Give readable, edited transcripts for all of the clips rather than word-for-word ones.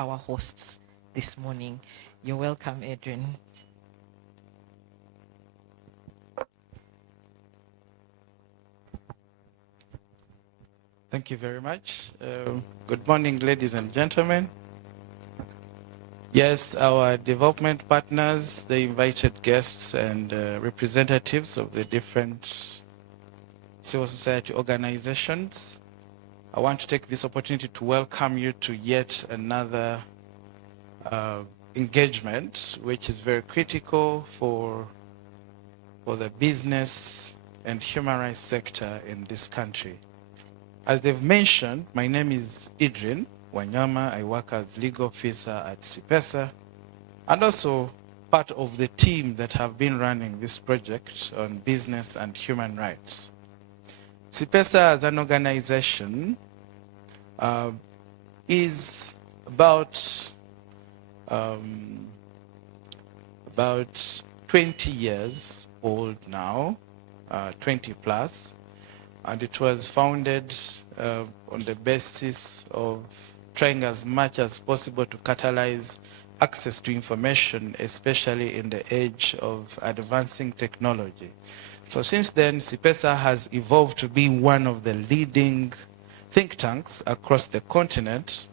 our hosts this morning. You're welcome, Adrian. Thank you very much. Good morning, ladies and gentlemen. Yes, our development partners, the invited guests and representatives of the different civil society organizations. I want to take this opportunity to welcome you to yet another engagement, which is very critical for the business and human rights sector in this country. As they've mentioned, my name is Adrian Wanyama. I work as legal officer at CIPESA and also part of the team that have been running this project on business and human rights. CIPESA as an organization is about 20 years old now, 20 plus. And it was founded on the basis of trying as much as possible to catalyze access to information, especially in the age of advancing technology. So since then, CIPESA has evolved to be one of the leading think tanks across the continent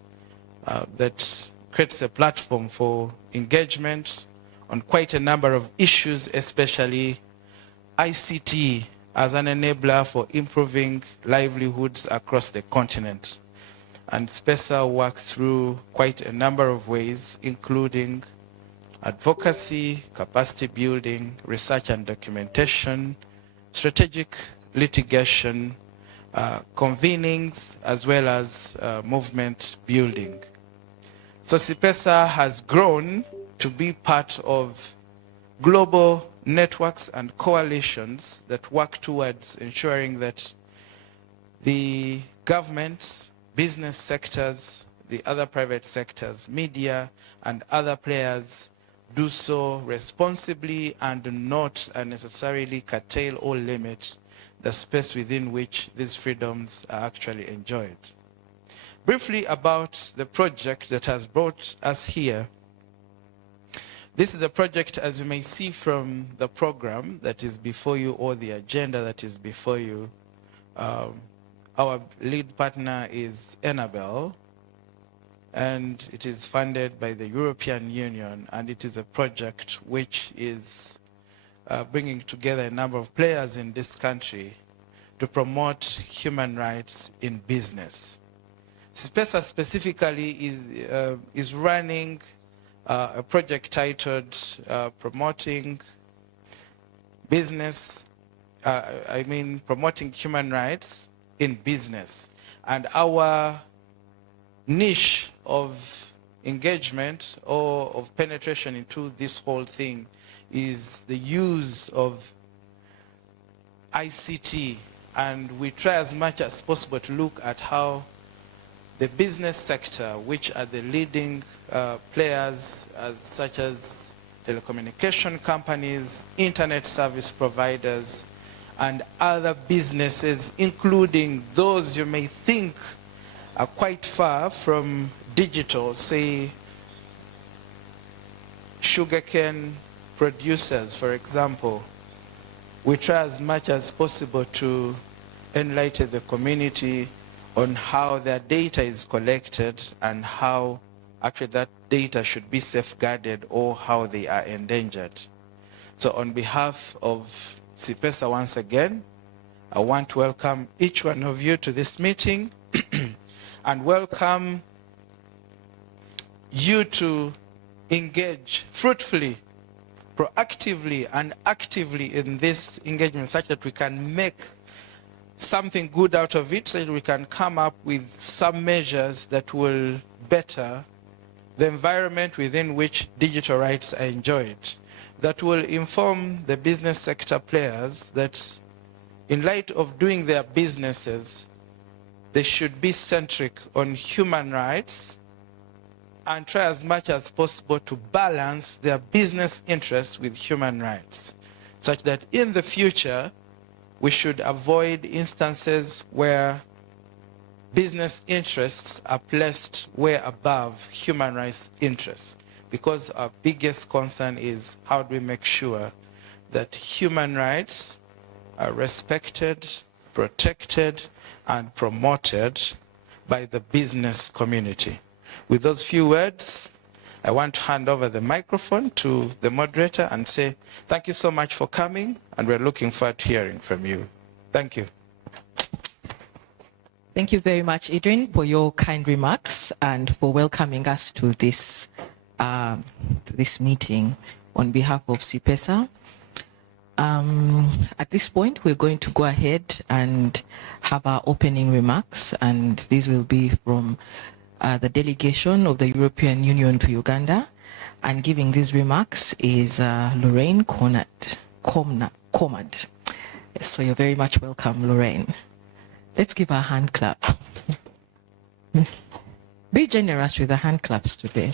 that creates a platform for engagement on quite a number of issues, especially ICT as an enabler for improving livelihoods across the continent. And CIPESA works through quite a number of ways, including advocacy, capacity building, research and documentation, strategic litigation, convenings, as well as movement building. So CIPESA has grown to be part of global networks and coalitions that work towards ensuring that the governments, business sectors, the other private sectors, media, and other players do so responsibly and do not unnecessarily curtail or limit the space within which these freedoms are actually enjoyed. Briefly about the project that has brought us here. This is a project, as you may see from the program that is before you or the agenda that is before you. Our lead partner is Enabel, and it is funded by the European Union, and it is a project which is bringing together a number of players in this country to promote human rights in business. CIPESA specifically is running a project titled Promoting Business, Promoting Human Rights in Business. And our niche of engagement or of penetration into this whole thing is the use of ICT. And we try as much as possible to look at how the business sector, which are the leading players such as telecommunication companies, internet service providers, and other businesses, including those you may think are quite far from digital, say sugarcane producers, for example. We try as much as possible to enlighten the community on how their data is collected and how actually that data should be safeguarded or how they are endangered. So on behalf of CIPESA once again, I want to welcome each one of you to this meeting and welcome you to engage fruitfully, proactively and actively in this engagement such that we can make something good out of it, so that we can come up with some measures that will better the environment within which digital rights are enjoyed, that will inform the business sector players that in light of doing their businesses, they should be centric on human rights and try as much as possible to balance their business interests with human rights, such that in the future, we should avoid instances where business interests are placed way above human rights interests, because our biggest concern is how do we make sure that human rights are respected, protected, and promoted by the business community. With those few words, I want to hand over the microphone to the moderator and say thank you so much for coming, and we're looking forward to hearing from you. Thank you. Thank you very much, Adrian, for your kind remarks and for welcoming us to this meeting on behalf of CIPESA. At this point, we're going to go ahead and have our opening remarks, and these will be from the delegation of the European Union to Uganda. And giving these remarks is Lorraine Comad. So you're very much welcome, Lorraine. Let's give her a hand clap. Be generous with the hand claps today.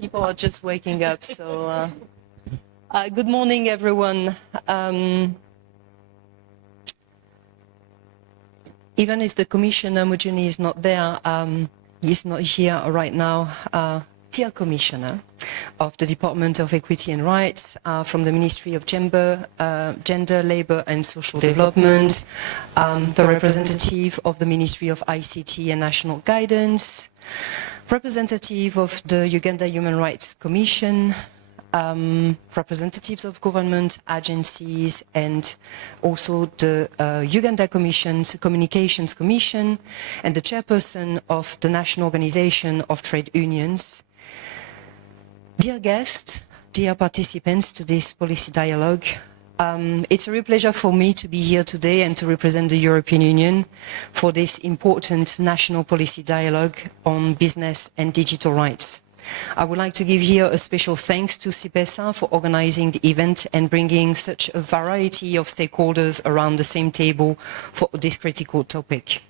People are just waking up, so good morning, everyone. Even if the Commissioner Mujuni is not there, he's not here right now. Dear Commissioner of the Department of Equity and Rights, from the Ministry of Gender, Labour and Social Development, the representative of the Ministry of ICT and National Guidance, representative of the Uganda Human Rights Commission, representatives of government agencies, and also the Uganda Communications Commission, and the chairperson of the National Organization of Trade Unions. Dear guests, dear participants to this policy dialogue, it's a real pleasure for me to be here today and to represent the European Union for this important national policy dialogue on business and digital rights. I would like to give here a special thanks to CIPESA for organizing the event and bringing such a variety of stakeholders around the same table for this critical topic.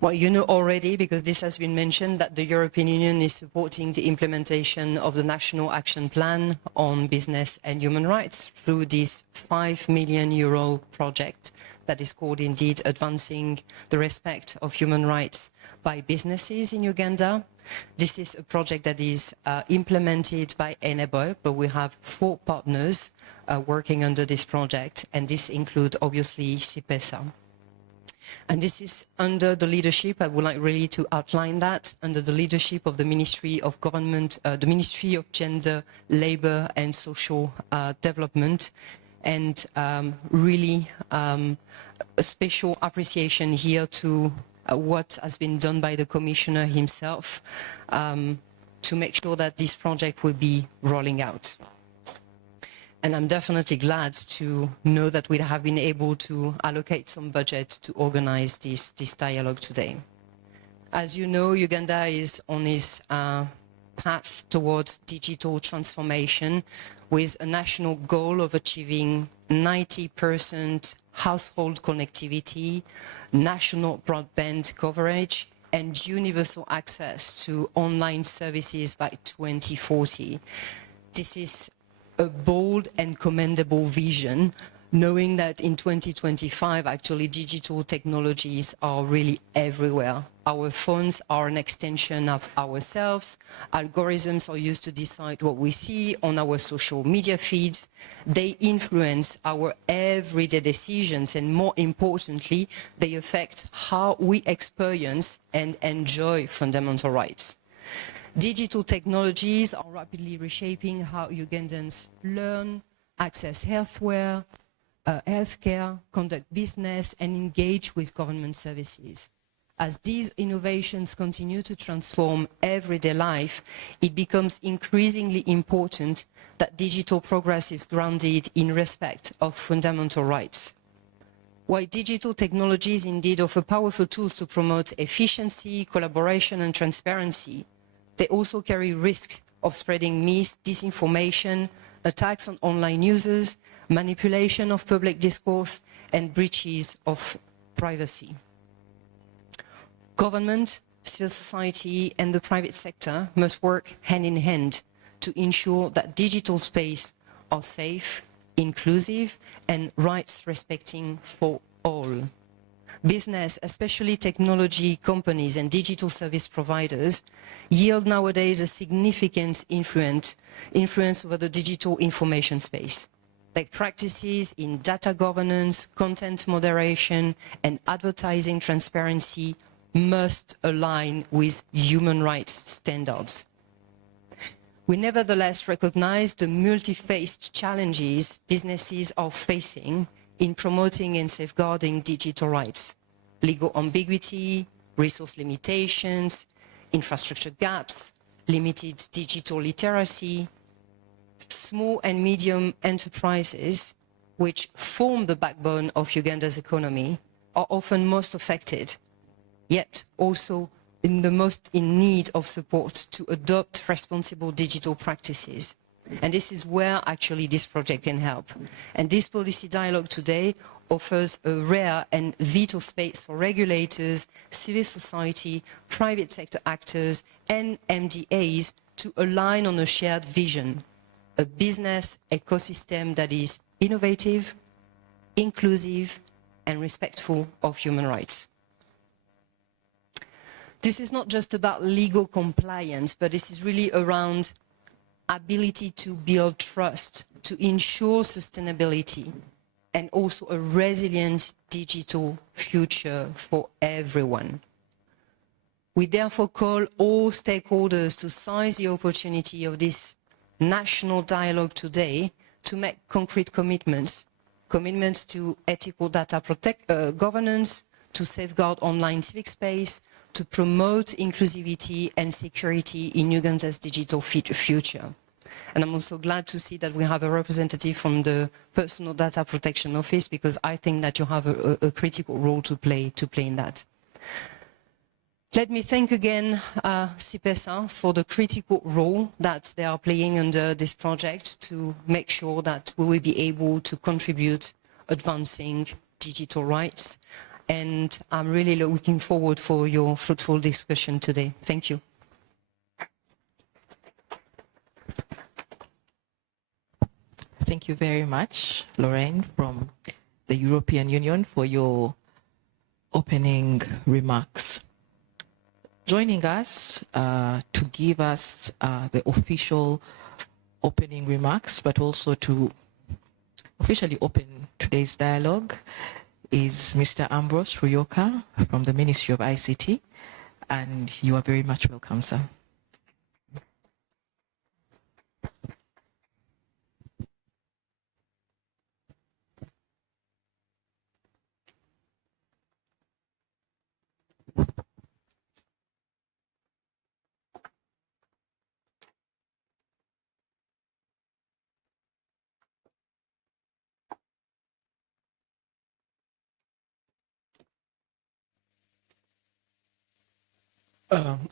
Well, you know already, because this has been mentioned, that the European Union is supporting the implementation of the National Action Plan on Business and Human Rights through this €5 million project that is called indeed Advancing the Respect of Human Rights by Businesses in Uganda. This is a project that is implemented by Enable, but we have 4 partners working under this project, and this includes obviously CIPESA. And this is under the leadership, I would like really to outline that, under the leadership of the Ministry of Government, the Ministry of Gender, Labour and Social Development, and really a special appreciation here to what has been done by the Commissioner himself to make sure that this project will be rolling out. And I'm definitely glad to know that we have been able to allocate some budget to organize this dialogue today. As you know, Uganda is on its path toward digital transformation with a national goal of achieving 90% household connectivity, national broadband coverage, and universal access to online services by 2040. This is a bold and commendable vision, knowing that in 2025, actually, digital technologies are really everywhere. Our phones are an extension of ourselves. Algorithms are used to decide what we see on our social media feeds. They influence our everyday decisions, and more importantly, they affect how we experience and enjoy fundamental rights. Digital technologies are rapidly reshaping how Ugandans learn, access healthcare, conduct business, and engage with government services. As these innovations continue to transform everyday life, it becomes increasingly important that digital progress is grounded in respect of fundamental rights. While digital technologies indeed offer powerful tools to promote efficiency, collaboration, and transparency, they also carry risks of spreading disinformation, attacks on online users, manipulation of public discourse, and breaches of privacy. Government, civil society, and the private sector must work hand in hand to ensure that digital space are safe, inclusive, and rights respecting for all. Business, especially technology companies and digital service providers, yield nowadays a significant influence over the digital information space. Like practices in data governance, content moderation, and advertising transparency must align with human rights standards. We nevertheless recognize the multi-faced challenges businesses are facing in promoting and safeguarding digital rights. Legal ambiguity, resource limitations, infrastructure gaps, limited digital literacy. Small and medium enterprises, which form the backbone of Uganda's economy, are often most affected, yet also the most in need of support to adopt responsible digital practices. And this is where actually this project can help. And this policy dialogue today offers a rare and vital space for regulators, civil society, private sector actors, and MDAs to align on a shared vision, a business ecosystem that is innovative, inclusive, and respectful of human rights. This is not just about legal compliance, but this is really around ability to build trust, to ensure sustainability, and also a resilient digital future for everyone. We therefore call all stakeholders to seize the opportunity of this national dialogue today to make concrete commitments to ethical data governance, to safeguard online civic space, to promote inclusivity and security in Uganda's digital future. And I'm also glad to see that we have a representative from the Personal Data Protection Office, because I think that you have a critical role to play in that. Let me thank again CIPESA for the critical role that they are playing under this project to make sure that we will be able to contribute advancing digital rights. And I'm really looking forward for your fruitful discussion today. Thank you. Thank you very much, Lorraine, from the European Union, for your opening remarks. Joining us to give us the official opening remarks, but also to officially open today's dialogue, is Mr. Ambrose Ruyoka from the Ministry of ICT, and you are very much welcome, sir.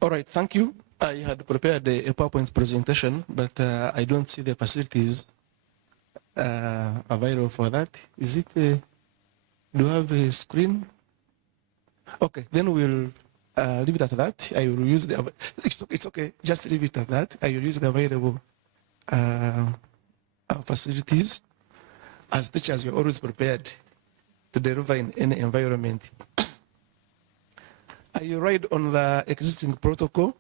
All right, thank you. I had prepared a PowerPoint presentation, but I don't see the facilities available for that. Is it, do you have a screen? Okay, then we'll leave it at that. I will use the, it's okay, just leave it at that. I will use the available facilities. As teachers, we're always prepared to deliver in any environment. I relied on the existing protocol,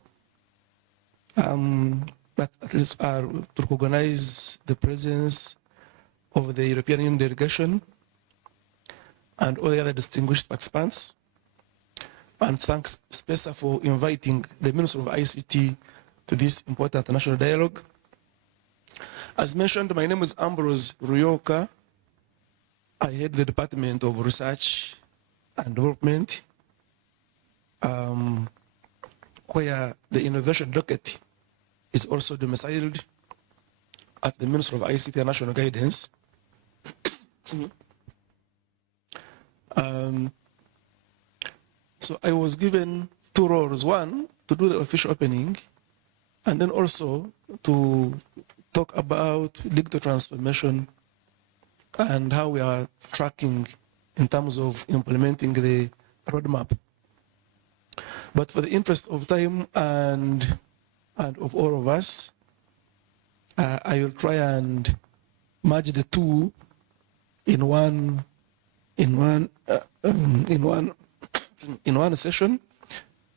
but at least to recognize the presence of the European Union delegation and all the other distinguished participants. And thanks CIPESA for inviting the Minister of ICT to this important national dialogue. As mentioned, my name is Ambrose Ruyoka. I head the Department of Research and Development, where the innovation docket is also domiciled at the Ministry of ICT and National Guidance. So I was given two roles: one, to do the official opening, and then also to talk about digital transformation and how we are tracking in terms of implementing the roadmap. But for the interest of time and of all of us, I will try and merge the two in one in one session,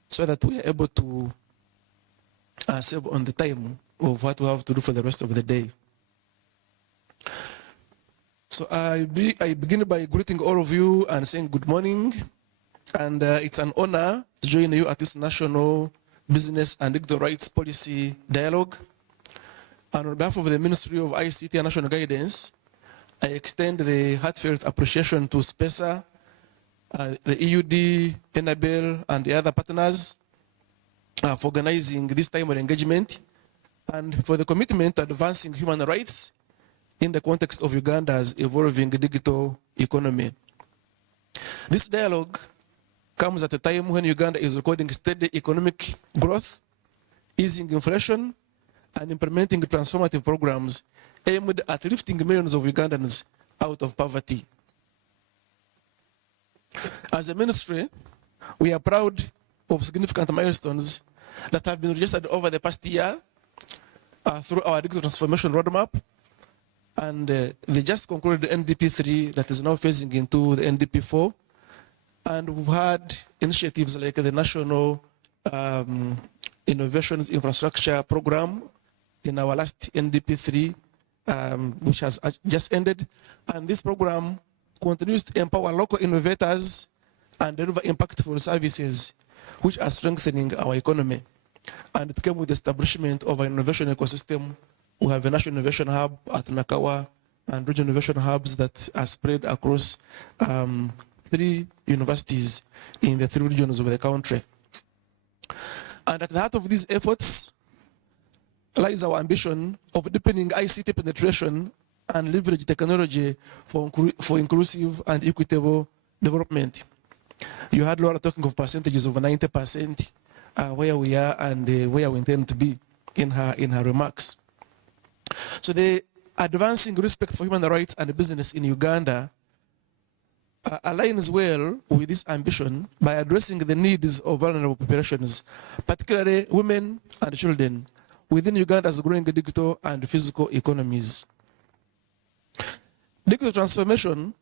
so that we are able to save on the time of what we have to do for the rest of the day. So I begin by greeting all of you and saying good morning. And it's an honor to join you at this National Business and Digital Rights Policy Dialogue. And on behalf of the Ministry of ICT and National Guidance, I extend the heartfelt appreciation to SPESA, the EUD, Enabel, and the other partners for organizing this timely engagement and for the commitment to advancing human rights in the context of Uganda's evolving digital economy. This dialogue comes at a time when Uganda is recording steady economic growth, easing inflation, and implementing transformative programs aimed at lifting millions of Ugandans out of poverty. As a ministry, we are proud of significant milestones that have been registered over the past year through our digital transformation roadmap, and they just concluded the NDP3 that is now phasing into the NDP4. And we've had initiatives like the National Innovation Infrastructure Program in our last NDP3, which has just ended. And this program continues to empower local innovators and deliver impactful services, which are strengthening our economy. And it came with the establishment of an innovation ecosystem. We have a National Innovation Hub at Nakawa and regional innovation hubs that are spread across 3 universities in the 3 regions of the country. And at the heart of these efforts lies our ambition of deepening ICT penetration and leverage technology for inclusive and equitable development. You heard Laura talking of percentages of 90%, where we are and where we intend to be in her remarks. So the advancing respect for human rights and business in Uganda aligns well with this ambition by addressing the needs of vulnerable populations, particularly women and children, within Uganda's growing digital and physical economies. Digital transformation,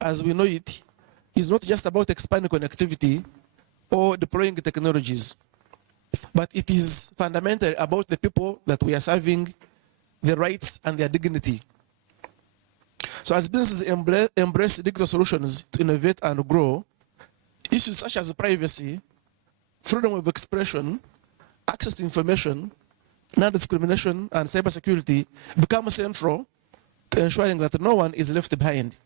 as we know it, is not just about expanding connectivity or deploying technologies, but it is fundamentally about the people that we are serving, their rights and their dignity. So as businesses embrace digital solutions to innovate and grow, issues such as privacy, freedom of expression, access to information, non-discrimination, and cybersecurity become central to ensuring that no one is left behind.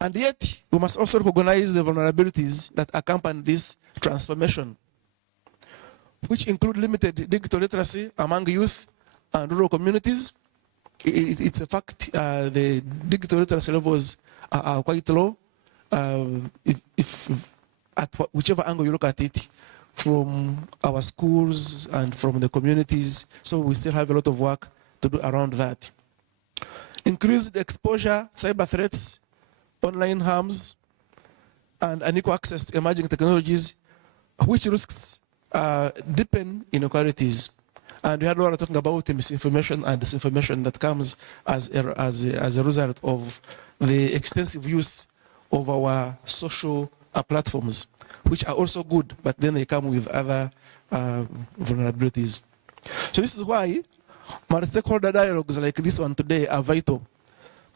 And yet, we must also recognize the vulnerabilities that accompany this transformation, which include limited digital literacy among youth and rural communities. It's a fact, the digital literacy levels are quite low, if at whichever angle you look at it, from our schools and from the communities. So we still have a lot of work to do around that. Increased exposure, cyber threats, online harms, and unequal access to emerging technologies, which risks deepen inequalities. And we had a lot of talking about misinformation and disinformation that comes as a result of the extensive use of our social platforms, which are also good, but then they come with other vulnerabilities. So this is why multi-stakeholder dialogues like this one today are vital,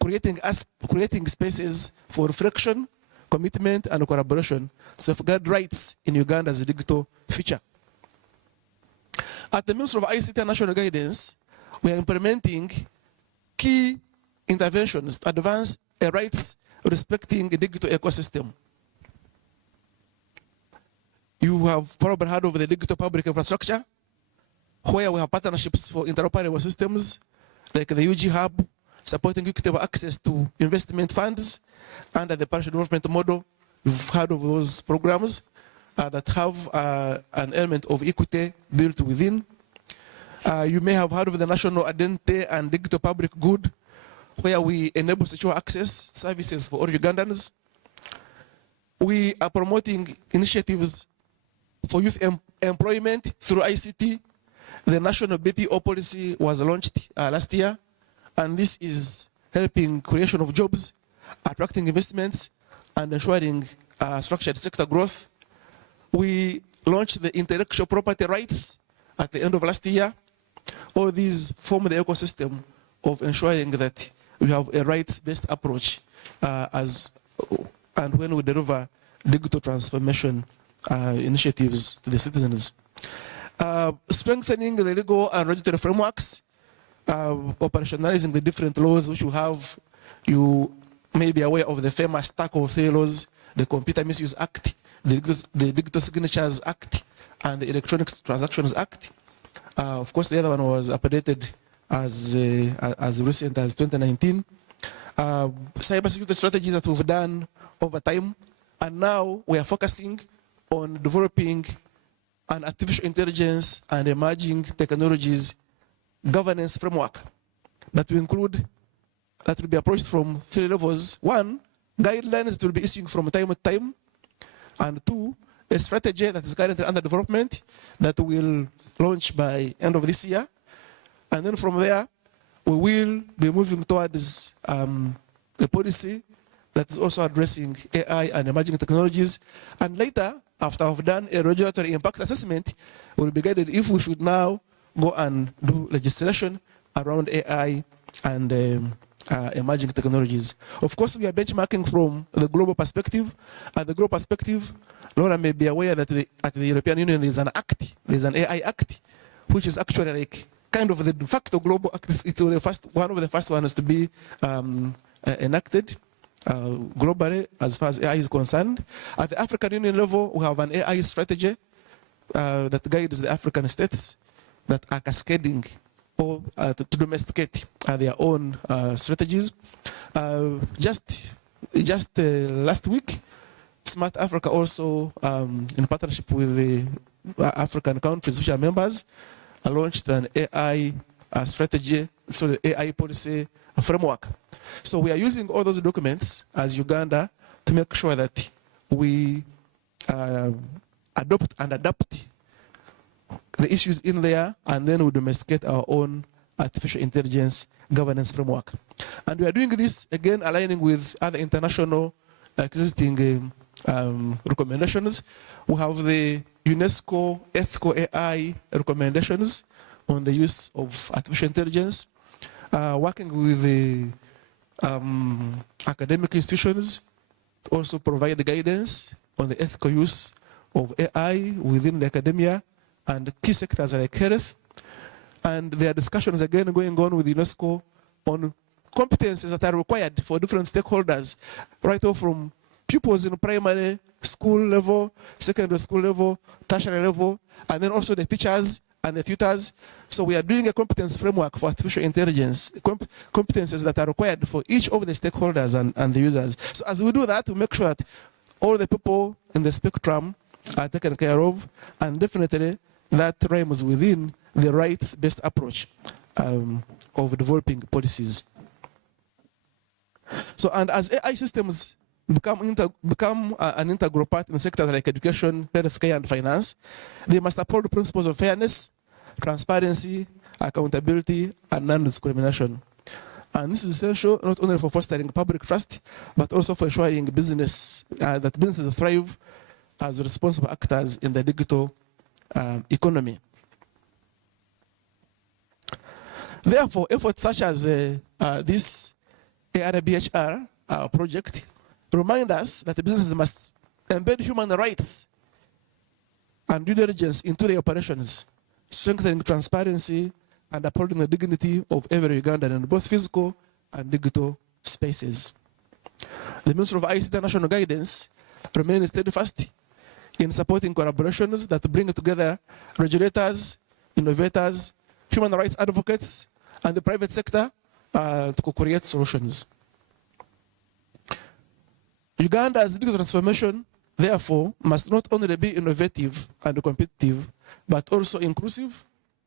creating spaces for reflection, commitment, and collaboration to safeguard rights in Uganda's digital future. At the Ministry of ICT and National Guidance, we are implementing key interventions to advance a rights-respecting digital ecosystem. You have probably heard of the digital public infrastructure, where we have partnerships for interoperable systems, like the UG Hub, supporting equitable access to investment funds under the partial development model. You've heard of those programs that have an element of equity built within. You may have heard of the National Identity and Digital Public Good, where we enable secure access to services for all Ugandans. We are promoting initiatives for youth employment through ICT. The National BPO policy was launched last year, and this is helping creation of jobs attracting investments, and ensuring structured sector growth. We launched the intellectual property rights at the end of last year. All these form the ecosystem of ensuring that we have a rights-based approach and when we deliver digital transformation initiatives to the citizens. Strengthening the legal and regulatory frameworks, operationalizing the different laws which we have. You may be aware of the famous stack of three laws: the Computer Misuse Act, the Digital Signatures Act, and the Electronic Transactions Act. Of course, the other one was updated as recent as 2019. Cybersecurity strategies that we've done over time, and now we are focusing on developing an artificial intelligence and emerging technologies governance framework that will be approached from three levels. One, guidelines that will be issuing from time to time, and two, a strategy that is currently under development that will launch by end of this year. And then from there, we will be moving towards a policy that is also addressing AI and emerging technologies. And later, after I've done a regulatory impact assessment, we'll be guided if we should now go and do legislation around AI and emerging technologies. Of course, we are benchmarking from the global perspective. At the global perspective, Laura may be aware that at the European Union there's an act, there's an AI Act, which is actually like kind of the de facto global act. It's one of the first ones to be enacted globally as far as AI is concerned. At the African Union level, we have an AI strategy that guides the African states that are cascading or to domesticate their own strategies. Just last week, Smart Africa also, in partnership with the African countries which are members, launched an AI strategy, so the AI policy framework. So we are using all those documents as Uganda to make sure that we adopt and adapt the issues in there, and then we domesticate our own artificial intelligence governance framework. And we are doing this, again, aligning with other international existing recommendations. We have the UNESCO Ethical AI recommendations on the use of artificial intelligence, working with the academic institutions to also provide guidance on the ethical use of AI within the academia and key sectors like health. And there are discussions again going on with UNESCO on competencies that are required for different stakeholders, right off from pupils in primary school level, secondary school level, tertiary level, and then also the teachers and the tutors. So we are doing a competence framework for artificial intelligence, competencies that are required for each of the stakeholders and the users. So as we do that, we make sure that all the people in the spectrum are taken care of, and definitely that rhymes within the rights-based approach of developing policies. So, and as AI systems become an integral part in sectors like education, healthcare, and finance, they must uphold the principles of fairness, transparency, accountability, and non-discrimination. And this is essential not only for fostering public trust, but also for ensuring that businesses thrive as responsible actors in the digital economy. Therefore, efforts such as this ARBHR project remind us that the businesses must embed human rights and due diligence into their operations, strengthening transparency and upholding the dignity of every Ugandan in both physical and digital spaces. The Ministry of ICT National Guidance remains steadfast in supporting collaborations that bring together regulators, innovators, human rights advocates, and the private sector to co-create solutions. Uganda's digital transformation, therefore, must not only be innovative and competitive, but also inclusive,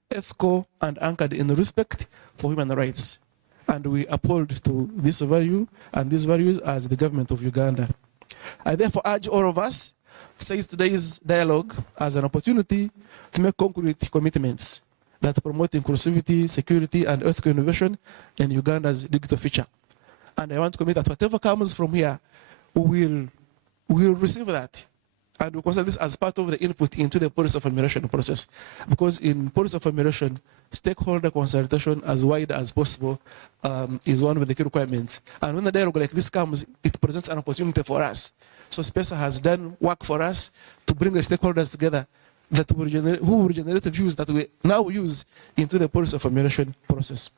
ethical, and anchored in respect for human rights. And we uphold to this value and these values as the government of Uganda. I therefore urge all of us to seize today's dialogue as an opportunity to make concrete commitments that promote inclusivity, security, and ethical innovation in Uganda's digital future. And I want to commit that whatever comes from here, we will receive that. And we consider this as part of the input into the policy formulation process. Because in policy formulation, stakeholder consultation as wide as possible is one of the key requirements. And when a dialogue like this comes, it presents an opportunity for us. So SPESA has done work for us to bring the stakeholders together that who will generate views that we now use into the policy formulation process.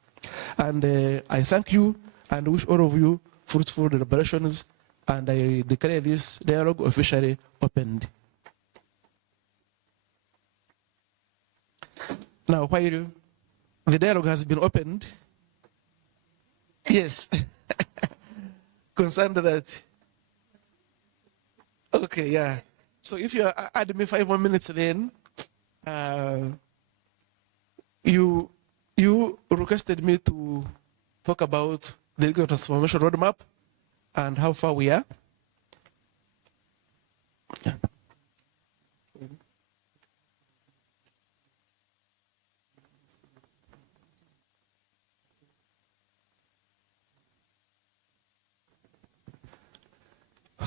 And I thank you and wish all of you fruitful deliberations, and I declare this dialogue officially opened. Now, while the dialogue has been opened, yes, concerned that, okay, yeah. So if you add me 5 more minutes, then you requested me to talk about the legal transformation roadmap and how far we are. Yeah.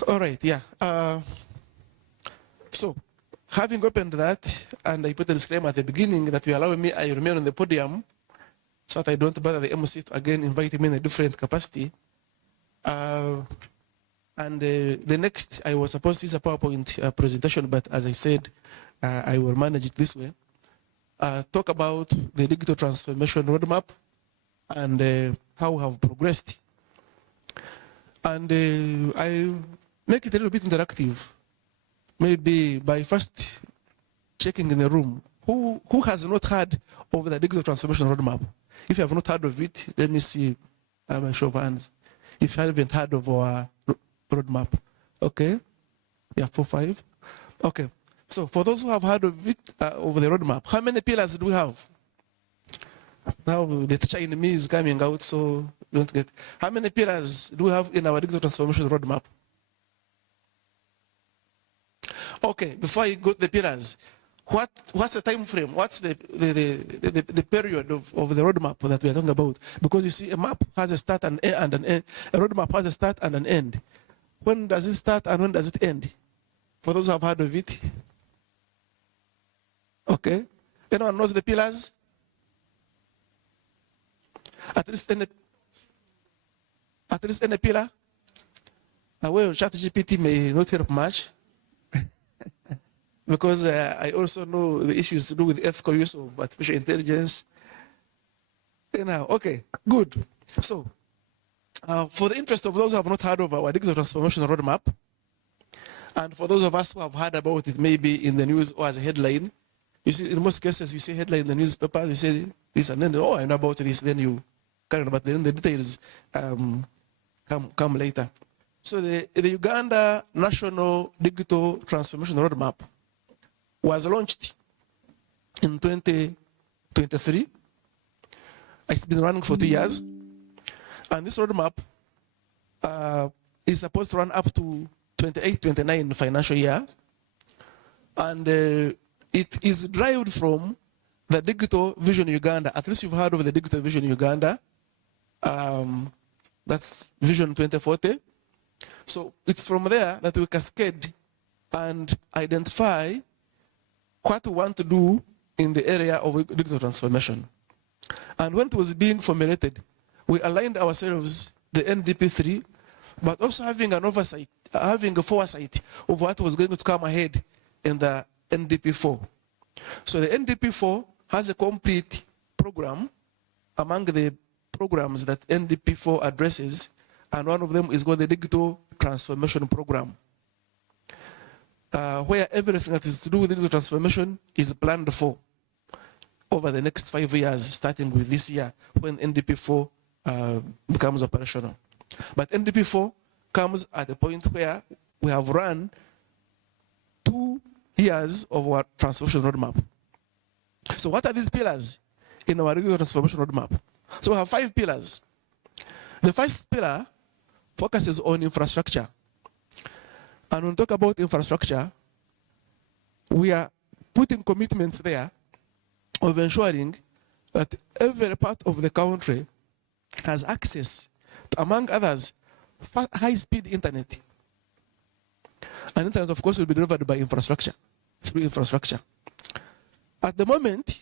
All right, yeah. So, having opened that, and I put a disclaimer at the beginning that you allow me, I remain on the podium so that I don't bother the MC to again invite me in a different capacity. The next, I was supposed to use a PowerPoint presentation, but as I said, I will manage it this way. Talk about the digital transformation roadmap and how we have progressed. And I make it a little bit interactive, maybe by first checking in the room. Who has not heard of the digital transformation roadmap? If you have not heard of it, let me see by show of hands. If you haven't heard of our roadmap, okay? Yeah, 4, 5. Okay. So for those who have heard of it, of the roadmap, how many pillars do we have? Now the teacher in me is coming out, so don't get. How many pillars do we have in our digital transformation roadmap? Okay, before I go to the pillars, what's the time frame? What's the period of the roadmap that we are talking about? Because you see, a map has a start and an end. A roadmap has a start and an end. When does it start and when does it end? For those who have heard of it. Okay. Anyone knows the pillars? At least any pillar? Well, ChatGPT may not help much. Because I also know the issues to do with ethical use of artificial intelligence. Anyhow, okay, good. So, for the interest of those who have not heard of our digital transformation roadmap, and for those of us who have heard about it maybe in the news or as a headline, you see, in most cases, we see headline in the newspaper, you say this, and then, oh, I know about this, then you carry on, but then the details come later. So the Uganda National Digital Transformation Roadmap was launched in 2023. It's been running for 2 years. And this roadmap is supposed to run up to 28-29 financial years. And it is derived from the Digital Vision Uganda. At least you've heard of the Digital Vision Uganda. That's Vision 2040. So it's from there that we cascade and identify what we want to do in the area of digital transformation. And when it was being formulated, we aligned ourselves, the NDP3, but also having an oversight, having a foresight of what was going to come ahead in the NDP4. So the NDP4 has a complete program among the programs that NDP4 addresses, and one of them is called the Digital Transformation Program, where everything that is to do with digital transformation is planned for over the next 5 years, starting with this year when NDP4 becomes operational. But NDP4 comes at a point where we have run 2 years of our transformation roadmap. So what are these pillars in our digital transformation roadmap? So we have 5 pillars. The first pillar focuses on infrastructure. And when we talk about infrastructure, we are putting commitments there of ensuring that every part of the country has access among others, high-speed internet. And internet, of course, will be delivered by infrastructure, through infrastructure. At the moment,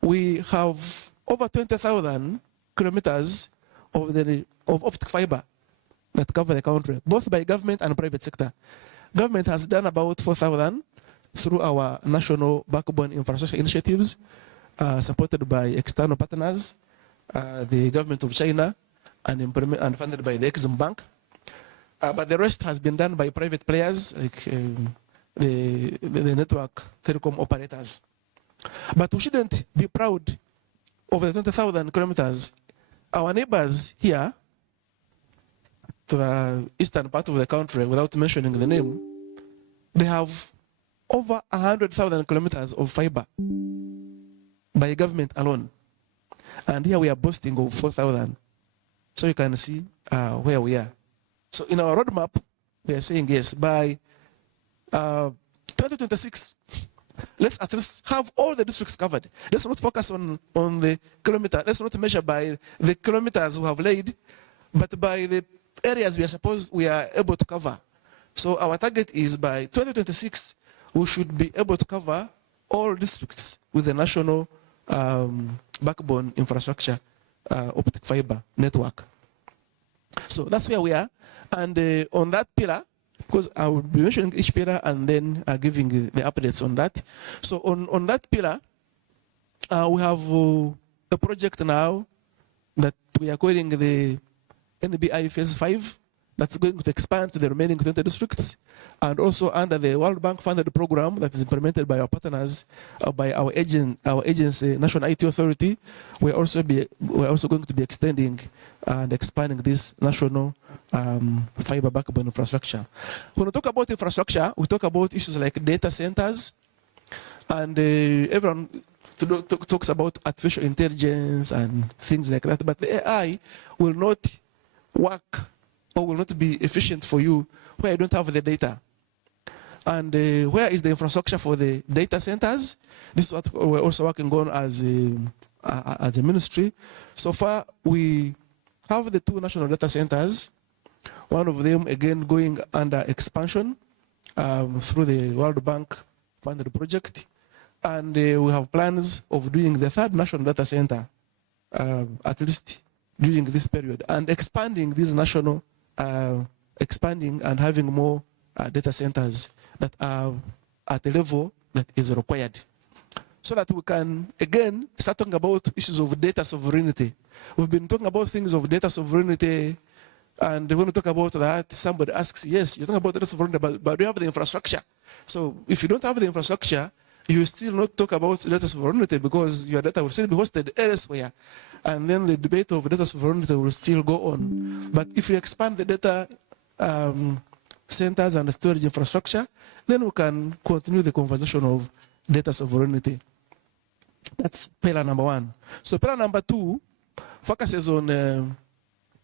we have over 20,000 kilometers of optic fiber that cover the country, both by government and private sector. Government has done about 4,000 through our national backbone infrastructure initiatives, supported by external partners, the government of China, and funded by the Exim Bank. But the rest has been done by private players, like the network telecom operators. But we shouldn't be proud of the 20,000 kilometers. Our neighbors here, to the eastern part of the country, without mentioning the name, they have over 100,000 kilometers of fiber by government alone. And here we are boasting of 4,000. So you can see where we are. So in our roadmap, we are saying yes, by 2026, let's at least have all the districts covered. Let's not focus on the kilometer. Let's not measure by the kilometers we have laid, but by the areas we are able to cover. So our target is by 2026, we should be able to cover all districts with the national backbone infrastructure, optic fiber network. So that's where we are. And on that pillar, because I will be mentioning each pillar and then giving the updates on that. So on that pillar, we have a project now that we are calling the NBI Phase 5, that's going to expand to the remaining 20 districts, and also under the World Bank funded program that is implemented by our partners, by our agency, National IT Authority. We're also going to be extending and expanding this national fiber backbone infrastructure. When we talk about infrastructure, we talk about issues like data centers, and everyone talks about artificial intelligence and things like that, but the AI will not work or will not be efficient for you where you don't have the data. And where is the infrastructure for the data centers? This is what we're also working on as a ministry. So far, we have the 2 national data centers, one of them again going under expansion through the World Bank funded project. And we have plans of doing the 3rd national data center, at least during this period, and expanding this national, expanding and having more data centers that are at a level that is required, so that we can again start talking about issues of data sovereignty. We've been talking about things of data sovereignty, and when we talk about that, somebody asks, yes, you're talking about data sovereignty, but do you have the infrastructure? So if you don't have the infrastructure, you still not talk about data sovereignty, because your data will still be hosted elsewhere. And then the debate of data sovereignty will still go on. But if you expand the data centers and the storage infrastructure, then we can continue the conversation of data sovereignty. That's pillar number 1. So pillar number 2 focuses on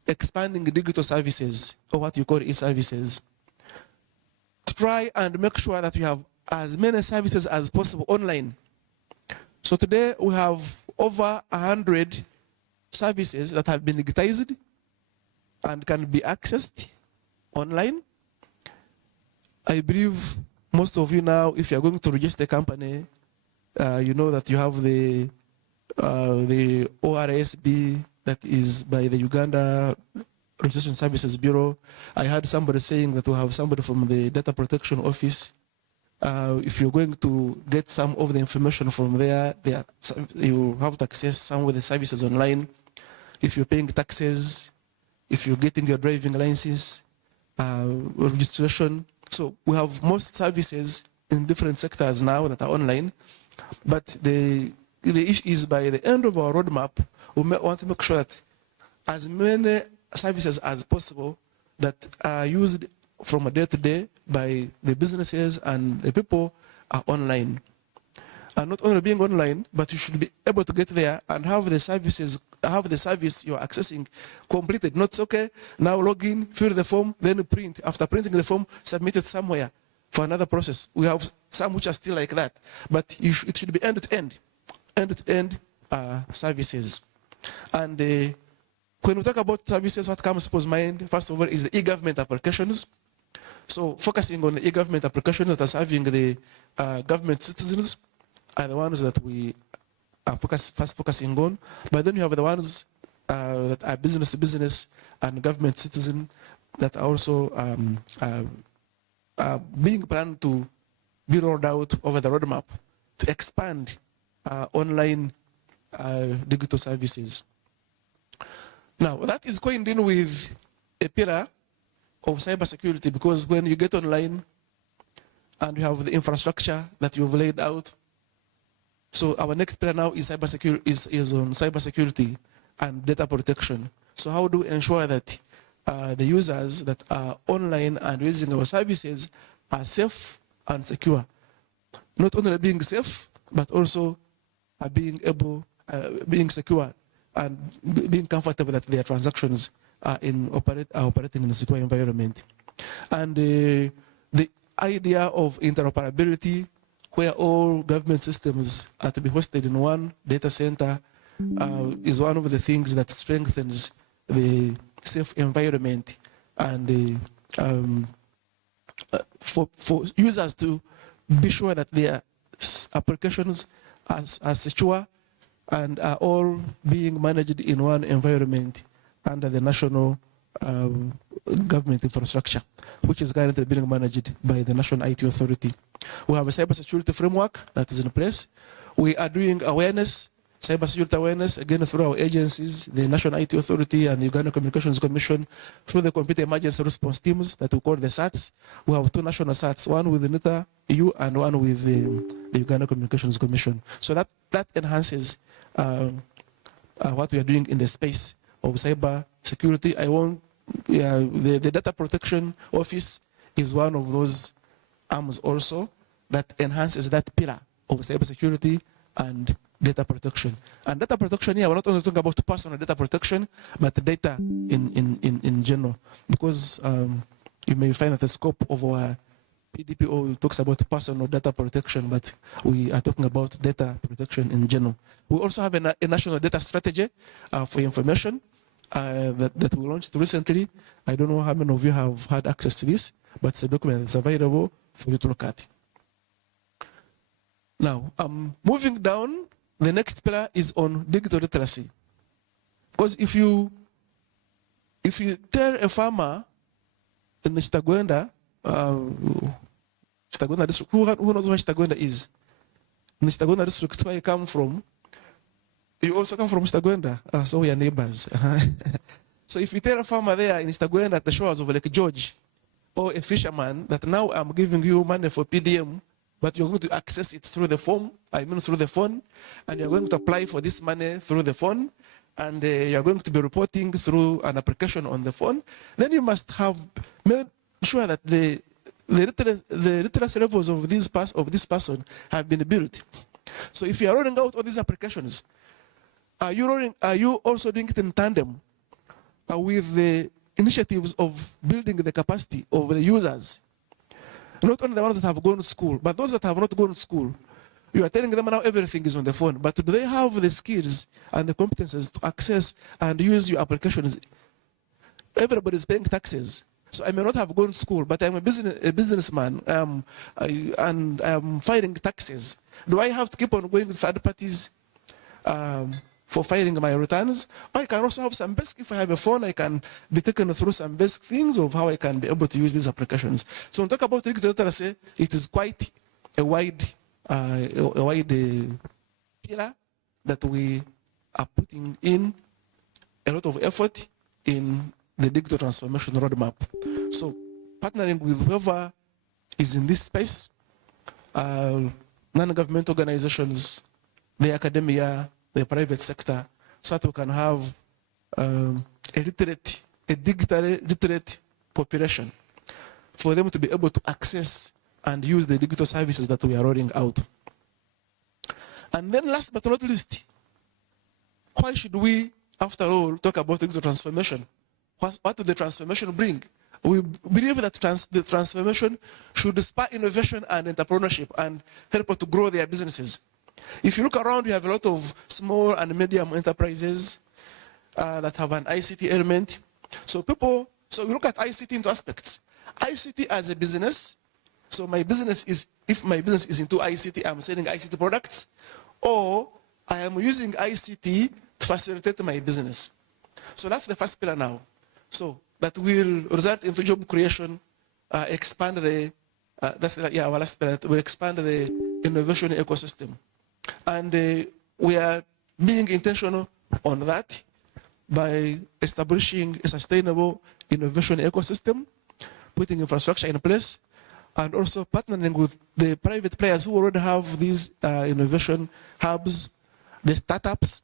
expanding digital services, or what you call e-services, to try and make sure that we have as many services as possible online. So today we have over 100 services that have been digitized and can be accessed online. I believe most of you now, if you're going to register a company, you know that you have the ORSB that is by the Uganda Registration Services Bureau. I heard somebody saying that we have somebody from the Data Protection Office. If you're going to get some of the information from there, you have to access some of the services online. If you're paying taxes, if you're getting your driving license, registration. So we have most services in different sectors now that are online. But the issue is, by the end of our roadmap, we want to make sure that as many services as possible that are used from a day to day by the businesses and the people are online. And not only being online, but you should be able to get there and have the services, have the service you're accessing completed. Not okay, now log in, fill the form, then print. After printing the form, submit it somewhere for another process. We have some which are still like that, but it should be end-to-end services. And when we talk about services, what comes to people's mind, first of all, is the e-government applications. So focusing on the e-government applications that are serving the government citizens are the ones that we are first focusing on. But then you have the ones that are business to business and government citizen that are also being planned to be rolled out over the roadmap to expand online digital services. Now, that is coined in with a pillar of cybersecurity, because when you get online and you have the infrastructure that you've laid out, so our next pillar now is cybersecurity, is on cybersecurity and data protection. So how do we ensure that the users that are online and using our services are safe and secure? Not only being safe, but also being able, being secure and being comfortable that their transactions are operating in a secure environment. And the idea of interoperability, where all government systems are to be hosted in one data center, is one of the things that strengthens the safe environment and for users to be sure that their applications are secure and are all being managed in one environment under the national government infrastructure, which is currently being managed by the National IT Authority. We have a cybersecurity framework that is in place. We are doing awareness, cybersecurity awareness, again through our agencies, the National IT Authority and the Uganda Communications Commission, through the Computer Emergency Response Teams that we call the SATs. We have two national SATs, one with the NITA EU and one with the Uganda Communications Commission. So that enhances what we are doing in the space of cyber security. The Data Protection Office is one of those arms also that enhances that pillar of cyber security and data protection. And data protection here, we're not only talking about personal data protection, but data in general, because you may find that the scope of our PDPO talks about personal data protection, but we are talking about data protection in general. We also have a national data strategy for information that we launched recently. I don't know how many of you have had access to this, but it's a document that's available for you to look at. Now, moving down, the next pillar is on digital literacy. Because if you tell a farmer in Chitagwenda, Chitagwenda district, who knows where Chitagwenda is? In Chitagwenda district, where you come from, you also come from Chitagwenda, so we are neighbors. So if you tell a farmer there in Chitagwenda at the shores of Lake George, or a fisherman that now I'm giving you money for PDM, but you're going to access it through the phone, through the phone, and you're going to apply for this money through the phone, and you're going to be reporting through an application on the phone, then you must have made sure that the literacy levels of this person have been built. So if you are rolling out all these applications, are you also doing it in tandem with the initiatives of building the capacity of the users? Not only the ones that have gone to school, but those that have not gone to school. You are telling them now everything is on the phone, but do they have the skills and the competences to access and use your applications? Everybody is paying taxes. So I may not have gone to school, but I'm a businessman and I'm filing taxes. Do I have to keep on going to third parties for filing my returns? Or I can also have some basic, if I have a phone, I can be taken through some basic things of how I can be able to use these applications. So when we talk about digital literacy, it is quite a wide pillar that we are putting in a lot of effort in the digital transformation roadmap. So partnering with whoever is in this space, non-government organizations, the academia, the private sector, so that we can have a digitally literate population for them to be able to access and use the digital services that we are rolling out. And then last but not least, why should we, after all, talk about digital transformation? What do the transformation bring? We believe that the transformation should spur innovation and entrepreneurship and help to grow their businesses. If you look around, you have a lot of small and medium enterprises that have an ICT element. So we look at ICT in two aspects. ICT as a business. So my business is, if my business is into ICT, I'm selling ICT products, or I am using ICT to facilitate my business. So that's the first pillar now. So that will result into job creation, expand the, our last pillar, will expand the innovation ecosystem. And we are being intentional on that by establishing a sustainable innovation ecosystem, putting infrastructure in place, and also partnering with the private players who already have these innovation hubs, the startups.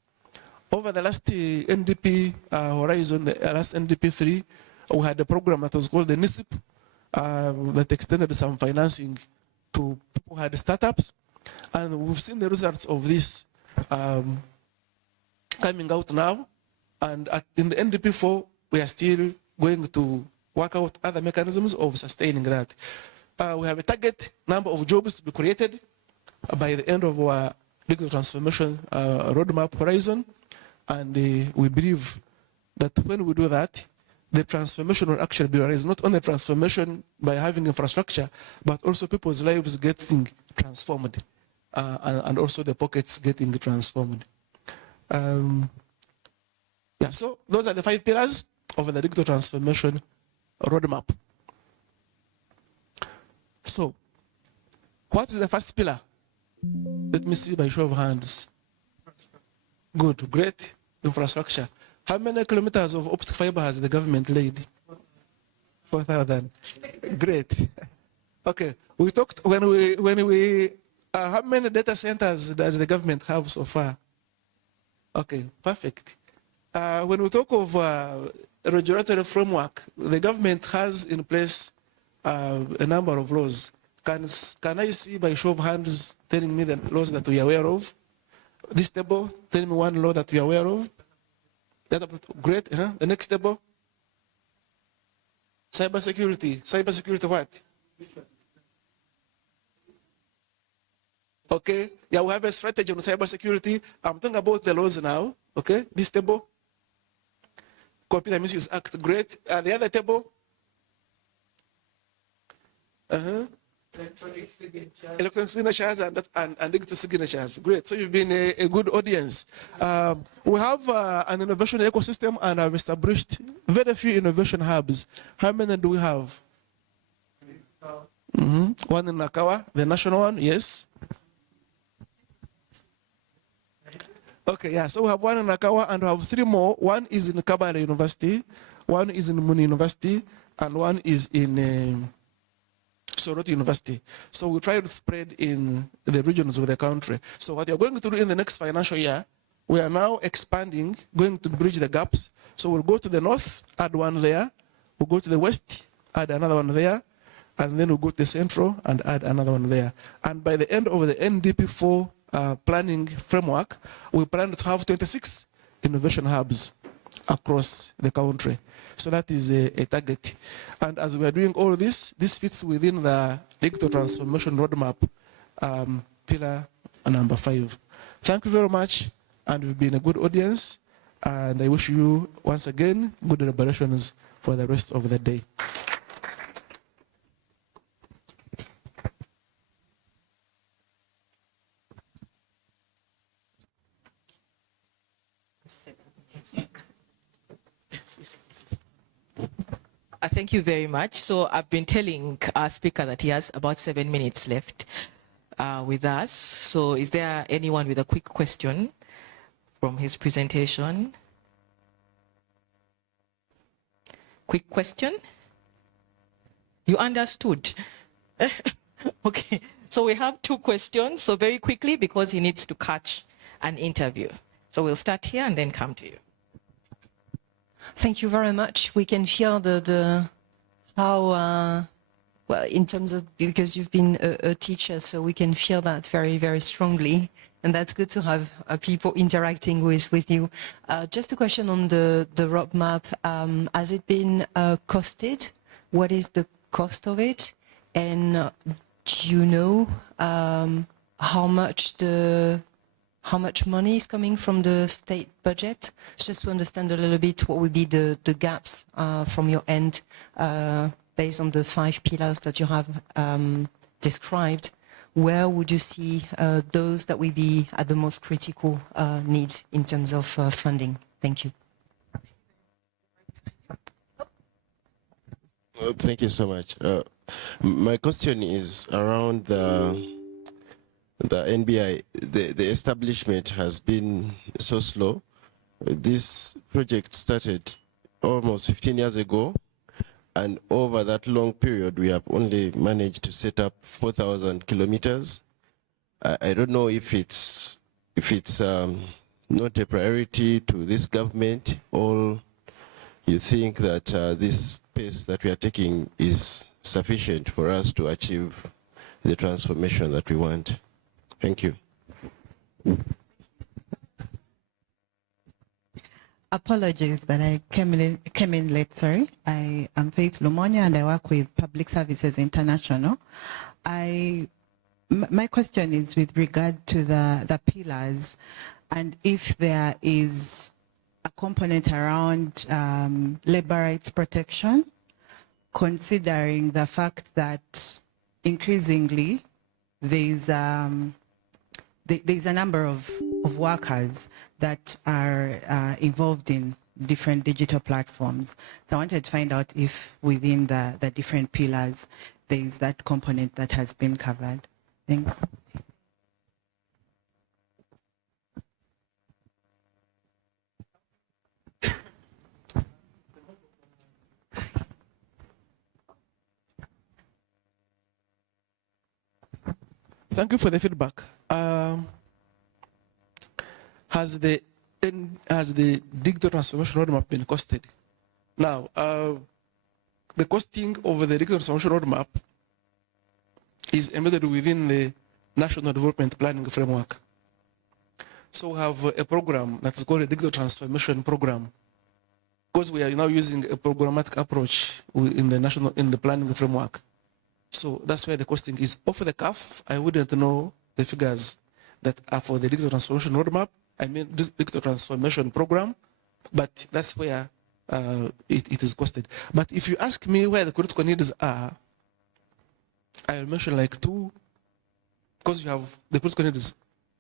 Over the last NDP horizon, the last NDP 3, we had a program that was called the NISIP that extended some financing to people who had startups. And we've seen the results of this coming out now. And in the NDP 4, we are still going to work out other mechanisms of sustaining that. We have a target number of jobs to be created by the end of our digital transformation roadmap horizon. And we believe that when we do that, the transformation will actually be realized, not only transformation by having infrastructure, but also people's lives getting transformed, and also the pockets getting transformed. Yeah, so those are the 5 pillars of the digital transformation roadmap. So, what is the first pillar? Let me see by show of hands. Good, great infrastructure. How many kilometers of optic fiber has the government laid? 4,000. Great. Okay, we talked when we how many data centers does the government have so far? Okay, perfect. When we talk of regulatory framework, the government has in place a number of laws. Can I see by show of hands telling me the laws that we are aware of? This table, tell me one law that we are aware of. Great. The next table. Cybersecurity. Cybersecurity what? Okay. Yeah, we have a strategy on cybersecurity. I'm talking about the laws now. Okay. This table. Computer Misuse Act. Great. The other table. Electronic signatures and digital signatures. Great. So you've been a good audience. We have an innovation ecosystem and have established very few innovation hubs. How many do we have? One in Nakawa, the national one, yes. Okay, yeah, so we have one in Nakawa and we have 3 more. One is in Kabale University, one is in Muni University, and one is in Soroti University. So we try to spread in the regions of the country. So what we are going to do in the next financial year, we are now expanding, going to bridge the gaps. So we'll go to the north, add one there. We'll go to the west, add another one there. And then we'll go to the central and add another one there. And by the end of the NDP4 planning framework, we plan to have 26 innovation hubs across the country. So that is a target. And as we are doing all this, this fits within the digital transformation roadmap, pillar number 5. Thank you very much, and you've been a good audience. And I wish you, once again, good deliberations for the rest of the day. Thank you very much. So I've been telling our speaker that he has about 7 minutes left with us. So is there anyone with a quick question from his presentation? Quick question? You understood? Okay, so we have 2 questions. So very quickly, because he needs to catch an interview. So we'll start here and then come to you. Thank you very much. We can feel how, well, in terms of, because you've been a teacher, so we can feel that very, very strongly. And that's good to have people interacting with you. Just a question on the roadmap. Has it been costed? What is the cost of it? And do you know how much the how much money is coming from the state budget? Just to understand a little bit what would be the gaps from your end based on the 5 pillars that you have described. Where would you see those that will be at the most critical needs in terms of funding? Thank you. Thank you so much. My question is around the NBI. The establishment has been so slow. This project started almost 15 years ago, and over that long period, we have only managed to set up 4,000 kilometers. I don't know if it's not a priority to this government, or you think that this pace that we are taking is sufficient for us to achieve the transformation that we want. Thank you. Apologies that I came in late, sorry. I am Faith Lumonya and I work with Public Services International. My question is with regard to the pillars, and if there is a component around labor rights protection, considering the fact that increasingly there's a number of workers that are involved in different digital platforms. So I wanted to find out if within the different pillars there is that component that has been covered. Thanks. Thank you for the feedback. Has the digital transformation roadmap been costed? Now, the costing of the digital transformation roadmap is embedded within the National Development Planning Framework. So we have a program that's called a digital transformation program, because we are now using a programmatic approach in the planning framework. So that's where the costing is. Off the cuff, I wouldn't know the figures that are for the digital transformation roadmap. I mean, digital transformation program, but that's where it is costed. But if you ask me where the critical needs are, I will mention like 2, because you have the critical needs.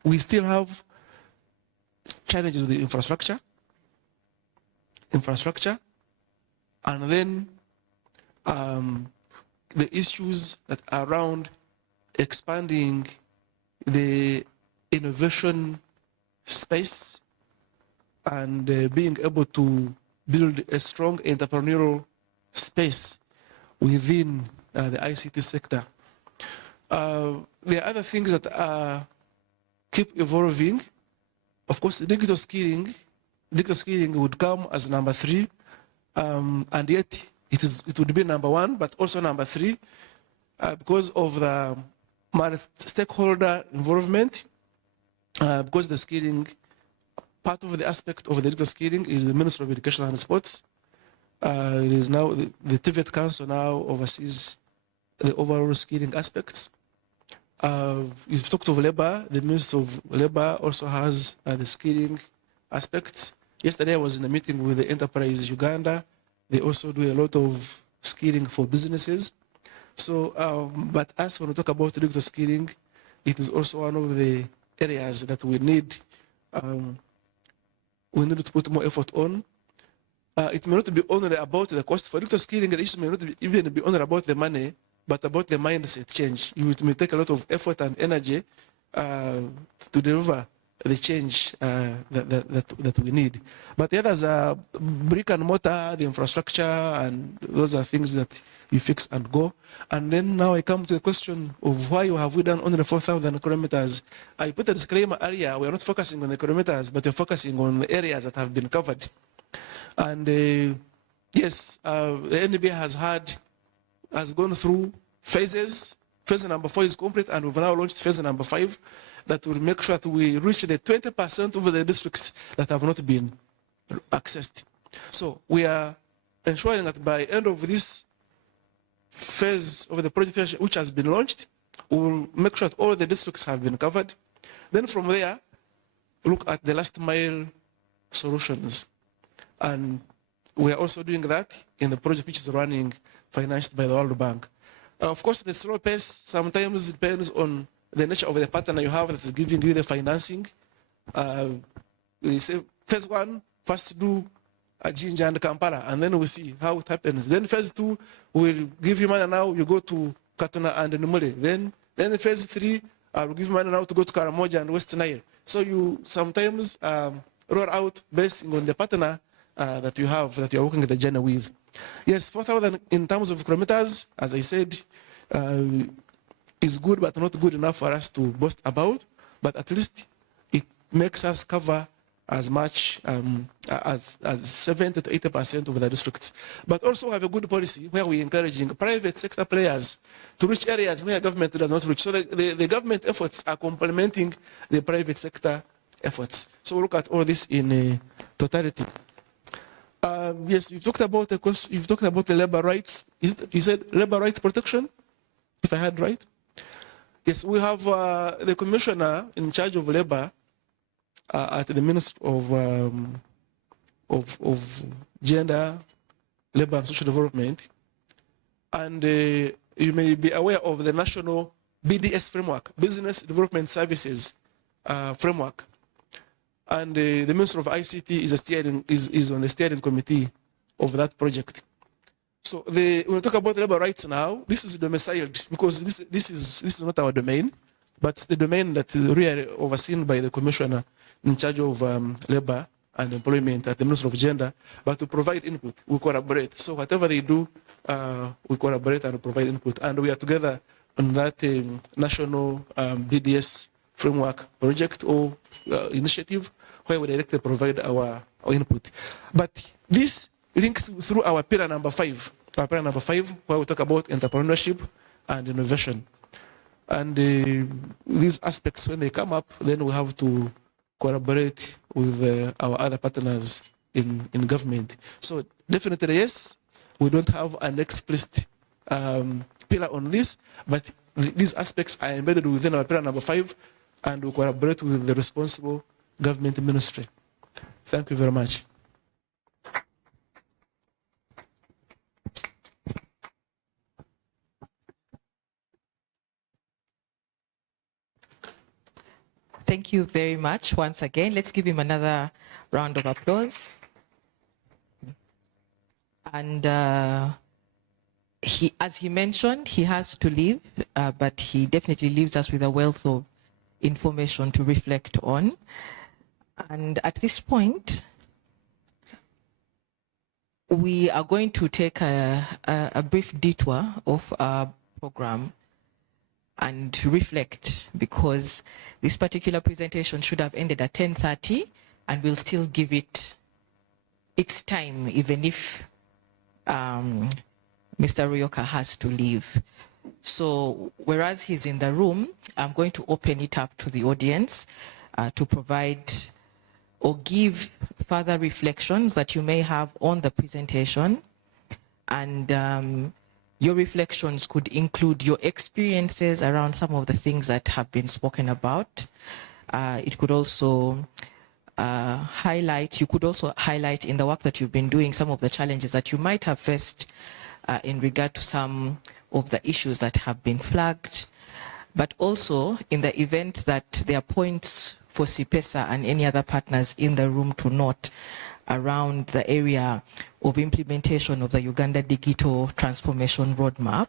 We still have challenges with the infrastructure, and then the issues that are around expanding the innovation space and being able to build a strong entrepreneurial space within the ICT sector. There are other things that keep evolving. Of course, digital skilling would come as number 3, and yet it would be number 1, but also number 3, because of the stakeholder involvement, because the skilling, part of the aspect of the digital skilling is the Ministry of Education and Sports. There is now the TVET Council now oversees the overall skilling aspects. You've talked of labor. The Ministry of Labor also has the skilling aspects. Yesterday I was in a meeting with the Enterprise Uganda. They also do a lot of skilling for businesses. So, but as when we talk about digital skilling, it is also one of the areas that we need to put more effort on. It may not be only about the cost for digital skilling. The issue may not even be only about the money, but about the mindset change. It may take a lot of effort and energy to deliver the change that we need. But the others are brick and mortar, the infrastructure, and those are things that you fix and go. And then now I come to the question of why have we done only 4,000 kilometers. I put a disclaimer earlier, we are not focusing on the kilometers, but we're focusing on the areas that have been covered. And yes, the NDB has gone through phases. Phase number 4 is complete, and we've now launched phase number 5 that will make sure that we reach the 20% of the districts that have not been accessed. So we are ensuring that by end of this phase of the project which has been launched, we will make sure that all the districts have been covered. Then from there, look at the last mile solutions. And we are also doing that in the project which is running, financed by the World Bank. Of course, the slow pace sometimes depends on the nature of the partner you have that is giving you the financing. We say phase one, first do Jinja and Kampala, and then we see how it happens. Then phase two, we'll give you money now, you go to Katuna and Numule. Then phase three, will give you money now to go to Karamoja and West Nile. So you sometimes roll out based on the partner that you have, that you're working the journey with. Yes, 4,000 in terms of kilometers, as I said, is good, but not good enough for us to boast about. But at least it makes us cover as much as 70 to 80% of the districts. But also have a good policy where we're encouraging private sector players to reach areas where government does not reach. So the government efforts are complementing the private sector efforts. So we look at all this in totality. Yes, you've talked about the labor rights. You said labor rights protection, if I heard right? Yes, we have the commissioner in charge of labor at the Ministry of Gender, Labor and Social Development. And you may be aware of the national BDS framework, Business Development Services framework. And the Minister of ICT is on the steering committee of that project. So when we talk about labor rights now, this is domiciled because this is not our domain, but the domain that is really overseen by the commissioner in charge of labor and employment at the Ministry of Gender. But to provide input, we collaborate. So whatever they do, we collaborate and provide input. And we are together on that national BDS framework project or initiative where we directly provide our input. But this links through our pillar number 5. Our pillar number 5, where we talk about entrepreneurship and innovation. And these aspects, when they come up, then we have to collaborate with our other partners in government. So definitely, yes, we don't have an explicit pillar on this, but these aspects are embedded within our pillar number 5, and we collaborate with the responsible government ministry. Thank you very much. Thank you very much once again. Let's give him another round of applause. And as he mentioned, he has to leave, but he definitely leaves us with a wealth of information to reflect on. And at this point, we are going to take a brief detour of our program and reflect, because this particular presentation should have ended at 10:30, and we'll still give it its time, even if Mr. Ruyoka has to leave. So whereas he's in the room, I'm going to open it up to the audience to provide or give further reflections that you may have on the presentation. And your reflections could include your experiences around some of the things that have been spoken about. It could also you could also highlight in the work that you've been doing some of the challenges that you might have faced in regard to some of the issues that have been flagged. But also, in the event that there are points for CIPESA and any other partners in the room to note around the area of implementation of the Uganda Digital Transformation Roadmap,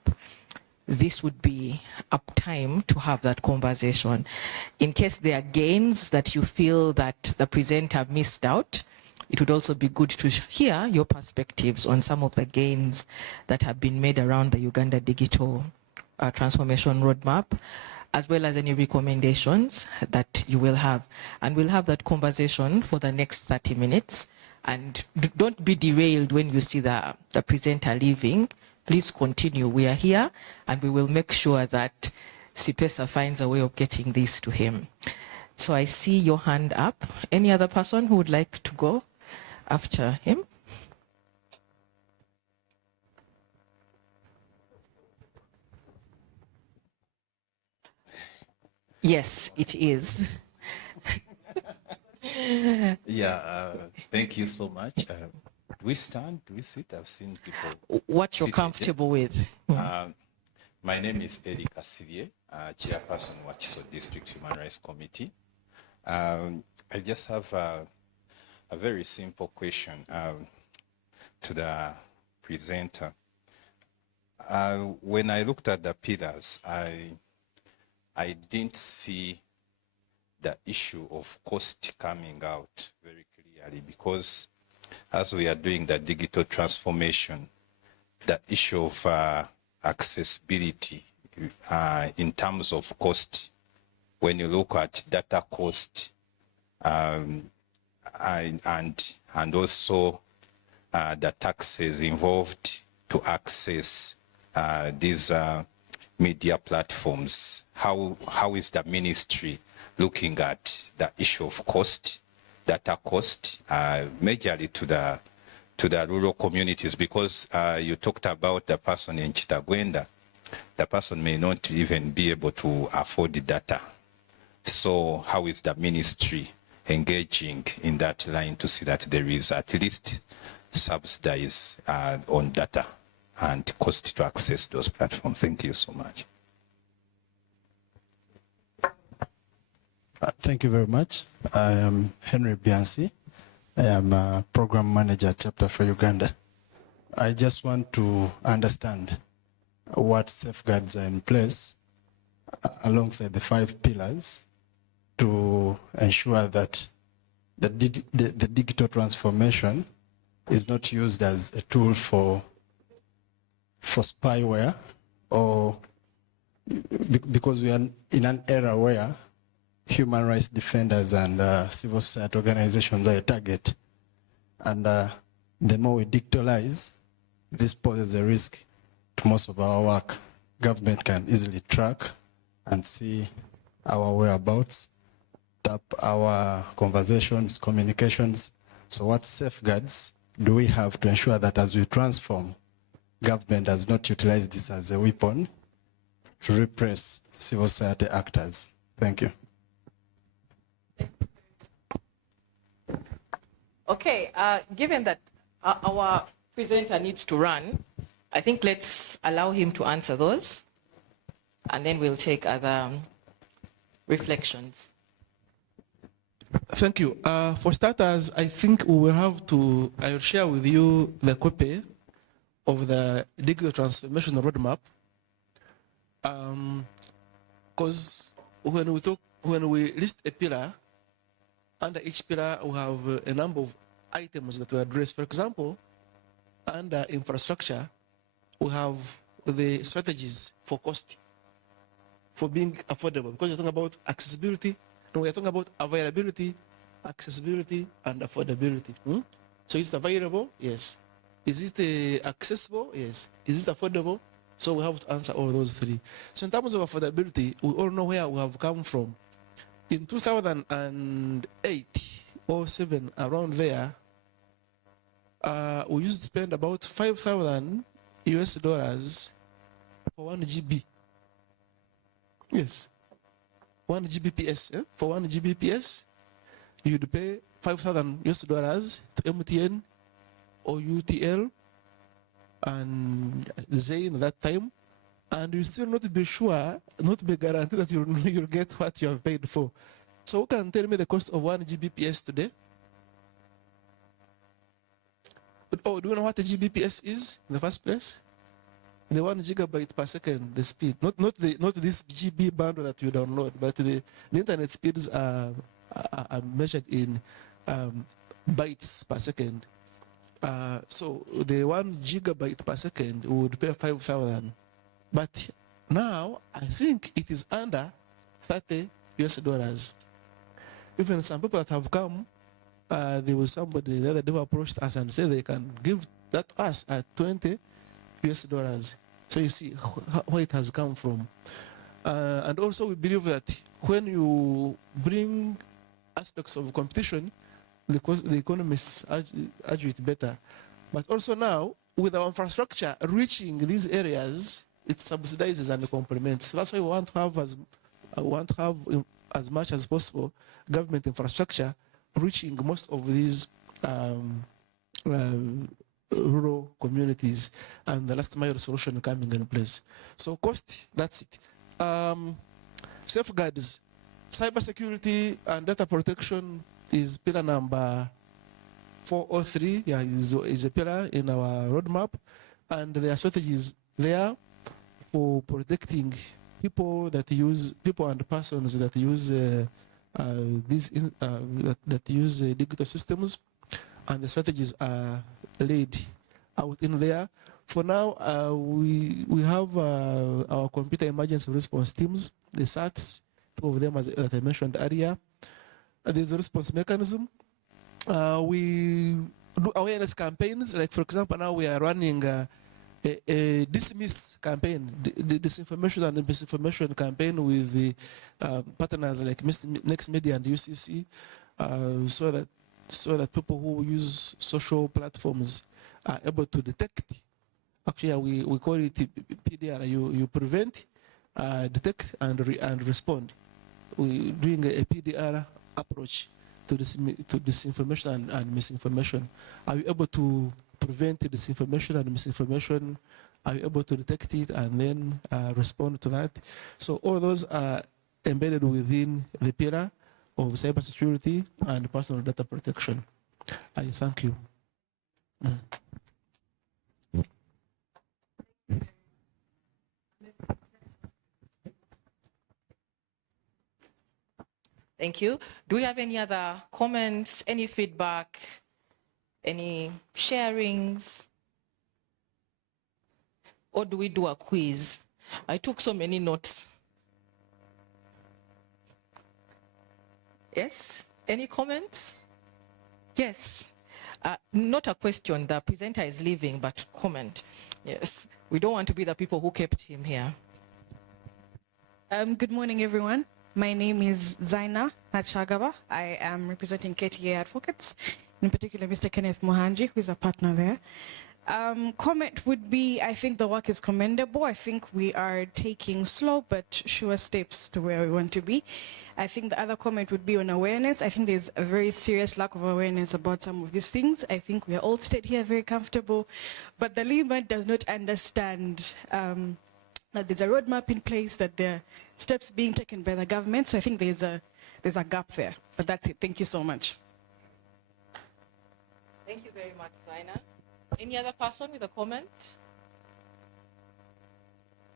this would be up time to have that conversation. In case there are gains that you feel that the presenter missed out, it would also be good to hear your perspectives on some of the gains that have been made around the Uganda Digital Transformation Roadmap, as well as any recommendations that you will have. And we'll have that conversation for the next 30 minutes. And don't be derailed when you see the presenter leaving. Please continue. We are here, and we will make sure that CIPESA finds a way of getting this to him. So I see your hand up. Any other person who would like to go after him? Yes, it is. Thank you so much. Do we stand? Do we sit? I've seen people. What you're seated, comfortable with. My name is Eric Asilie, chairperson of Wakiso District Human Rights Committee. I just have a very simple question to the presenter. When I looked at the pillars, I didn't see the issue of cost coming out very clearly, because as we are doing the digital transformation, the issue of accessibility in terms of cost, when you look at data cost and also the taxes involved to access these media platforms, how is the ministry looking at the issue of cost, data cost, majorly to the rural communities? Because you talked about the person in Chitagwenda, the person may not even be able to afford the data. So how is the ministry engaging in that line to see that there is at least subsidies on data and cost to access those platforms? Thank you so much. Thank you very much. I am Henry Biansi. I am a program manager chapter for Uganda. I just want to understand what safeguards are in place alongside the 5 pillars to ensure that the digital transformation is not used as a tool for spyware, or because we are in an era where human rights defenders and civil society organizations are a target. And the more we digitalize, this poses a risk to most of our work. Government can easily track and see our whereabouts, tap our conversations, communications. So what safeguards do we have to ensure that as we transform, government does not utilize this as a weapon to repress civil society actors? Thank you. Okay, given that our presenter needs to run, I think let's allow him to answer those, and then we'll take other reflections. Thank you. For starters, I think we will have to, I will share with you the copy of the digital transformation roadmap. Because when we list a pillar, under each pillar we have a number of items that we address. For example, under infrastructure, we have the strategies for cost, for being affordable, because you're talking about accessibility, and we're talking about availability, accessibility, and affordability. So is it available? Yes. Is it accessible? Yes. Is it affordable? So we have to answer all those 3. So in terms of affordability, we all know where we have come from. In 2008 or 7, around there, we used to spend about $5,000 for 1 GB. Yes. 1 Gbps. For 1 Gbps, you'd pay $5,000 to MTN or UTL and Zain at that time, and you still not be sure, not be guaranteed that you'll get what you have paid for. So who can tell me the cost of 1 Gbps today? But, oh, do you know what a Gbps is in the first place? The 1 gigabyte per second, the speed, not this GB bundle that you download, but the internet speeds are measured in bytes per second. So the 1 gigabyte per second would pay $5,000, but now I think it is under $30. Even some people that have come, there was somebody the other day who approached us and said they can give that to us at $20. So you see where it has come from. And also we believe that when you bring aspects of competition, the economists argue it better. But also now, with our infrastructure reaching these areas, it subsidizes and complements. So that's why we want to have as much as possible government infrastructure reaching most of these rural communities and the last mile solution coming in place. So cost, that's it. Safeguards, cybersecurity and data protection is pillar number 403, yeah, is a pillar in our roadmap, and there are strategies there for protecting people and persons that use that use digital systems, and the strategies are laid out in there. For now, we have our computer emergency response teams, the SATs, 2 of them that I mentioned earlier. There's a response mechanism. We do awareness campaigns, like for example, now we are running a dismiss campaign, the disinformation and misinformation campaign with the partners like Next Media and UCC, so that people who use social platforms are able to detect. Actually, we call it PDR. You prevent, detect, and respond. We're doing a PDR approach to disinformation and misinformation. Are you able to prevent disinformation and misinformation? Are you able to detect it and then respond to that? So all those are embedded within the pillar of cybersecurity and personal data protection. I thank you. Thank you. Do we have any other comments, any feedback, any sharings? Or do we do a quiz? I took so many notes. Yes, any comments? Yes, not a question, the presenter is leaving, but comment. Yes, we don't want to be the people who kept him here. Good morning, everyone. My name is Zaina Nachagaba. I am representing KTA Advocates, in particular Mr. Kenneth Mohanji, who is a partner there. Comment would be, I think the work is commendable. I think we are taking slow but sure steps to where we want to be. I think the other comment would be on awareness. I think there's a very serious lack of awareness about some of these things. I think we are all stayed here very comfortable, but the layman does not understand that there's a roadmap in place, that there are steps being taken by the government. So I think there's a gap there. But that's it. Thank you so much. Thank you very much, Zaina. Any other person with a comment?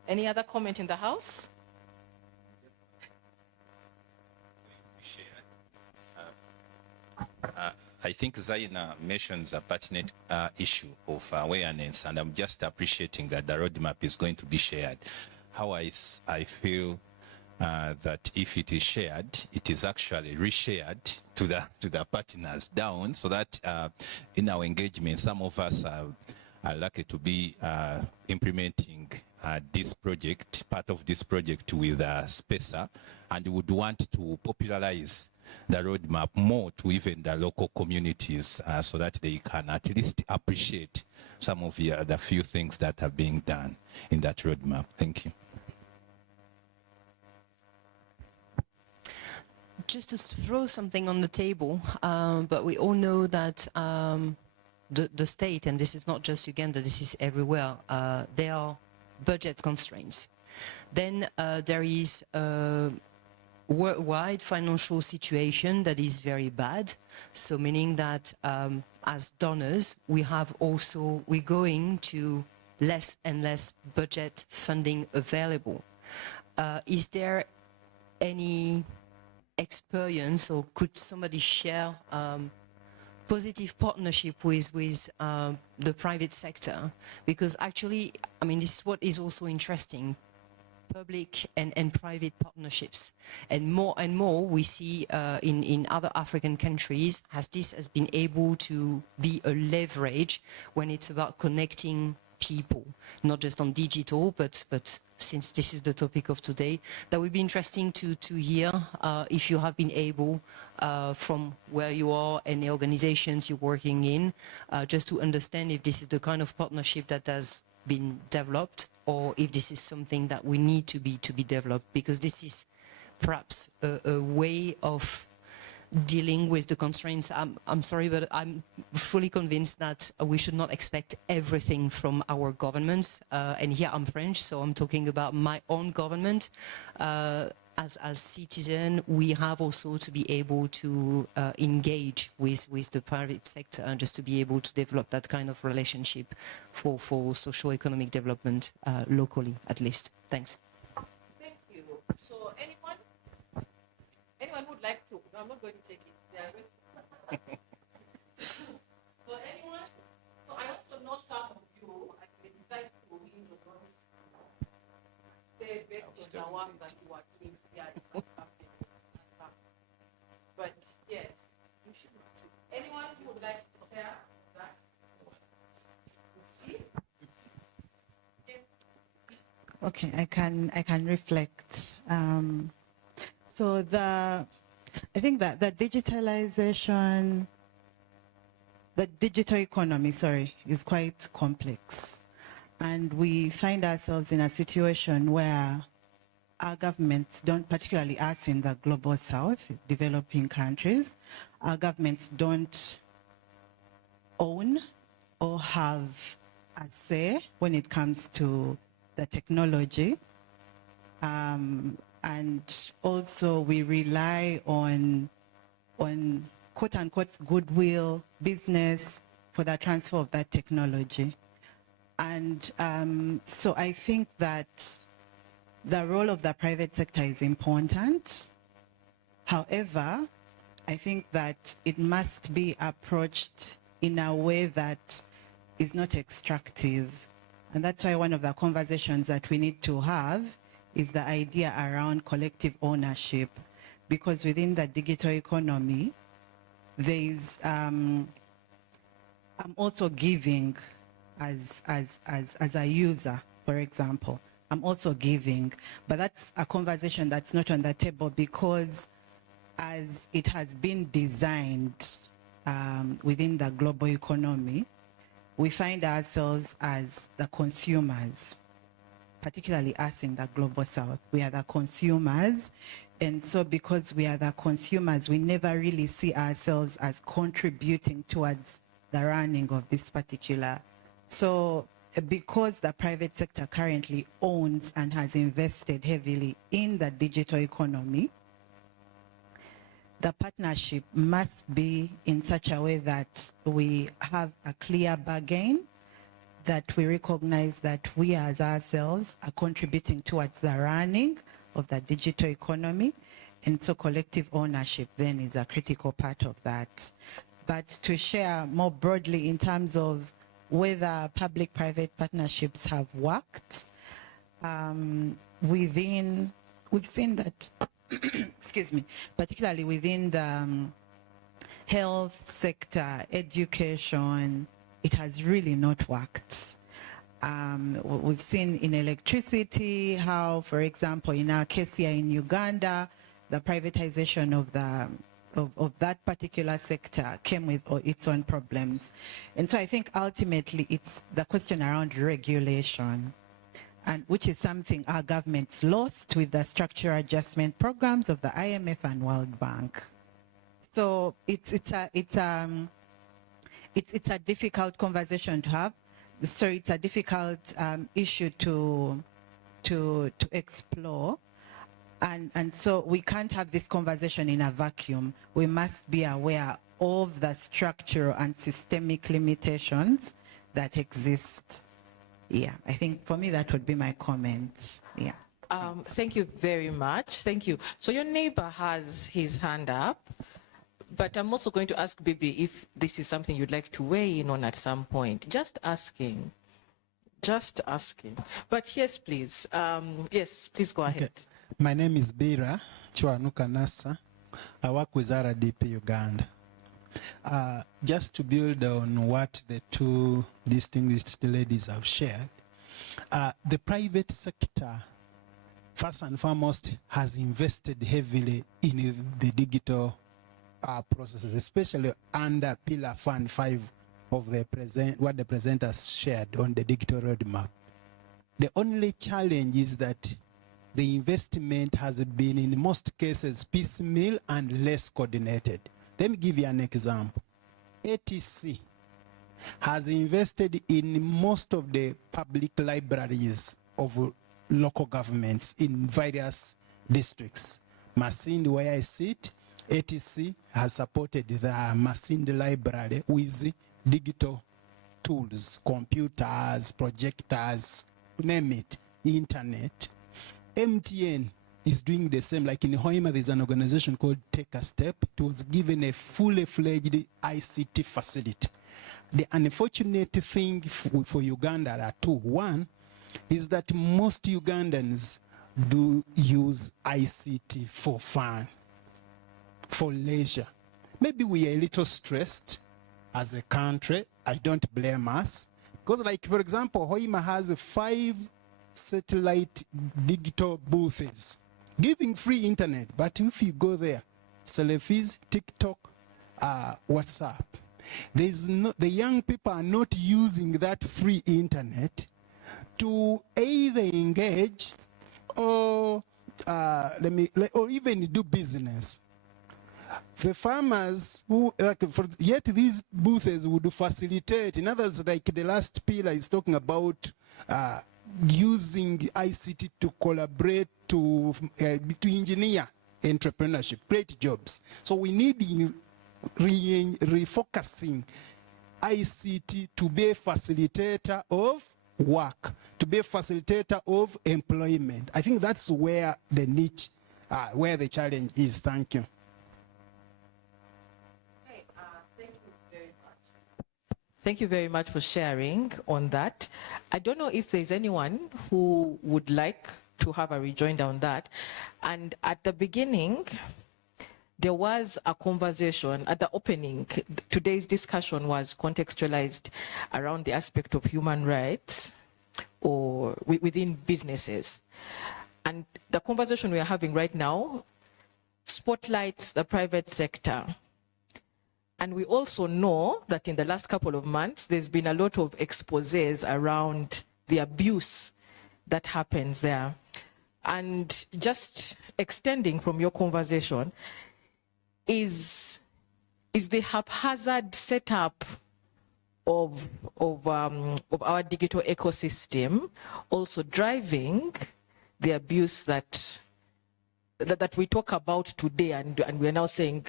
Any other comment in the house? I think Zaina mentions a pertinent issue of awareness, and I'm just appreciating that the roadmap is going to be shared. How I feel that if it is shared, it is actually reshared to the partners down, so that in our engagement, some of us are lucky to be implementing this project, part of this project with SPESA, and would want to popularize the roadmap more to even the local communities, so that they can at least appreciate some of the few things that are being done in that roadmap. Thank you. Just to throw something on the table, but we all know that the state, and this is not just Uganda, this is everywhere, there are budget constraints. Then there is a worldwide financial situation that is very bad. So meaning that as donors, we're going to less and less budget funding available. Is there any experience, or could somebody share positive partnership with the private sector? Because actually, I mean, this is what is also interesting, public and private partnerships. And more we see in other African countries, as this has been able to be a leverage when it's about connecting people, not just on digital, but since this is the topic of today, that would be interesting to hear if you have been able, from where you are and the organizations you're working in, just to understand if this is the kind of partnership that has been developed, or if this is something that we need to be developed, because this is perhaps a way of dealing with the constraints. I'm sorry, but I'm fully convinced that we should not expect everything from our governments. And here I'm French, so I'm talking about my own government. As citizen, we have also to be able to engage with the private sector and just to be able to develop that kind of relationship for socio-economic development locally, at least. Thanks. Thank you. So anyone who would like to? I'm not going to take it. They are going to. So anyone? So I also know some of you. I can decide to win the bonus. Stay based on the work that you are doing here. But yes, you should. Anyone who would like to share that? See? Yes. Okay, I can reflect. So I think that the digitalization, the digital economy, is quite complex. And we find ourselves in a situation where our governments don't, particularly us in the global south, developing countries, our governments don't own or have a say when it comes to the technology. And also we rely on quote unquote goodwill business for the transfer of that technology. And so I think that the role of the private sector is important. However, I think that it must be approached in a way that is not extractive. And that's why one of the conversations that we need to have is the idea around collective ownership. Because within the digital economy, there is, I'm also giving as a user, for example. I'm also giving, but that's a conversation that's not on the table because as it has been designed within the global economy, we find ourselves as the consumers, particularly us in the global south. We are the consumers. And so because we are the consumers, we never really see ourselves as contributing towards the running of this particular. So because the private sector currently owns and has invested heavily in the digital economy, the partnership must be in such a way that we have a clear bargain, that we recognize that we as ourselves are contributing towards the running of the digital economy. And so collective ownership then is a critical part of that. But to share more broadly in terms of whether public-private partnerships have worked, we've seen that, excuse me, particularly within the health sector, education, it has really not worked. We've seen in electricity how, for example, in our case here in Uganda, the privatization of that particular sector came with its own problems. And so I think ultimately it's the question around regulation, and which is something our governments lost with the structural adjustment programs of the IMF and World Bank. So it's a difficult conversation to have. So it's a difficult issue to explore. And so we can't have this conversation in a vacuum. We must be aware of the structural and systemic limitations that exist. Yeah, I think for me that would be my comments. Yeah. Thank you very much. Thank you. So your neighbor has his hand up, but I'm also going to ask Bibi if this is something you'd like to weigh in on at some point. Just asking. Just asking. But yes, please. Yes, please go ahead. Okay. My name is Bira Chwanuka Nasa. I work with RDP Uganda. Just to build on what the two distinguished ladies have shared, the private sector, first and foremost, has invested heavily in the digital processes, especially under Pillar Fund 5 of what the presenters shared on the digital roadmap. The only challenge is that the investment has been in most cases piecemeal and less coordinated. Let me give you an example. ATC has invested in most of the public libraries of local governments in various districts. Masindi, where I sit, ATC has supported the Masindi library with digital tools, computers, projectors, name it, internet. MTN is doing the same. Like in Hoima, there's an organization called Take a Step. It was given a fully fledged ICT facility. The unfortunate thing for Uganda are two. One is that most Ugandans do use ICT for fun, for leisure. Maybe we are a little stressed as a country. I don't blame us. Because like, for example, Hoima has 5 satellite digital booths giving free internet. But if you go there, selfies, TikTok, WhatsApp, the young people are not using that free internet to either engage or or even do business. The farmers who, yet these booths would facilitate. In others, like the last pillar is talking about using ICT to collaborate, to engineer entrepreneurship, create jobs. So we need refocusing ICT to be a facilitator of work, to be a facilitator of employment. I think that's where the niche, where the challenge is. Thank you. Thank you very much for sharing on that. I don't know if there's anyone who would like to have a rejoinder on that. And at the beginning, there was a conversation at the opening. Today's discussion was contextualized around the aspect of human rights or within businesses. And the conversation we are having right now spotlights the private sector. And we also know that in the last couple of months, there's been a lot of exposés around the abuse that happens there. And just extending from your conversation, is the haphazard setup of our digital ecosystem also driving the abuse that we talk about today, and we're now saying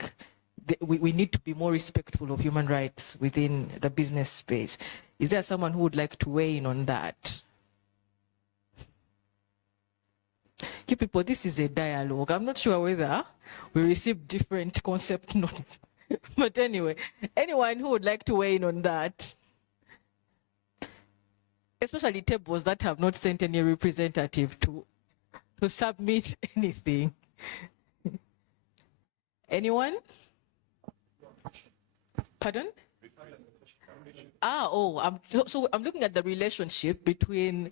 we need to be more respectful of human rights within the business space. Is there someone who would like to weigh in on that? You people, this is a dialogue. I'm not sure whether we received different concept notes. But anyway, anyone who would like to weigh in on that? Especially tables that have not sent any representative to submit anything. Anyone? Pardon? So I'm looking at the relationship between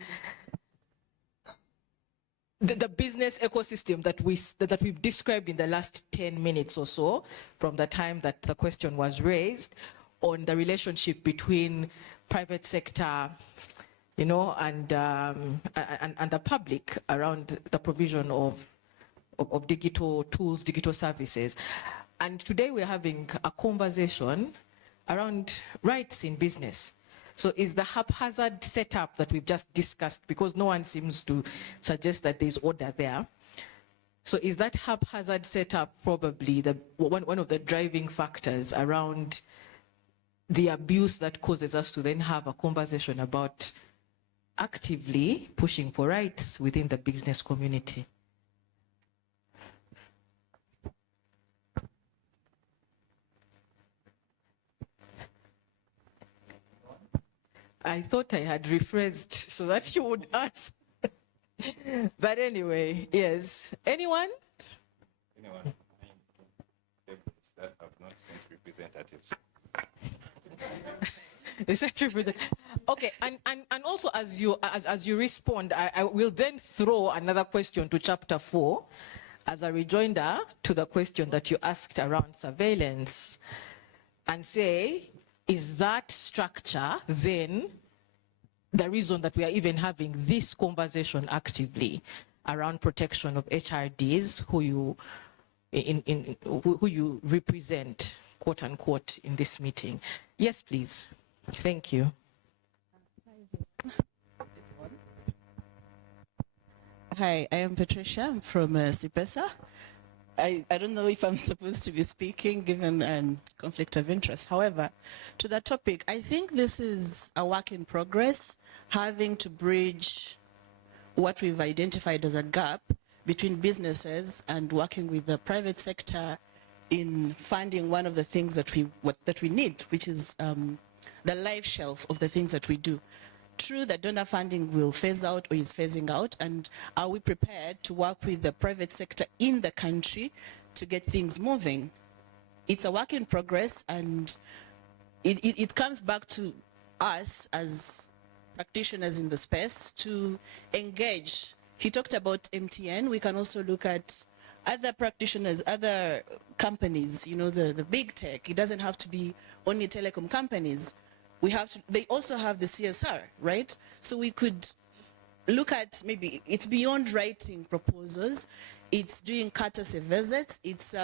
the business ecosystem that we've described in the last 10 minutes or so, from the time that the question was raised, on the relationship between private sector, you know, and the public around the provision of digital tools, digital services. And today we're having a conversation around rights in business. So is the haphazard setup that we've just discussed, because no one seems to suggest that there's order there. So is that haphazard setup probably one of the driving factors around the abuse that causes us to then have a conversation about actively pushing for rights within the business community? I thought I had rephrased so that you would ask. But anyway, yes. Anyone? Anyone? That have not sent representatives. Okay, and also as you respond, I will then throw another question to chapter 4 as a rejoinder to the question that you asked around surveillance, and say, is that structure then the reason that we are even having this conversation actively around protection of HRDs who you represent, quote unquote, in this meeting. Yes, please. Thank you. Hi, I am Patricia. I'm from CIPESA. I don't know if I'm supposed to be speaking given conflict of interest. However, to that topic, I think this is a work in progress, having to bridge what we've identified as a gap between businesses and working with the private sector in funding one of the things that we need, which is the life shelf of the things that we do. True that donor funding will phase out or is phasing out, and are we prepared to work with the private sector in the country to get things moving? It's a work in progress, and it comes back to us as practitioners in the space to engage. He talked about MTN. We can also look at other practitioners, other companies, you know, the big tech. It doesn't have to be only telecom companies. They also have the CSR, right? So we could look at, maybe it's beyond writing proposals, it's doing courtesy visits, it's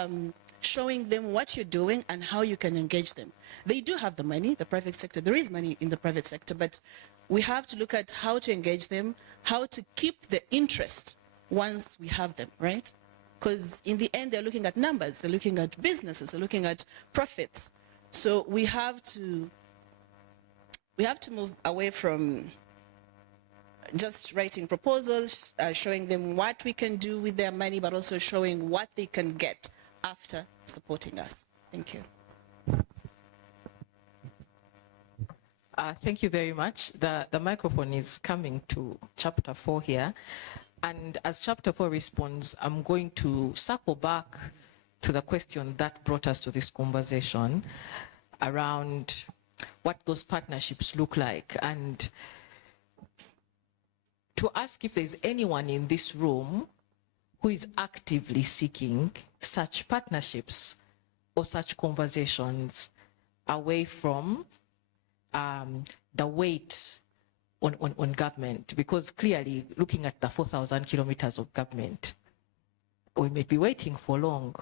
showing them what you're doing and how you can engage them. They do have the money, the private sector, there is money in the private sector, but we have to look at how to engage them, how to keep the interest once we have them, right? Because in the end, they're looking at numbers, they're looking at businesses, they're looking at profits. So we have to move away from just writing proposals, showing them what we can do with their money, but also showing what they can get after supporting us. Thank you. Thank you very much. The microphone is coming to Chapter 4 here. And as Chapter 4 responds, I'm going to circle back to the question that brought us to this conversation around what those partnerships look like, and to ask if there's anyone in this room who is actively seeking such partnerships or such conversations away from the weight on government, because clearly looking at the 4,000 kilometers of government, we may be waiting for long.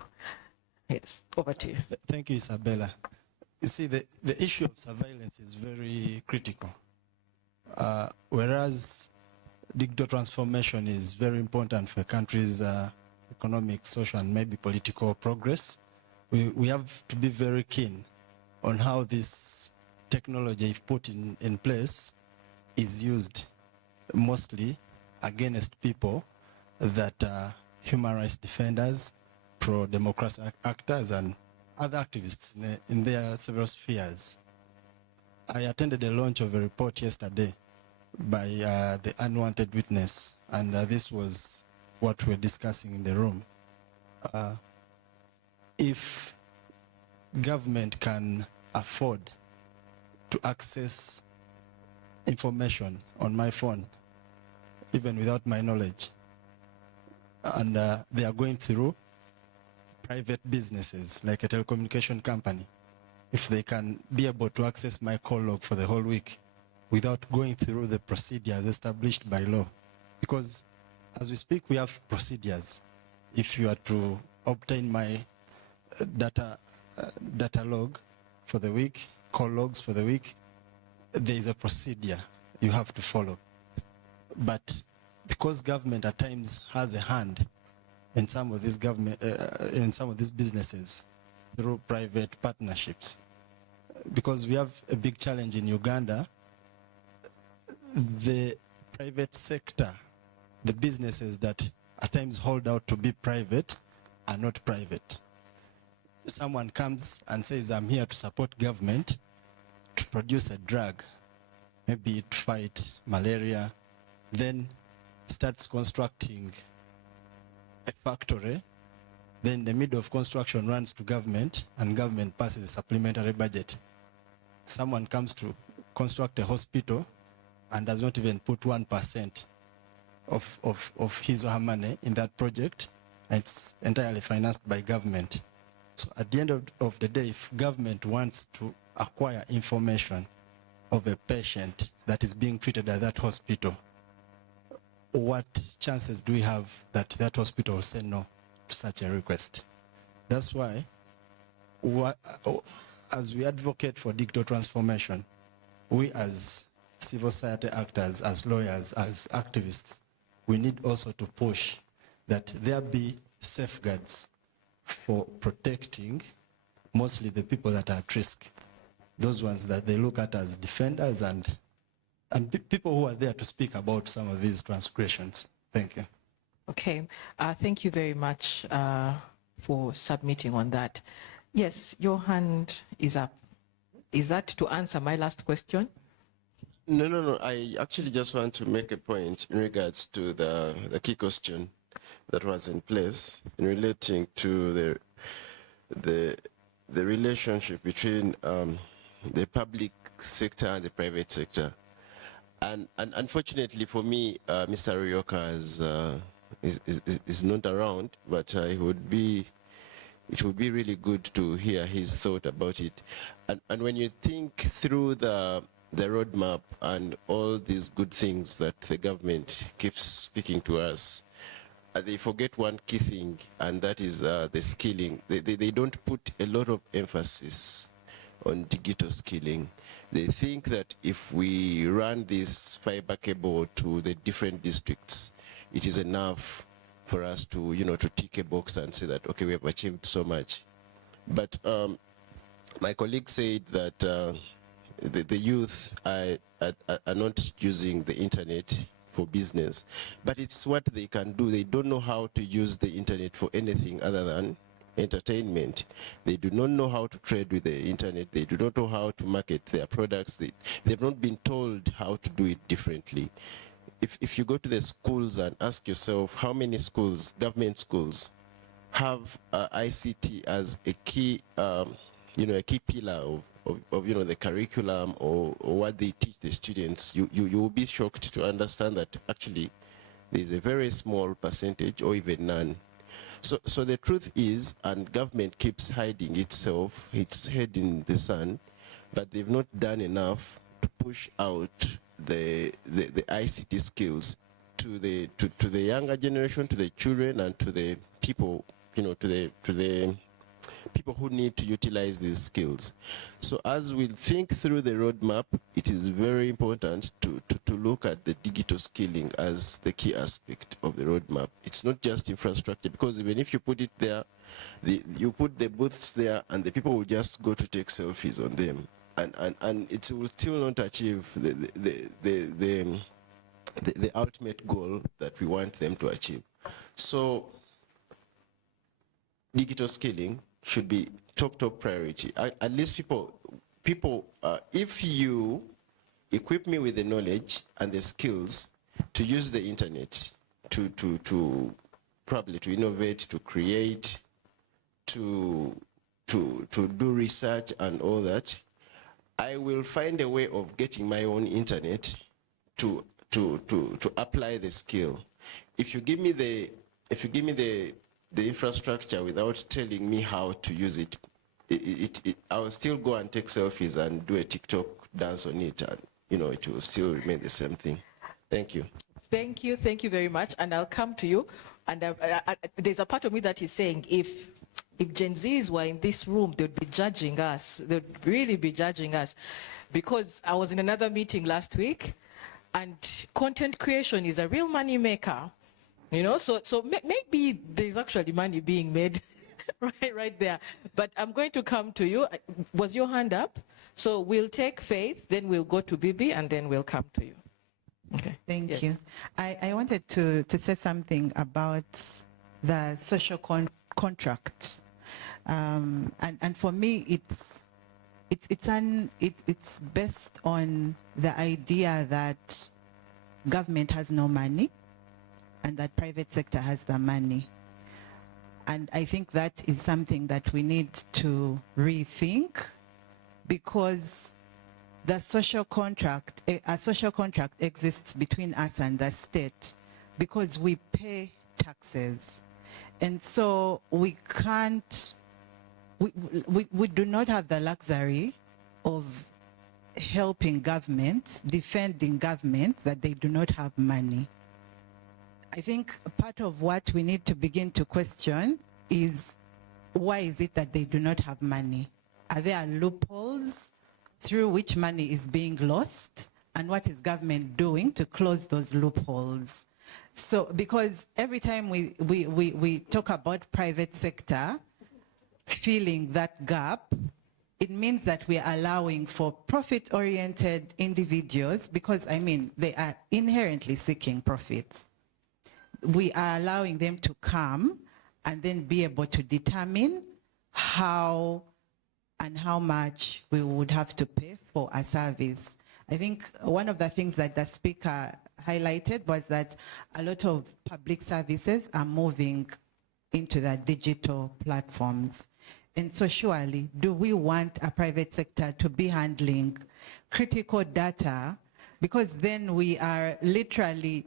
Yes, over to you. Thank you, Isabella. You see, the issue of surveillance is very critical. Whereas digital transformation is very important for a country's economic, social, and maybe political progress, we have to be very keen on how this technology, if put in place, is used mostly against people that are human rights defenders, pro-democracy actors, and other activists in their several spheres. I attended a launch of a report yesterday by the Unwanted Witness, and this was what we're discussing in the room. If government can afford to access information on my phone, even without my knowledge, and they are going through private businesses like a telecommunication company, if they can be able to access my call log for the whole week without going through the procedures established by law. Because as we speak, we have procedures. If you are to obtain my data log for the week, call logs for the week, there is a procedure you have to follow. But because government at times has a hand in some of these businesses through private partnerships, because we have a big challenge in Uganda, the private sector, the businesses that at times hold out to be private are not private. Someone comes and says, I'm here to support government to produce a drug, maybe to fight malaria, then starts constructing a factory, then in the middle of construction runs to government, and government passes a supplementary budget. Someone comes to construct a hospital and does not even put 1% of his or her money in that project, and it's entirely financed by government. So at the end of the day, if government wants to acquire information of a patient that is being treated at that hospital, what chances do we have that that hospital will say no to such a request? That's why, as we advocate for digital transformation, we as civil society actors, as lawyers, as activists, we need also to push that there be safeguards for protecting mostly the people that are at risk, those ones that they look at as defenders and people who are there to speak about some of these transgressions. Thank you. Okay, thank you very much for submitting on that. Yes, your hand is up. Is that to answer my last question? No. I actually just want to make a point in regards to the key question that was in place in relating to the relationship between the public sector and the private sector. And unfortunately for me, Mr. Ryoka is not around, but it would be really good to hear his thought about it. And when you think through the roadmap and all these good things that the government keeps speaking to us, they forget one key thing, and that is the skilling. They don't put a lot of emphasis on digital skilling. They think that if we run this fiber cable to the different districts, it is enough for us to, to tick a box and say that, okay, we have achieved so much. But my colleague said that the youth are not using the internet for business, but it's what they can do. They don't know how to use the internet for anything other than entertainment. They do not know how to trade with the internet. They do not know how to market their products. They've not been told how to do it differently. If you go to the schools and ask yourself how many schools, government schools, have ICT as a key, a key pillar of the curriculum or what they teach the students, you will be shocked to understand that actually there's a very small percentage or even none. So the truth is, and government keeps hiding itself, its head in the sand, but they've not done enough to push out the ICT skills to the younger generation, to the children, and to the people, to the people who need to utilize these skills. So as we think through the roadmap, it is very important to look at the digital skilling as the key aspect of the roadmap. It's not just infrastructure, because even if you put it there, you put the booths there and the people will just go to take selfies on them. And it will still not achieve the ultimate goal that we want them to achieve. So digital skilling should be top priority. At least people, if you equip me with the knowledge and the skills to use the internet, to probably to innovate, to create, to do research and all that, I will find a way of getting my own internet to apply the skill. If you give me the infrastructure without telling me how to use it, I will still go and take selfies and do a TikTok dance on it, and it will still remain the same thing. Thank you. Thank you very much, and I'll come to you. And there's a part of me that is saying, if Gen Zs were in this room, they'd be judging us. They'd really be judging us, because I was in another meeting last week, and content creation is a real money maker. So maybe there's actually money being made right there. But I'm going to come to you. Was your hand up? So we'll take Faith, then we'll go to Bibi, and then we'll come to you. Okay. Thank you. I wanted to say something about the social contract. And for me, it's based on the idea that government has no money and that private sector has the money. And I think that is something that we need to rethink, because the social contract, a social contract exists between us and the state because we pay taxes. And so we can't, we do not have the luxury of helping governments, defending government that they do not have money. I think part of what we need to begin to question is, why is it that they do not have money? Are there loopholes through which money is being lost? And what is government doing to close those loopholes? So, because every time we talk about private sector filling that gap, it means that we are allowing for profit-oriented individuals, because, I mean, they are inherently seeking profits. We are allowing them to come and then be able to determine how and how much we would have to pay for a service. I think one of the things that the speaker highlighted was that a lot of public services are moving into the digital platforms. And so surely, do we want a private sector to be handling critical data? Because then we are literally,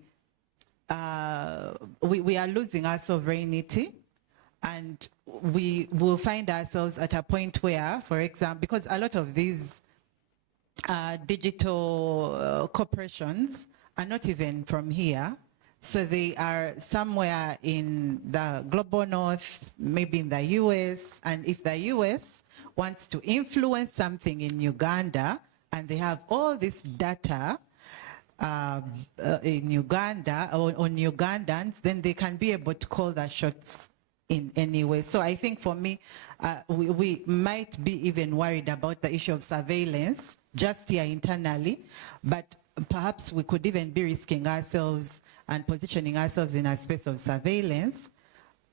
we are losing our sovereignty, and we will find ourselves at a point where, for example, because a lot of these digital corporations are not even from here, so they are somewhere in the global north, maybe in the US, and if the US wants to influence something in Uganda, and they have all this data in Uganda, on Ugandans, then they can be able to call the shots in any way. So I think for me, we might be even worried about the issue of surveillance just here internally, but perhaps we could even be risking ourselves and positioning ourselves in a space of surveillance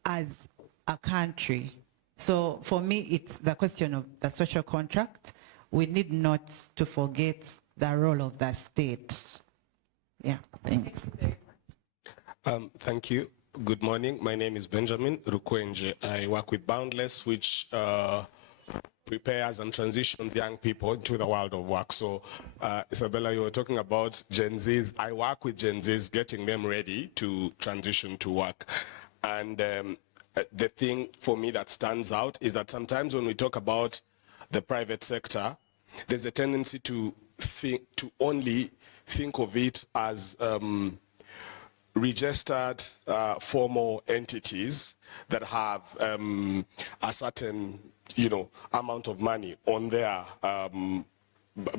as a country. So for me, it's the question of the social contract. We need not to forget the role of the state. Yeah, thanks. Thank you. Good morning. My name is Benjamin Rukwenje. I work with Boundless, which prepares and transitions young people into the world of work. So, Isabella, you were talking about Gen Zs. I work with Gen Zs, getting them ready to transition to work. And the thing for me that stands out is that sometimes when we talk about the private sector, there's a tendency to only think of it as registered formal entities that have a certain amount of money on their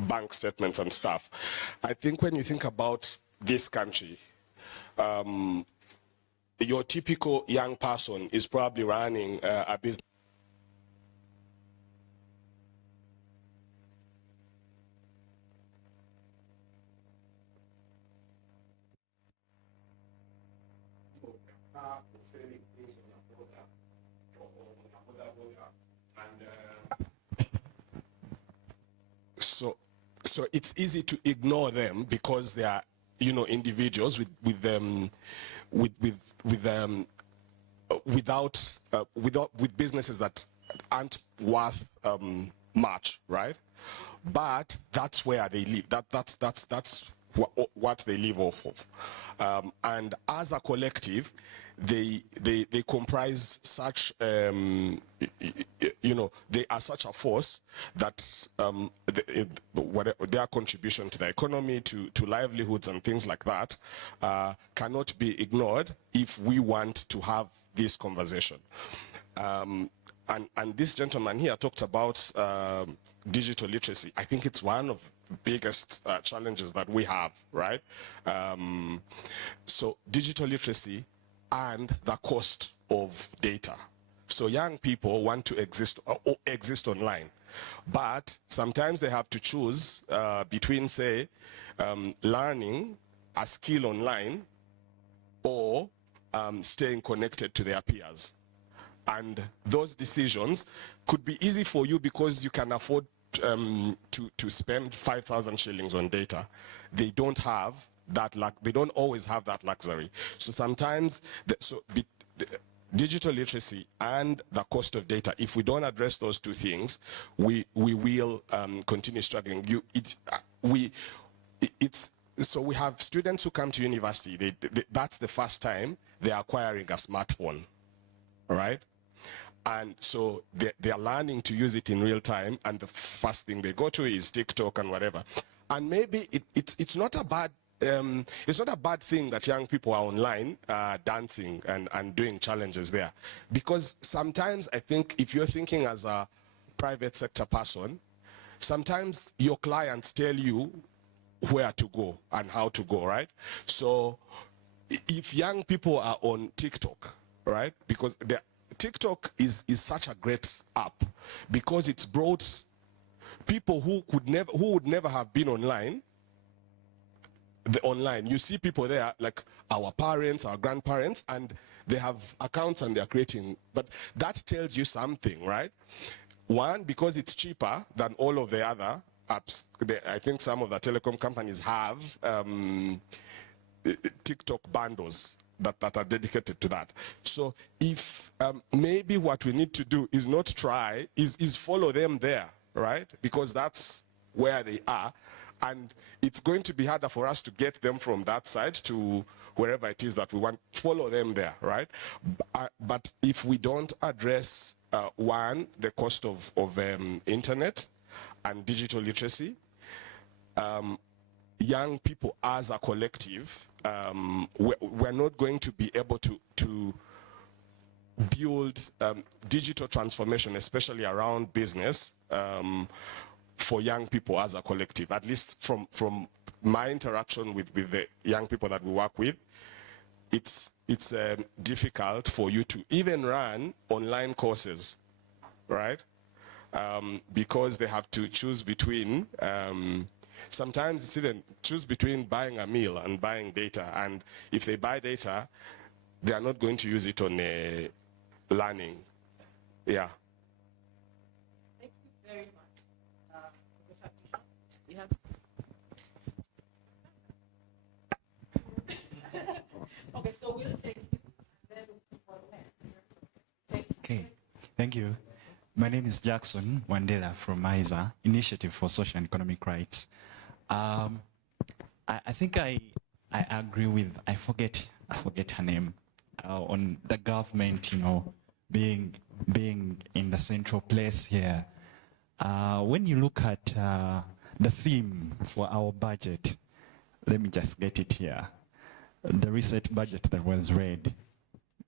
bank statements and stuff. I think when you think about this country, your typical young person is probably running a business. So it's easy to ignore them because they are, individuals with businesses that aren't worth much, right? But that's where they live. That's what they live off of. And as a collective, they comprise such they are such a force that their contribution to the economy, to livelihoods and things like that cannot be ignored if we want to have this conversation. And this gentleman here talked about digital literacy. I think it's one of the biggest challenges that we have, right? So digital literacy and the cost of data. So young people want to exist online, but sometimes they have to choose between, say, learning a skill online or staying connected to their peers. And those decisions could be easy for you because you can afford to spend 5,000 shillings on data. They don't have that they don't always have that luxury. So sometimes, digital literacy and the cost of data, if we don't address those two things, we will continue struggling. So we have students who come to university, that's the first time they're acquiring a smartphone, right? And so they are learning to use it in real time, and the first thing they go to is TikTok and whatever. And maybe it's not a bad it's not a bad thing that young people are online dancing and doing challenges there. Because sometimes I think if you're thinking as a private sector person, sometimes your clients tell you where to go and how to go, right? So if young people are on TikTok, right? Because TikTok is such a great app because it's brought people who would never have been online. You see people there like our parents, our grandparents, and they have accounts and they're creating. But that tells you something, right? One, because it's cheaper than all of the other apps. I think some of the telecom companies have TikTok bundles that are dedicated to that. So if maybe what we need to do is not try, is follow them there, right? Because that's where they are. And it's going to be harder for us to get them from that side to wherever it is that we want. Follow them there, right? But if we don't address, one, the cost of internet and digital literacy, young people as a collective, we're not going to be able to build digital transformation, especially around business, for young people as a collective. At least from my interaction with the young people that we work with, it's difficult for you to even run online courses, right? Because they have to choose between, sometimes it's even choose between buying a meal and buying data. And if they buy data, they are not going to use it on learning. Yeah. Thank you very much. You have okay, so we'll take Okay, thank you. My name is Jackson Wandela from ISA, Initiative for Social and Economic Rights. I think I agree with, I forget her name, on the government, being in the central place here. When you look at the theme for our budget, let me just get it here. The recent budget that was read,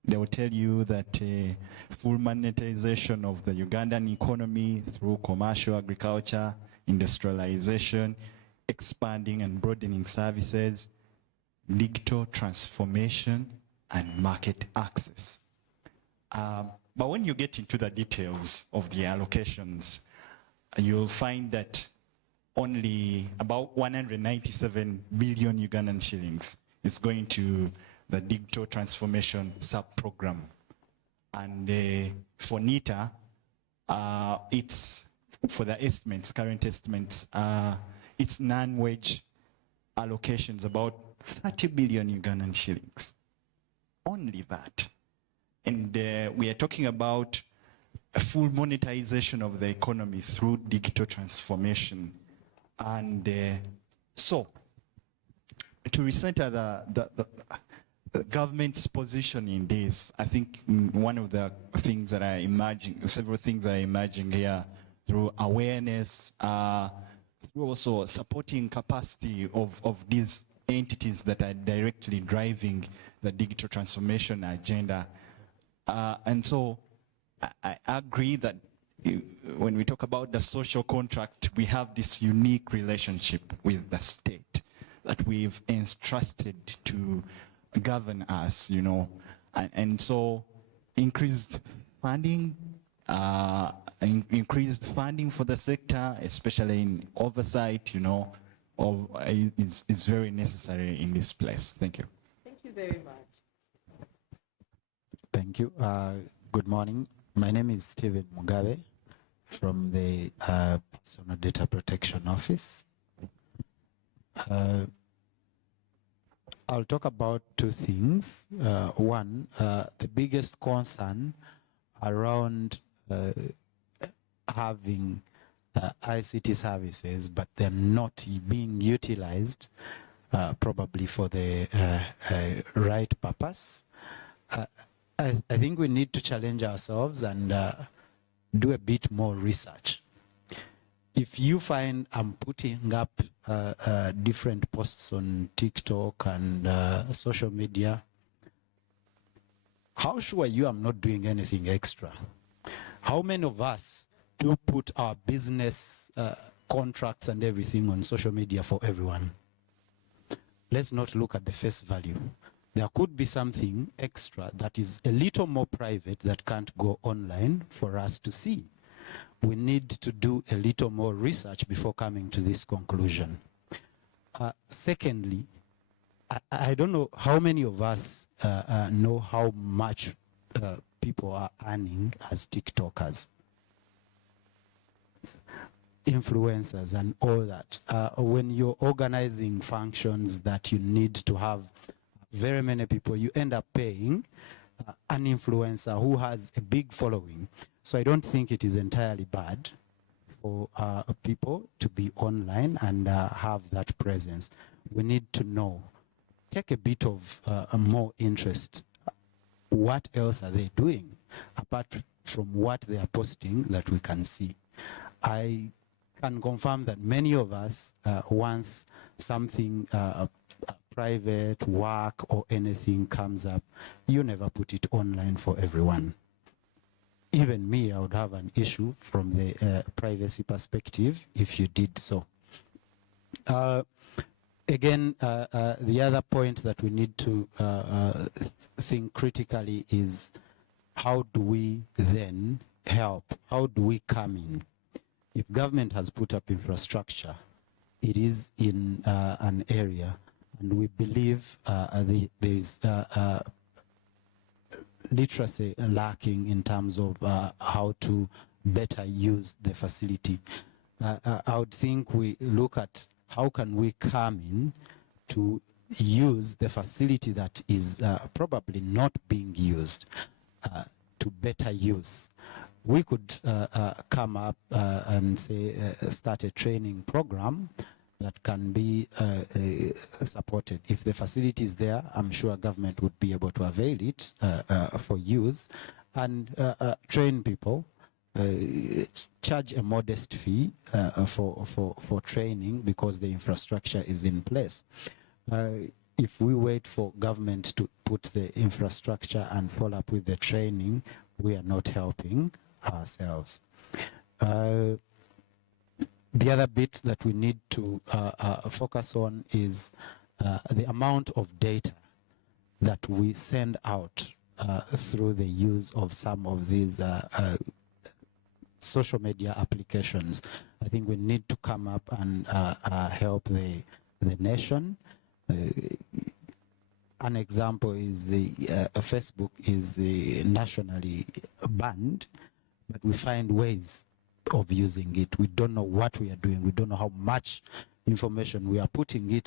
they will tell you that full monetization of the Ugandan economy through commercial agriculture, industrialization, expanding and broadening services, digital transformation, and market access. But when you get into the details of the allocations, you'll find that only about 197 billion Ugandan shillings is going to the digital transformation sub-program. And for NITA, it's, for the estimates, current estimates, it's non-wage allocations, about 30 billion Ugandan shillings. Only that. And we are talking about a full monetization of the economy through digital transformation. And so, to recenter the government's position in this, I think one of the things that are emerging, several things that are emerging here through awareness, through also supporting capacity of these entities that are directly driving the digital transformation agenda. And so I agree that when we talk about the social contract, we have this unique relationship with the state that we've entrusted to govern us, and so increased funding for the sector, especially in oversight, is very necessary in this place. Thank you. Thank you very much. Thank you. Good morning. My name is Stephen Mugabe from the Personal Data Protection Office. I'll talk about two things. One, the biggest concern around having ICT services, but they're not being utilized probably for the right purpose. I think we need to challenge ourselves and do a bit more research. If you find I'm putting up different posts on TikTok and social media, how sure are you I'm not doing anything extra? How many of us do put our business contracts and everything on social media for everyone? Let's not look at the face value. There could be something extra that is a little more private that can't go online for us to see. We need to do a little more research before coming to this conclusion. Secondly, I don't know how many of us know how much people are earning as TikTokers, influencers and all that. When you're organizing functions that you need to have very many people, you end up paying an influencer who has a big following. So I don't think it is entirely bad for people to be online and have that presence. We need to know, take a bit of more interest. What else are they doing apart from what they are posting that we can see? I can confirm that many of us, once something private, work or anything comes up, you never put it online for everyone. Even me, I would have an issue from the privacy perspective if you did so. Again, the other point that we need to think critically is, how do we then help? How do we come in? If government has put up infrastructure, it is in an area, and we believe there is literacy lacking in terms of how to better use the facility. I would think we look at how can we come in to use the facility that is probably not being used to better use. We could come up and say start a training program that can be supported. If the facility is there, I'm sure government would be able to avail it for use and train people, charge a modest fee for training because the infrastructure is in place. If we wait for government to put the infrastructure and follow up with the training, we are not helping ourselves. The other bit that we need to focus on is the amount of data that we send out through the use of some of these social media applications. I think we need to come up and help the nation. An example is Facebook is nationally banned, but we find ways of using it. We don't know what we are doing. We don't know how much information we are putting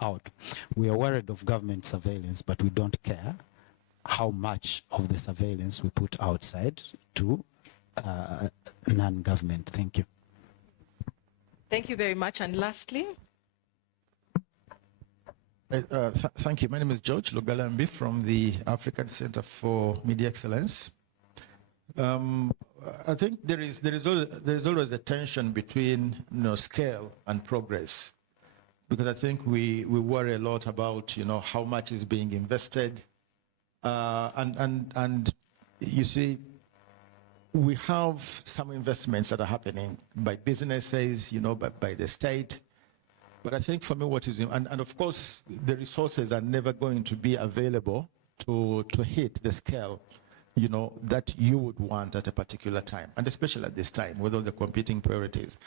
out. We are worried of government surveillance, but we don't care how much of the surveillance we put outside to non-government. Thank you. Thank you very much. And lastly, thank you. My name is George Lugalambi from the African Center for Media Excellence. I think there is always a tension between scale and progress, because I think we worry a lot about how much is being invested, and you see we have some investments that are happening by businesses, by the state. But I think for me, what is, and of course, the resources are never going to be available to hit the scale, that you would want at a particular time, and especially at this time with all the competing priorities.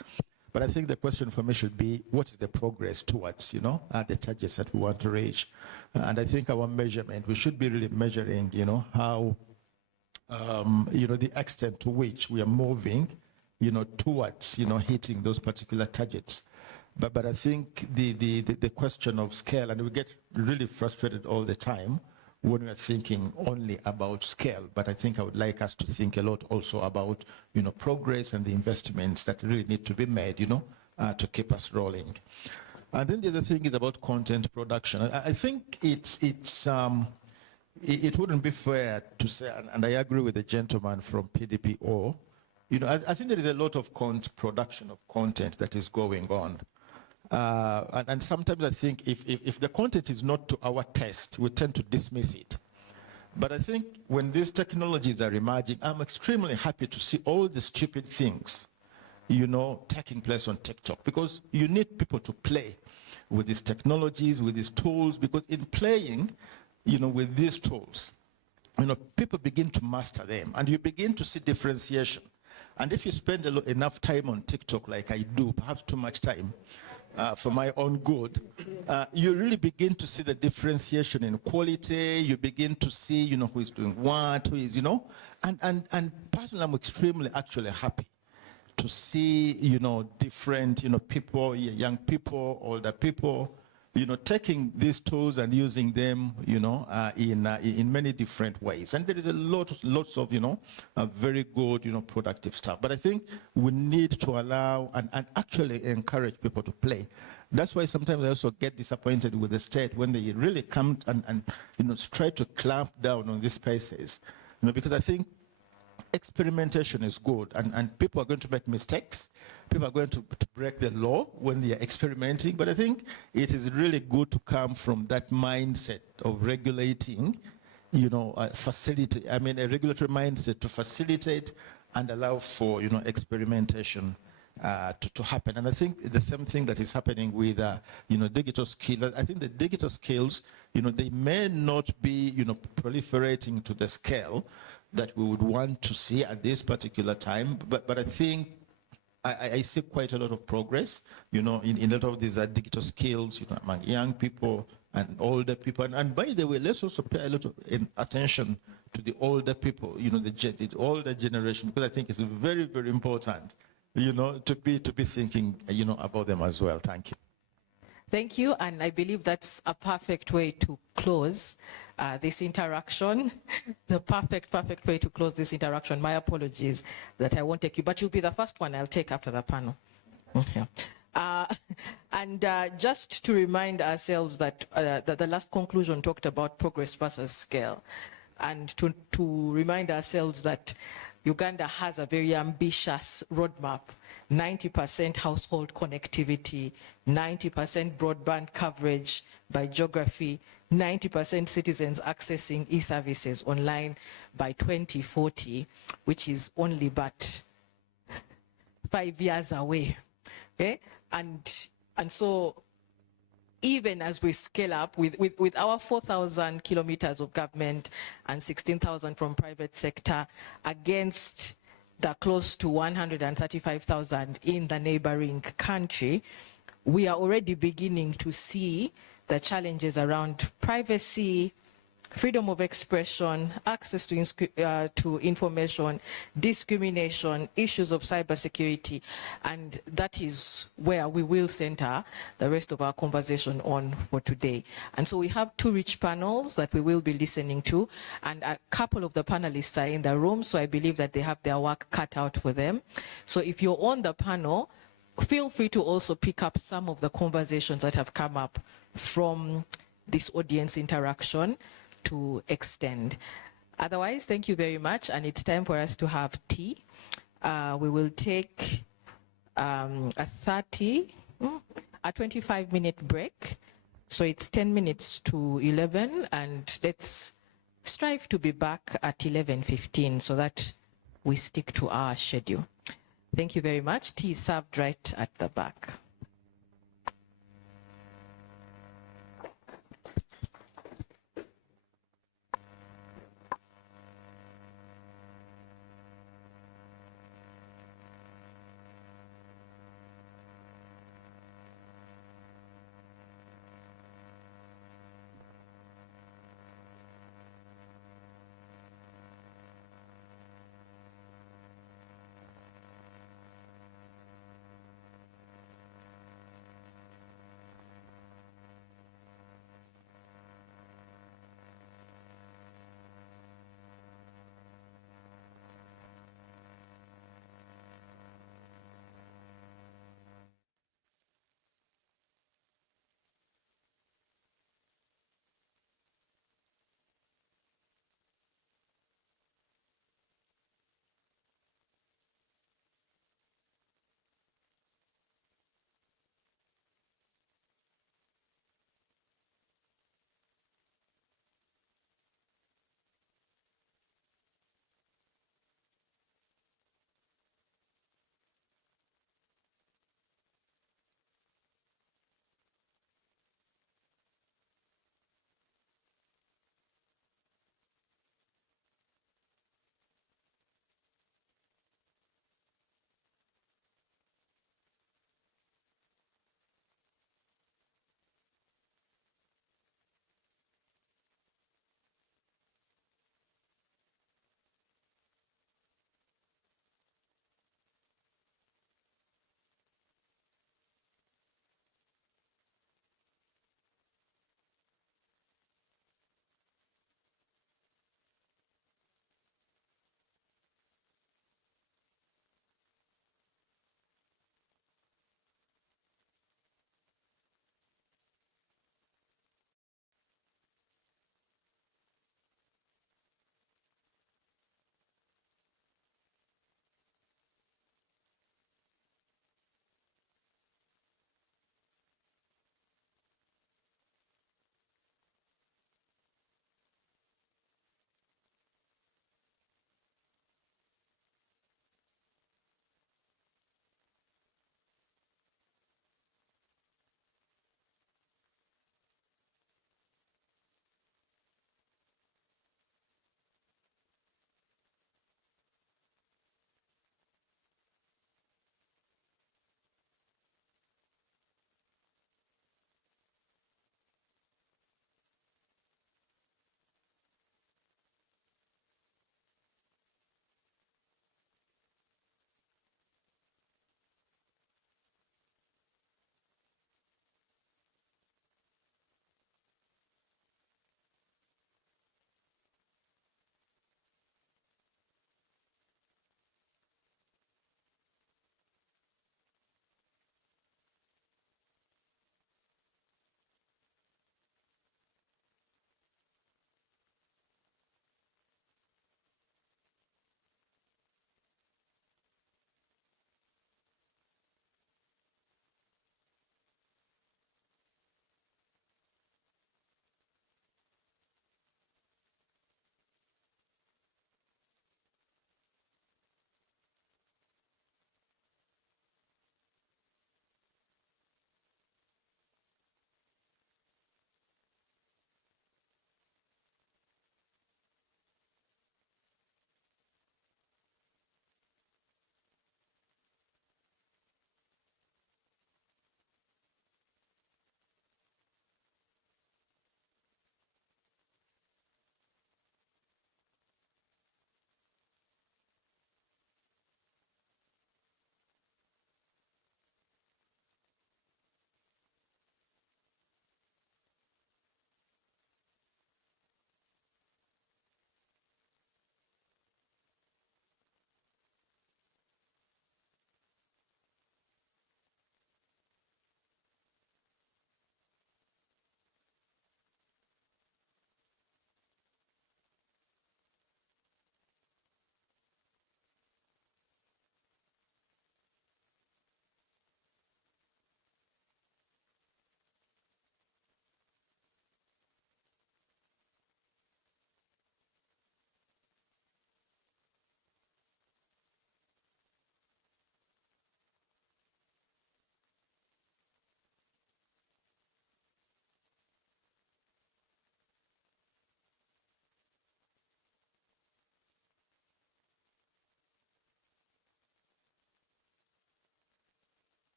But I think the question for me should be, what is the progress towards, the targets that we want to reach? And I think our measurement, we should be really measuring, how, the extent to which we are moving, towards, hitting those particular targets. But I think the question of scale, and we get really frustrated all the time when we are thinking only about scale, but I think I would like us to think a lot also about, progress and the investments that really need to be made, to keep us rolling. And then the other thing is about content production. I think it wouldn't be fair to say, and I agree with the gentleman from PDPO, I think there is a lot of production of content that is going on. And sometimes I think if the content is not to our taste, we tend to dismiss it. But I think when these technologies are emerging, I'm extremely happy to see all the stupid things, you know, taking place on TikTok, because you need people to play with these technologies, with these tools, because in playing, you know, with these tools, you know, people begin to master them, and you begin to see differentiation. And if you spend enough time on TikTok, like I do, perhaps too much time, for my own good, you really begin to see the differentiation in quality. You begin to see, you know, who is doing what, who is, you know, and personally, I'm extremely actually happy to see, you know, different, you know, people, young people, older people, you know, taking these tools and using them, you know, in many different ways. And there is lots of, you know, very good, you know, productive stuff. But I think we need to allow and actually encourage people to play. That's why sometimes I also get disappointed with the state when they really come and you know, try to clamp down on these spaces, you know, because I think experimentation is good, and people are going to make mistakes. People are going to break the law when they are experimenting, but I think it is really good to come from that mindset of regulating, you know, a regulatory mindset to facilitate and allow for, you know, experimentation to happen. And I think the same thing that is happening with, you know, digital skills. I think the digital skills, you know, they may not be, you know, proliferating to the scale that we would want to see at this particular time, but I think I see quite a lot of progress, you know, in a lot of these digital skills, you know, among young people and older people. And by the way, let's also pay a lot of attention to the older people, you know, the older generation, because I think it's very, very important, you know, to be thinking, you know, about them as well. Thank you. Thank you, and I believe that's a perfect way to close this interaction. The perfect way to close this interaction. My apologies that I won't take you, but you'll be the first one I'll take after the panel. Okay. And just to remind ourselves that, that the last conclusion talked about progress versus scale, and to remind ourselves that Uganda has a very ambitious roadmap. 90% household connectivity, 90% broadband coverage by geography, 90% citizens accessing e-services online by 2040, which is only but 5 years away. Okay? And so even as we scale up with our 4,000 kilometers of government and 16,000 from private sector against the close to 135,000 in the neighboring country, we are already beginning to see the challenges around privacy, freedom of expression, access to information, discrimination, issues of cybersecurity, and that is where we will center the rest of our conversation on for today. And so we have two rich panels that we will be listening to, and a couple of the panelists are in the room, so I believe that they have their work cut out for them. So if you're on the panel, feel free to also pick up some of the conversations that have come up from this audience interaction to extend. Otherwise, thank you very much, and it's time for us to have tea. We will take a 25-minute break. So it's 10 minutes to 11, and let's strive to be back at 11:15 so that we stick to our schedule. Thank you very much. Tea is served right at the back.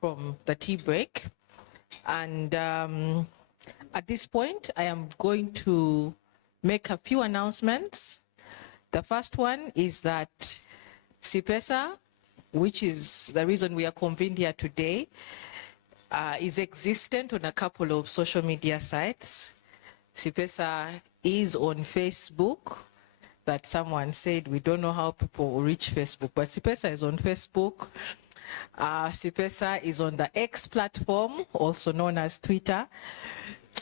from the tea break. And at this point, I am going to make a few announcements. The first one is that CIPESA, which is the reason we are convened here today, is existent on a couple of social media sites. CIPESA is on Facebook. That someone said we don't know how people reach Facebook, but CIPESA is on Facebook. CIPESA is on the X platform, also known as Twitter,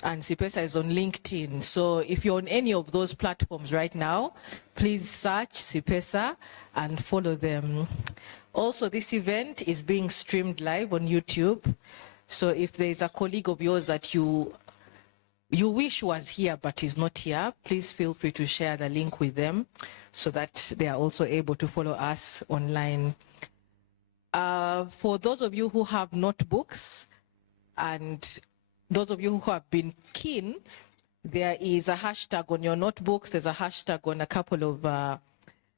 and CIPESA is on LinkedIn. So if you're on any of those platforms right now, please search CIPESA and follow them. Also, this event is being streamed live on YouTube. So if there's a colleague of yours that you wish was here but is not here, please feel free to share the link with them so that they are also able to follow us online. For those of you who have notebooks and those of you who have been keen, there is a hashtag on your notebooks. There's a hashtag on a couple of the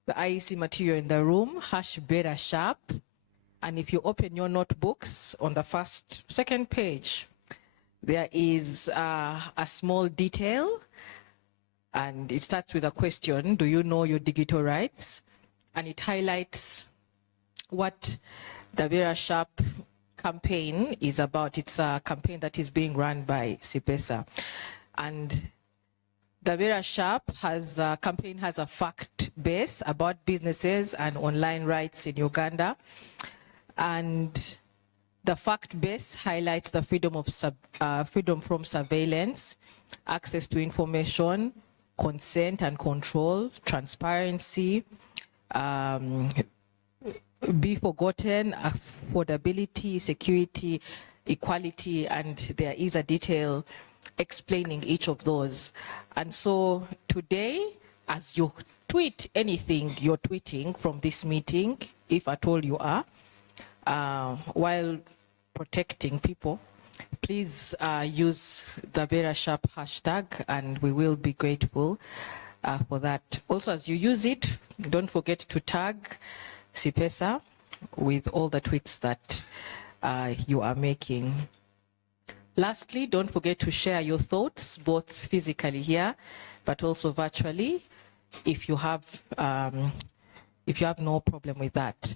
IEC material in the room, #BeraSharp. And if you open your notebooks on the second page, there is a small detail, and it starts with a question: do you know your digital rights? And it highlights what the BeraSharp campaign is about. It's a campaign that is being run by CIPESA. And the BeraSharp campaign has a fact base about businesses and online rights in Uganda. And the fact base highlights the freedom from surveillance, access to information, consent and control, transparency, be forgotten, affordability, security, equality, and there is a detail explaining each of those. And so today, as you tweet anything you're tweeting from this meeting, if at all you are, while protecting people, please use the BeraSharp hashtag, and we will be grateful for that. Also, as you use it, don't forget to tag CIPESA with all the tweets that you are making. Lastly, don't forget to share your thoughts, both physically here, but also virtually, if you have no problem with that.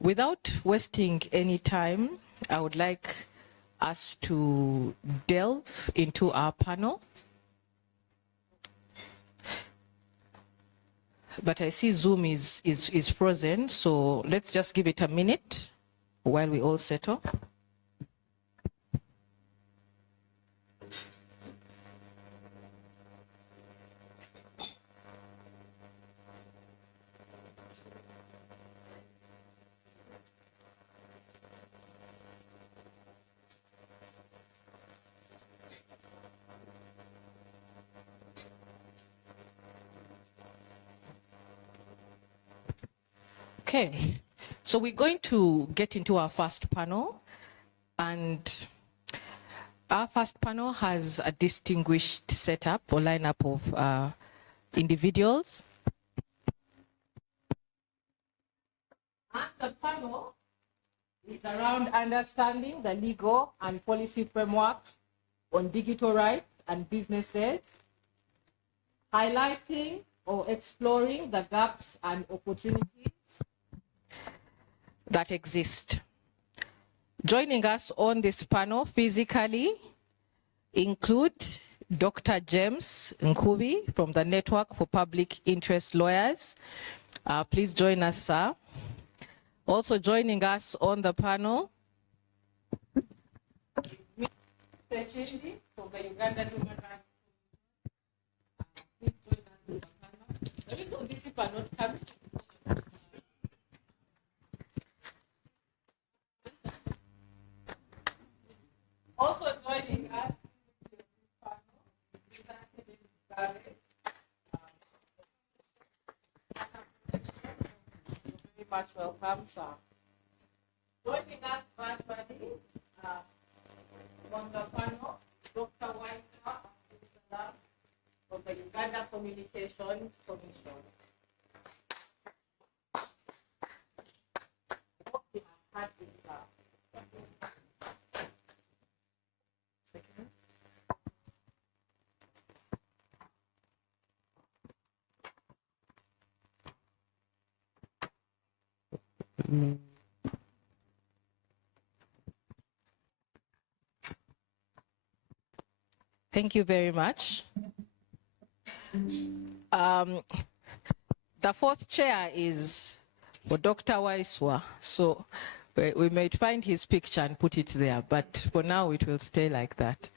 Without wasting any time, I would like us to delve into our panel. But I see Zoom is frozen, so let's just give it a minute while we all settle. Okay, so we're going to get into our first panel, and our first panel has a distinguished setup or lineup of individuals. And the panel is around understanding the legal and policy framework on digital rights and businesses, highlighting or exploring the gaps and opportunities that exist. Joining us on this panel physically include Dr. James Nkubi from the Network for Public Interest Lawyers. Please join us, sir. Also joining us on the panel, Mr. Chindi from the Uganda Human Rights. Please join us on the panel. The reason these people are not coming. Also joining us very much welcome, sir. Joining us virtually on the panel, Dr. Waika from the Uganda Communications Commission. Hope you have had this. Thank you very much. The fourth chair is for Dr. Waiswa. So we might find his picture and put it there, but for now it will stay like that.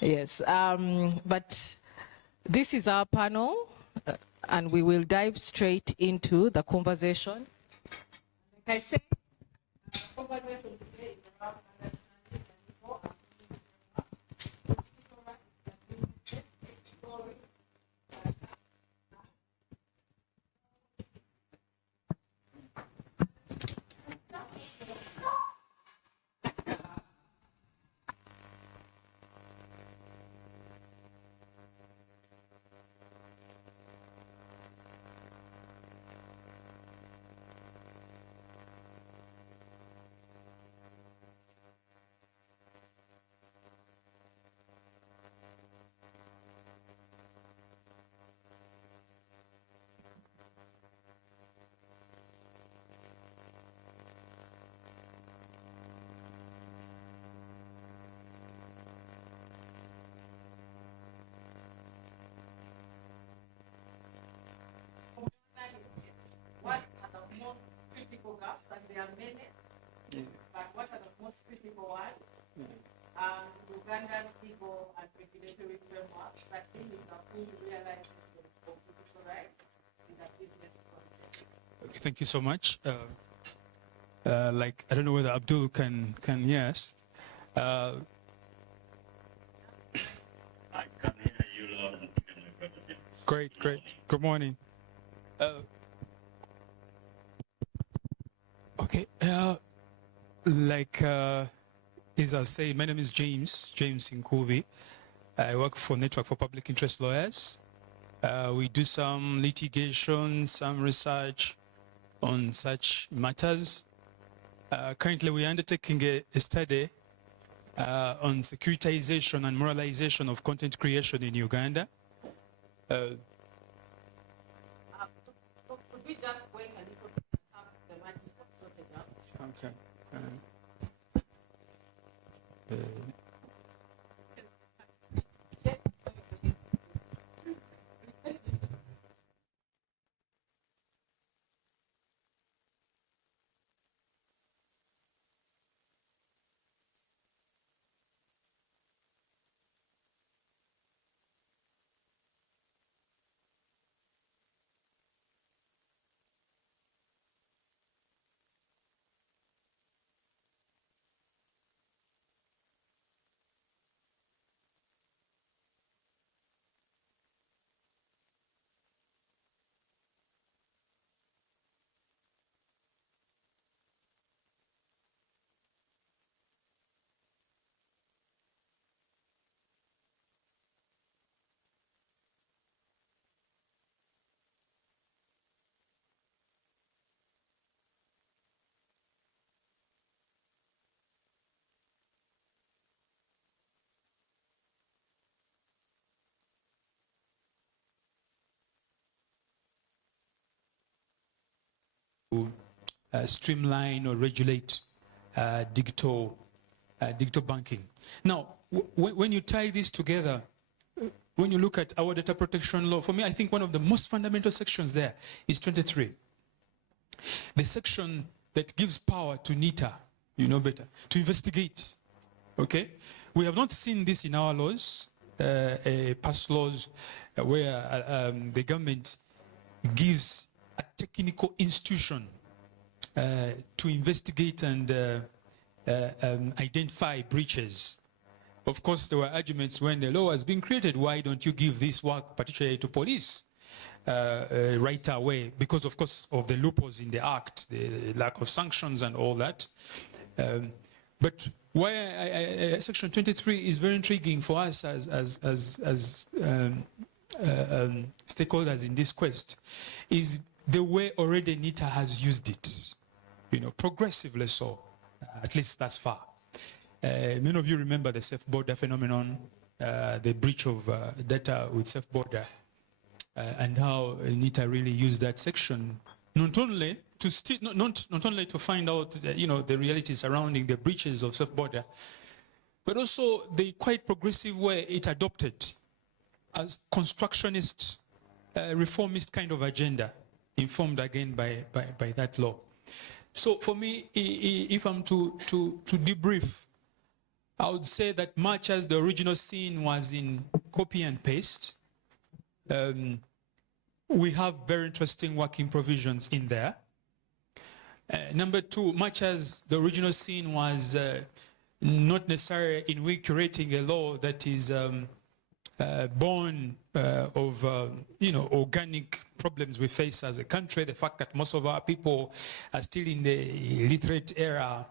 Yes, but this is our panel, and we will dive straight into the conversation. Like I said, conversation today is around understanding what are the most critical gaps, and there are many, but what are the most critical ones? Uganda's legal and regulatory frameworks that limit the full realization of constitutional rights in the business context. Okay, thank you so much. Like, I don't know whether Abdul can yes. I can hear you loud and clear. Great. Good morning. Okay, as I say, my name is James Nkubi. I work for Network for Public Interest Lawyers. We do some litigation, some research on such matters. Currently, we are undertaking a study on securitization and moralization of content creation in Uganda. Could we just wait a little bit and have the magic sorted out? Okay. Streamline or regulate digital banking. Now, when you tie this together, when you look at our data protection law, for me, I think one of the most fundamental sections there is 23. The section that gives power to NITA, you know better, to investigate. Okay? We have not seen this in our laws, past laws, where the government gives a technical institution to investigate and identify breaches. Of course, there were arguments when the law was being created, why don't you give this work particularly to police right away? Because, of course, of the loopholes in the act, the lack of sanctions and all that. But why Section 23 is very intriguing for us as stakeholders in this quest is the way already NITA has used it, you know, progressively so, at least thus far. Many of you remember the safe border phenomenon, the breach of data with safe border, and how NITA really used that section, not only to still not only to find out the reality surrounding the breaches of self-border, but also the quite progressive way it adopted as constructionist, reformist kind of agenda, informed again by that law. So for me, if I'm to debrief, I would say that much as the original scene was in copy and paste, we have very interesting working provisions in there. Number two, much as the original scene was not necessarily in recreating a law that is born of organic problems we face as a country, the fact that most of our people are still in the illiterate era,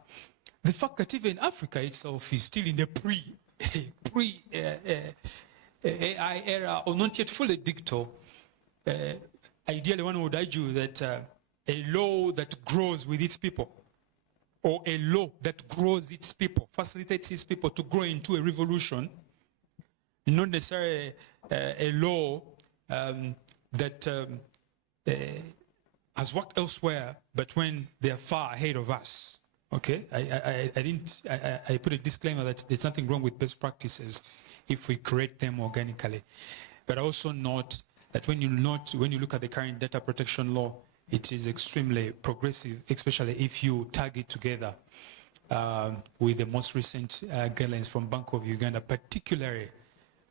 the fact that even Africa itself is still in the pre-AI era, or not yet fully digital. Ideally, one would argue that a law that grows with its people, or a law that grows its people, facilitates its people to grow into a revolution, not necessarily a law that has worked elsewhere, but when they are far ahead of us. Okay, I put a disclaimer that there's nothing wrong with best practices if we create them organically, but I also note that when you look at the current data protection law, it is extremely progressive, especially if you tag it together with the most recent guidelines from Bank of Uganda, particularly,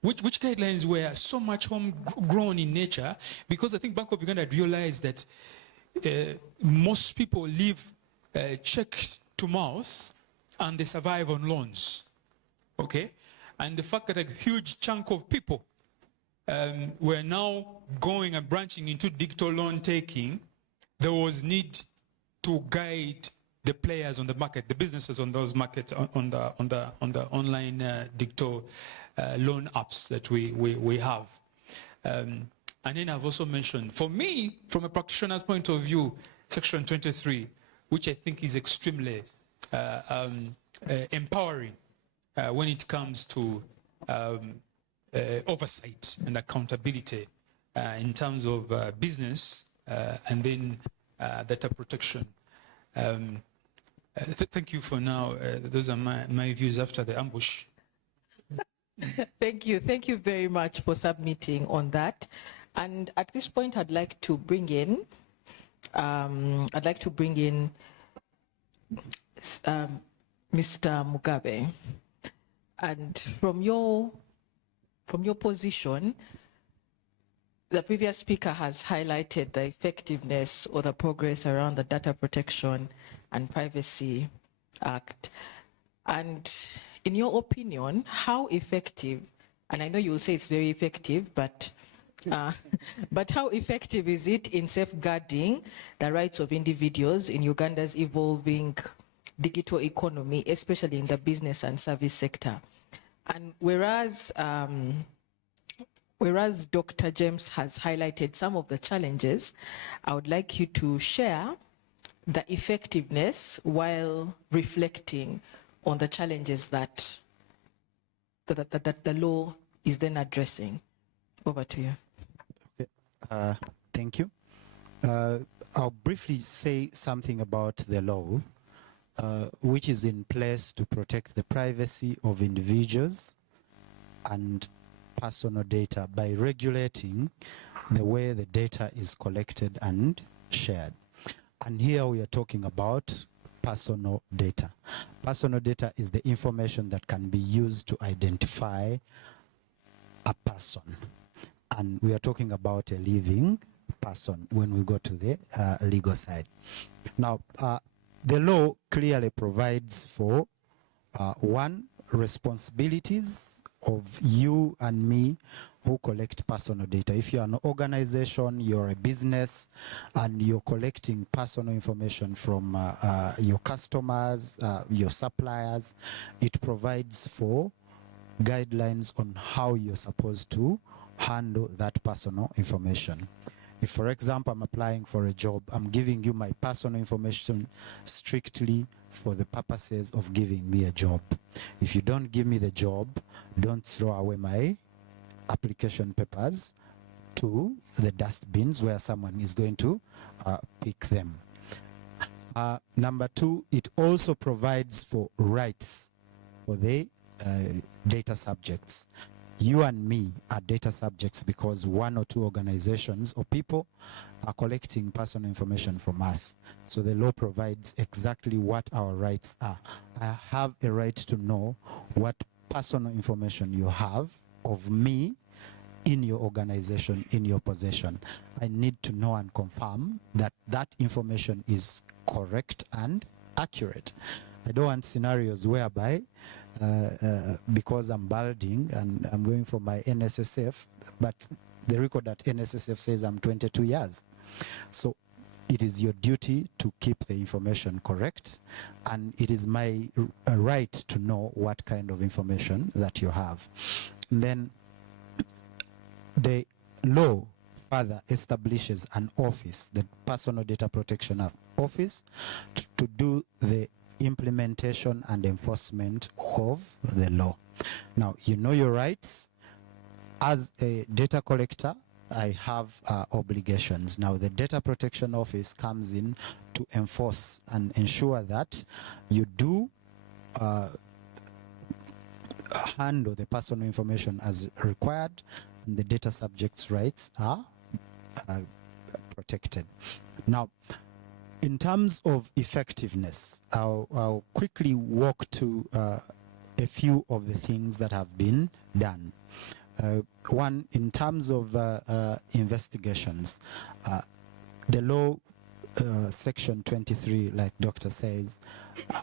which guidelines were so much homegrown in nature, because I think Bank of Uganda had realized that most people live check to mouth and they survive on loans, okay? And the fact that a huge chunk of people were now going and branching into digital loan taking, there was need to guide the players on the market, the businesses on those markets, on the online digital loan apps that we have. And then I've also mentioned, for me, from a practitioner's point of view, Section 23, which I think is extremely empowering when it comes to oversight and accountability in terms of business and then data protection. Thank you for now. Those are my views after the ambush. Thank you very much for submitting on that. And at this point, I'd like to bring in Mr. Mugabe. And from your position, the previous speaker has highlighted the effectiveness or the progress around the Data Protection and Privacy Act. And in your opinion, how effective, and I know you will say it's very effective, but how effective is it in safeguarding the rights of individuals in Uganda's evolving digital economy, especially in the business and service sector? And whereas Dr. James has highlighted some of the challenges, I would like you to share the effectiveness while reflecting on the challenges that the law is then addressing. Over to you. Okay. Thank you. I'll briefly say something about the law, which is in place to protect the privacy of individuals and personal data by regulating the way the data is collected and shared. And here we are talking about personal data. Personal data is the information that can be used to identify a person. And we are talking about a living person when we go to the legal side. Now, the law clearly provides for one, responsibilities of you and me who collect personal data. If you're an organization, you're a business, and you're collecting personal information from your customers, your suppliers, it provides for guidelines on how you're supposed to handle that personal information. If, for example, I'm applying for a job, I'm giving you my personal information strictly for the purposes of giving me a job. If you don't give me the job, don't throw away my application papers to the dustbins where someone is going to pick them. Number two, it also provides for rights for the data subjects. You and me are data subjects because one or two organizations or people are collecting personal information from us. So the law provides exactly what our rights are. I have a right to know what personal information you have of me in your organization, in your possession. I need to know and confirm that that information is correct and accurate. I don't want scenarios whereby because I'm balding and I'm going for my NSSF, but the record at NSSF says I'm 22 years. So it is your duty to keep the information correct, and it is my right to know what kind of information that you have. And then the law further establishes an office, the Personal Data Protection Office, to do the implementation and enforcement of the law. Now, you know your rights. As a data collector, I have obligations. Now, the Data Protection Office comes in to enforce and ensure that you do handle the personal information as required, and the data subject's rights are protected. Now, in terms of effectiveness, I'll quickly walk to a few of the things that have been done. One, in terms of investigations, the law, section 23, like Doctor says,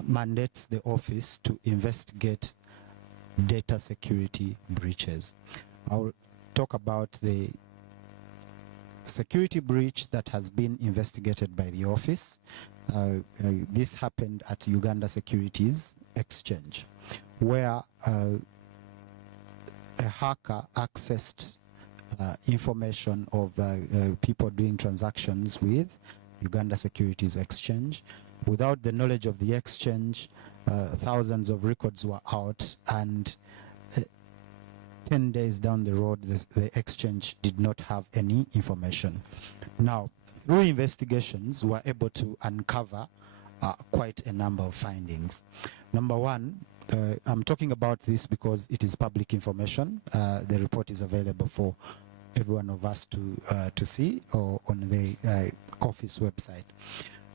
mandates the office to investigate data security breaches. I'll talk about the security breach that has been investigated by the office. This happened at Uganda Securities Exchange, where a hacker accessed information of people doing transactions with Uganda Securities Exchange. Without the knowledge of the exchange, thousands of records were out, and 10 days down the road, the exchange did not have any information. Now, through investigations, we were able to uncover quite a number of findings. Number one, I'm talking about this because it is public information. The report is available for every one of us to see, or on the office website.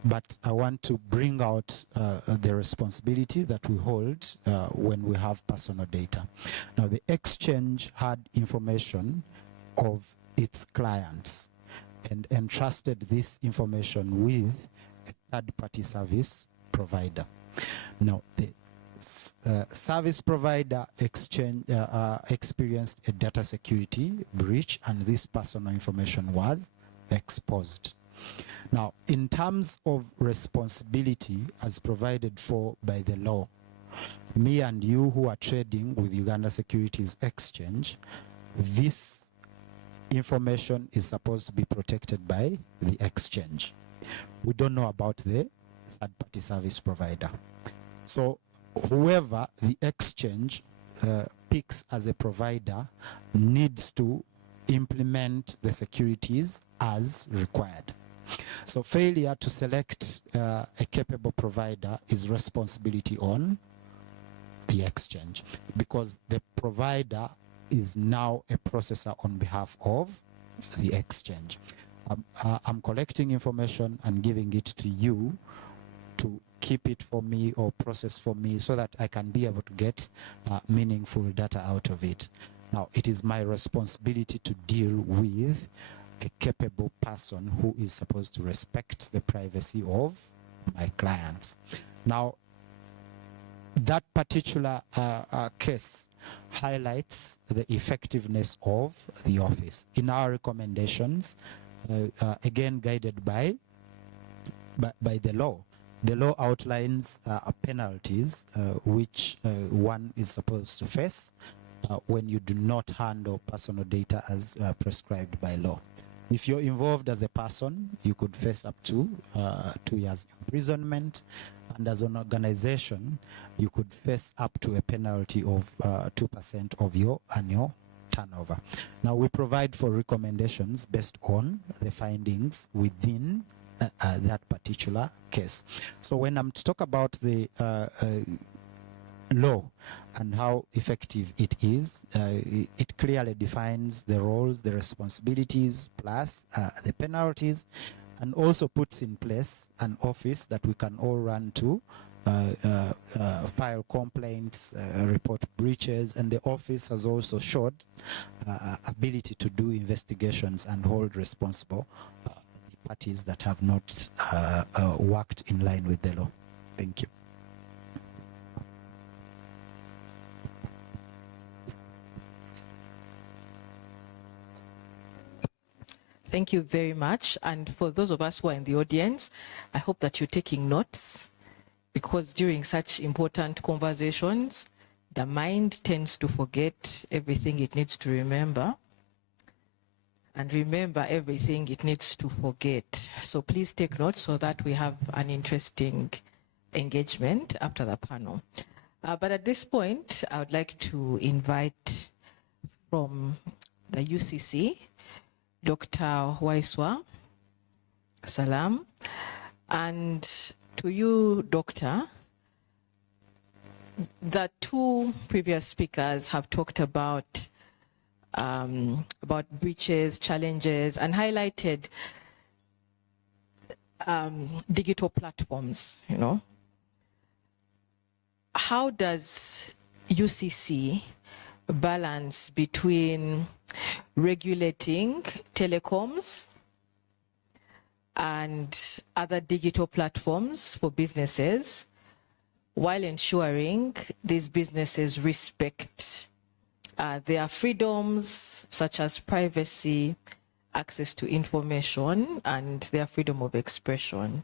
But I want to bring out the responsibility that we hold when we have personal data. Now, the exchange had information of its clients and entrusted this information with a third-party service provider. Now, the service provider experienced a data security breach, and this personal information was exposed. Now, in terms of responsibility as provided for by the law, me and you who are trading with Uganda Securities Exchange, this information is supposed to be protected by the exchange. We don't know about the third-party service provider. So whoever the exchange picks as a provider needs to implement the securities as required. So failure to select a capable provider is responsibility on the exchange, because the provider is now a processor on behalf of the exchange. I'm collecting information and giving it to you to keep it for me or process for me so that I can be able to get meaningful data out of it. Now, it is my responsibility to deal with a capable person who is supposed to respect the privacy of my clients. Now, that particular case highlights the effectiveness of the office. In our recommendations, again guided by the law, the law outlines penalties which one is supposed to face when you do not handle personal data as prescribed by law. If you're involved as a person, you could face up to 2 years imprisonment, and as an organization, you could face up to a penalty of 2% of your annual turnover. Now, we provide for recommendations based on the findings within that particular case. So when I'm to talk about the law and how effective it is, it clearly defines the roles, the responsibilities, plus the penalties, and also puts in place an office that we can all run to, file complaints, report breaches, and the office has also showed ability to do investigations and hold responsible the parties that have not worked in line with the law. Thank you. Thank you very much. And for those of us who are in the audience, I hope that you're taking notes, because during such important conversations, the mind tends to forget everything it needs to remember and remember everything it needs to forget. So please take notes so that we have an interesting engagement after the panel. But at this point, I would like to invite from the UCC, Dr. Waiswa Salam. And to you, Doctor, the two previous speakers have talked about breaches, challenges, and highlighted digital platforms, you know. How does UCC balance between regulating telecoms and other digital platforms for businesses while ensuring these businesses respect their freedoms such as privacy, access to information, and their freedom of expression?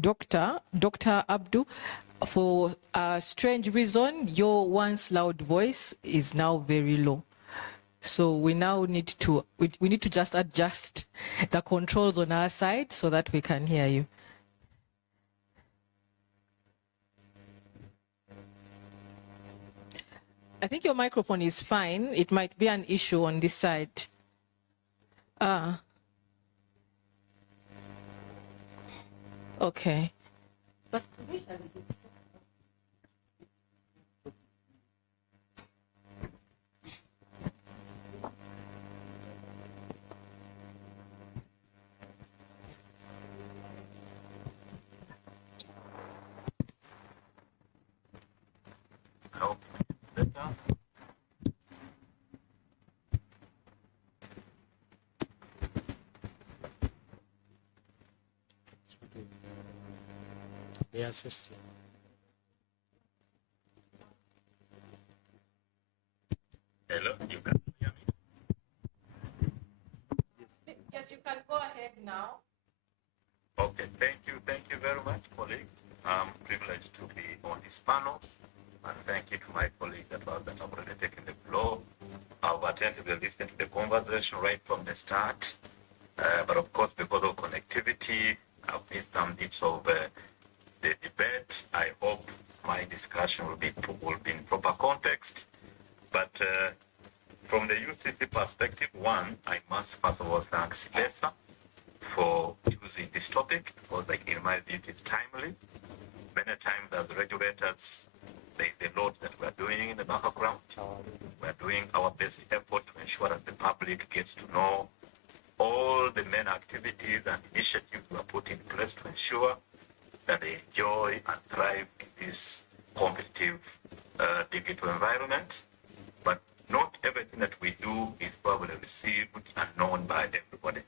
Dr. Abdu, for a strange reason, your once loud voice is now very low. So we now need to, we need to just adjust the controls on our side so that we can hear you. I think your microphone is fine. It might be an issue on this side. Okay. But the assistant. Hello, you can hear me? yes, you can go ahead now. Okay, thank you very much, colleague. I'm privileged to be on this panel, and thank you to my colleagues that have already taken the floor. I've attentively listened to the conversation right from the start, but of course, because of connectivity, I've missed some bits of the debate. I hope my discussion will be in proper context. But from the UCC perspective, one, I must first of all thank CIPESA for choosing this topic, because like in my view, it's timely. Many times as regulators, the lot that we're doing in the background, we're doing our best effort to ensure that the public gets to know all the main activities and initiatives we are put in place to ensure that they enjoy and thrive in this competitive digital environment. But not everything that we do is probably received and known by everybody.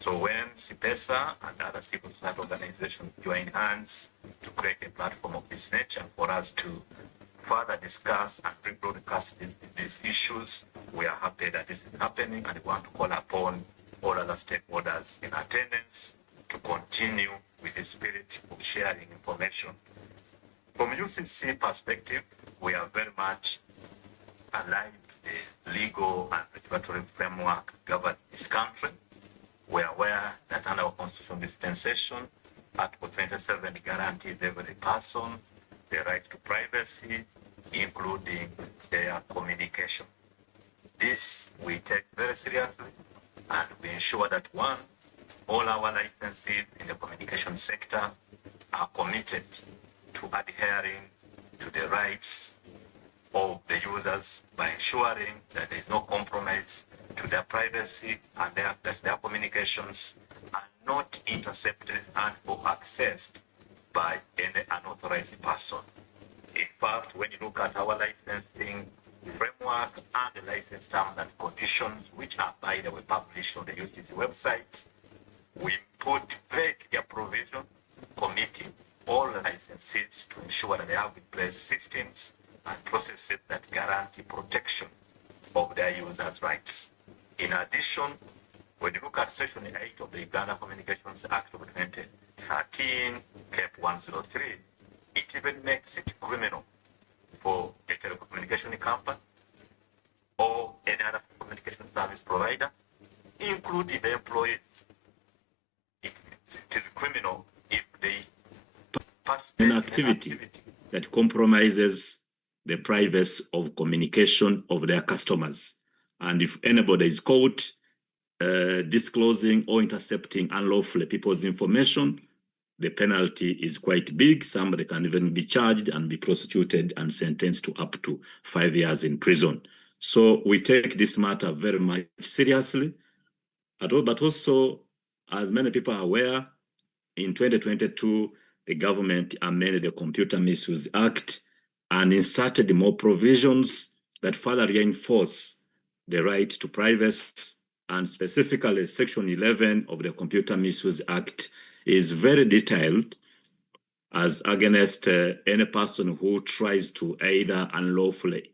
So when CIPESA and other civil society organizations join hands to create a platform of this nature for us to further discuss and rebroadcast these issues, we are happy that this is happening, and we want to call upon all other stakeholders in attendance to continue with the spirit of sharing information. From UCC perspective, we are very much aligned to the legal and regulatory framework governing this country. We are aware that under our constitutional dispensation, Article 27 guarantees every person the right to privacy, including their communication. This we take very seriously, and we ensure that one, all our licensees in the communication sector are committed to adhering to the rights of the users by ensuring that there is no compromise to their privacy and that their communications are not intercepted and or accessed by any unauthorized person. In fact, when you look at our licensing framework and the license terms and conditions, which are, by the way, published on the UCC website, we put very clear provision committing all licensees to ensure that they have in place systems and processes that guarantee protection of their users' rights. In addition, when you look at Section 8 of the Uganda Communications Act of 2013, Cap 103, it even makes it criminal for a telecommunication company or any other communication service provider, including the employees. It is criminal if they participate an activity that compromises the privacy of communication of their customers. And if anybody is caught disclosing or intercepting unlawfully people's information, the penalty is quite big. Somebody can even be charged and be prosecuted and sentenced to up to 5 years in prison. So we take this matter very much seriously. But also, as many people are aware, in 2022, the government amended the Computer Misuse Act and inserted more provisions that further reinforce the right to privacy. And specifically, Section 11 of the Computer Misuse Act is very detailed as against any person who tries to either unlawfully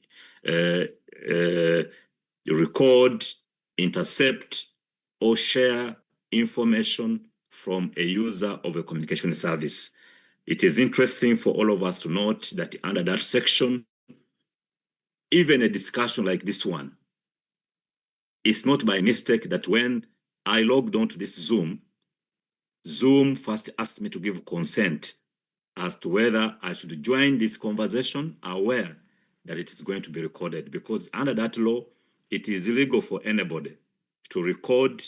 record, intercept, or share information from a user of a communication service. It is interesting for all of us to note that under that section, even a discussion like this one, it's not by mistake that when I logged onto this Zoom first asked me to give consent as to whether I should join this conversation, aware that it is going to be recorded, because under that law, it is illegal for anybody to record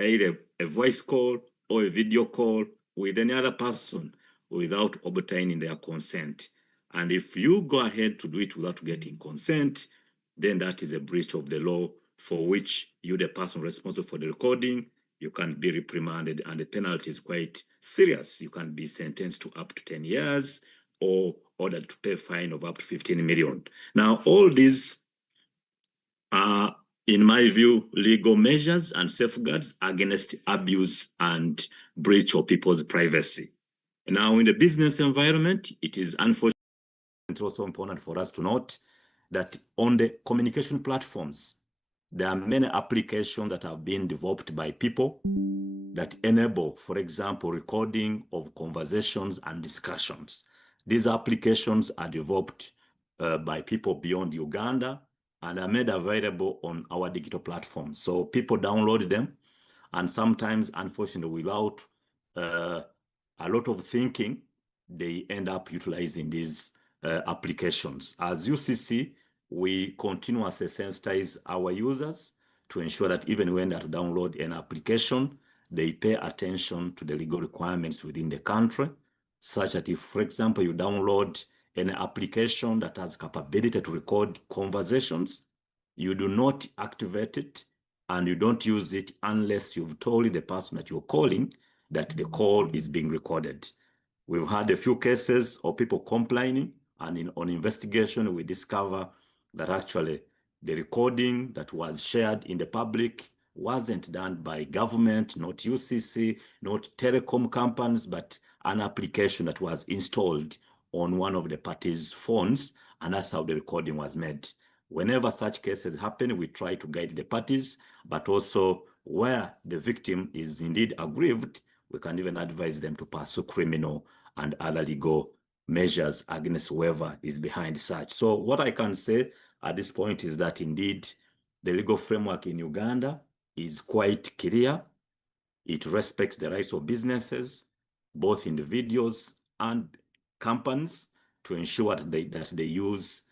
either a voice call or a video call with any other person without obtaining their consent. And if you go ahead to do it without getting consent, then that is a breach of the law for which you, the person responsible for the recording, you can be reprimanded, and the penalty is quite serious. You can be sentenced to up to 10 years or ordered to pay a fine of up to 15 million. Now, all these are, in my view, legal measures and safeguards against abuse and breach of people's privacy. Now, in the business environment, it is unfortunate and also important for us to note that on the communication platforms, there are many applications that have been developed by people that enable, for example, recording of conversations and discussions. These applications are developed by people beyond Uganda and are made available on our digital platforms. So people download them, and sometimes, unfortunately, without a lot of thinking, they end up utilizing these applications. As UCC, we continuously sensitize our users to ensure that even when they download an application, they pay attention to the legal requirements within the country, such that if, for example, you download an application that has capability to record conversations, you do not activate it and you don't use it unless you've told the person that you're calling that the call is being recorded. We've had a few cases of people complaining, and on investigation, we discover that actually the recording that was shared in the public wasn't done by government, not UCC, not telecom companies, but an application that was installed on one of the parties' phones, and that's how the recording was made. Whenever such cases happen, we try to guide the parties, but also where the victim is indeed aggrieved, we can even advise them to pursue criminal and other legal measures against whoever is behind such. So what I can say at this point is that indeed the legal framework in Uganda is quite clear. It respects the rights of businesses, both individuals and companies, to ensure that they use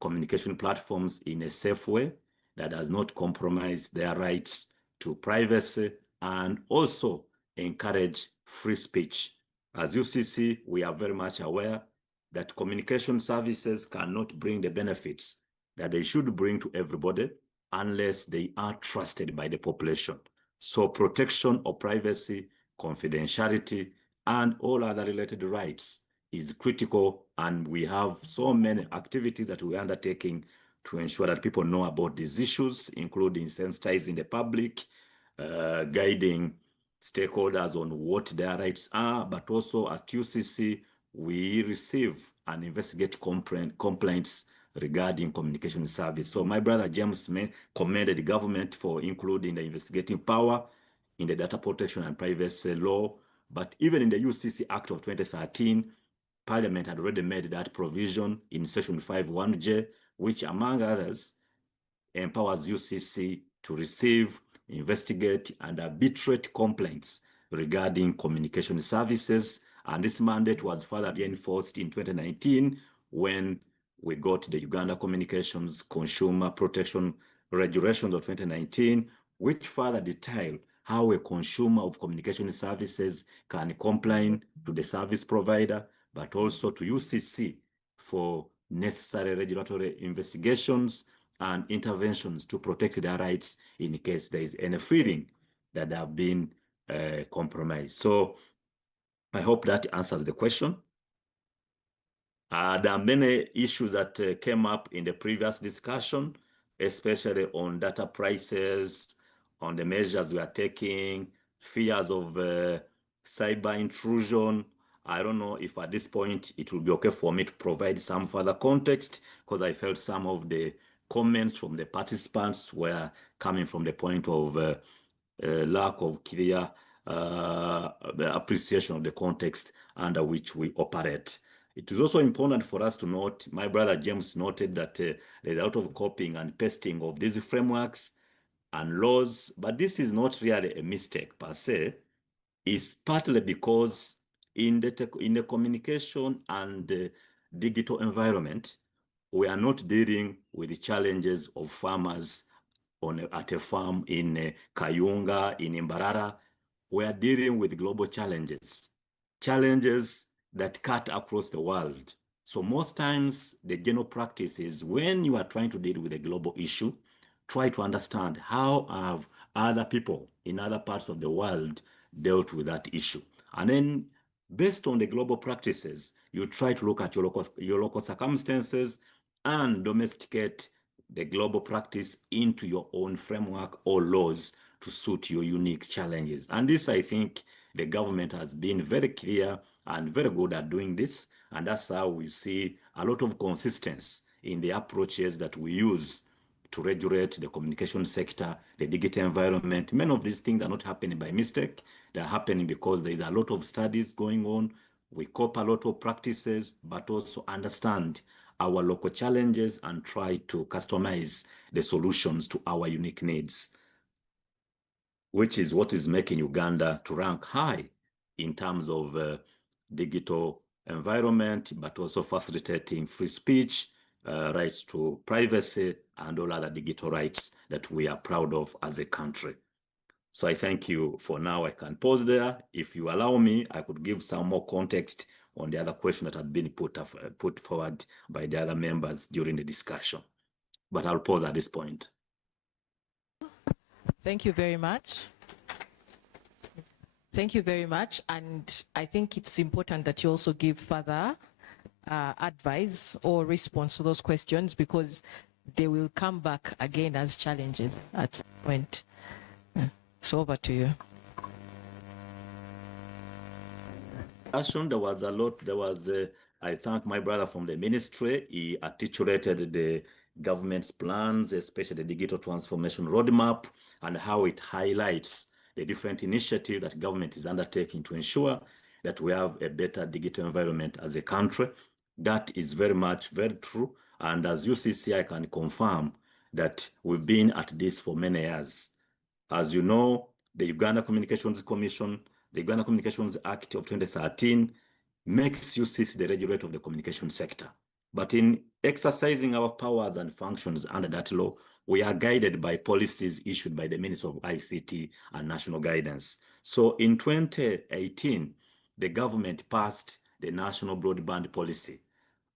communication platforms in a safe way that does not compromise their rights to privacy and also encourage free speech. As UCC, we are very much aware that communication services cannot bring the benefits that they should bring to everybody unless they are trusted by the population. So protection of privacy, confidentiality, and all other related rights is critical, and we have so many activities that we're undertaking to ensure that people know about these issues, including sensitizing the public, guiding stakeholders on what their rights are, but also at UCC, we receive and investigate complaints regarding communication service. So my brother James commended the government for including the investigating power in the data protection and privacy law, but even in the UCC Act of 2013, Parliament had already made that provision in Section 51J, which among others empowers UCC to receive, investigate, and arbitrate complaints regarding communication services. And this mandate was further reinforced in 2019 when we got the Uganda Communications Consumer Protection Regulations of 2019, which further detail how a consumer of communication services can complain to the service provider, but also to UCC for necessary regulatory investigations and interventions to protect their rights in case there is any feeling that they have been compromised. So I hope that answers the question. There are many issues that came up in the previous discussion, especially on data prices, on the measures we are taking, fears of cyber intrusion. I don't know if at this point it will be okay for me to provide some further context, because I felt some of the comments from the participants were coming from the point of lack of clear appreciation of the context under which we operate. It is also important for us to note, my brother James noted that there's a lot of copying and pasting of these frameworks and laws, but this is not really a mistake per se. It's partly because in the communication and digital environment, we are not dealing with the challenges of farmers at a farm in Kayunga, in Imbarara. We are dealing with global challenges that cut across the world. So most times the general practice is when you are trying to deal with a global issue, try to understand how have other people in other parts of the world dealt with that issue. And then based on the global practices, you try to look at your local circumstances and domesticate the global practice into your own framework or laws to suit your unique challenges. And this, I think, the government has been very clear and very good at doing this. And that's how we see a lot of consistency in the approaches that we use to regulate the communication sector, the digital environment. Many of these things are not happening by mistake. They're happening because there is a lot of studies going on. We copy a lot of practices, but also understand our local challenges and try to customize the solutions to our unique needs, which is what is making Uganda to rank high in terms of digital environment, but also facilitating free speech, rights to privacy, and all other digital rights that we are proud of as a country. So I thank you for now. I can pause there. If you allow me, I could give some more context on the other question that had been put forward by the other members during the discussion. But I'll pause at this point. Thank you very much. Thank you very much. And I think it's important that you also give further advice or response to those questions, because they will come back again as challenges at some point. So over to you. There was a lot. I thank my brother from the ministry. He articulated the government's plans, especially the digital transformation roadmap, and how it highlights the different initiatives that government is undertaking to ensure that we have a better digital environment as a country. That is very true. And as UCC, I can confirm that we've been at this for many years. As you know, the Uganda Communications Commission, the Uganda Communications Act of 2013 makes UCC the regulator of the communication sector. But in exercising our powers and functions under that law, we are guided by policies issued by the Ministry of ICT and National Guidance. So in 2018, the government passed the National Broadband Policy.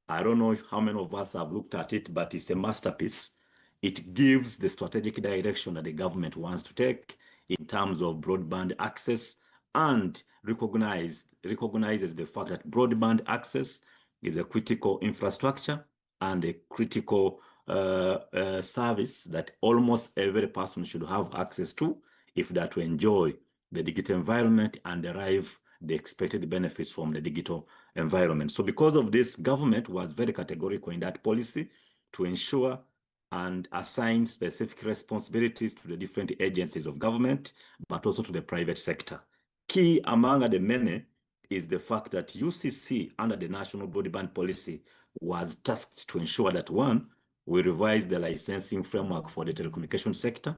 I don't know how many of us have looked at it, but it's a masterpiece. It gives the strategic direction that the government wants to take in terms of broadband access, and recognizes the fact that broadband access is a critical infrastructure and a critical service that almost every person should have access to if they are to enjoy the digital environment and derive the expected benefits from the digital environment. So because of this, government was very categorical in that policy to ensure and assign specific responsibilities to the different agencies of government, but also to the private sector. Key among the many is the fact that UCC, under the National Broadband Policy, was tasked to ensure that, one, we revise the licensing framework for the telecommunication sector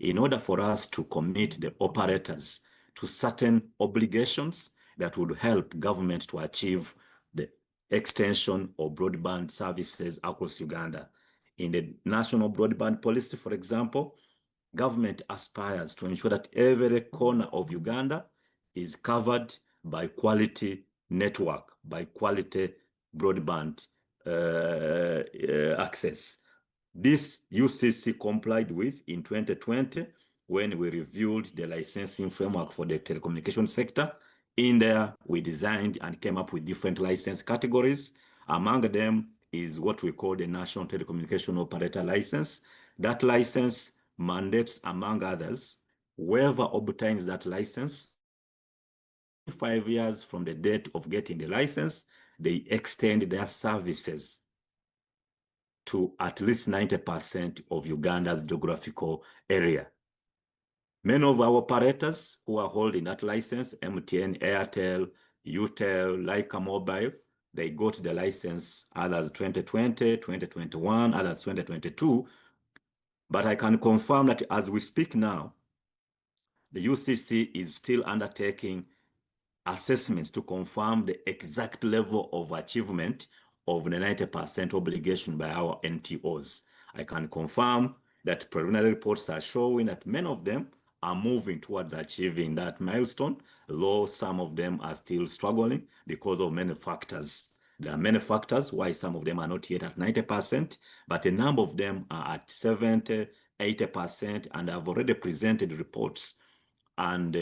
in order for us to commit the operators to certain obligations that would help government to achieve the extension of broadband services across Uganda. In the National Broadband Policy, for example, government aspires to ensure that every corner of Uganda is covered by quality network, by quality broadband access. This UCC complied with in 2020 when we reviewed the licensing framework for the telecommunication sector. In there, we designed and came up with different license categories. Among them is what we call the National Telecommunication Operator License. That license mandates, among others, whoever obtains that license, 5 years from the date of getting the license, they extend their services to at least 90% of Uganda's geographical area. Many of our operators who are holding that license, MTN, Airtel, UTEL, Leica Mobile, they got the license others 2020, 2021, others 2022. But I can confirm that as we speak now, the UCC is still undertaking assessments to confirm the exact level of achievement of the 90% obligation by our NTOs. I can confirm that preliminary reports are showing that many of them are moving towards achieving that milestone, though some of them are still struggling because of many factors. There are many factors why some of them are not yet at 90%, but a number of them are at 70, 80%, and have already presented reports and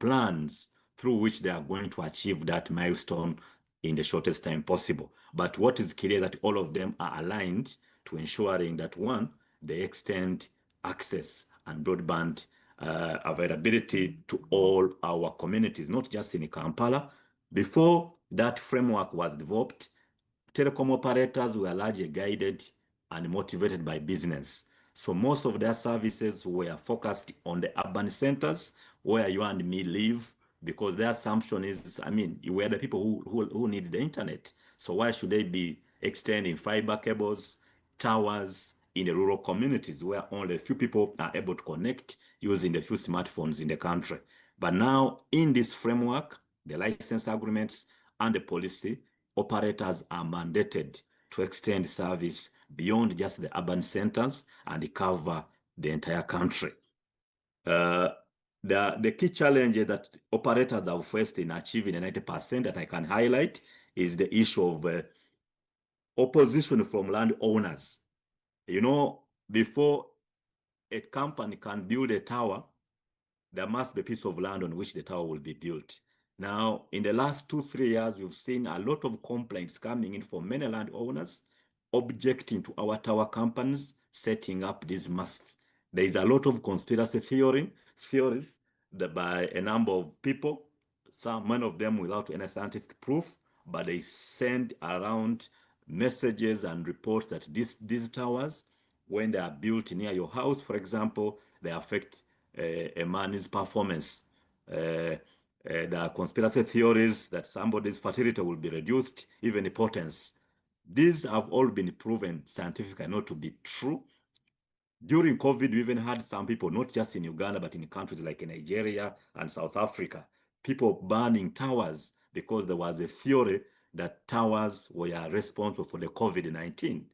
plans through which they are going to achieve that milestone in the shortest time possible. But what is clear that all of them are aligned to ensuring that, one, they extend access and broadband availability to all our communities, not just in Kampala. Before that framework was developed, telecom operators were largely guided and motivated by business. So most of their services were focused on the urban centers where you and me live, because their assumption is, I mean, we're the people who need the internet. So why should they be extending fiber cables, towers in the rural communities where only a few people are able to connect using the few smartphones in the country? But now in this framework, the license agreements and the policy, operators are mandated to extend service beyond just the urban centers and cover the entire country. The key challenges that operators have faced in achieving the 90% that I can highlight is the issue of opposition from landowners. You know, before a company can build a tower, there must be a piece of land on which the tower will be built. Now, in the last 2-3 years, we've seen a lot of complaints coming in from many landowners objecting to our tower companies setting up these masts. There is a lot of conspiracy theories that by a number of people, many of them without any scientific proof, but they send around messages and reports that these towers, when they are built near your house, for example, they affect a man's performance. There are conspiracy theories that somebody's fertility will be reduced, even impotence. These have all been proven scientifically not to be true. During COVID, we even had some people, not just in Uganda, but in countries like Nigeria and South Africa, people burning towers because there was a theory that towers were responsible for the COVID-19.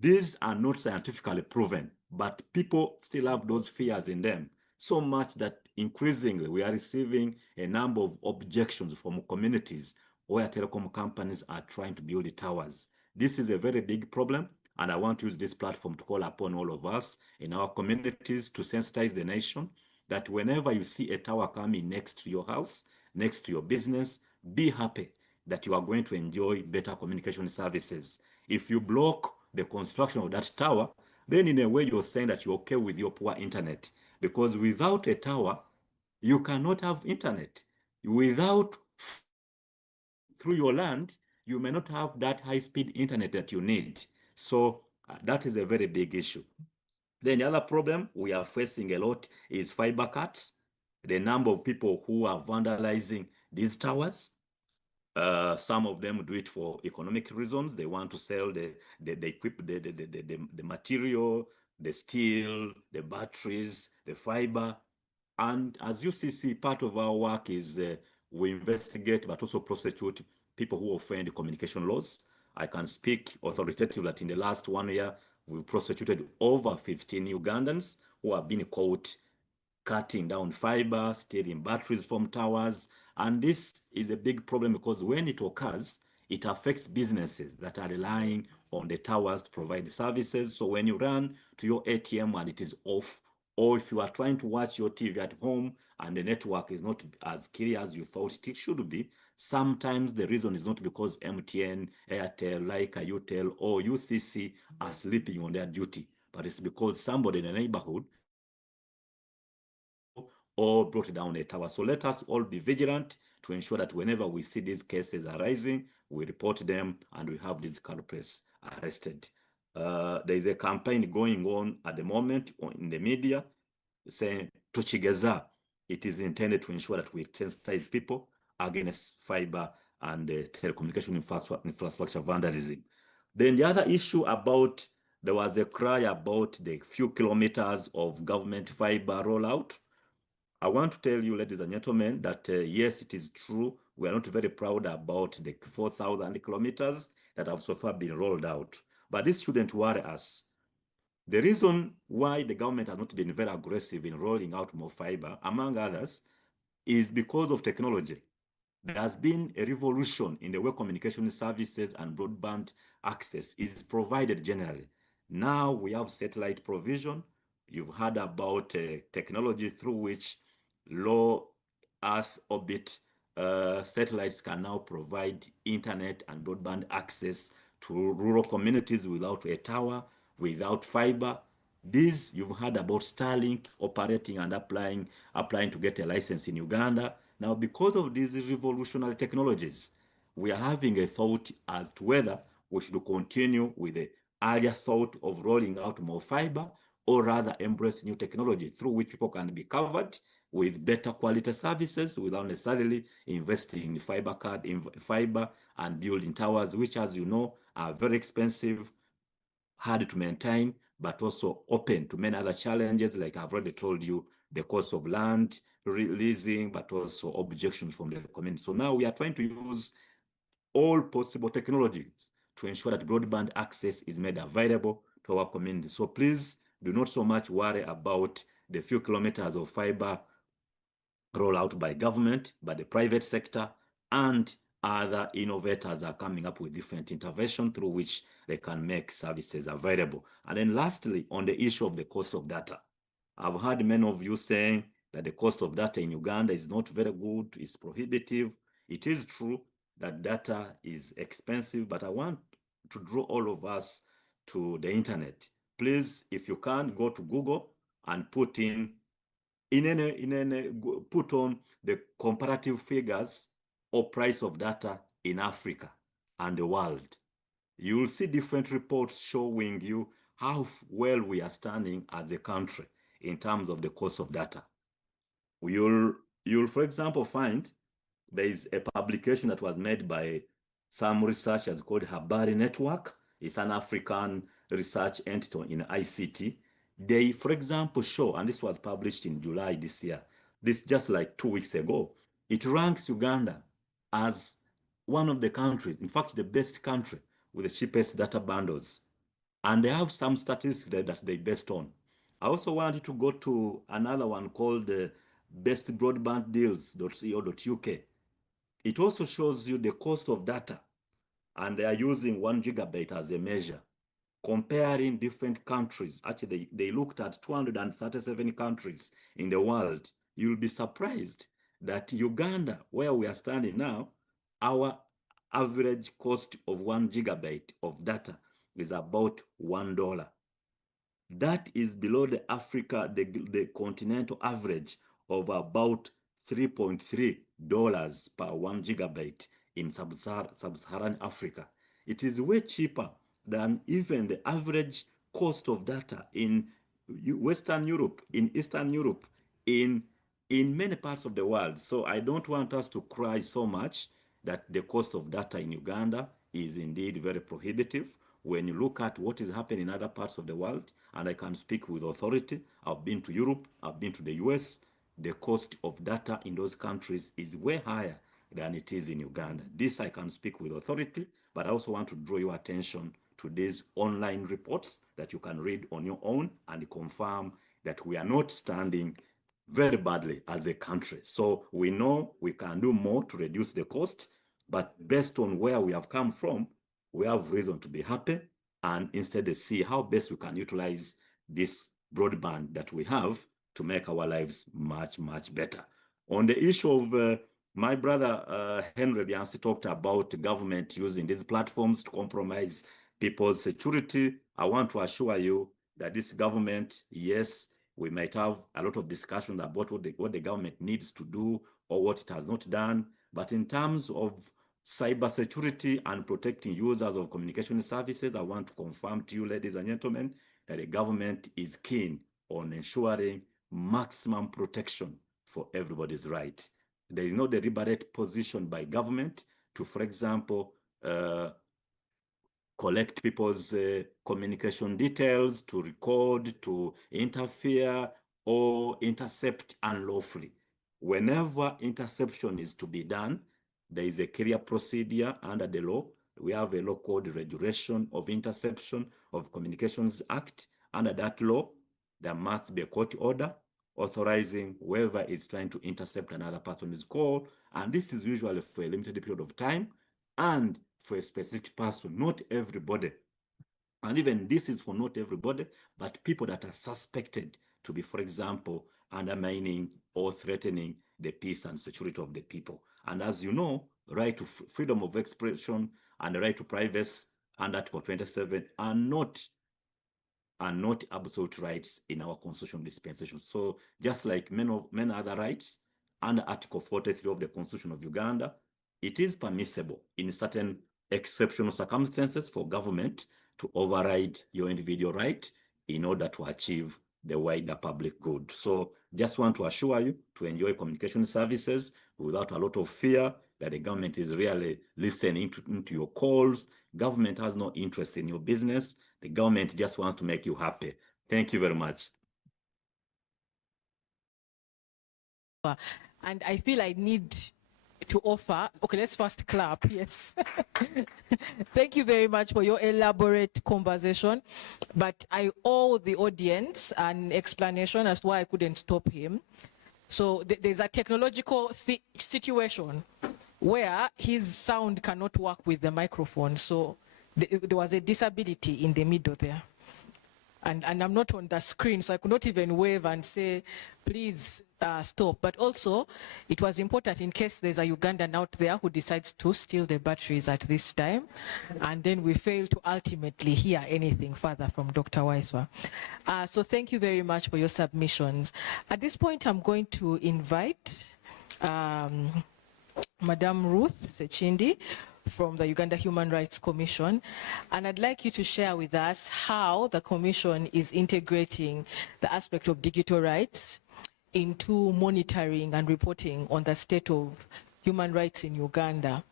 These are not scientifically proven, but people still have those fears in them, so much that increasingly we are receiving a number of objections from communities where telecom companies are trying to build the towers. This is a very big problem, and I want to use this platform to call upon all of us in our communities to sensitize the nation that whenever you see a tower coming next to your house, next to your business, be happy that you are going to enjoy better communication services. If you block the construction of that tower, then in a way you're saying that you're okay with your poor internet, because without a tower, you cannot have internet. Without, through your land, you may not have that high-speed internet that you need. So that is a very big issue. Then the other problem we are facing a lot is fiber cuts. The number of people who are vandalizing these towers. Some of them do it for economic reasons. They want to sell the material, the steel, the batteries, the fiber. And as UCC, part of our work is we investigate but also prosecute people who offend communication laws. I can speak authoritatively that in the last 1 year, we've prosecuted over 15 Ugandans who have been caught cutting down fiber, stealing batteries from towers. And this is a big problem because when it occurs, it affects businesses that are relying on the towers to provide services. So when you run to your ATM and it is off, or if you are trying to watch your TV at home and the network is not as clear as you thought it should be, sometimes the reason is not because MTN, Airtel, Leica, UTEL, or UCC are sleeping on their duty, but it's because somebody in the neighborhood or brought down a tower. So let us all be vigilant to ensure that whenever we see these cases arising, we report them and we have these culprits arrested. There is a campaign going on at the moment in the media saying Tochigeza. It is intended to ensure that we sensitize people against fiber and telecommunication infrastructure vandalism. Then the other issue about, there was a cry about the few kilometers of government fiber rollout. I want to tell you, ladies and gentlemen, that yes, it is true. We are not very proud about the 4,000 kilometers that have so far been rolled out. But this shouldn't worry us. The reason why the government has not been very aggressive in rolling out more fiber, among others, is because of technology. There has been a revolution in the way communication services and broadband access is provided generally. Now we have satellite provision. You've heard about technology through which low Earth orbit satellites can now provide internet and broadband access to rural communities without a tower, without fiber. These, you've heard about Starlink operating and applying to get a license in Uganda. Now, because of these revolutionary technologies, we are having a thought as to whether we should continue with the earlier thought of rolling out more fiber, or rather embrace new technology through which people can be covered with better quality services without necessarily investing in fiber and building towers, which, as you know, are very expensive, hard to maintain, but also open to many other challenges, like I've already told you, the cost of land, leasing, but also objections from the community. So now we are trying to use all possible technologies to ensure that broadband access is made available to our community. So please do not so much worry about the few kilometers of fiber rolled out by government, but the private sector and other innovators are coming up with different interventions through which they can make services available. And then lastly, on the issue of the cost of data, I've heard many of you saying that the cost of data in Uganda is not very good, it's prohibitive. It is true that data is expensive, but I want to draw all of us to the internet. Please, if you can, go to Google and put on the comparative figures or price of data in Africa and the world. You will see different reports showing you how well we are standing as a country in terms of the cost of data. You'll, for example, find there is a publication that was made by some researchers called Habari Network. It's an African research entity in ICT. They, for example, show, and this was published in July this year, this just like 2 weeks ago, it ranks Uganda as one of the countries, in fact, the best country with the cheapest data bundles. And they have some statistics there that they based on. I also wanted to go to another one called bestbroadbanddeals.co.uk. It also shows you the cost of data, and they are using 1 gigabyte as a measure, comparing different countries. Actually, they looked at 237 countries in the world. You'll be surprised that Uganda, where we are standing now, our average cost of 1 gigabyte of data is about $1. That is below the the continental average of about $3.3 per 1 gigabyte in sub-Saharan Africa. It is way cheaper than even the average cost of data in Western Europe, in Eastern Europe, in many parts of the world. So I don't want us to cry so much that the cost of data in Uganda is indeed very prohibitive. When you look at what is happening in other parts of the world, and I can speak with authority, I've been to Europe, I've been to the US, the cost of data in those countries is way higher than it is in Uganda. This I can speak with authority, but I also want to draw your attention to these online reports that you can read on your own and confirm that we are not standing very badly as a country. So we know we can do more to reduce the cost, but based on where we have come from, we have reason to be happy and instead see how best we can utilize this broadband that we have to make our lives much, much better. On the issue of my brother Henry Biansi talked about government using these platforms to compromise people's security. I want to assure you that this government, yes, we might have a lot of discussions about what the government needs to do or what it has not done, but in terms of cybersecurity and protecting users of communication services, I want to confirm to you, ladies and gentlemen, that the government is keen on ensuring maximum protection for everybody's right. There is no deliberate position by government to, for example, collect people's communication details, to record, to interfere, or intercept unlawfully. Whenever interception is to be done, there is a clear procedure under the law. We have a law called the Regulation of Interception of Communications Act. Under that law, there must be a court order authorizing whoever is trying to intercept another person's call. And this is usually for a limited period of time and for a specific person, not everybody. And even this is for not everybody, but people that are suspected to be, for example, undermining or threatening the peace and security of the people. And as you know, right to freedom of expression and the right to privacy under Article 27 are not absolute rights in our constitutional dispensation. So just like many other rights under Article 43 of the Constitution of Uganda, it is permissible in certain exceptional circumstances for government to override your individual right in order to achieve the wider public good. So just want to assure you to enjoy communication services without a lot of fear that the government is really listening to your calls. Government has no interest in your business. The government just wants to make you happy. Thank you very much. And I feel I need to offer, okay, let's first clap, yes. Thank you very much for your elaborate conversation, but I owe the audience an explanation as to why I couldn't stop him. So there's a technological situation where his sound cannot work with the microphone, so there was a disability in the middle there. And I'm not on the screen, so I could not even wave and say, please stop. But also, it was important in case there's a Ugandan out there who decides to steal the batteries at this time, and then we fail to ultimately hear anything further from Dr. Waiswa. So thank you very much for your submissions. At this point, I'm going to invite Madam Ruth Sechindi from the Uganda Human Rights Commission, and I'd like you to share with us how the Commission is integrating the aspect of digital rights into monitoring and reporting on the state of human rights in Uganda,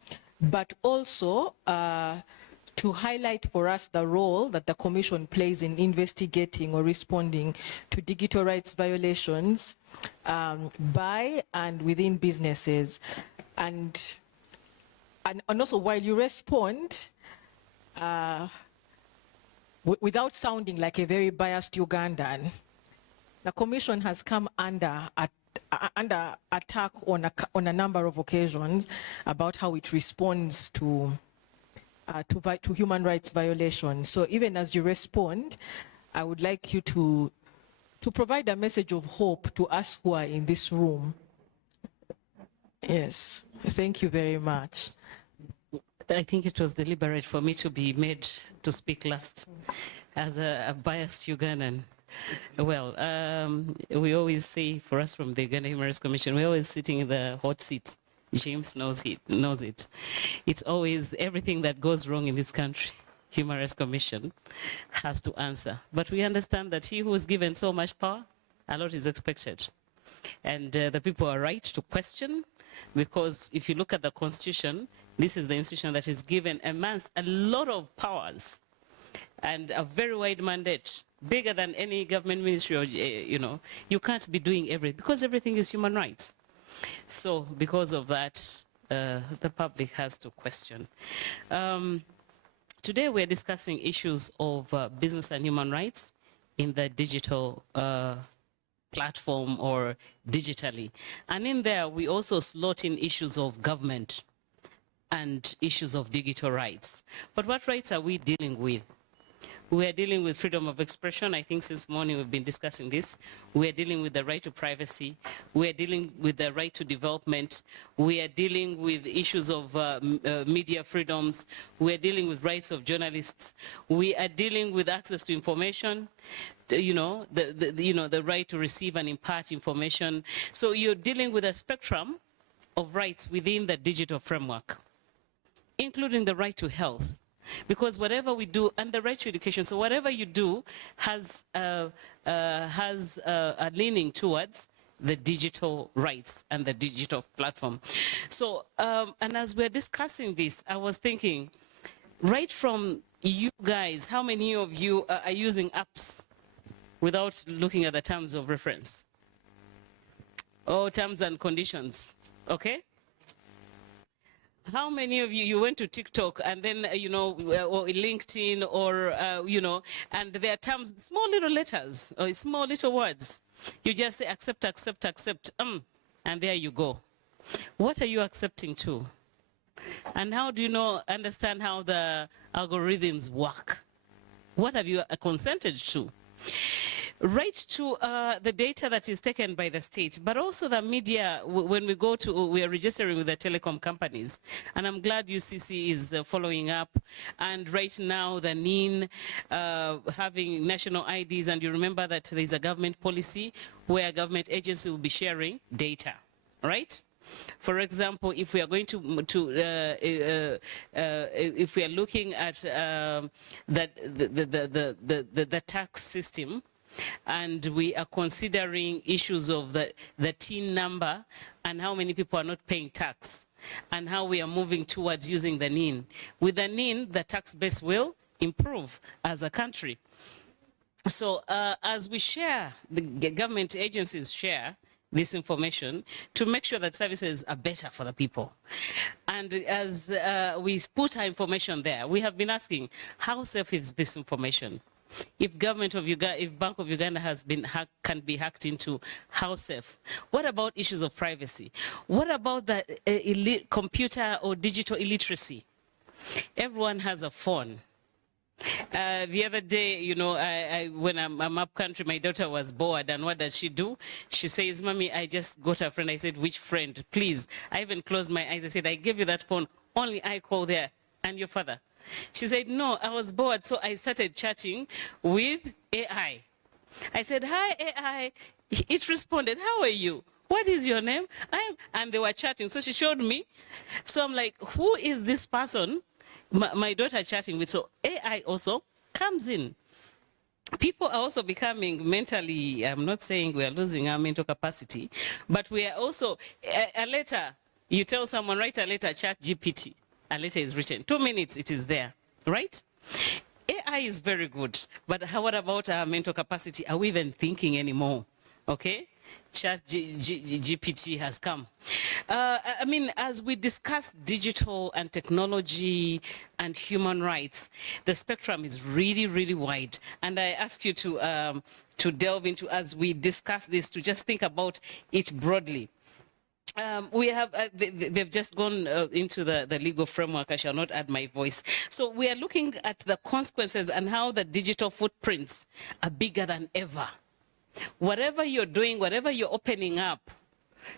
but also to highlight for us the role that the Commission plays in investigating or responding to digital rights violations by and within businesses. And and also while you respond, without sounding like a very biased Ugandan, the Commission has come under attack on a number of occasions about how it responds to human rights violations. So even as you respond, I would like you to provide a message of hope to us who are in this room. Yes, thank you very much. I think it was deliberate for me to be made to speak last as a biased Ugandan. Well, we always say, for us from the Uganda Human Rights Commission, we're always sitting in the hot seat. James knows it. It's always everything that goes wrong in this country, Human Rights Commission has to answer. But we understand that he who is given so much power, a lot is expected. And the people are right to question, because if you look at the Constitution, this is the institution that is given a lot of powers and a very wide mandate, bigger than any government ministry, or, you can't be doing everything, because everything is human rights. So because of that, the public has to question. Today we're discussing issues of business and human rights in the digital platform or digitally. And in there, we also slot in issues of government and issues of digital rights. But what rights are we dealing with? We are dealing with freedom of expression. I think since morning we've been discussing this. We are dealing with the right to privacy. We are dealing with the right to development. We are dealing with issues of media freedoms. We are dealing with rights of journalists. We are dealing with access to information. The right to receive and impart information. So you're dealing with a spectrum of rights within the digital framework, including the right to health. Because whatever we do, and the right to education, so whatever you do has a leaning towards the digital rights and the digital platform. So, and as we're discussing this, I was thinking, right from you guys, how many of you are using apps without looking at the terms of reference? Or terms and conditions, okay? How many of you went to TikTok and then, or LinkedIn or, and there are terms, small little letters or small little words. You just say accept, accept, accept, and there you go. What are you accepting to? And how do you understand how the algorithms work? What have you consented to? Right to the data that is taken by the state, but also the media. When we are registering with the telecom companies, and I'm glad UCC is following up. And right now, the NIN having national IDs, and you remember that there is a government policy where government agencies will be sharing data, right? For example, if we are going if we are looking at the tax system, and we are considering issues of the TIN number and how many people are not paying tax, and how we are moving towards using the NIN. With the NIN, the tax base will improve as a country. So as we share, the government agencies share this information to make sure that services are better for the people. And as we put our information there, we have been asking, how safe is this information? If government of Uganda, if Bank of Uganda has been hacked, can be hacked into, how safe? What about issues of privacy? What about the computer or digital illiteracy? Everyone has a phone. The other day, when I'm up country, my daughter was bored, and what does she do? She says, "Mommy, I just got a friend." I said, "Which friend? Please." I even closed my eyes. I said, "I gave you that phone. Only I call there. And your father?" She said, "No, I was bored, so I started chatting with AI." I said, "Hi, AI." It responded, "How are you? What is your name?" And they were chatting, so she showed me. So I'm like, who is this person my daughter chatting with? So AI also comes in. People are also becoming mentally, I'm not saying we are losing our mental capacity, but we are also, a letter, you tell someone, write a letter, chat GPT. A letter is written. 2 minutes, it is there, right? AI is very good, but what about our mental capacity? Are we even thinking anymore? Okay? GPT has come. I mean, as we discuss digital and technology and human rights, the spectrum is really, really wide. And I ask you to delve into, as we discuss this, to just think about it broadly. We have, they've just gone into the legal framework. I shall not add my voice. So we are looking at the consequences and how the digital footprints are bigger than ever. Whatever you're doing, whatever you're opening up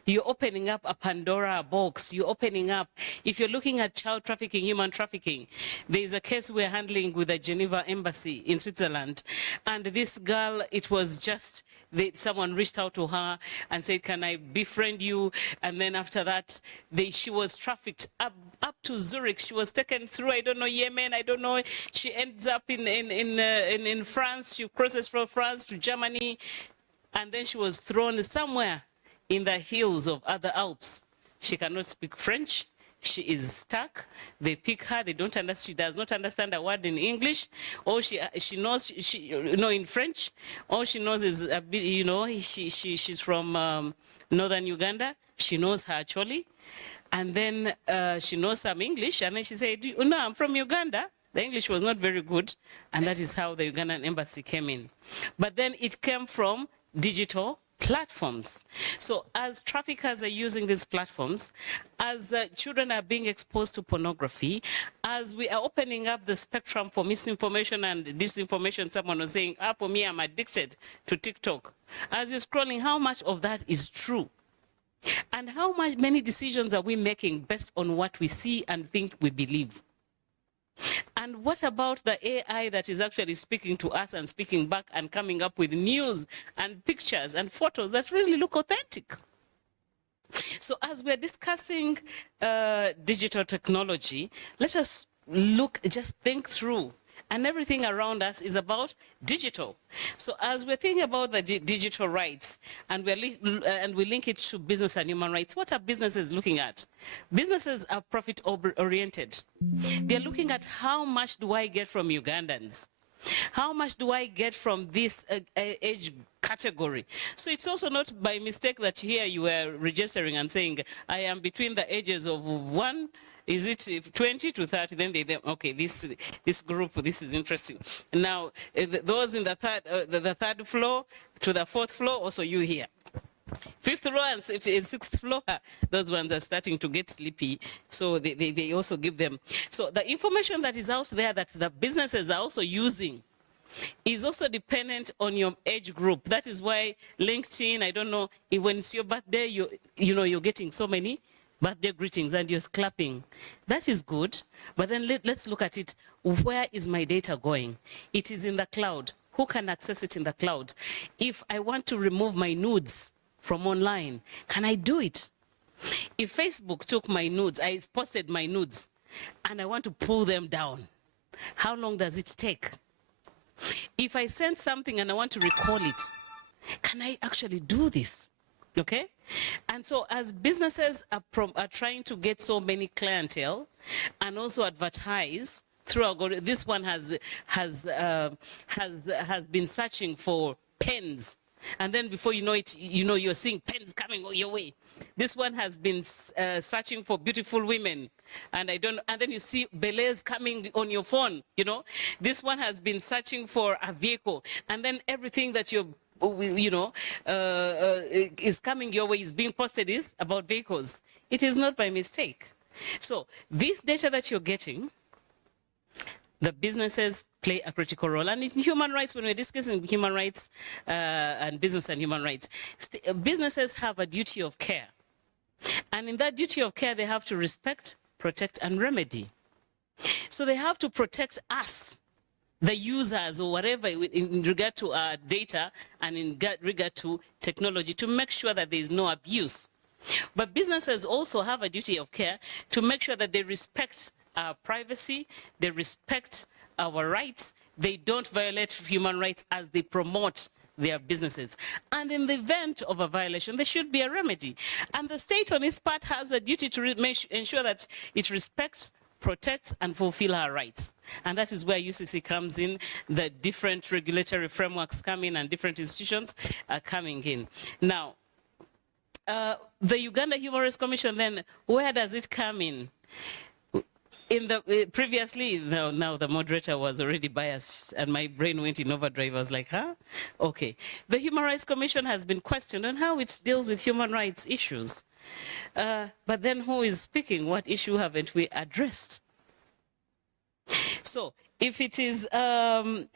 a Pandora box. You're opening up, if you're looking at child trafficking, human trafficking, there is a case we're handling with the Geneva Embassy in Switzerland. And this girl, it was just, someone reached out to her and said, can I befriend you? And then after that, she was trafficked up to Zurich. She was taken through, I don't know, Yemen, I don't know. She ends up in France. She crosses from France to Germany. And then she was thrown somewhere in the hills of other Alps. She cannot speak French. She is stuck. They pick her. They don't understand. She does not understand a word in English. All she knows, in French. All she knows is a bit, she's from northern Uganda. She knows her actually, and then she knows some English. And then she said, "No, I'm from Uganda." The English was not very good, and that is how the Ugandan embassy came in. But then it came from digital platforms. So as traffickers are using these platforms, as children are being exposed to pornography, as we are opening up the spectrum for misinformation and disinformation, someone was saying, for me, I'm addicted to TikTok. As you're scrolling, how much of that is true? And how many decisions are we making based on what we see and think we believe? And what about the AI that is actually speaking to us and speaking back and coming up with news and pictures and photos that really look authentic? So as we're discussing digital technology, let us just think through. And everything around us is about digital. So as we're thinking about the digital rights, and we link it to business and human rights, what are businesses looking at? Businesses are profit-oriented. They're looking at how much do I get from Ugandans? How much do I get from this age category? So it's also not by mistake that here you are registering and saying, I am between the ages of 1, is it 20 to 30? Then okay, this group, this is interesting. Now, those in the third floor to the 4th floor, also you here. 5th floor and 6th floor, those ones are starting to get sleepy, so they also give them. So the information that is out there that the businesses are also using is also dependent on your age group. That is why LinkedIn, I don't know, when it's your birthday, you're getting so many birthday greetings and you're clapping. That is good, but then let's look at it. Where is my data going? It is in the cloud. Who can access it in the cloud? If I want to remove my nudes from online, can I do it? If Facebook took my nudes, I posted my nudes, and I want to pull them down, how long does it take? If I send something and I want to recall it, can I actually do this? Okay? And so as businesses are trying to get so many clientele and also advertise through this one has been searching for pens, and then before you know it, you're seeing pens coming your way. This one has been searching for beautiful women, and then you see beleis coming on your phone. This one has been searching for a vehicle, and then everything that is coming your way, is being posted, is about vehicles. It is not by mistake. So this data that you're getting, the businesses play a critical role. And in human rights, when we're discussing human rights and business and human rights, businesses have a duty of care. And in that duty of care, they have to respect, protect, and remedy. So they have to protect us, the users or whatever, in regard to our data and in regard to technology, to make sure that there is no abuse. But businesses also have a duty of care to make sure that they respect our privacy, they respect our rights, they don't violate human rights as they promote their businesses. And in the event of a violation, there should be a remedy. And the state on its part has a duty to ensure that it respects, protects, and fulfill our rights. And that is where UCC comes in, the different regulatory frameworks come in, and different institutions are coming in. Now, The Uganda Human Rights Commission, then, where does it come in? In the previously, now the moderator was already biased and my brain went in overdrive. I was like, huh? Okay. The Human Rights Commission has been questioned on how it deals with human rights issues. But then who is speaking? What issue haven't we addressed? So if it is, when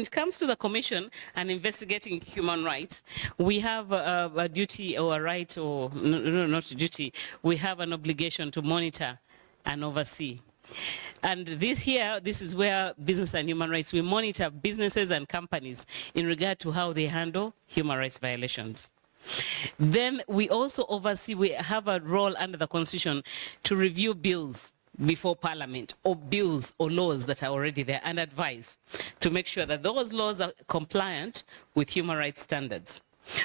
it comes to the commission and investigating human rights, we have a duty or a right, or no, not a duty, we have an obligation to monitor and oversee. And this is where business and human rights, we monitor businesses and companies in regard to how they handle human rights violations. Then we also oversee, we have a role under the Constitution to review bills before Parliament, or bills or laws that are already there, and advise to make sure that those laws are compliant with human rights standards.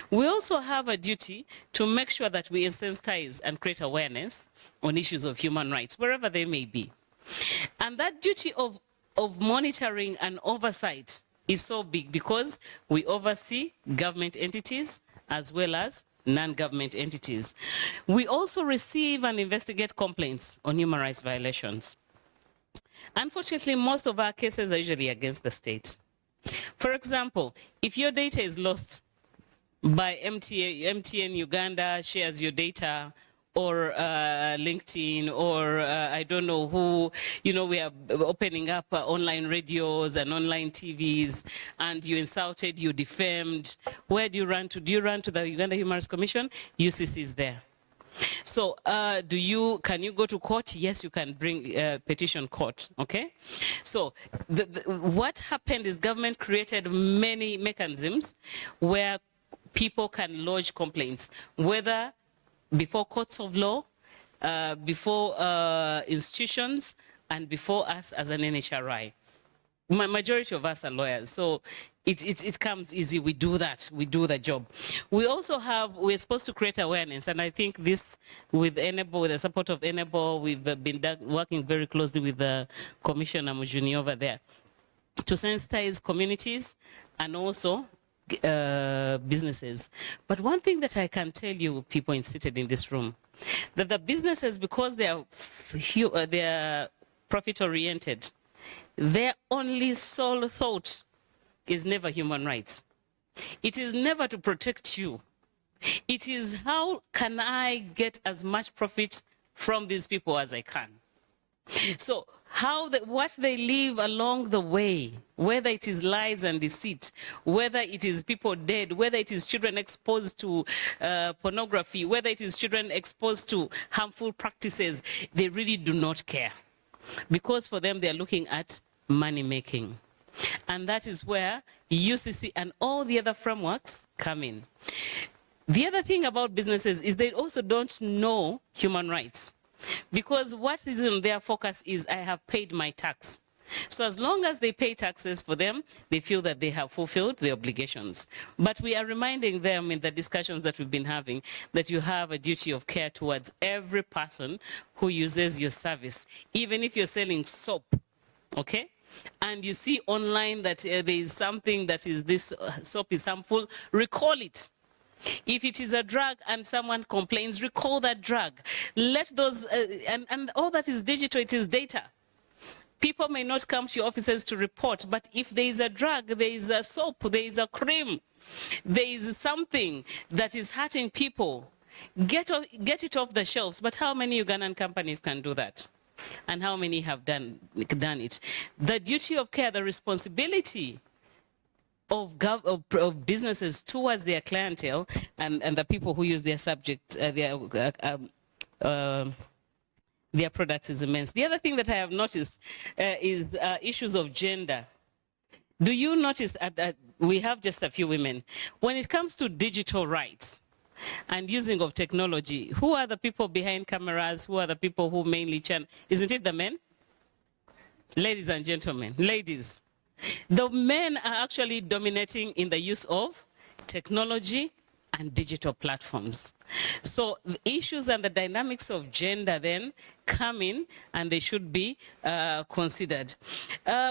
We also have a duty to make sure that we sensitize and create awareness on issues of human rights, wherever they may be. And that duty of monitoring and oversight is so big because we oversee government entities as well as non-government entities. We also receive and investigate complaints on human rights violations. Unfortunately, most of our cases are usually against the state. For example, if your data is lost by MTN Uganda shares your data, or LinkedIn, or I don't know who, we are opening up online radios and online TVs, and you insulted, you defamed. Where do you run to? Do you run to the Uganda Human Rights Commission? UCC is there. So can you go to court? Yes, you can bring petition court, okay? So what happened is government created many mechanisms where people can lodge complaints, whether before courts of law, before institutions, and before us as an NHRI. Majority of us are lawyers, so it comes easy. We do that. We do the job. We also we're supposed to create awareness, and I think this, with Enable, with the support of Enable, we've been working very closely with the Commissioner Mujuni over there to sensitize communities and also businesses. But one thing that I can tell you, people seated in this room, that the businesses, because they are profit-oriented, their only sole thought is never human rights. It is never to protect you. It is how can I get as much profit from these people as I can. So what they live along the way, whether it is lies and deceit, whether it is people dead, whether it is children exposed to pornography, whether it is children exposed to harmful practices, they really do not care. Because for them, they're looking at money making. And that is where UCC and all the other frameworks come in. The other thing about businesses is they also don't know human rights. Because what is in their focus is, I have paid my tax. So as long as they pay taxes, for them, they feel that they have fulfilled their obligations. But we are reminding them in the discussions that we've been having that you have a duty of care towards every person who uses your service, even if you're selling soap, okay? And you see online that there is something that is this soap is harmful, recall it. If it is a drug and someone complains, recall that drug. Let those, and all that is digital, it is data. People may not come to your offices to report, but if there is a drug, there is a soap, there is a cream, there is something that is hurting people, get it off the shelves. But how many Ugandan companies can do that? And how many have done it? The duty of care, the responsibility of businesses towards their clientele and the people who use their subject, their products is immense. The other thing that I have noticed is issues of gender. Do you notice that we have just a few women? When it comes to digital rights and using of technology, who are the people behind cameras? Who are the people who mainly channel? Isn't it the men? Ladies and gentlemen, ladies. The men are actually dominating in the use of technology and digital platforms. So the issues and the dynamics of gender then come in, and they should be considered.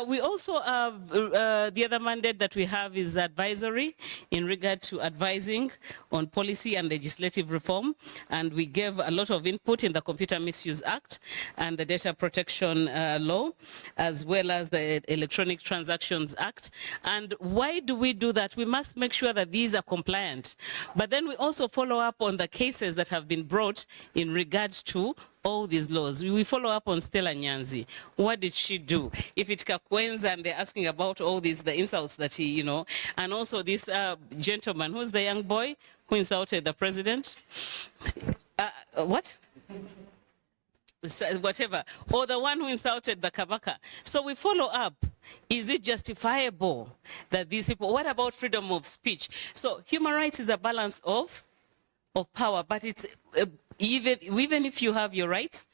We also have, the other mandate that we have is advisory in regard to advising on policy and legislative reform, and we gave a lot of input in the Computer Misuse Act and the Data Protection Law, as well as the Electronic Transactions Act. And why do we do that? We must make sure that these are compliant, but then we also follow up on the cases that have been brought in regards to all these laws. We follow up on Stella Nyanzi. What did she do? If it Kakwenza, and they're asking about all these, the insults that he, you know, and also this gentleman, who's the young boy who insulted the president? What? Whatever. Or the one who insulted the Kabaka. So we follow up. Is it justifiable that these people, what about freedom of speech? So human rights is a balance of power, but it's even if you have your rights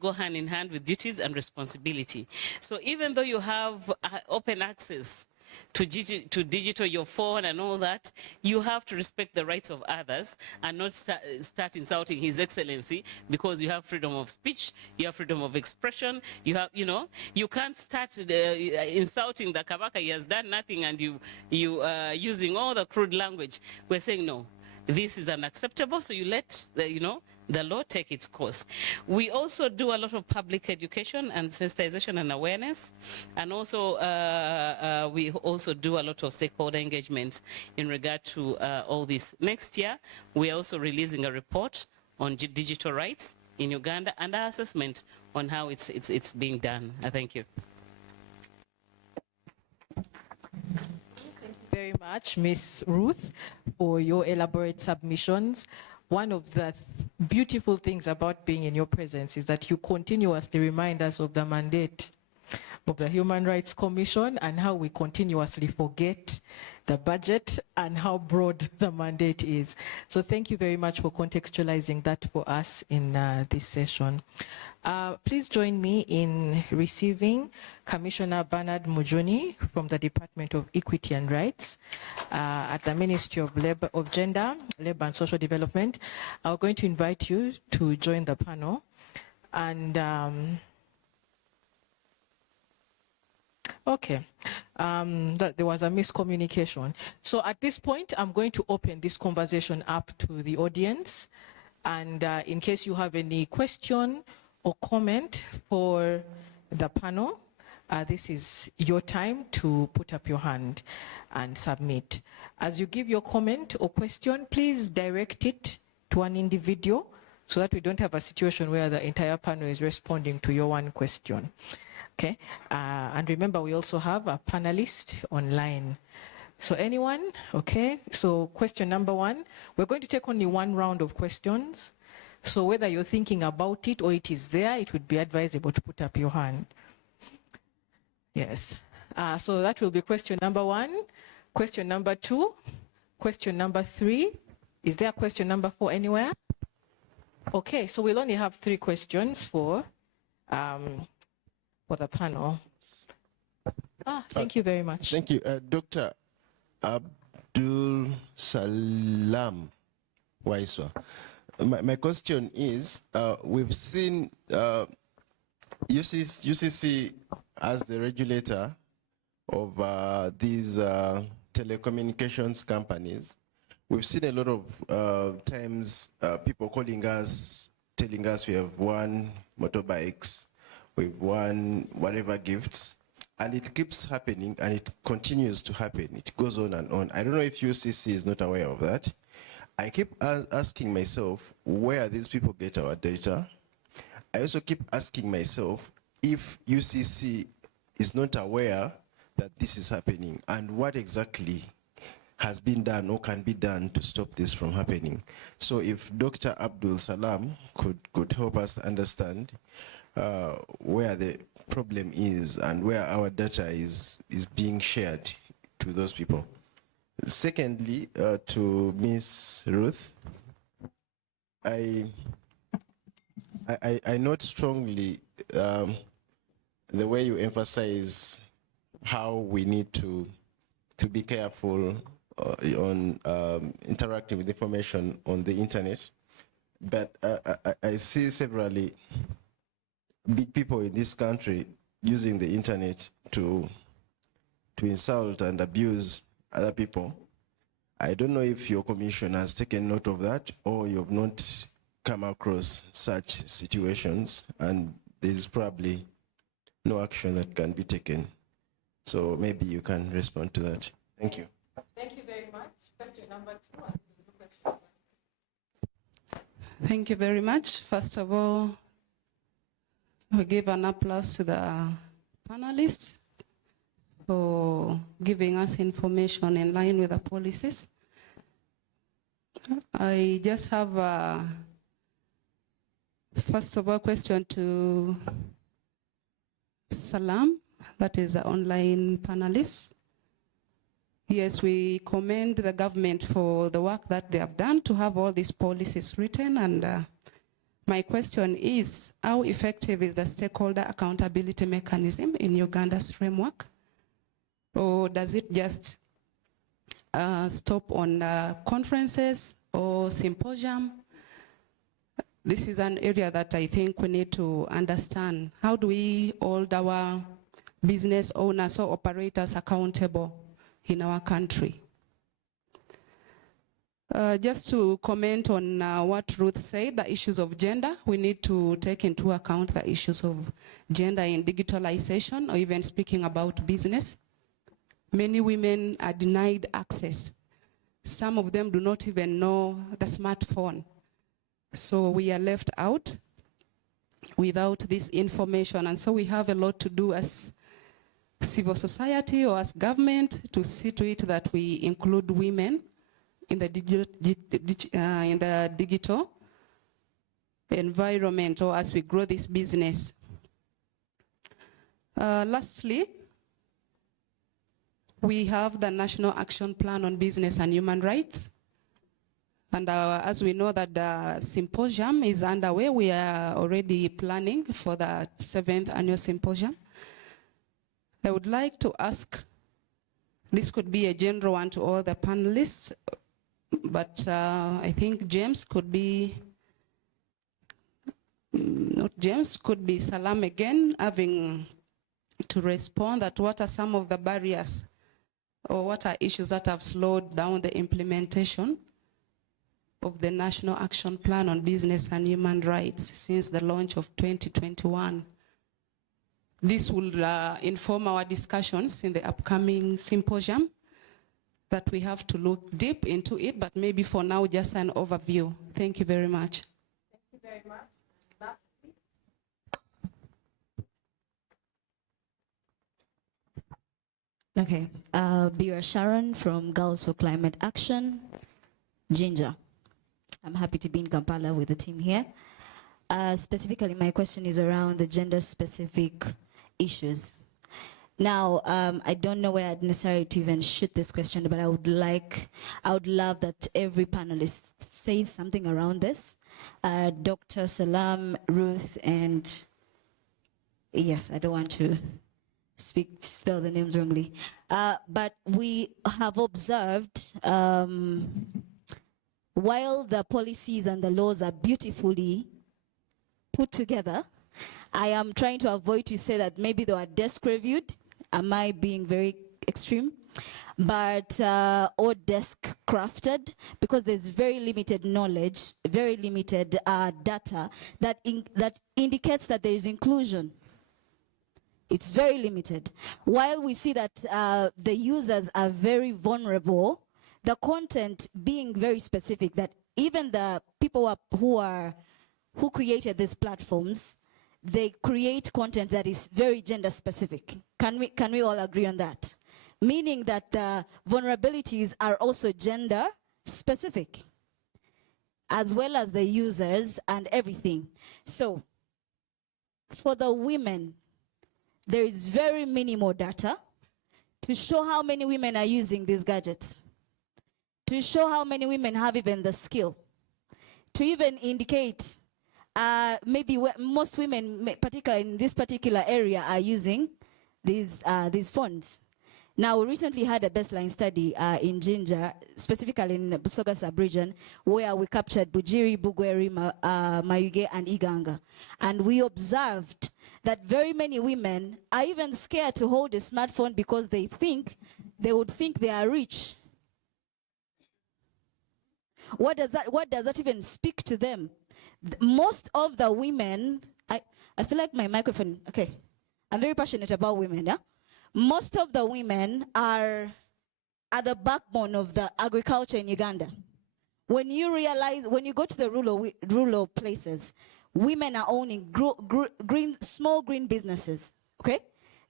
go hand in hand with duties and responsibility. So even though you have open access to digital, your phone and all that, you have to respect the rights of others and not start insulting His Excellency because you have freedom of speech, you have freedom of expression, you have, you know, you can't start insulting the Kabaka. He has done nothing, and you using all the crude language. We're saying no. This is unacceptable, so you let the law take its course. We also do a lot of public education and sensitization and awareness, and also we also do a lot of stakeholder engagement in regard to all this. Next year, we are also releasing a report on digital rights in Uganda and our assessment on how it's being done. Thank you. Very much, Ms. Ruth, for your elaborate submissions. One of the beautiful things about being in your presence is that you continuously remind us of the mandate of the Human Rights Commission and how we continuously forget the budget and how broad the mandate is. So thank you very much for contextualizing that for us in this session. Please join me in receiving Commissioner Bernard Mujuni from the Department of Equity and Rights at the Ministry of Gender, Labor and Social Development. I'm going to invite you to join the panel. And okay, there was a miscommunication. So at this point, I'm going to open this conversation up to the audience. And in case you have any question or comment for the panel, this is your time to put up your hand and submit. As you give your comment or question, please direct it to an individual so that we don't have a situation where the entire panel is responding to your one question. Okay, and remember, we also have a panelist online. So anyone? Okay, so question number one, we're going to take only one round of questions. So whether you're thinking about it or it is there, it would be advisable to put up your hand. Yes, so that will be question number one, question number two, question number three. Is there a question number four anywhere? Okay, so we'll only have three questions for the panel. Thank you very much. Thank you. Dr. Abdul Salam Waiswa. My question is, we've seen UCC as the regulator of these telecommunications companies. We've seen a lot of times people calling us, telling us we have won motorbikes, we've won whatever gifts, and it keeps happening and it continues to happen. It goes on and on. I don't know if UCC is not aware of that. I keep asking myself where these people get our data. I also keep asking myself if UCC is not aware that this is happening and what exactly has been done or can be done to stop this from happening. So if Dr. Abdul Salam could help us understand where the problem is and where our data is being shared to those people. Secondly, to Ms. Ruth, I note strongly the way you emphasize how we need to be careful on interacting with information on the internet, but I see severally big people in this country using the internet to insult and abuse other people. I don't know if your commission has taken note of that, or you have not come across such situations, and there is probably no action that can be taken. So maybe you can respond to that. Thank you. Thank you very much. Question number 2. Thank you very much. First of all, we give an applause to the panelists for giving us information in line with the policies. I just have a, first of all, question to Salam, that is the online panelist. Yes, we commend the government for the work that they have done to have all these policies written, and my question is, how effective is the stakeholder accountability mechanism in Uganda's framework? Or does it just stop on conferences or symposium? This is an area that I think we need to understand. How do we hold our business owners or operators accountable in our country? Just to comment on what Ruth said, the issues of gender, we need to take into account the issues of gender in digitalization, or even speaking about business. Many women are denied access. Some of them do not even know the smartphone. So we are left out without this information. And so we have a lot to do as civil society or as government to see to it that we include women in the digital environment, or as we grow this business. Lastly, we have the National Action Plan on Business and Human Rights. And as we know that the symposium is underway, we are already planning for the 7th annual symposium. I would like to ask, this could be a general one to all the panelists, but I think James could be, not James, could be Salam again, having to respond that what are some of the barriers or what are issues that have slowed down the implementation of the National Action Plan on Business and Human Rights since the launch of 2021. This will inform our discussions in the upcoming symposium, that we have to look deep into it, but maybe for now, just an overview. Thank you very much. Thank you very much. Okay, Bira Sharon from Girls for Climate Action, Ginger. I'm happy to be in Kampala with the team here. Specifically, my question is around the gender-specific issues. Now, I don't know where I'd necessarily to even shoot this question, but I would love that every panelist says something around this. Dr. Salam, Ruth, and yes, I don't want to spell the names wrongly. But we have observed, while the policies and the laws are beautifully put together, I am trying to avoid to say that maybe they were desk reviewed. Am I being very extreme? But, or desk crafted, because there's very limited knowledge, very limited data that indicates that there is inclusion. It's very limited. While we see that the users are very vulnerable, the content being very specific, that even the people who created these platforms, they create content that is very gender specific. Can we all agree on that? Meaning that the vulnerabilities are also gender specific, as well as the users and everything. So for the women, there is very minimal data to show how many women are using these gadgets, to show how many women have even the skill, to even indicate maybe most women, particularly in this particular area, are using these phones. Now, we recently had a baseline study in Jinja, specifically in Busoga sub-region, where we captured Bujiri, Bugweri, Mayuge, and Iganga. And we observed that very many women are even scared to hold a smartphone because they would think they are rich. What does that even speak to them? Most of the women, I feel like my microphone, okay. I'm very passionate about women, yeah? Most of the women are at the backbone of the agriculture in Uganda. When you go to the rural places, women are owning small green businesses, okay?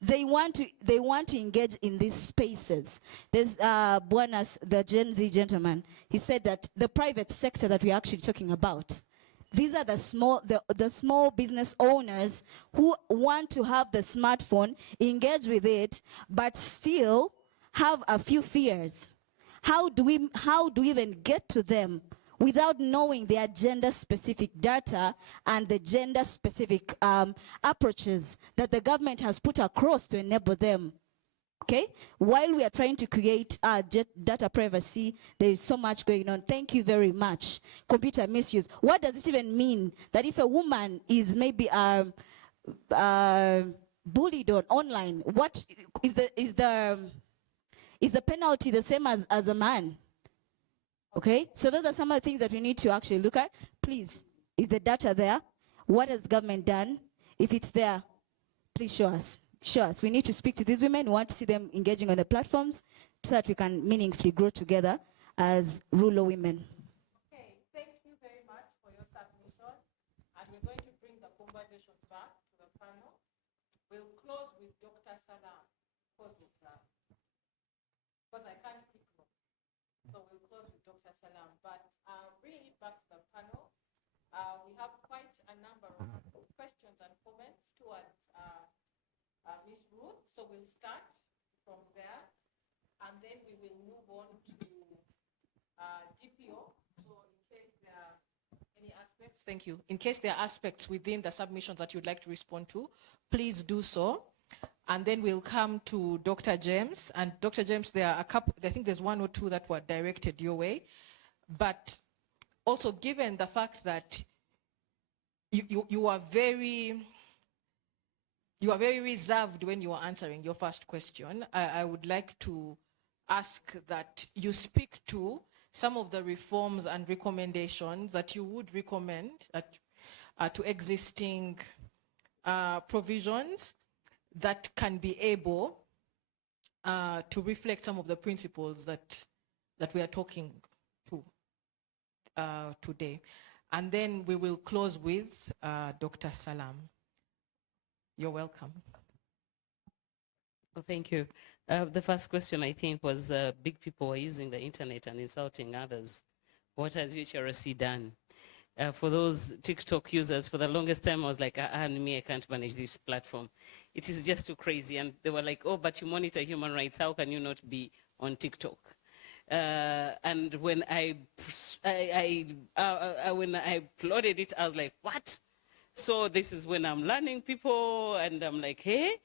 They want to engage in these spaces. There's Buenas, the Gen Z gentleman, he said that the private sector that we're actually talking about, these are the small business owners who want to have the smartphone, engage with it, but still have a few fears. How do we even get to them without knowing their gender-specific data and the gender-specific approaches that the government has put across to enable them? Okay, while we are trying to create data privacy, there is so much going on. Thank you very much. Computer misuse. What does it even mean that if a woman is maybe bullied online, what is the penalty the same as a man? Okay, so those are some of the things that we need to actually look at. Please, is the data there? What has the government done? If it's there, please show us. Show us. We need to speak to these women. We want to see them engaging on the platforms so that we can meaningfully grow together as rural women. Okay, thank you very much for your submission. And we're going to bring the conversation back to the panel. We'll close with Dr. Salam because I can't speak more. So we'll close with Dr. Salam. But bringing it back to the panel, we have quite a number of questions and comments towards Ms. Ruth, so we'll start from there, and then we will move on to DPO. So in case there are any aspects, thank you. In case there are aspects within the submissions that you'd like to respond to, please do so. And then we'll come to Dr. James. And Dr. James, there are a couple, I think there's one or two that were directed your way. But also given the fact that you are very reserved when you are answering your first question, I would like to ask that you speak to some of the reforms and recommendations that you would recommend to existing provisions that can be able to reflect some of the principles that we are talking to today. And then we will close with Dr. Salam. You're welcome. Well, thank you. The first question, I think, was big people were using the internet and insulting others. What has UHRC done? For those TikTok users, for the longest time, I was like, I can't manage this platform. It is just too crazy. And they were like, oh, but you monitor human rights. How can you not be on TikTok? And when I uploaded it, I was like, what? So this is when I'm learning people, and I'm like, hey,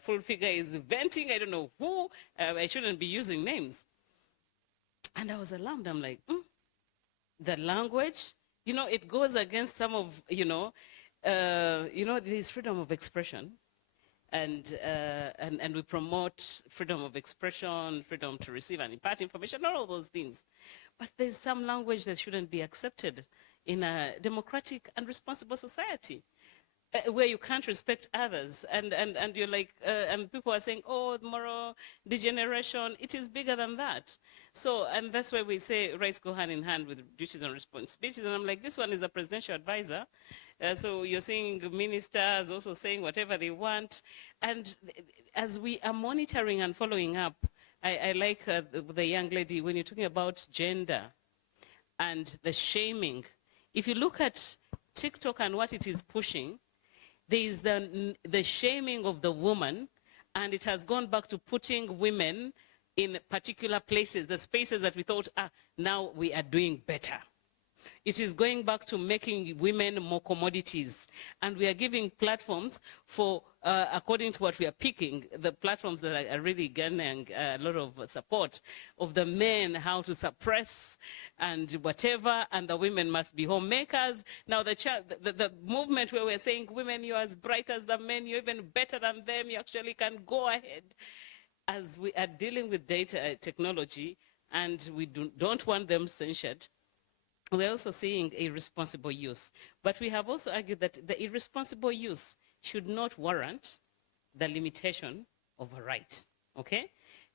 full figure is venting. I don't know who. I shouldn't be using names. And I was alarmed. I'm like, the language, it goes against some of, there's freedom of expression. And we promote freedom of expression, freedom to receive and impart information, all those things. But there's some language that shouldn't be accepted in a democratic and responsible society, where you can't respect others. And you're like, and people are saying, oh, moral degeneration, it is bigger than that. So, and that's why we say rights go hand in hand with duties and responsibilities. And I'm like, this one is a presidential advisor. So you're seeing ministers also saying whatever they want. And as we are monitoring and following up, I like the young lady, when you're talking about gender and the shaming, if you look at TikTok and what it is pushing, there is the shaming of the woman, and it has gone back to putting women in particular places, the spaces that we thought, now we are doing better. It is going back to making women more commodities. And we are giving platforms for, according to what we are picking, the platforms that are really garnering a lot of support of the men, how to suppress and whatever, and the women must be homemakers. Now the movement where we're saying, women, you're as bright as the men, you're even better than them, you actually can go ahead. As we are dealing with data technology, and we don't want them censured, we're also seeing irresponsible use. But we have also argued that the irresponsible use should not warrant the limitation of a right, okay?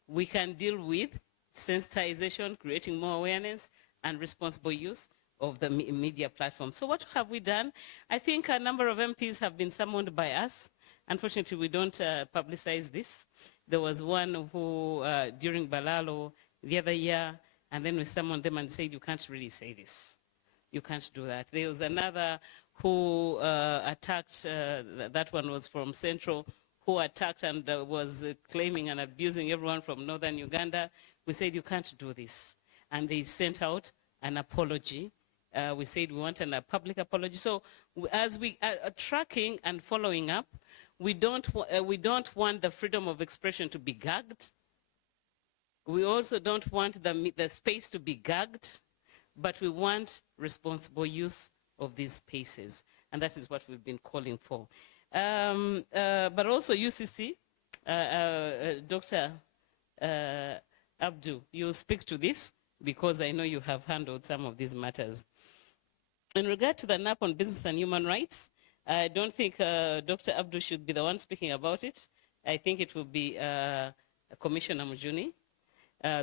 We can deal with sensitization, creating more awareness, and responsible use of the media platform. So what have we done? I think a number of MPs have been summoned by us. Unfortunately, we don't publicize this. There was one who, during Balalo the other year, and then we summoned them and said, you can't really say this. You can't do that. There was another who attacked, that one was from Central, who attacked and was claiming and abusing everyone from northern Uganda. We said, you can't do this. And they sent out an apology. We said we want a public apology. So as we are tracking and following up, we don't want the freedom of expression to be gagged. We also don't want the space to be gagged, but we want responsible use of these spaces. And that is what we've been calling for. But also UCC, Dr. Abdu, you'll speak to this because I know you have handled some of these matters. In regard to the NAP on business and human rights, I don't think Dr. Abdu should be the one speaking about it. I think it will be Commissioner Mujuni.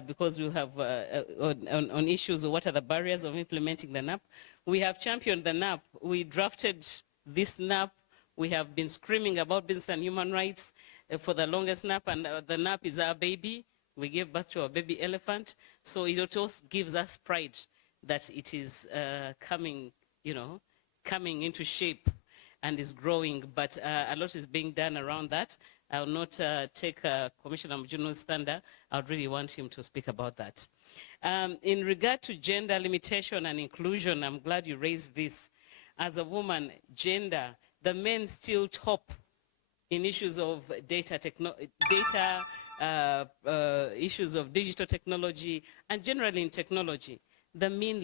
Because we have on issues of what are the barriers of implementing the NAP. We have championed the NAP. We drafted this NAP. We have been screaming about business and human rights for the longest NAP, and the NAP is our baby. We gave birth to our baby elephant. So it also gives us pride that it is coming into shape and is growing, but a lot is being done around that. I will not take Commissioner Mujuni's thunder. I would really want him to speak about that. In regard to gender limitation and inclusion, I'm glad you raised this. As a woman, gender, the men still top in issues of issues of digital technology, and generally in technology. The men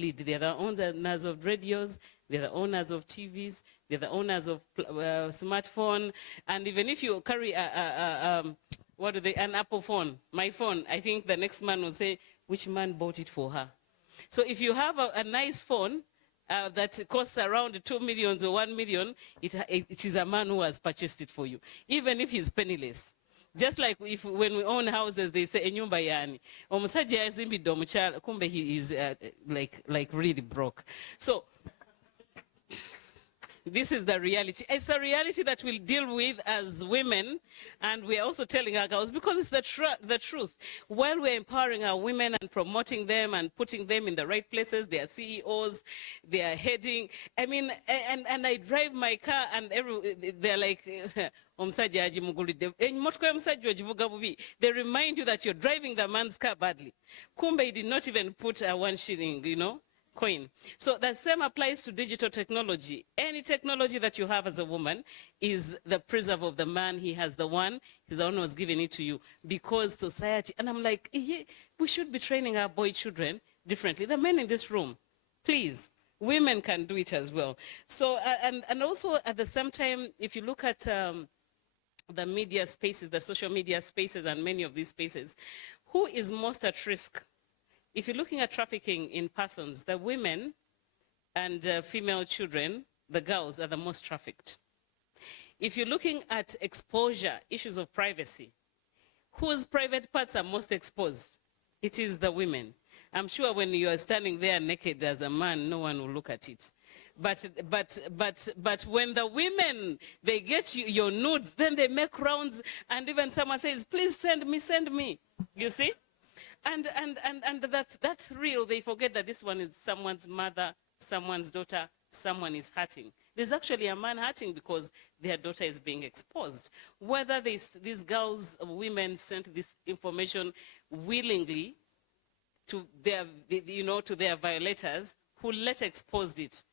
lead. They're the owners of radios, they're the owners of TVs, they're the owners of smartphone, and even if you carry an Apple phone, my phone, I think the next man will say, which man bought it for her? So if you have a nice phone that costs around 2 million or 1 million, it is a man who has purchased it for you, even if he's penniless. Just like when we own houses, they say, enyumba yani. Omusajja yazimbidde omukyala, kumbe he is like really broke. So this is the reality. It's a reality that we'll deal with as women, and we're also telling our girls, because it's the truth. While we're empowering our women and promoting them and putting them in the right places, they are CEOs, they are heading. I mean, and I drive my car, and they're like, they remind you that you're driving the man's car badly. Kumbe, he did not even put a 1 shilling, coin. So the same applies to digital technology. Any technology that you have as a woman is the preserve of the man. He's the one who has given it to you, because society, and I'm like, we should be training our boy children differently. The men in this room, please, women can do it as well. So, and also at the same time, if you look at the media spaces, the social media spaces, and many of these spaces, who is most at risk? If you're looking at trafficking in persons, the women and female children, the girls, are the most trafficked. If you're looking at exposure, issues of privacy, whose private parts are most exposed? It is the women. I'm sure when you are standing there naked as a man, no one will look at it. But when the women, they get your nudes, then they make rounds, and even someone says, please send me, you see? And that's real. They forget that this one is someone's mother, someone's daughter, someone is hurting. There's actually a man hurting because their daughter is being exposed. Whether these girls, women sent this information willingly to their, to their violators, who later exposed it.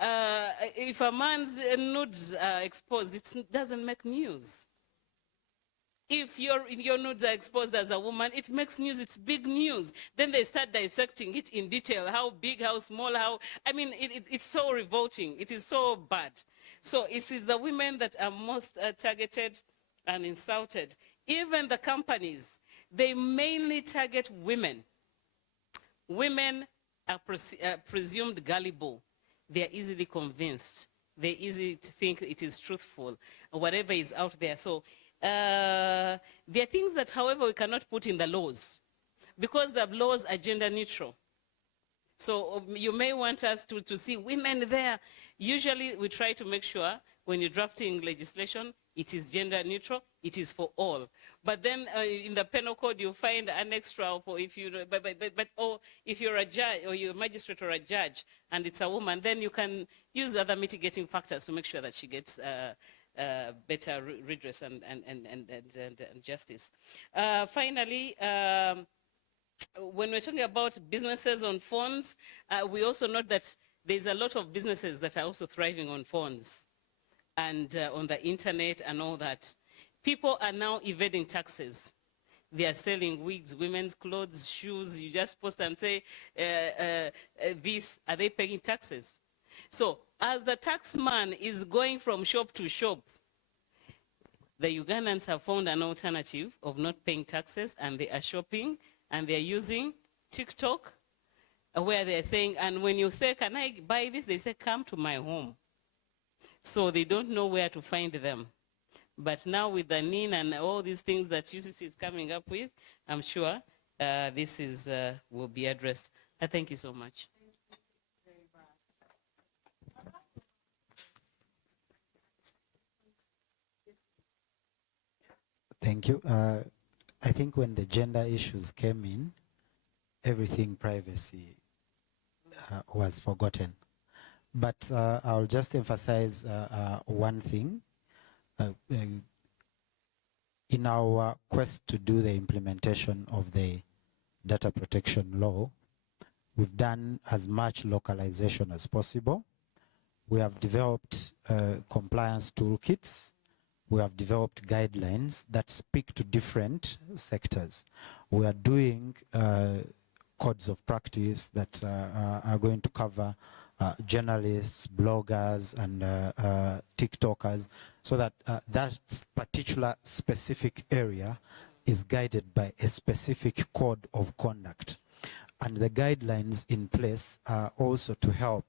If a man's nudes are exposed, it doesn't make news. If your nudes are exposed as a woman, it makes news, it's big news. Then they start dissecting it in detail, how big, how small, how, I mean, it's so revolting. It is so bad. So it is the women that are most targeted and insulted. Even the companies, they mainly target women. Women are presumed gullible. They are easily convinced. They're easy to think it is truthful, or whatever is out there. So there are things that, however, we cannot put in the laws because the laws are gender neutral. So you may want us to see women there. Usually we try to make sure when you're drafting legislation, it is gender neutral, it is for all. But then in the penal code, you find an extra for if you, or if you're a judge or you're a magistrate or a judge and it's a woman, then you can use other mitigating factors to make sure that she gets better redress and justice. Finally, when we're talking about businesses on phones, we also note that there's a lot of businesses that are also thriving on phones and on the internet and all that. People are now evading taxes. They are selling wigs, women's clothes, shoes. You just post and say, are they paying taxes? So as the taxman is going from shop to shop, the Ugandans have found an alternative of not paying taxes, and they are shopping and they're using TikTok, where they're saying, and when you say, can I buy this? They say, come to my home. So they don't know where to find them. But now with the NIN and all these things that UCC is coming up with, I'm sure this is, will be addressed. Thank you so much. Thank you. I think when the gender issues came in, everything privacy was forgotten. But I'll just emphasize one thing. In our quest to do the implementation of the data protection law, we've done as much localization as possible. We have developed compliance toolkits. We have developed guidelines that speak to different sectors. We are doing codes of practice that are going to cover journalists, bloggers, and TikTokers, so that that particular specific area is guided by a specific code of conduct. And the guidelines in place are also to help,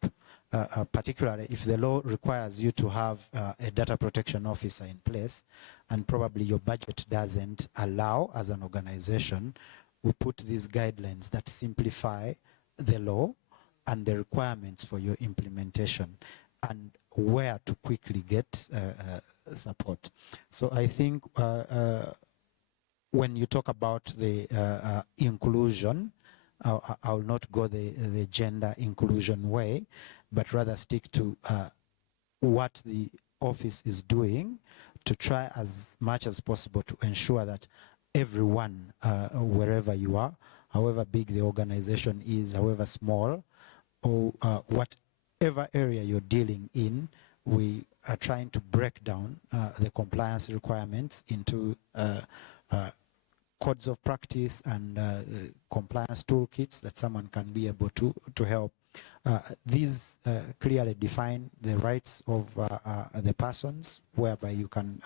particularly if the law requires you to have a data protection officer in place, and probably your budget doesn't allow as an organization, we put these guidelines that simplify the law and the requirements for your implementation and where to quickly get support. So I think when you talk about the inclusion, I'll not go the gender inclusion way, but rather stick to what the office is doing to try as much as possible to ensure that everyone, wherever you are, however big the organization is, however small, or whatever area you're dealing in, we are trying to break down the compliance requirements into codes of practice and compliance toolkits that someone can be able to help. These clearly define the rights of the persons, whereby you can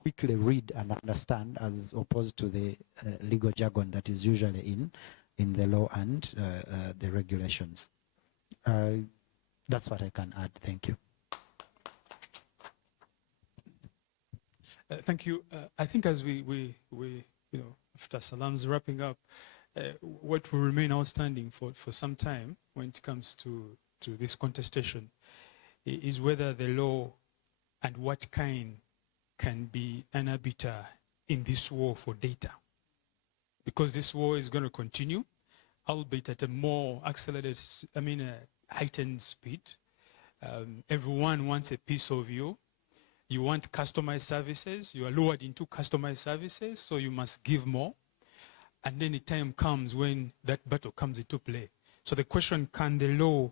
quickly read and understand, as opposed to the legal jargon that is usually in the law and the regulations. That's what I can add. Thank you. Thank you. I think as we you know, after Salam's wrapping up, what will remain outstanding for some time when it comes to this contestation is whether the law and what kind can be an arbiter in this war for data. Because this war is going to continue, albeit at a more accelerated, heightened speed. Everyone wants a piece of you. You want customized services. You are lured into customized services, so you must give more. And then the time comes when that battle comes into play. So the question, can the law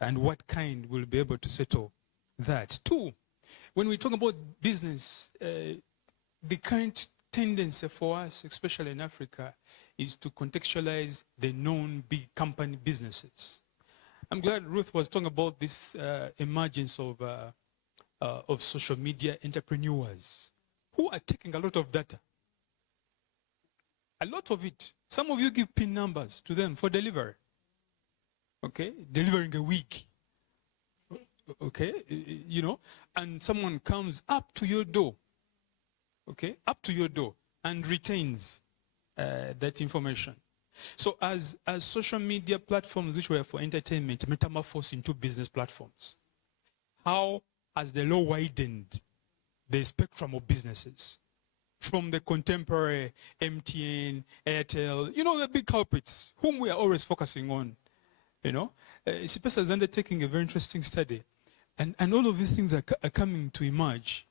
and what kind will be able to settle that? Two, when we talk about business, the current tendency for us, especially in Africa, is to contextualize the known big company businesses. I'm glad Ruth was talking about this emergence of social media entrepreneurs who are taking a lot of data. A lot of it. Some of you give PIN numbers to them for delivery. Okay, delivering a week. Okay, you know, and someone comes up to your door. Okay, up to your door and retains that information. So as social media platforms which were for entertainment metamorphose into business platforms, how has the law widened the spectrum of businesses from the contemporary MTN, Airtel, you know, the big culprits whom we are always focusing on, you know? CIPESA is undertaking a very interesting study, and all of these things are coming to emerge.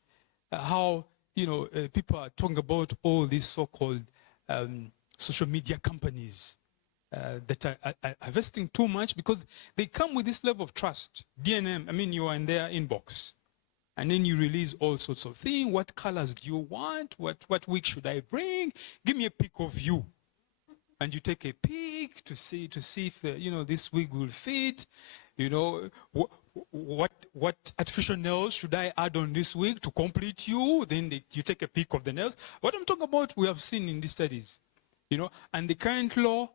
How, you know, people are talking about all these so-called social media companies that are investing too much because they come with this level of trust. DNM, I mean, you are in their inbox. And then you release all sorts of things. What colors do you want? What wig should I bring? Give me a pic of you. And you take a pic to see if you know, this wig will fit. You know, what artificial nails should I add on this wig to complete you? Then you take a pic of the nails. What I'm talking about, we have seen in these studies. You know, and the current law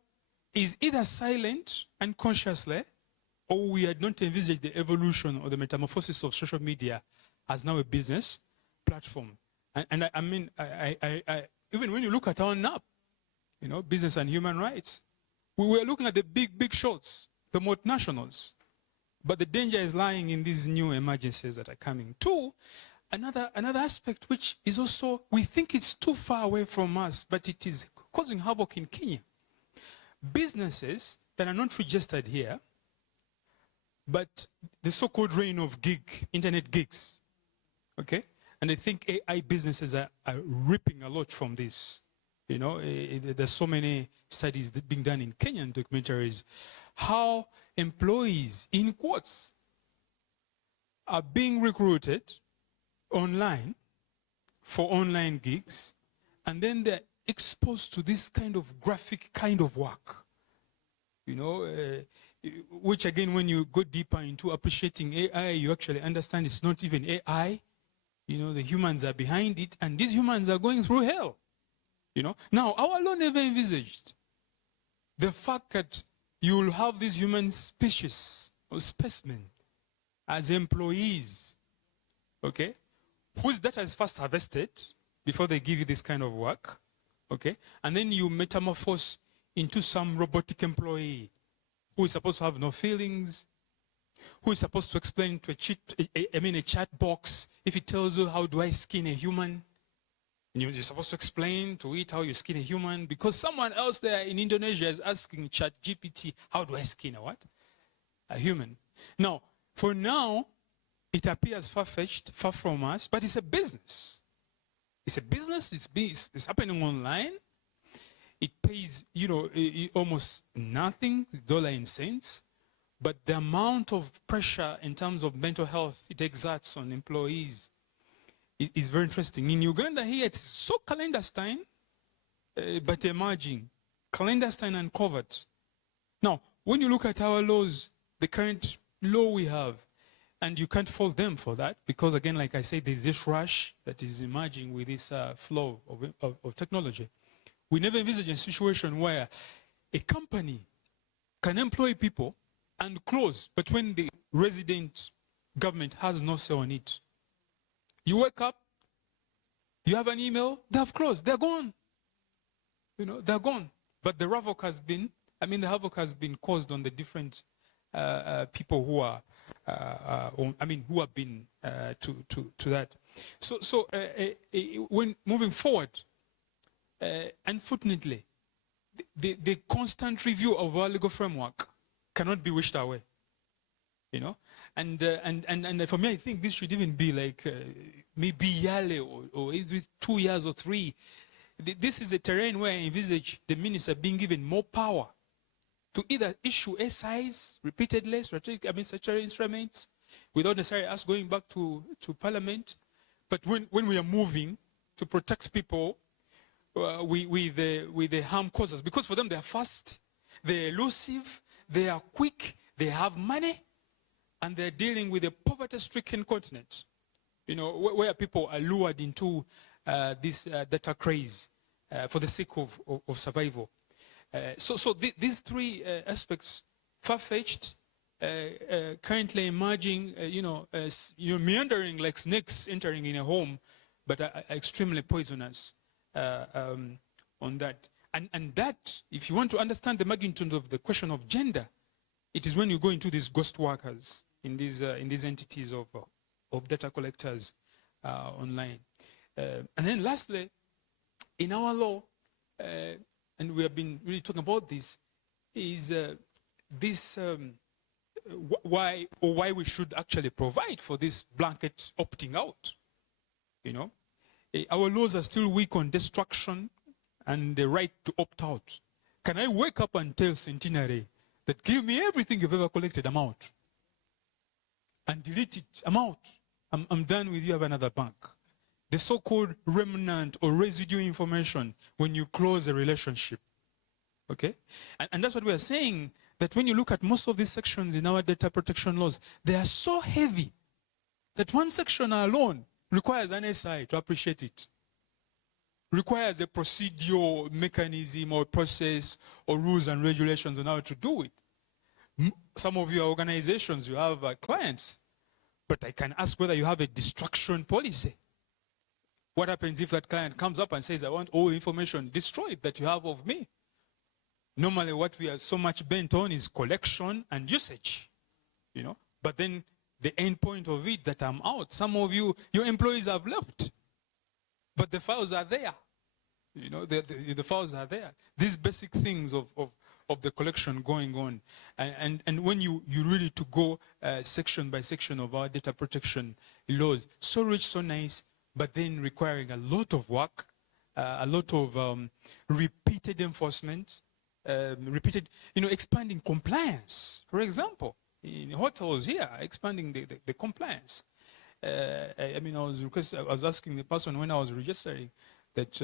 is either silent and consciously, or we had not envisaged the evolution or the metamorphosis of social media as now a business platform. And I mean, even when you look at our NAP, you know, business and human rights, we were looking at the big shots, the multinationals. But the danger is lying in these new emergencies that are coming. Two, another aspect which is also, we think it's too far away from us, but it is causing havoc in Kenya. Businesses that are not registered here, but the so-called reign of internet gigs, okay? And I think AI businesses are reaping a lot from this. You know, there's so many studies that being done in Kenyan documentaries, how employees, in quotes, are being recruited online for online gigs, and then they're exposed to this kind of graphic kind of work. You know, which again, when you go deeper into appreciating AI, you actually understand it's not even AI. You know, the humans are behind it, and these humans are going through hell. You know, now our law never envisaged the fact that you will have these human species or specimen as employees, okay, whose data is first harvested before they give you this kind of work, okay, and then you metamorphose into some robotic employee who is supposed to have no feelings, who is supposed to explain to a chat box if it tells you how do I skin a human. And you're supposed to explain to it how you skin a human because someone else there in Indonesia is asking ChatGPT, how do I skin a what? A human. Now, for now, it appears far-fetched, far from us, but it's a business. It's a business, it's happening online. It pays, you know, almost nothing, dollar and cents, but the amount of pressure in terms of mental health it exerts on employees is very interesting. In Uganda here, it's so clandestine, but emerging. Clandestine and covert. Now, when you look at our laws, the current law we have, and you can't fault them for that, because again, like I said, there's this rush that is emerging with this flow of technology. We never envisaged a situation where a company can employ people and close, but when the resident government has no say on it, you wake up, you have an email, they have closed, they're gone. You know, they're gone. But the havoc has been, the havoc has been caused on the different people who are, who have been to that. So when moving forward, unfortunately, the constant review of our legal framework cannot be wished away. You know, and for me, I think this should even be like maybe yearly or with 2 years or 3. This is a terrain where I envisage the minister being given more power to either issue SIs repeatedly, strategic statutory instruments, without necessarily us going back to Parliament. But when we are moving to protect people with the harm causes, because for them they are fast, they're elusive, they are quick, they have money, and they're dealing with a poverty-stricken continent, you know, where people are lured into this data craze for the sake of survival. So these three aspects, far-fetched, currently emerging, meandering like snakes entering in a home, but are extremely poisonous on that. And that, if you want to understand the magnitude of the question of gender, it is when you go into these ghost workers in these entities of data collectors online. And then lastly, in our law, and we have been really talking about this, is why we should actually provide for this blanket opting out. You know, our laws are still weak on destruction and the right to opt out. Can I wake up and tell Centenary that give me everything you've ever collected, I'm out, and delete it, I'm out, I'm done with you, have another bank? The so-called remnant or residue information when you close a relationship. Okay? And that's what we are saying, that when you look at most of these sections in our data protection laws, they are so heavy that one section alone requires an SI to appreciate it. Requires a procedural mechanism or process or rules and regulations on how to do it. Some of your organizations, you have clients, but I can ask whether you have a destruction policy. What happens if that client comes up and says, I want all the information destroyed that you have of me? Normally what we are so much bent on is collection and usage, you know, but then the end point of it that I'm out. Some of you, your employees have left, but the files are there. You know, the files are there. These basic things of the collection going on. And when you really to go section by section of our data protection laws, so rich, so nice, but then requiring a lot of work, a lot of repeated enforcement, expanding compliance. For example, in hotels here, expanding the compliance. I was asking the person when I was registering that,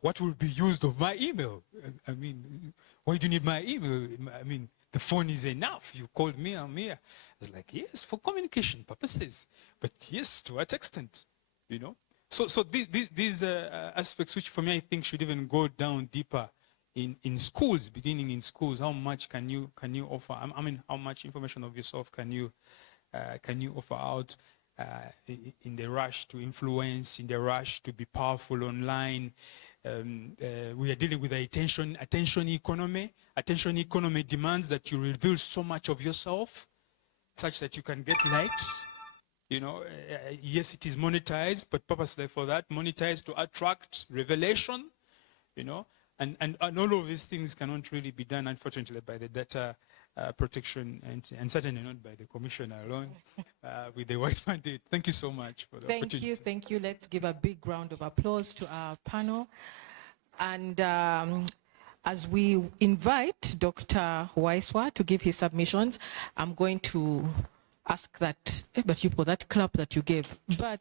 what will be used of my email? I mean, why do you need my email? I mean, the phone is enough. You called me, I'm here. I was like, yes, for communication purposes, but yes, to what extent, you know? So these aspects, which for me I think should even go down deeper in schools, beginning in schools. How much can you offer? I mean, how much information of yourself can you offer out in the rush to influence, in the rush to be powerful online? We are dealing with the attention economy. Attention economy demands that you reveal so much of yourself, such that you can get likes. You know, yes, it is monetized, but purposely for that, monetized to attract revelation. You know, and all of these things cannot really be done, unfortunately, by the data protection and certainly not by the commission alone with the white mandate. Thank you so much for the opportunity. Thank you. Let's give a big round of applause to our panel. And as we invite Dr. Waiswa to give his submissions, I'm going to ask that, but you for that clap that you gave, but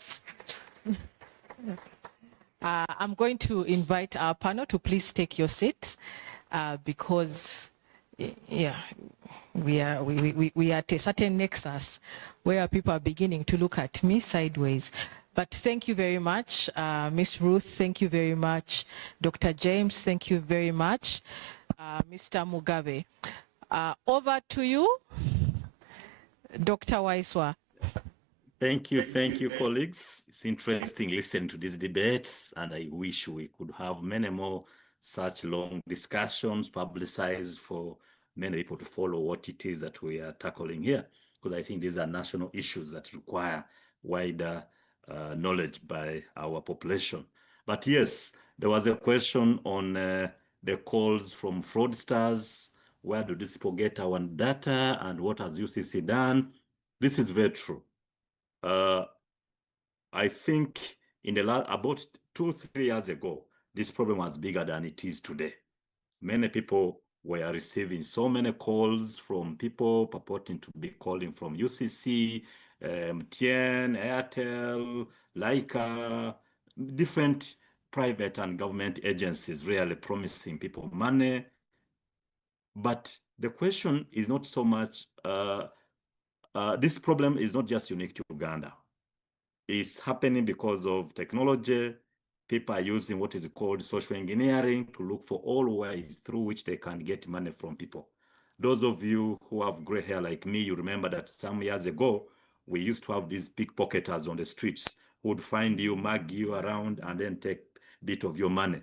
I'm going to invite our panel to please take your seats because, yeah, we are at a certain nexus where people are beginning to look at me sideways. But thank you very much, Ms. Ruth, thank you very much. Dr. James, thank you very much. Mr. Mugabe, over to you, Dr. Waiswa. Thank you, colleagues. It's interesting listening to these debates, and I wish we could have many more such long discussions publicized for many people to follow what it is that we are tackling here, because I think these are national issues that require wider knowledge by our population. But yes, there was a question on the calls from fraudsters. Where do these people get our data and what has UCC done? This is very true. I think in about 2-3 years ago, this problem was bigger than it is today. Many people We are receiving so many calls from people purporting to be calling from UCC, MTN, Airtel, Laika, different private and government agencies really promising people money. But the question is not so much, this problem is not just unique to Uganda. It's happening because of technology. People are using what is called social engineering to look for all ways through which they can get money from people. Those of you who have gray hair like me, you remember that some years ago, we used to have these pickpocketers on the streets who would find you, mug you around, and then take a bit of your money.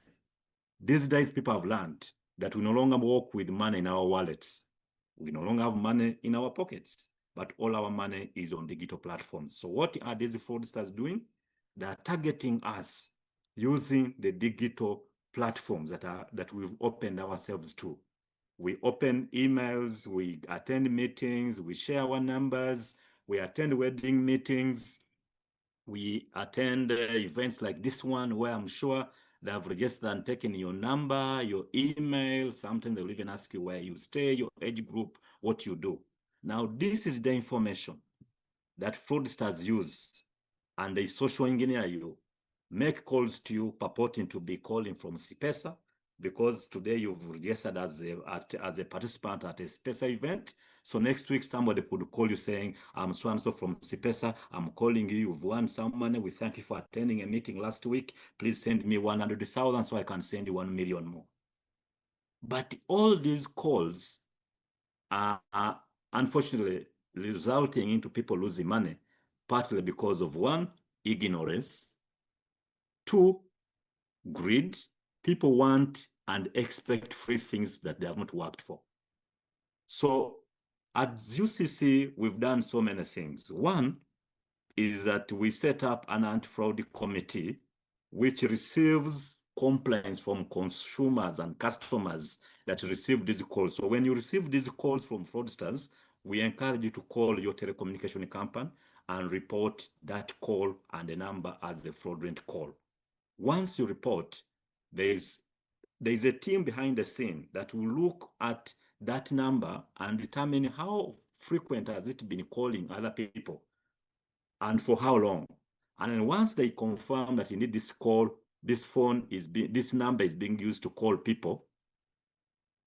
These days, people have learned that we no longer walk with money in our wallets. We no longer have money in our pockets, but all our money is on digital platforms. So what are these fraudsters doing? They are targeting us using the digital platforms that we've opened ourselves to. We open emails, we attend meetings, we share our numbers, we attend wedding meetings, we attend events like this one where I'm sure they have registered and taken your number, your email. Sometimes they'll even ask you where you stay, your age group, what you do. Now, this is the information that fraudsters use, and they social engineer you, make calls to you purporting to be calling from CPESA, because today you've registered as a participant at a CPESA event. So next week, somebody could call you saying, I'm so-and-so from CPESA, I'm calling you, you've won some money, we thank you for attending a meeting last week, please send me 100,000 so I can send you 1 million more. But all these calls are unfortunately resulting into people losing money, partly because of one, ignorance, two, greed. People want and expect free things that they have not worked for. So at UCC, we've done so many things. One is that we set up an anti-fraud committee which receives complaints from consumers and customers that receive these calls. So when you receive these calls from fraudsters, we encourage you to call your telecommunication company and report that call and the number as a fraudulent call. Once you report, there's a team behind the scene that will look at that number and determine how frequent has it been calling other people and for how long. And then once they confirm that indeed this number is being used to call people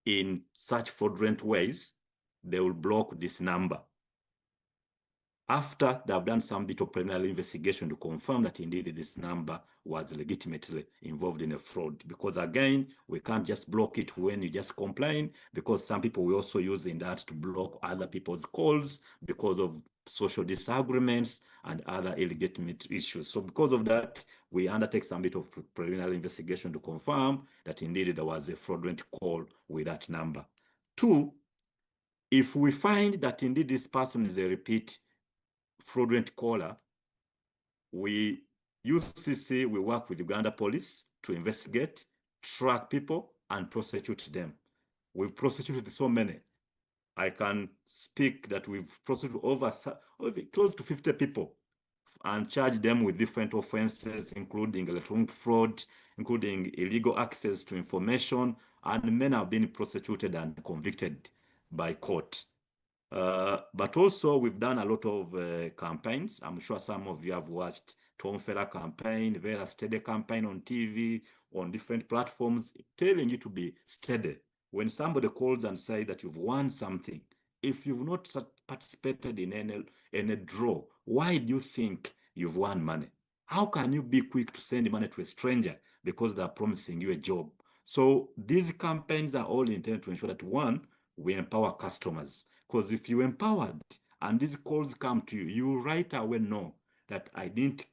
in such fraudulent ways, they will block this number. After they have done some bit of preliminary investigation to confirm that indeed this number was legitimately involved in a fraud. Because again, we can't just block it when you just complain, because some people will also using that to block other people's calls because of social disagreements and other illegitimate issues. So because of that, we undertake some bit of preliminary investigation to confirm that indeed there was a fraudulent call with that number. Two, if we find that indeed this person is a repeat fraudulent caller, UCC, we work with Uganda Police to investigate, track people, and prosecute them. We've prosecuted so many. I can speak that we've prosecuted over close to 50 people and charged them with different offenses, including electronic fraud, including illegal access to information, and many have been prosecuted and convicted by court. But also we've done a lot of campaigns. I'm sure some of you have watched Tom Fella campaign, Vera Steady campaign on TV, on different platforms, telling you to be steady. When somebody calls and says that you've won something, if you've not participated in any draw, why do you think you've won money? How can you be quick to send money to a stranger because they're promising you a job? So these campaigns are all intended to ensure that, one, we empower customers. Because if you empowered and these calls come to you, you right away know that I didn't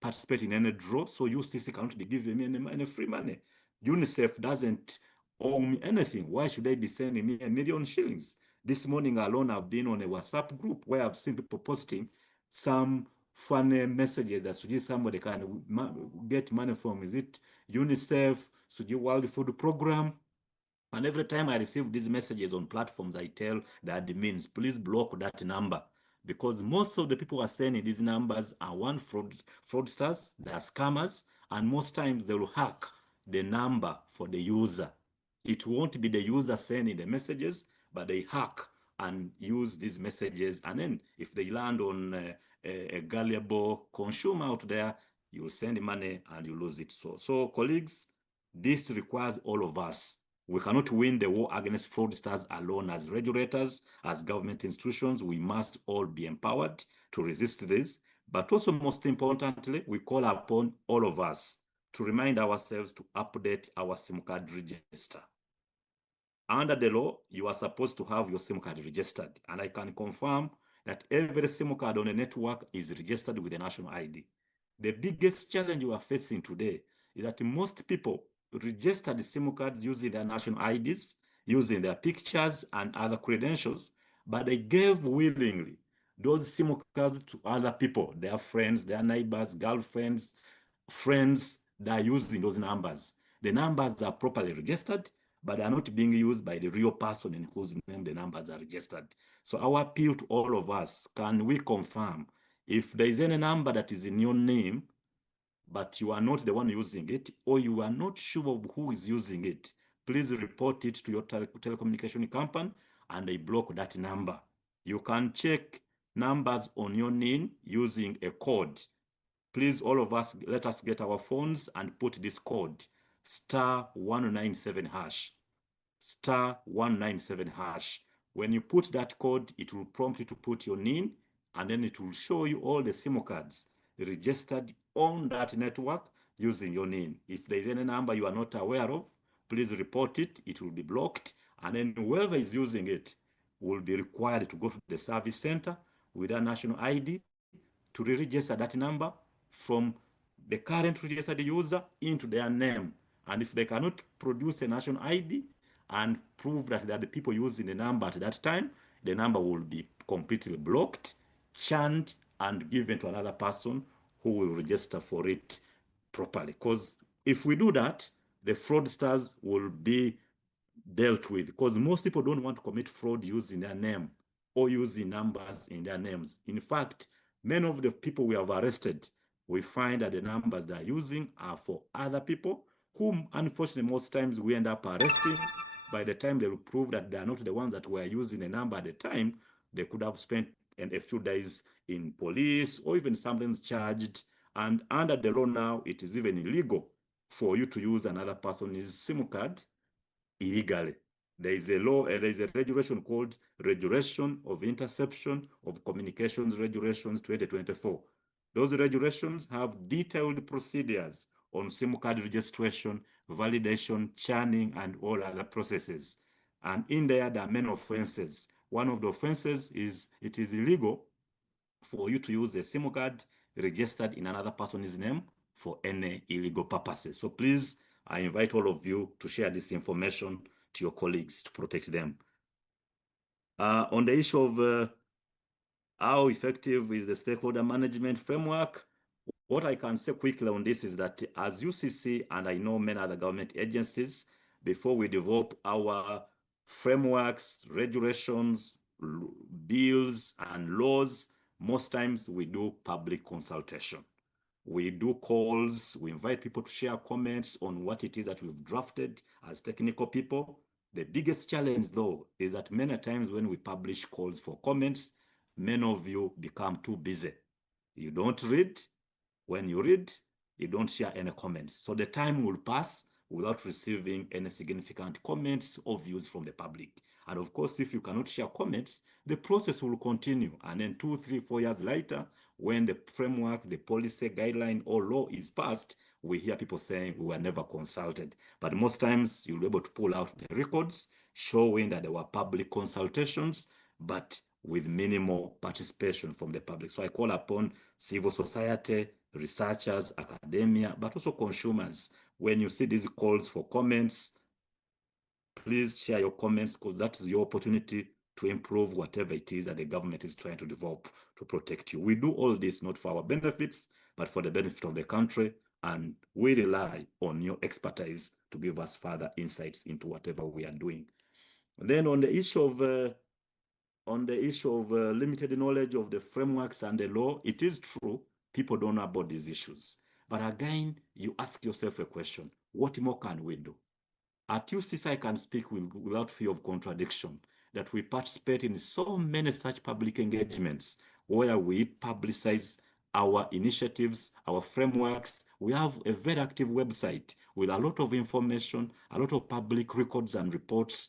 participate in any draw, so UCC cannot be giving me any free money. UNICEF doesn't owe me anything. Why should they be sending me $1 million shillings? This morning alone, I've been on a WhatsApp group where I've seen people posting some funny messages that suggest somebody can get money from. Is it UNICEF, World Food Program? And every time I receive these messages on platforms, I tell the admins, please block that number. Because most of the people who are sending these numbers are fraudsters, they are scammers, and most times they will hack the number for the user. It won't be the user sending the messages, but they hack and use these messages. And then if they land on a gullible consumer out there, you'll send money and you lose it. So colleagues, this requires all of us. We cannot win the war against fraudsters alone as regulators, as government institutions. We must all be empowered to resist this. But also, most importantly, we call upon all of us to remind ourselves to update our SIM card register. Under the law, you are supposed to have your SIM card registered. And I can confirm that every SIM card on a network is registered with a national ID. The biggest challenge you are facing today is that most people register the SIM cards using their national IDs, using their pictures and other credentials, but they gave willingly those SIM cards to other people, their friends, their neighbors, girlfriends, friends that are using those numbers. The numbers are properly registered, but they are not being used by the real person in whose name the numbers are registered. So our appeal to all of us, can we confirm if there is any number that is in your name, but you are not the one using it, or you are not sure of who is using it, please report it to your telecommunication company and they block that number. You can check numbers on your name using a code. Please, all of us, let us get our phones and put this code, *197#, *197#. When you put that code, it will prompt you to put your name, and then it will show you all the SIM cards registered on that network using your name. If there is any number you are not aware of, please report it. It will be blocked, and then whoever is using it will be required to go to the service center with a national ID to re-register that number from the current registered user into their name. And if they cannot produce a national ID and prove that they are the people using the number at that time, the number will be completely blocked, churned, and given to another person who will register for it properly. Because if we do that, the fraudsters will be dealt with, because most people don't want to commit fraud using their name or using numbers in their names. In fact, many of the people we have arrested, we find that the numbers they are using are for other people, whom unfortunately most times we end up arresting. By the time they will prove that they are not the ones that were using the number at the time, they could have spent a few days in police or even sometimes charged. And under the law now, it is even illegal for you to use another person's SIM card illegally. There is a law, there is a regulation called Regulation of Interception of Communications Regulations 2024. Those regulations have detailed procedures on SIM card registration, validation, churning, and all other processes. And in there are many offenses. One of the offenses is it is illegal for you to use a SIM card registered in another person's name for any illegal purposes. So please, I invite all of you to share this information to your colleagues to protect them. On the issue of how effective is the stakeholder management framework, what I can say quickly on this is that as UCC, and I know many other government agencies, before we develop our frameworks, regulations, bills, and laws, most times we do public consultation. We do calls, we invite people to share comments on what it is that we've drafted as technical people. The biggest challenge, though, is that many times when we publish calls for comments, many of you become too busy. You don't read. When you read, you don't share any comments. So the time will pass without receiving any significant comments or views from the public. And of course, if you cannot share comments, the process will continue. And then 2, 3, 4 years later, when the framework, the policy, guideline, or law is passed, we hear people saying we were never consulted. But most times, you'll be able to pull out the records showing that there were public consultations, but with minimal participation from the public. So I call upon civil society, researchers, academia, but also consumers. When you see these calls for comments, please share your comments, because that is your opportunity to improve whatever it is that the government is trying to develop to protect you. We do all this not for our benefits, but for the benefit of the country, and we rely on your expertise to give us further insights into whatever we are doing. And then on the issue of limited knowledge of the frameworks and the law, it is true people don't know about these issues. But again, you ask yourself a question: what more can we do? At UCC, I can speak without fear of contradiction that we participate in so many such public engagements where we publicize our initiatives, our frameworks. We have a very active website with a lot of information, a lot of public records and reports.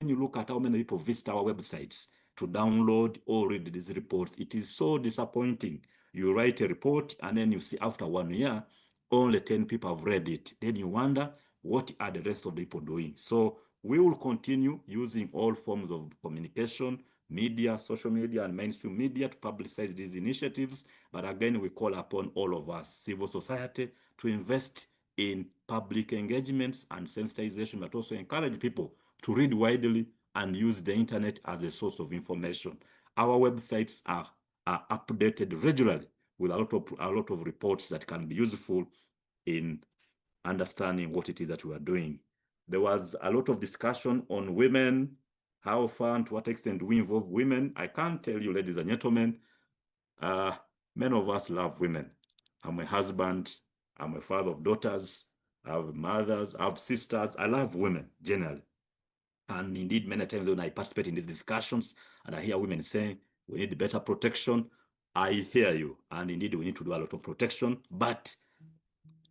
When you look at how many people visit our websites to download or read these reports, it is so disappointing. You write a report and then you see after 1 year, only 10 people have read it. Then you wonder, what are the rest of the people doing? So we will continue using all forms of communication, media, social media, and mainstream media to publicize these initiatives. But again, we call upon all of us, civil society, to invest in public engagements and sensitization, but also encourage people to read widely and use the internet as a source of information. Our websites are updated regularly with a lot of reports that can be useful in understanding what it is that we are doing. There was a lot of discussion on women, how far and to what extent do we involve women. I can't tell you, ladies and gentlemen, many of us love women. I'm a husband, I'm a father of daughters, I have mothers, I have sisters. I love women generally. And indeed, many times when I participate in these discussions and I hear women saying, we need better protection, I hear you. And indeed, we need to do a lot of protection. But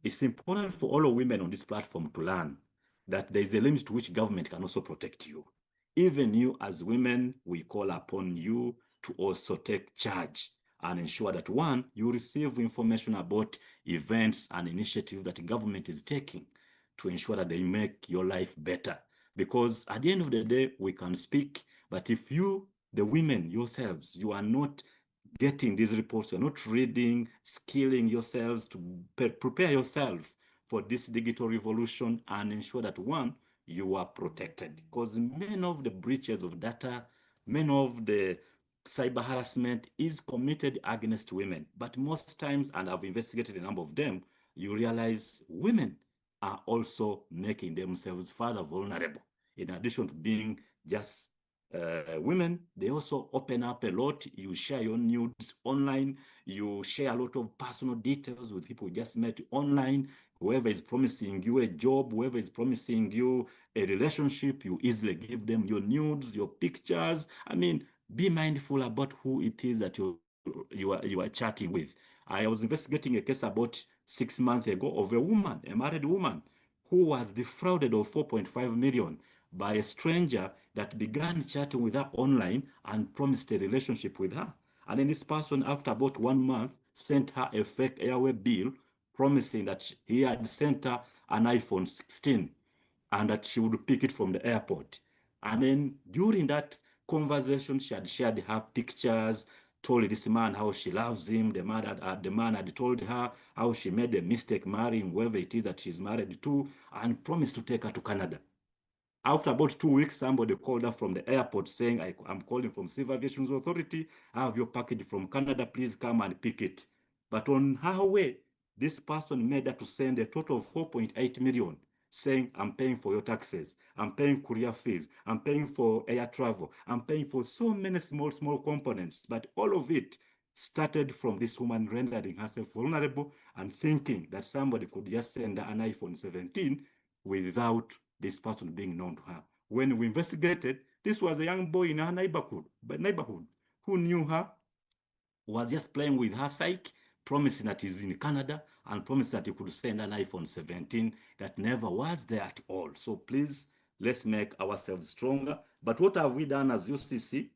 it's important for all of women on this platform to learn that there is a limit to which government can also protect you. Even you as women, we call upon you to also take charge and ensure that, one, you receive information about events and initiatives that the government is taking to ensure that they make your life better. Because at the end of the day, we can speak, but if you, the women yourselves, you are not getting these reports, you're not reading, skilling yourselves to prepare yourself for this digital revolution and ensure that, one, you are protected. Because many of the breaches of data, many of the cyber harassment is committed against women. But most times, and I've investigated a number of them, you realize women are also making themselves further vulnerable. In addition to being just women, they also open up a lot. You share your nudes online. You share a lot of personal details with people you just met online. Whoever is promising you a job, whoever is promising you a relationship, you easily give them your nudes, your pictures. I mean, be mindful about who it is that you are chatting with. I was investigating a case about 6 months ago of a woman, a married woman, who was defrauded of 4.5 million by a stranger that began chatting with her online and promised a relationship with her. And then this person, after about 1 month, sent her a fake airway bill promising that he had sent her an iPhone 16 and that she would pick it from the airport. And then during that conversation, she had shared her pictures, told this man how she loves him. The man had told her how she made a mistake marrying whoever it is that she's married to and promised to take her to Canada. After about 2 weeks, somebody called her from the airport saying, I'm calling from Civil Aviation Authority. I have your package from Canada. Please come and pick it. But on her way, this person made her to send a total of 4.8 million, saying, I'm paying for your taxes. I'm paying courier fees. I'm paying for air travel. I'm paying for so many small components. But all of it started from this woman rendering herself vulnerable and thinking that somebody could just send her an iPhone 17 without this person being known to her. When we investigated, this was a young boy in her neighborhood who knew her, was just playing with her psyche, promising that he's in Canada and promised that he could send an iPhone 17 that never was there at all. So please, let's make ourselves stronger. But what have we done as UCC?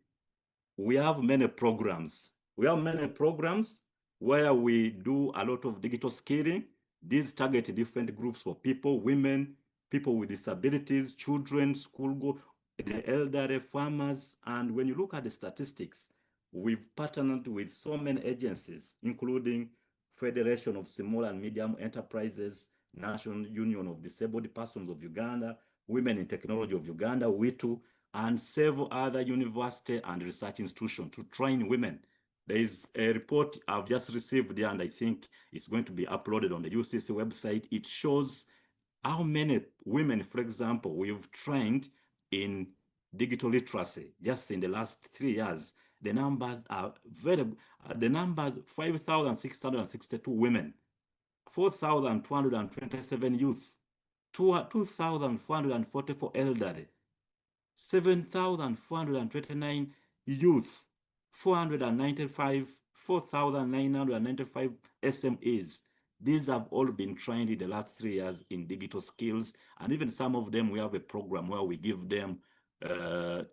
We have many programs. We have many programs where we do a lot of digital skilling. These target different groups for people, women, people with disabilities, children, schoolgoers, the elderly, farmers. And when you look at the statistics, we've partnered with so many agencies, including Federation of Small and Medium Enterprises, National Union of Disabled Persons of Uganda, Women in Technology of Uganda, WITU, and several other university and research institutions to train women. There is a report I've just received there, and I think it's going to be uploaded on the UCC website. It shows how many women, for example, we've trained in digital literacy just in the last 3 years. The numbers are 5,662 women 4,227 youth, 2,444 elderly, 7,429 youth, 4,995 SMEs. These have all been trained in the last 3 years in digital skills, and even some of them, we have a program where we give them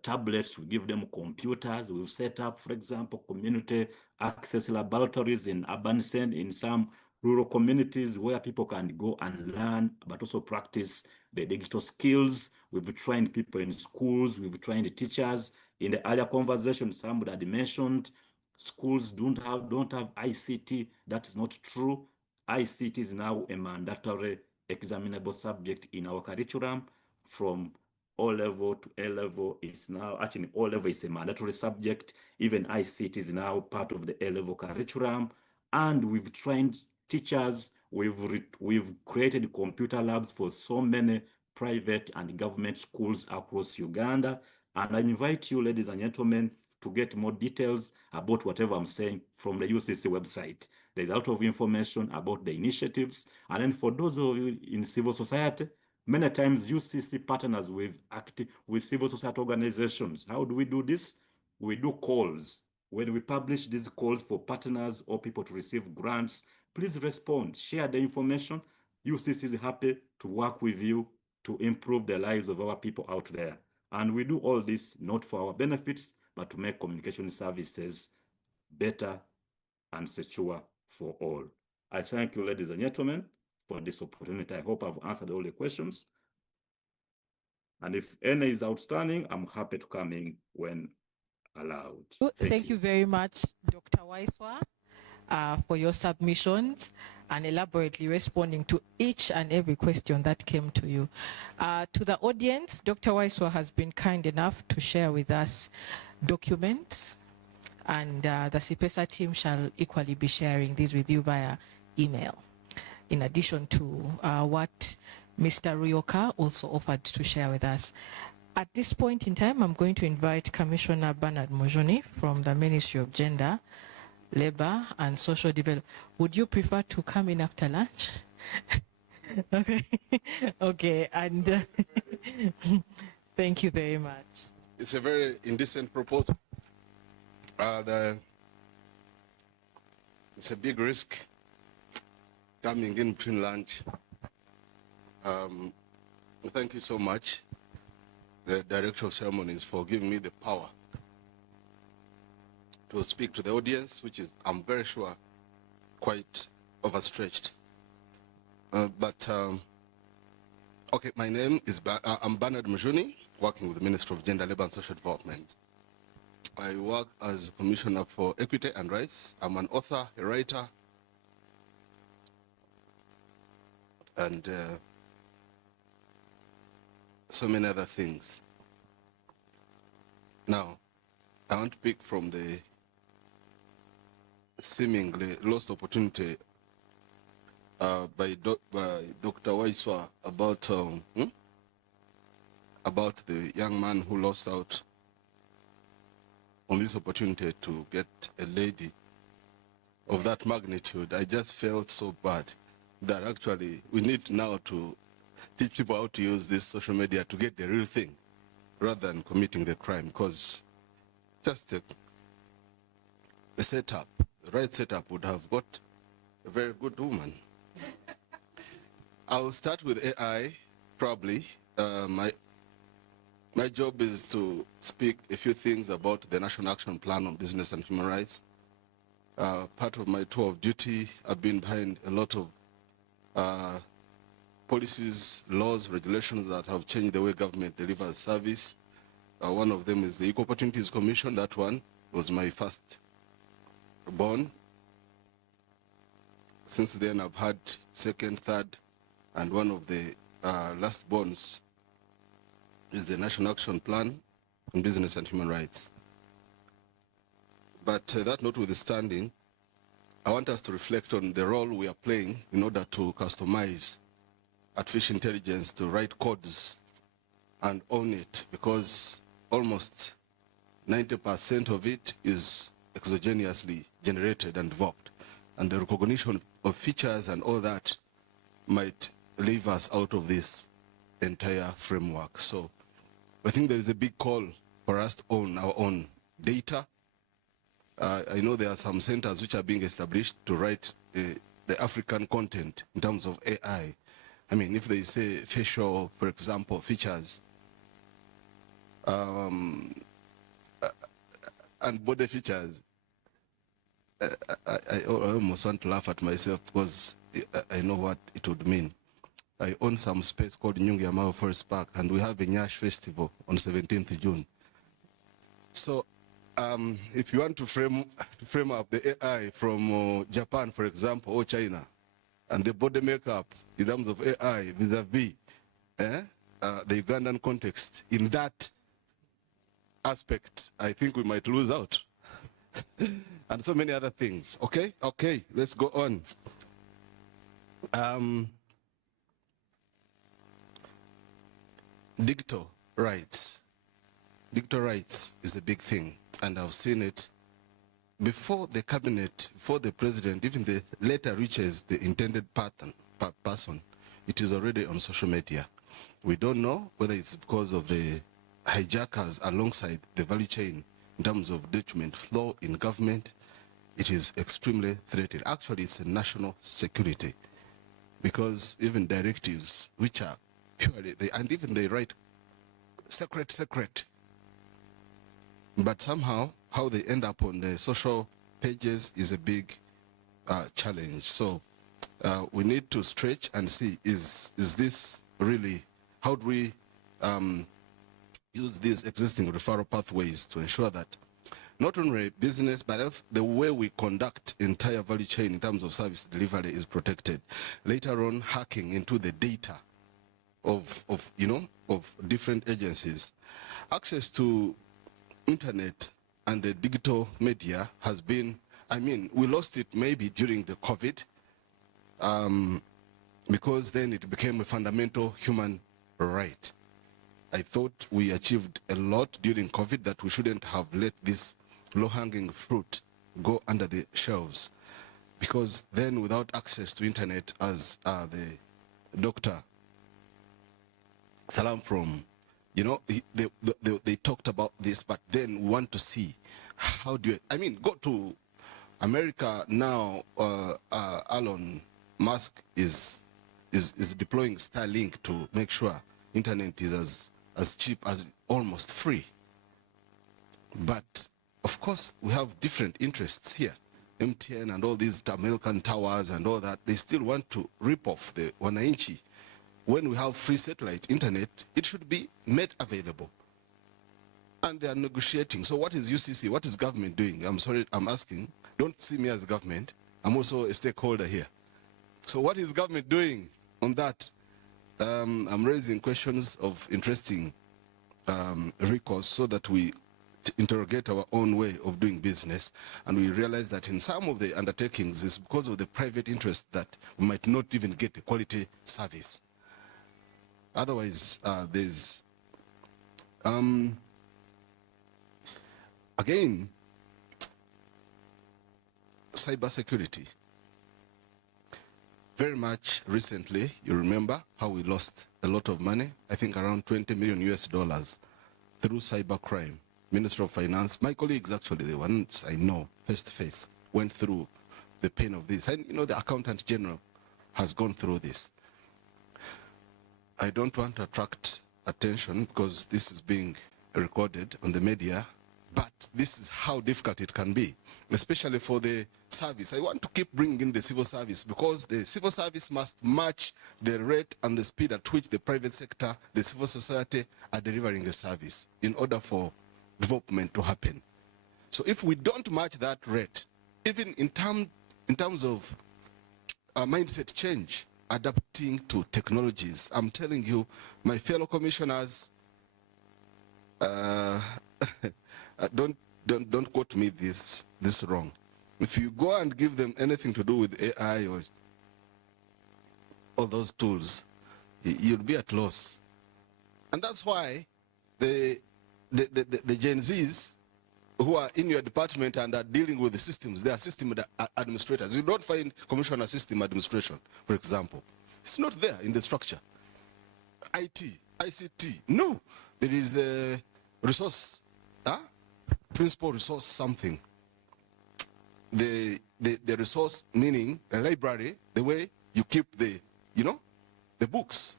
tablets, we give them computers. We've set up, for example, community access laboratories in urban centers, in some rural communities where people can go and learn, but also practice the digital skills. We've trained people in schools, we've trained teachers. In the earlier conversation, somebody had mentioned schools don't have ICT. That is not true. ICT is now a mandatory examinable subject in our curriculum. From O level to A level is now, actually O level is a mandatory subject. Even ICT is now part of the A level curriculum. And we've trained teachers. We've created computer labs for so many private and government schools across Uganda. And I invite you, ladies and gentlemen, to get more details about whatever I'm saying from the UCC website. There's a lot of information about the initiatives. And then for those of you in civil society, many times UCC partners with civil society organizations. How do we do this? We do calls. When we publish these calls for partners or people to receive grants, please respond, share the information. UCC is happy to work with you to improve the lives of our people out there. And we do all this not for our benefits, but to make communication services better and secure for all. I thank you, ladies and gentlemen, for this opportunity. I hope I've answered all the questions. And if any is outstanding, I'm happy to come in when allowed. Thank you very much, Dr. Waiswa, for your submissions and elaborately responding to each and every question that came to you. To the audience, Dr. Waiswa has been kind enough to share with us documents, and the CIPESA team shall equally be sharing these with you via email, in addition to what Mr. Ryoka also offered to share with us. At this point in time, I'm going to invite Commissioner Bernard Mujuni from the Ministry of Gender, Labor and Social Development. Would you prefer to come in after lunch? Okay. Okay, and thank you very much. It's a very indecent proposal. It's a big risk coming in between lunch. Thank you so much, the Director of Ceremonies, for giving me the power to speak to the audience, which is, I'm very sure, quite overstretched. Okay, my name is, I'm Bernard Mujuni, working with the Ministry of Gender, Labor and Social Development. I work as Commissioner for Equity and Rights. I'm an author, a writer, and so many other things. Now, I want to pick from the seemingly lost opportunity by Dr. Waiswa about the young man who lost out on this opportunity to get a lady of that magnitude. I just felt so bad that actually we need now to teach people how to use this social media to get the real thing rather than committing the crime, because just the setup, the right setup would have got a very good woman. I'll start with AI, probably. My job is to speak a few things about the National Action Plan on Business and Human Rights. Part of my tour of duty, I've been behind a lot of policies, laws, regulations that have changed the way government delivers service. One of them is the Equal Opportunities Commission. That one was my first born. Since then, I've had second, third, and one of the last borns is the National Action Plan on Business and Human Rights. But that notwithstanding, I want us to reflect on the role we are playing in order to customize artificial intelligence to write codes and own it, because almost 90% of it is exogenously generated and developed. and the recognition of features and all that might leave us out of this entire framework. So I think there is a big call for us to own our own data. I know there are some centers which are being established to write the African content in terms of AI. I mean, if they say facial, for example, features, and body features, I almost want to laugh at myself because I know what it would mean. I own some space called Nyungi Amao Forest Park, and we have a Nyash festival on 17th June. So if you want to frame up the AI from Japan, for example, or China, and the body makeup in terms of AI vis-a-vis the Ugandan context, in that aspect, I think we might lose out. And so many other things. Okay, let's go on. Digital rights. Digital rights is a big thing, and I've seen it before the cabinet, before the president, even the letter reaches the intended person, it is already on social media. We don't know whether it's because of the hijackers alongside the value chain in terms of document flow in government. It is extremely threatened. Actually, it's a national security, because even directives, which are purely, and even they write secret, but somehow how they end up on the social pages is a big challenge. So we need to stretch and see, is this really, how do we use these existing referral pathways to ensure that not only business, but the way we conduct entire value chain in terms of service delivery is protected. Later on, hacking into the data of different agencies. Access to internet and the digital media has been, I mean, we lost it maybe during the COVID, because then it became a fundamental human right. I thought we achieved a lot during COVID, that we shouldn't have let this low-hanging fruit go under the shelves, because then without access to internet, as the Dr. Salam from, they talked about this, but then we want to see how do you, I mean, go to America now. Elon Musk is deploying Starlink to make sure internet is as cheap as almost free. But of course, we have different interests here. MTN and all these American towers and all that, they still want to rip off the wananchi. When we have free satellite internet, it should be made available. And they are negotiating. So what is UCC? What is government doing? I'm sorry, I'm asking. Don't see me as government. I'm also a stakeholder here. So what is government doing on that? I'm raising questions of interesting recourse so that we interrogate our own way of doing business, and we realize that in some of the undertakings it's because of the private interest that we might not even get a quality service. Otherwise, there's again, cybersecurity. Very much recently, you remember how we lost a lot of money, I think around $20 million through cybercrime. Minister of Finance, my colleagues actually, the ones I know face to face, went through the pain of this. And the Accountant General has gone through this. I don't want to attract attention because this is being recorded on the media, but this is how difficult it can be, especially for the service. I want to keep bringing in the civil service, because the civil service must match the rate and the speed at which the private sector, the civil society are delivering the service in order for development to happen. So if we don't match that rate, even in terms of mindset change, adapting to technologies, I'm telling you, my fellow commissioners, don't quote me this wrong. If you go and give them anything to do with AI or all those tools, you'll be at loss. And that's why the Gen Zs who are in your department and are dealing with the systems. They are system administrators. You don't find commissioner system administration, for example. It's not there in the structure. IT, ICT, no. There is a resource, principal resource something. The resource meaning a library, the way you keep the, the books.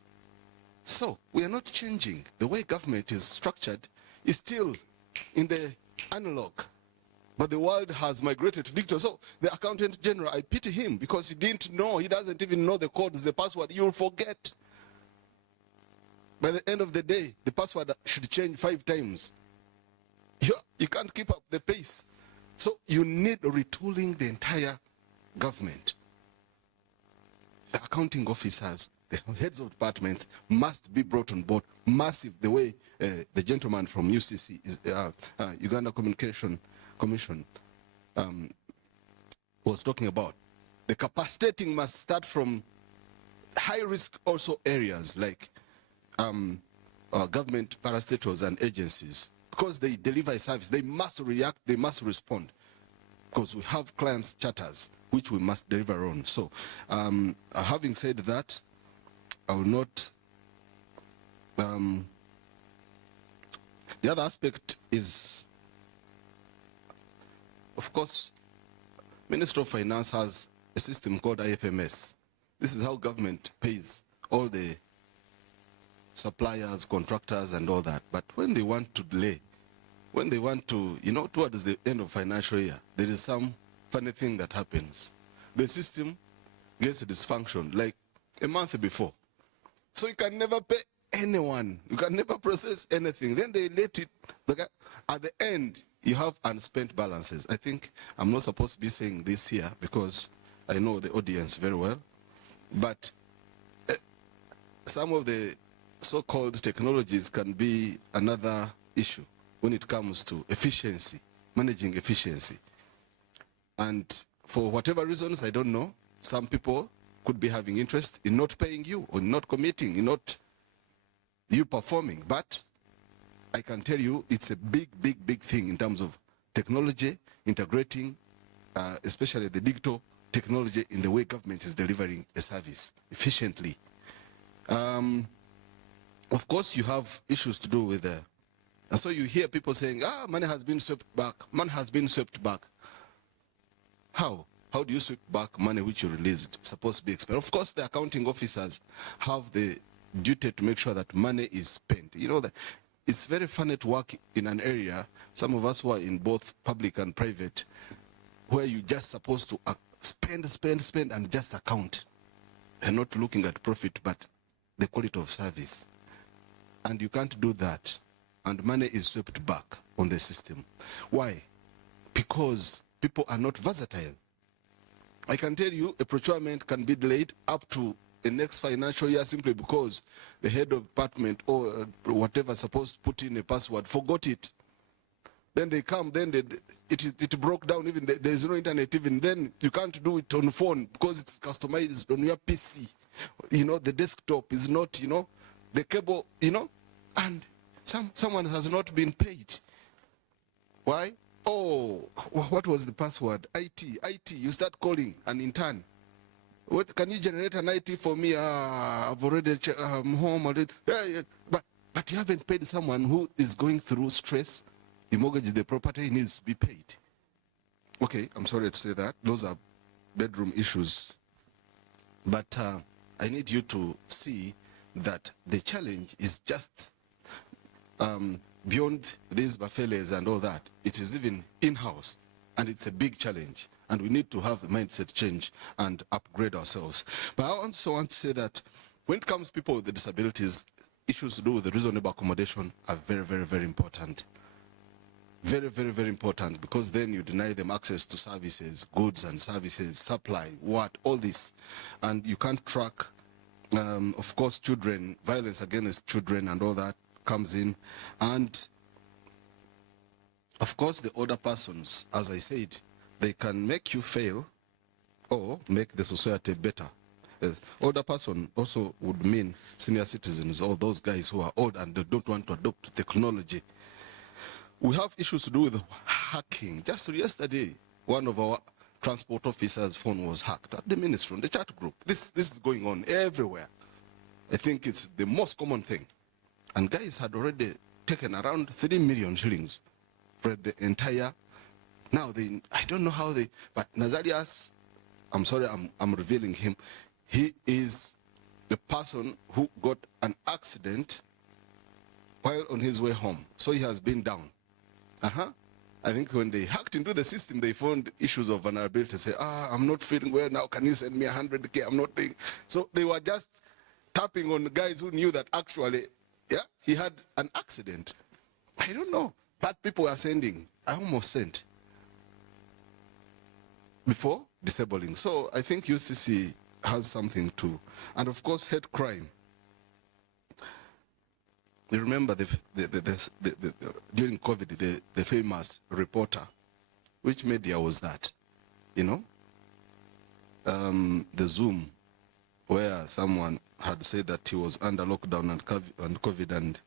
So we are not changing. The way government is structured is still in the analog. But the world has migrated to digital. So the accountant general, I pity him because he didn't know. He doesn't even know the codes, the password. You'll forget. By the end of the day, the password should change 5 times. You can't keep up the pace. So you need retooling the entire government. The accounting officers, the heads of departments must be brought on board. Massive, the way the gentleman from UCC, Uganda Communication Commission, was talking about. The capacitating must start from high risk also areas like government parastatals and agencies. Because they deliver a service, they must react, they must respond. Because we have clients' charters, which we must deliver on. So, having said that, I will not... the other aspect is, of course, Ministry of Finance has a system called IFMS. This is how government pays all the suppliers, contractors, and all that. But when they want to delay, when they want to, towards the end of financial year, there is some funny thing that happens. The system gets dysfunction like a month before. So you can never pay anyone. You can never process anything. Then they let it, at the end, you have unspent balances. I think I'm not supposed to be saying this here because I know the audience very well. But some of the so-called technologies can be another issue when it comes to efficiency, managing efficiency. And for whatever reasons, I don't know, some people could be having interest in not paying you or not committing, in not you performing. But I can tell you it's a big, big, big thing in terms of technology, integrating, especially the digital technology in the way government is delivering a service efficiently. Of course, you have issues to do with and so you hear people saying, money has been swept back, money has been swept back. How? How do you sweep back money which you released, supposed to be expended? Of course, the accounting officers have the duty to make sure that money is spent. You know that it's very funny to work in an area, some of us who are in both public and private, where you're just supposed to spend, and just account. And not looking at profit, but the quality of service. And you can't do that. And money is swept back on the system. Why? Because people are not versatile. I can tell you a procurement can be delayed up to the next financial year simply because the head of department or whatever supposed to put in a password forgot it. Then they come, then it broke down, even there is no internet even. Then you can't do it on phone because it's customized on your PC. The desktop is not, the cable, and someone has not been paid. Why? Oh, what was the password? IT, you start calling an intern. What, can you generate an IT for me? I've already, I'm home already. Yeah. But you haven't paid someone who is going through stress. The mortgage, the property needs to be paid. Okay, I'm sorry to say that. Those are bedroom issues. But I need you to see that the challenge is just beyond these buffets and all that. It is even in-house, and it's a big challenge. And we need to have a mindset change and upgrade ourselves. But I also want to say that when it comes to people with disabilities, issues to do with the reasonable accommodation are very, very, very important. Very, very, very important, because then you deny them access to services, goods and services, supply, all this. And you can't track, of course, children, violence against children and all that comes in. And of course, the older persons, as I said, they can make you fail or make the society better. Older person also would mean senior citizens or those guys who are old and they don't want to adopt technology. We have issues to do with hacking. Just yesterday, one of our transport officers' phone was hacked at the ministry, on the chat group. This is going on everywhere. I think it's the most common thing. And guys had already taken around 3 million shillings for the entire. Now, I don't know how they, but Nazarias, I'm sorry, I'm revealing him. He is the person who got an accident while on his way home. So he has been down. I think when they hacked into the system, they found issues of vulnerability. Say, I'm not feeling well now. Can you send me 100K? I'm not doing. So they were just tapping on guys who knew that actually, yeah, he had an accident. I don't know. But people were sending. I almost sent before disabling. So I think UCC has something to. And of course, hate crime. You remember during COVID, the famous reporter. Which media was that? You know? The Zoom, where someone had said that he was under lockdown and COVID, and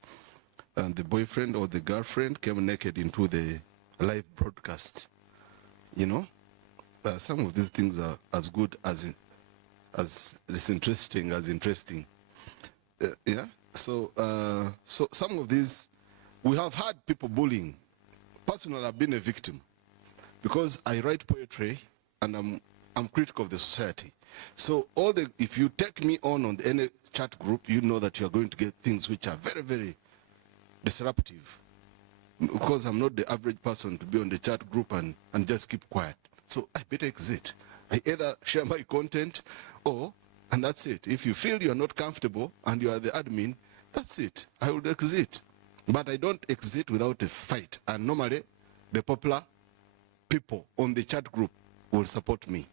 the boyfriend or the girlfriend came naked into the live broadcast. You know? Some of these things are as good as it's interesting as interesting. Yeah? So some of these, we have had people bullying. Personally, I've been a victim because I write poetry and I'm critical of the society. So if you take me on any chat group, you know that you're going to get things which are very, very disruptive. Because I'm not the average person to be on the chat group and just keep quiet. So I better exit. I either share my content and that's it. If you feel you're not comfortable and you are the admin, that's it. I will exit. But I don't exit without a fight. And normally, the popular people on the chat group will support me.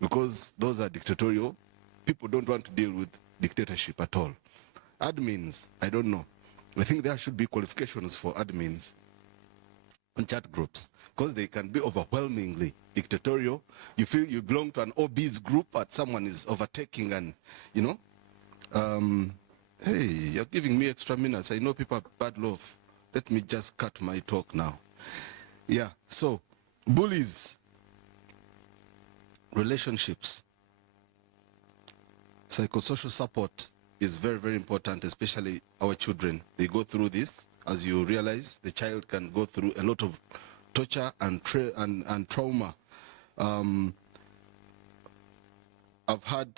Because those are dictatorial. People don't want to deal with dictatorship at all. Admins, I don't know. I think there should be qualifications for admins on chat groups, because they can be overwhelmingly dictatorial. You feel you belong to an obese group, but someone is overtaking and, you know. Hey, you're giving me extra minutes. I know people have bad love. Let me just cut my talk now. Yeah, so bullies, relationships, psychosocial support is very, very important, especially our children. They go through this. As you realize, the child can go through a lot of torture and trauma. I've had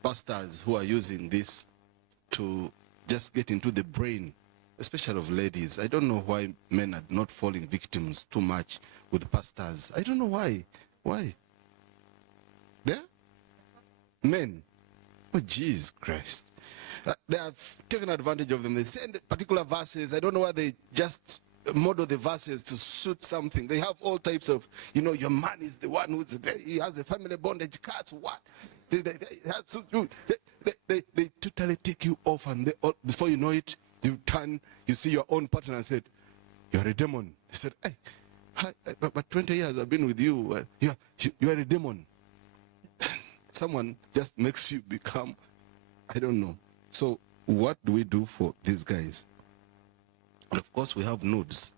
pastors who are using this to just get into the brain, especially of ladies. I don't know why men are not falling victims too much with pastors. I don't know why. Why? There? Men. Oh, jeez Christ. They have taken advantage of them. They send particular verses. I don't know why they just model the verses to suit something. They have all types of, you know, your man is the one who's he has a family bondage, cuts what? They totally take you off, and before you know it, you turn, you see your own partner and said, you're a demon. He said, hey, but 20 years I've been with you. You are a demon. Someone just makes you become, I don't know. So what do we do for these guys? And of course, we have nudes,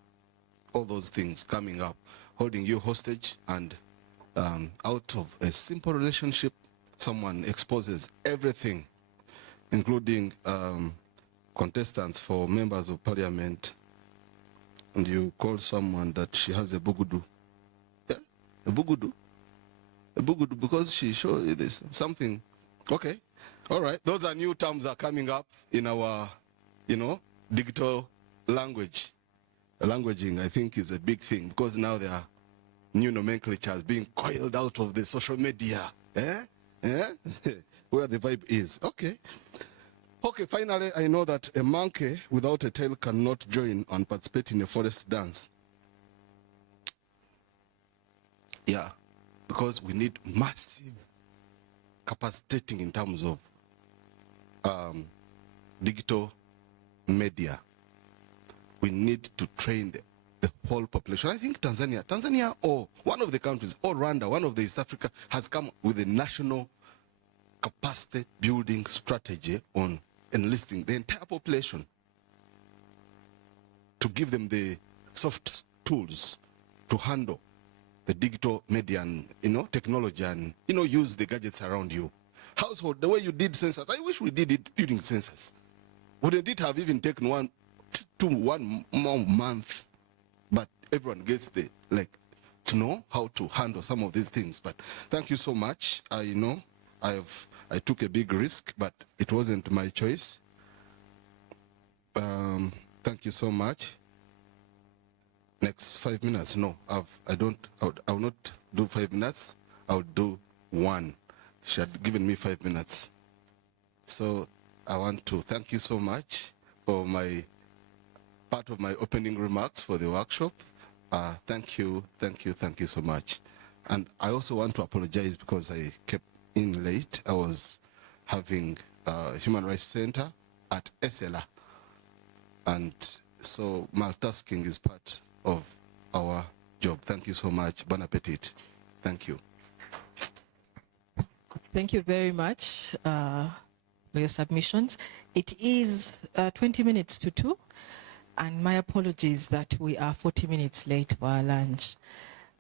all those things coming up, holding you hostage, and out of a simple relationship, someone exposes everything, including contestants for members of parliament, and you call someone that she has a bugudu. Yeah, a bugudu. A bugudu, because she showed you this, something. Okay, all right. Those are new terms that are coming up in our, you know, digital language. Languaging, I think, is a big thing, because now there are new nomenclatures being coiled out of the social media. Eh? Yeah? Where the vibe is. Okay. Okay, finally, I know that a monkey without a tail cannot join and participate in a forest dance. Yeah, because we need massive capacitating in terms of digital media. We need to train the whole population. I think Tanzania or one of the countries, or Rwanda, one of the East Africa, has come with a national capacity building strategy on enlisting the entire population to give them the soft tools to handle the digital media and, technology and, use the gadgets around you. Household, the way you did census, I wish we did it during census. Wouldn't it have even taken 1 more month? But everyone gets to know how to handle some of these things. But thank you so much. I know I took a big risk, but it wasn't my choice. Thank you so much. Next 5 minutes. No, I will not do 5 minutes. I'll do 1. She had given me 5 minutes. So I want to thank you so much for part of my opening remarks for the workshop. Thank you so much. And I also want to apologize because I kept in late. I was having Human Rights Center at SLA. And so multitasking is part of our job. Thank you so much. Bon appetit. Thank you. Thank you very much for your submissions. It is 20 minutes to 2, and my apologies that we are 40 minutes late for our lunch.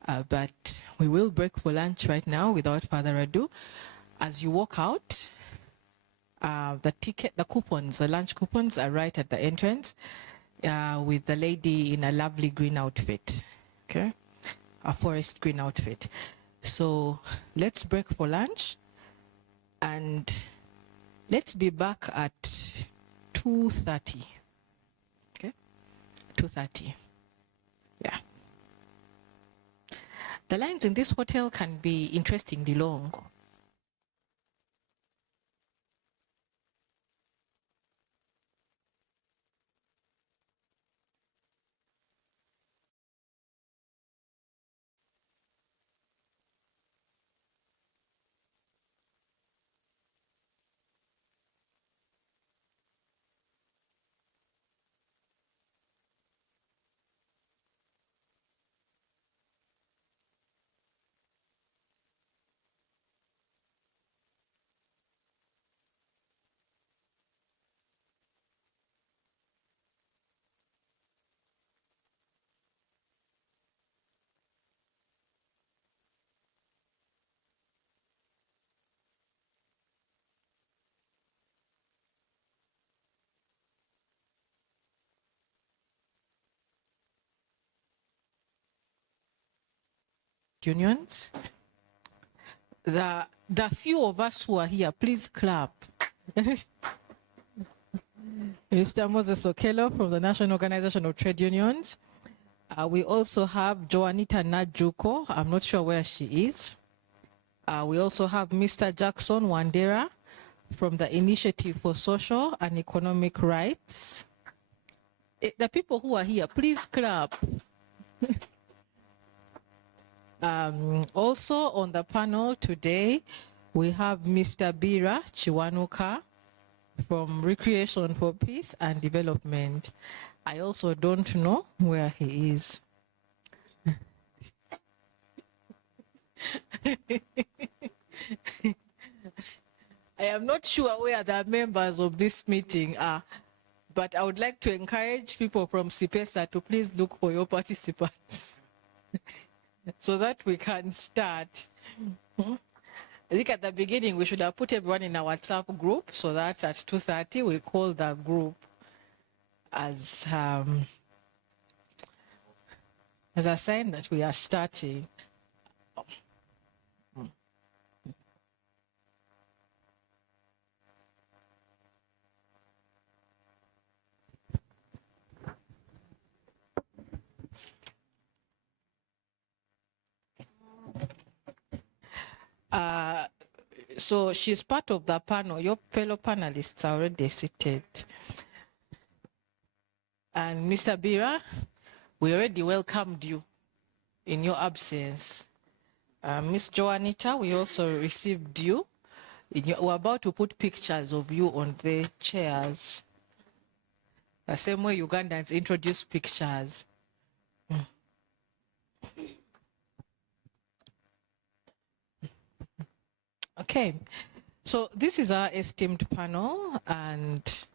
But we will break for lunch right now without further ado. As you walk out, the coupons, the lunch coupons are right at the entrance with the lady in a lovely green outfit, okay? A forest green outfit. So let's break for lunch. And let's be back at 2:30. Okay? 2:30. Yeah. The lines in this hotel can be interestingly long. Unions. The few of us who are here, please clap. Mr. Moses Okello from the National Organization of Trade Unions. We also have Joanita Najuko. I'm not sure where she is. We also have Mr. Jackson Wandera from the Initiative for Social and Economic Rights. The people who are here, please clap. Also on the panel today, we have Mr. Bira Chiwanuka from Recreation for Peace and Development. I also don't know where he is. I am not sure where the members of this meeting are, but I would like to encourage people from CIPESA to please look for your participants so that we can start. I think at the beginning we should have put everyone in a WhatsApp group so that at 2:30 we call the group as a sign that we are starting. So she's part of the panel. Your fellow panelists are already seated. And Mr. Bira, we already welcomed you in your absence. Miss Joanita, we also received you. We're about to put pictures of you on the chairs. The same way Ugandans introduce pictures. Okay, so this is our esteemed panel, and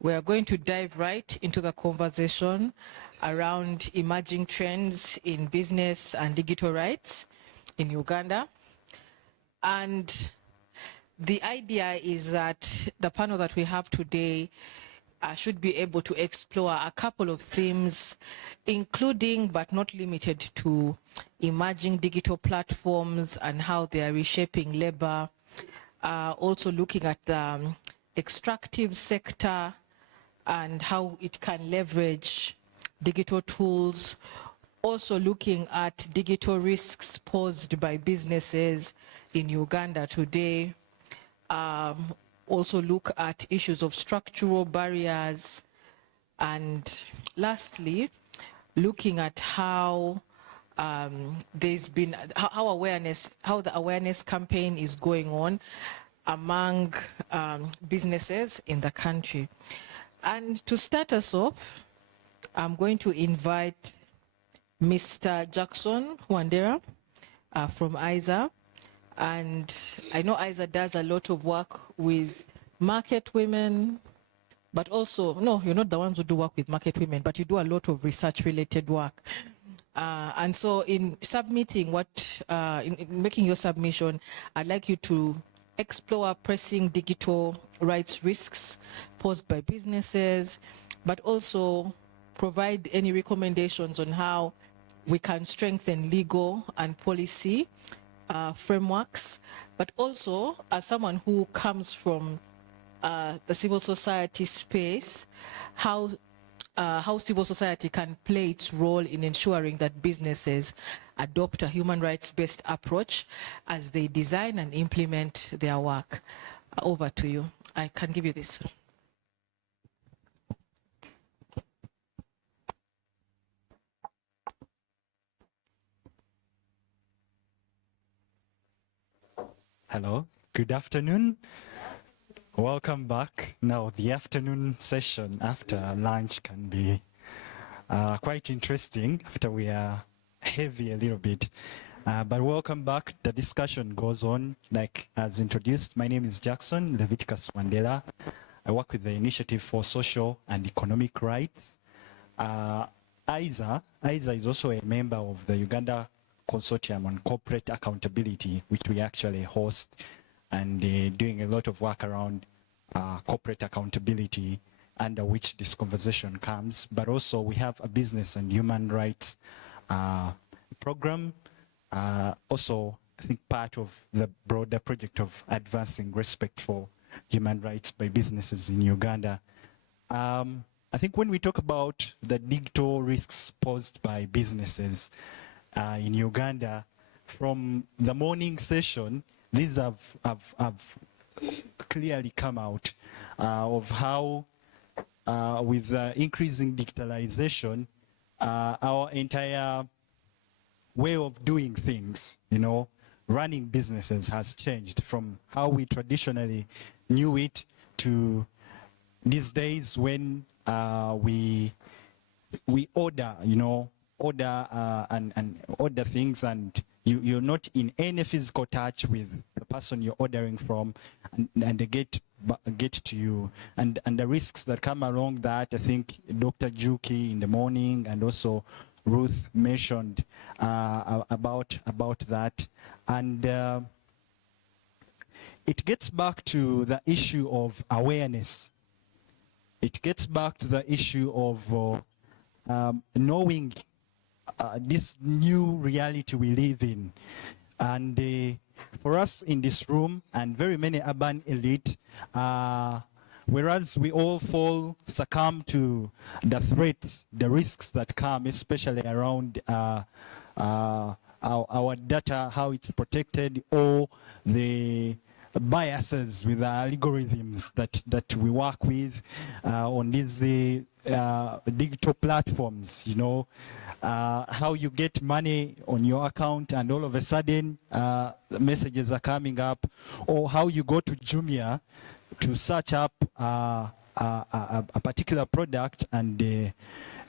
we are going to dive right into the conversation around emerging trends in business and digital rights in Uganda. And the idea is that the panel that we have today should be able to explore a couple of themes, including but not limited to emerging digital platforms and how they are reshaping labor, also looking at the extractive sector and how it can leverage digital tools, also looking at digital risks posed by businesses in Uganda today, also look at issues of structural barriers, and lastly, looking at how there's been how the awareness campaign is going on among businesses in the country. And to start us off, I'm going to invite Mr. Jackson Wandera from ISA. And I know ISA does a lot of work with market women, but also, no, you're not the ones who do work with market women, but you do a lot of research-related work. And so in submitting in making your submission, I'd like you to explore pressing digital rights risks posed by businesses, but also provide any recommendations on how we can strengthen legal and policy frameworks, but also as someone who comes from the civil society space, how civil society can play its role in ensuring that businesses adopt a human rights-based approach as they design and implement their work. Over to you. I can give you this. Hello, good afternoon. Welcome back. Now, the afternoon session after lunch can be quite interesting after we are heavy a little bit. But welcome back. The discussion goes on, like as introduced. My name is Jackson Leviticus Wandera. I work with the Initiative for Social and Economic Rights. ISA is also a member of the Uganda Consortium on Corporate Accountability, which we actually host, and doing a lot of work around corporate accountability, under which this conversation comes. But also we have a business and human rights program, also I think part of the broader project of advancing respect for human rights by businesses in Uganda. I think when we talk about the digital risks posed by businesses in Uganda, from the morning session, these have clearly come out of how, with increasing digitalization, our entire way of doing things, running businesses has changed from how we traditionally knew it to these days when we order, and order things, and you're not in any physical touch with the person you're ordering from, and they get to you, and the risks that come along that. I think Dr. Juki in the morning and also Ruth mentioned about that, and it gets back to the issue of awareness. It gets back to the issue of knowing this new reality we live in. And for us in this room and very many urban elite, whereas we all succumb to the threats, the risks that come, especially around our data, how it's protected, or the biases with the algorithms that we work with on these digital platforms, how you get money on your account and all of a sudden messages are coming up, or how you go to Jumia to search up a particular product, and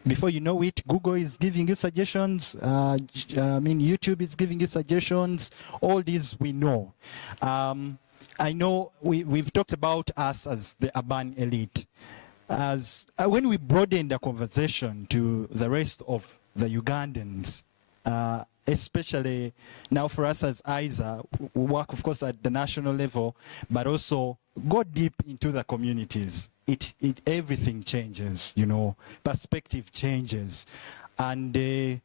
before you know it, Google is giving you suggestions, YouTube is giving you suggestions. All these we know. I know we've talked about us as the urban elite. as when we broaden the conversation to the rest of the Ugandans, especially now for us as ISA, we work of course at the national level, but also go deep into the communities. Everything changes, you know, perspective changes. And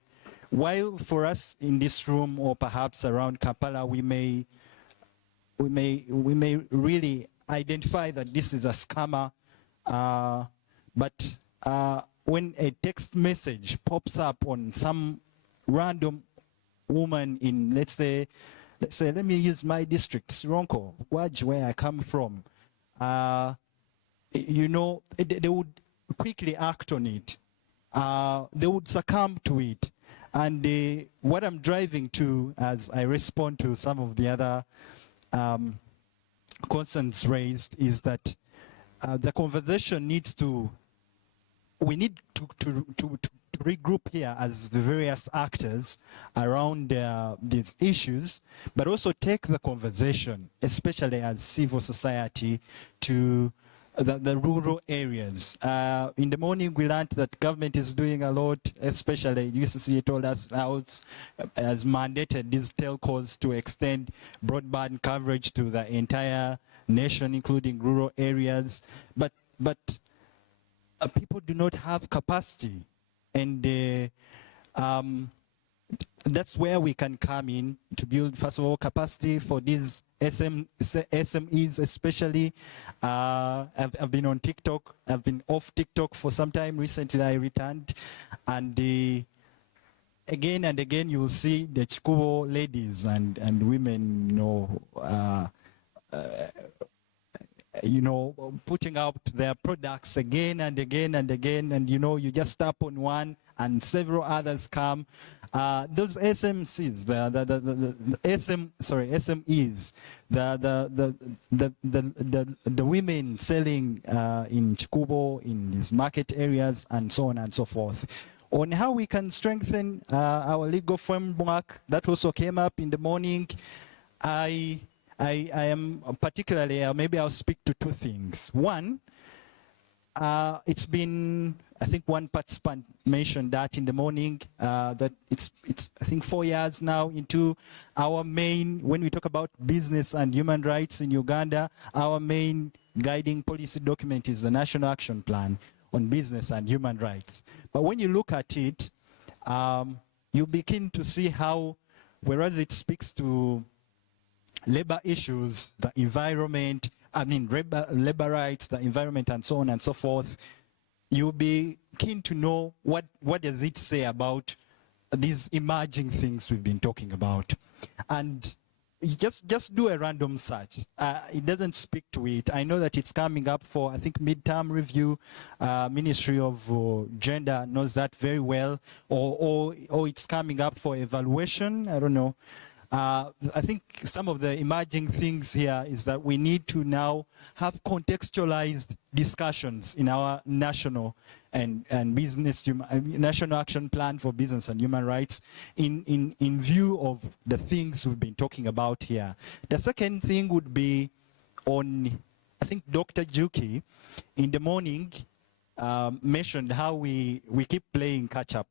while for us in this room or perhaps around Kampala, we may really identify that this is a scammer, but when a text message pops up on some random woman in, let's say, let me use my district, Sironko, where I come from, you know, they would quickly act on it. They would succumb to it. And what I'm driving to as I respond to some of the other concerns raised is that the conversation needs to, we need to regroup here as the various actors around these issues, but also take the conversation, especially as civil society, to the rural areas. In the morning, we learned that government is doing a lot, especially UCC told us how it has mandated these telcos to extend broadband coverage to the entire nation, including rural areas. But people do not have capacity, and that's where we can come in to build, first of all, capacity for these SMEs especially. I've been on TikTok. I've been off TikTok for some time. Recently, I returned. And again and again, you will see the Chikubo ladies and women, you know, putting out their products again and again and again. And, you know, you just tap on one and several others come. Those SMCs, SMEs, the women selling in Chikubo, in these market areas, and so on and so forth. On how we can strengthen our legal framework, that also came up in the morning. I am particularly, maybe I'll speak to two things. One, it's been, I think one participant mentioned that in the morning, that it's I think 4 years now into our main, when we talk about business and human rights in Uganda, our main guiding policy document is the National Action Plan on Business and Human Rights. But when you look at it, you begin to see how, whereas it speaks to labor issues, the environment, labor rights, the environment, and so on and so forth, you'll be keen to know what does it say about these emerging things we've been talking about. And you just do a random search. It doesn't speak to it. I know that it's coming up for, I think, midterm review. Ministry of Gender knows that very well. Or it's coming up for evaluation. I don't know. I think some of the emerging things here is that we need to now have contextualized discussions in our national and business, National Action Plan for Business and Human Rights in view of the things we've been talking about here. The second thing would be on, I think Dr. Juki in the morning mentioned how we keep playing catch up,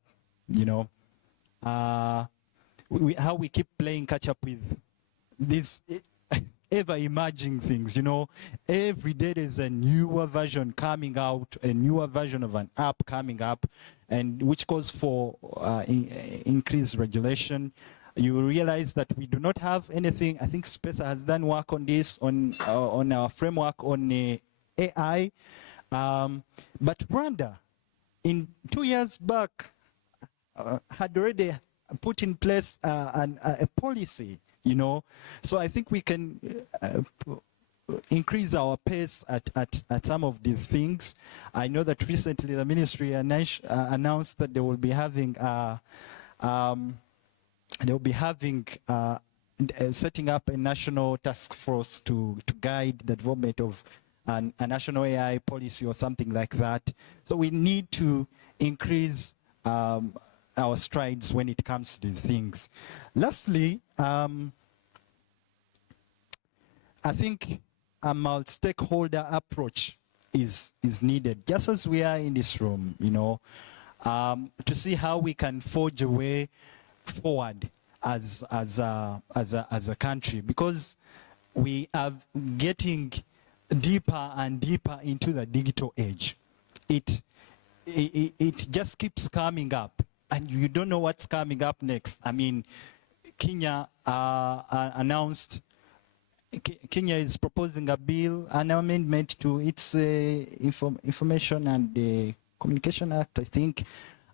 you know. How we keep playing catch up with these ever-emerging things, you know. Every day there's a newer version coming out, a newer version of an app coming up, and which calls for increased regulation. You realize that we do not have anything. I think SPESA has done work on this, on our framework on AI. But Rwanda, in 2 years back, had already put in place a policy, you know. So I think we can increase our pace at some of these things. I know that recently the ministry announced that they will be having setting up a national task force to guide the development of a national AI policy or something like that. So we need to increase our strides when it comes to these things. Lastly, I think a multi-stakeholder approach is needed, just as we are in this room, you know, to see how we can forge a way forward as a country, because we are getting deeper and deeper into the digital age. It just keeps coming up, and you don't know what's coming up next. I mean, Kenya announced. Kenya is proposing a bill, an amendment to its Information and Communication Act, I think,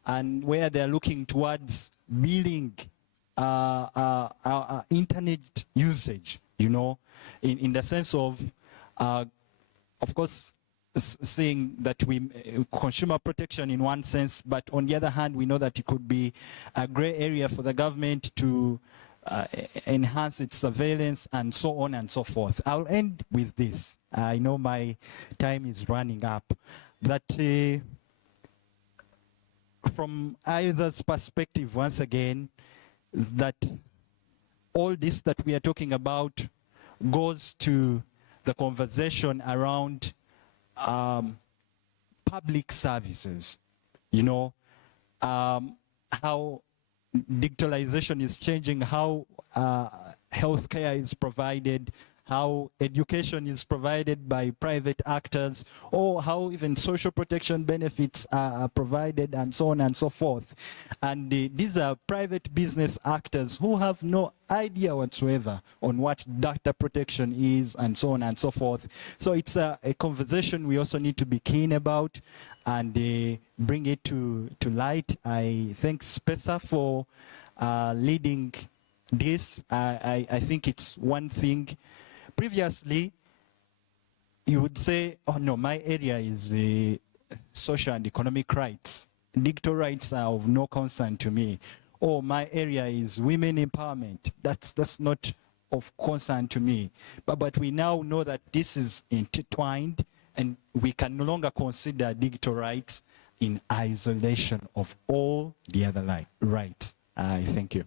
and where they're looking towards billing internet usage, you know, in the sense of course, saying that we consumer protection in one sense, but on the other hand, we know that it could be a gray area for the government to enhance its surveillance and so on and so forth. I'll end with this. I know my time is running up. That from either's perspective, once again, that all this that we are talking about goes to the conversation around public services. You know, how digitalization is changing how healthcare is provided, how education is provided by private actors, or how even social protection benefits are provided, and so on and so forth. And these are private business actors who have no idea whatsoever on what data protection is, and so on and so forth. So it's a conversation we also need to be keen about and bring it to light. I thank SPESA for leading this. I think it's one thing. Previously, you would say, oh no, my area is social and economic rights. Digital rights are of no concern to me. Or my area is women empowerment. That's not of concern to me. But we now know that this is intertwined, and we can no longer consider digital rights in isolation of all the other rights. Thank you.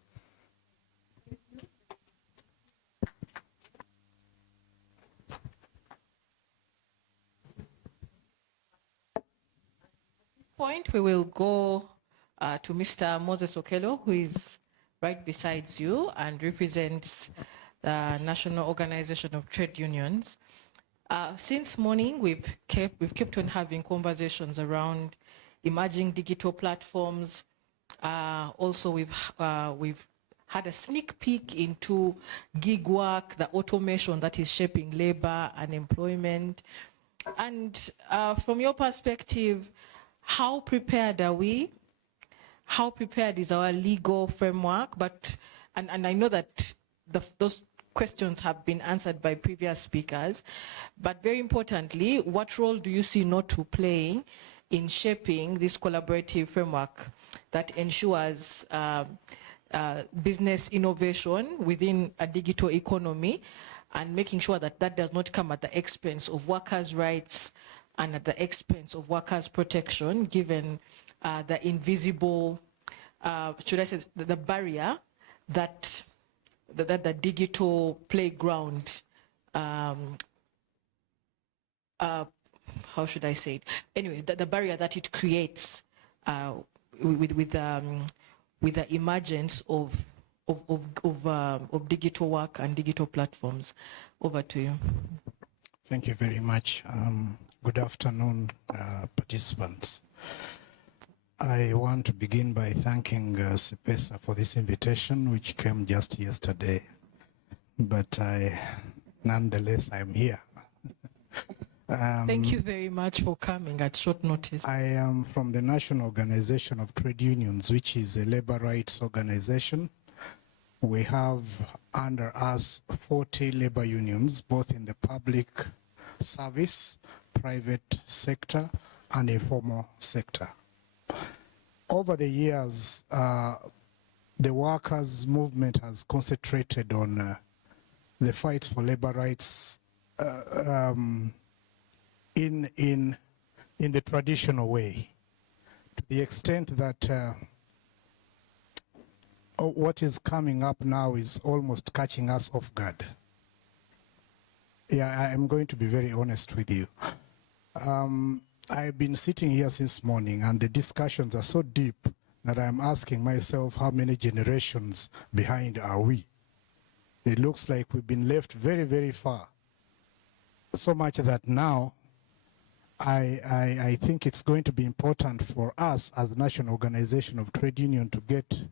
Point, we will go to Mr. Moses Okello, who is right beside you and represents the National Organization of Trade Unions. Since morning, we've kept on having conversations around emerging digital platforms. Also, we've had a sneak peek into gig work, the automation that is shaping labor and employment. And from your perspective, how prepared are we? How prepared is our legal framework? And I know that those questions have been answered by previous speakers, but very importantly, what role do you see NOTU playing in shaping this collaborative framework that ensures business innovation within a digital economy, and making sure that that does not come at the expense of workers' rights and at the expense of workers' protection, given the invisible, should I say, the barrier that the digital playground, how should I say it? Anyway, the barrier that it creates with the emergence of digital work and digital platforms. Over to you. Thank you very much. Good afternoon, participants. I want to begin by thanking SPESA for this invitation, which came just yesterday. But nonetheless, I'm here. Thank you very much for coming at short notice. I am from the National Organization of Trade Unions, which is a labor rights organization. We have under us 40 labor unions, both in the public service, private sector, and informal sector. Over the years, the workers' movement has concentrated on the fight for labor rights in the traditional way, to the extent that what is coming up now is almost catching us off guard. Yeah, I'm going to be very honest with you. I've been sitting here since morning, and the discussions are so deep that I'm asking myself, how many generations behind are we? It looks like we've been left very, very far. So much that now I think it's going to be important for us as the National Organization of Trade Union to get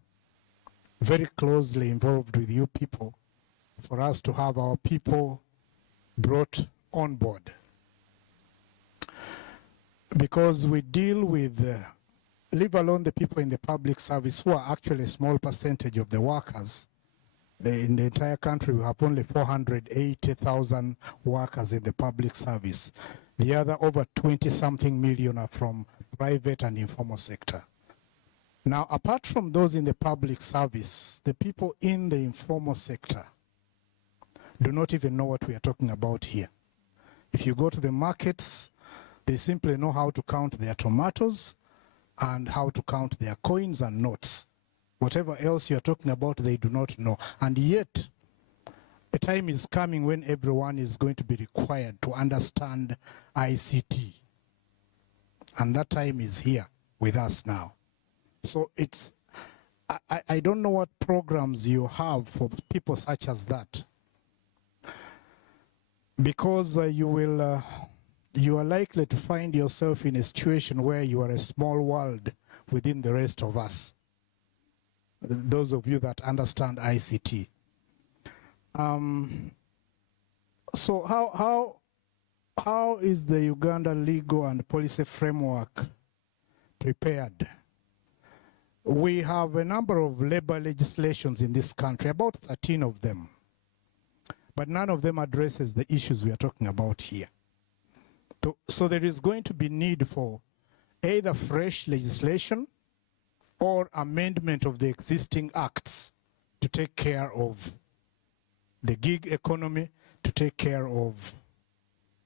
very closely involved with you people, for us to have our people brought on board. Because we deal with, leave alone the people in the public service who are actually a small percentage of the workers. In the entire country, we have only 480,000 workers in the public service. The other over 20-something million are from private and informal sector. Now, apart from those in the public service, the people in the informal sector do not even know what we are talking about here. If you go to the markets, they simply know how to count their tomatoes and how to count their coins and notes. Whatever else you're talking about, they do not know. And yet, a time is coming when everyone is going to be required to understand ICT. And that time is here with us now. So it's, I don't know what programs you have for people such as that. Because you are likely to find yourself in a situation where you are a small world within the rest of us. Those of you that understand ICT. So how is the Uganda legal and policy framework prepared? We have a number of labor legislations in this country, about 13 of them. But none of them addresses the issues we are talking about here. So there is going to be need for either fresh legislation or amendment of the existing acts to take care of the gig economy, to take care of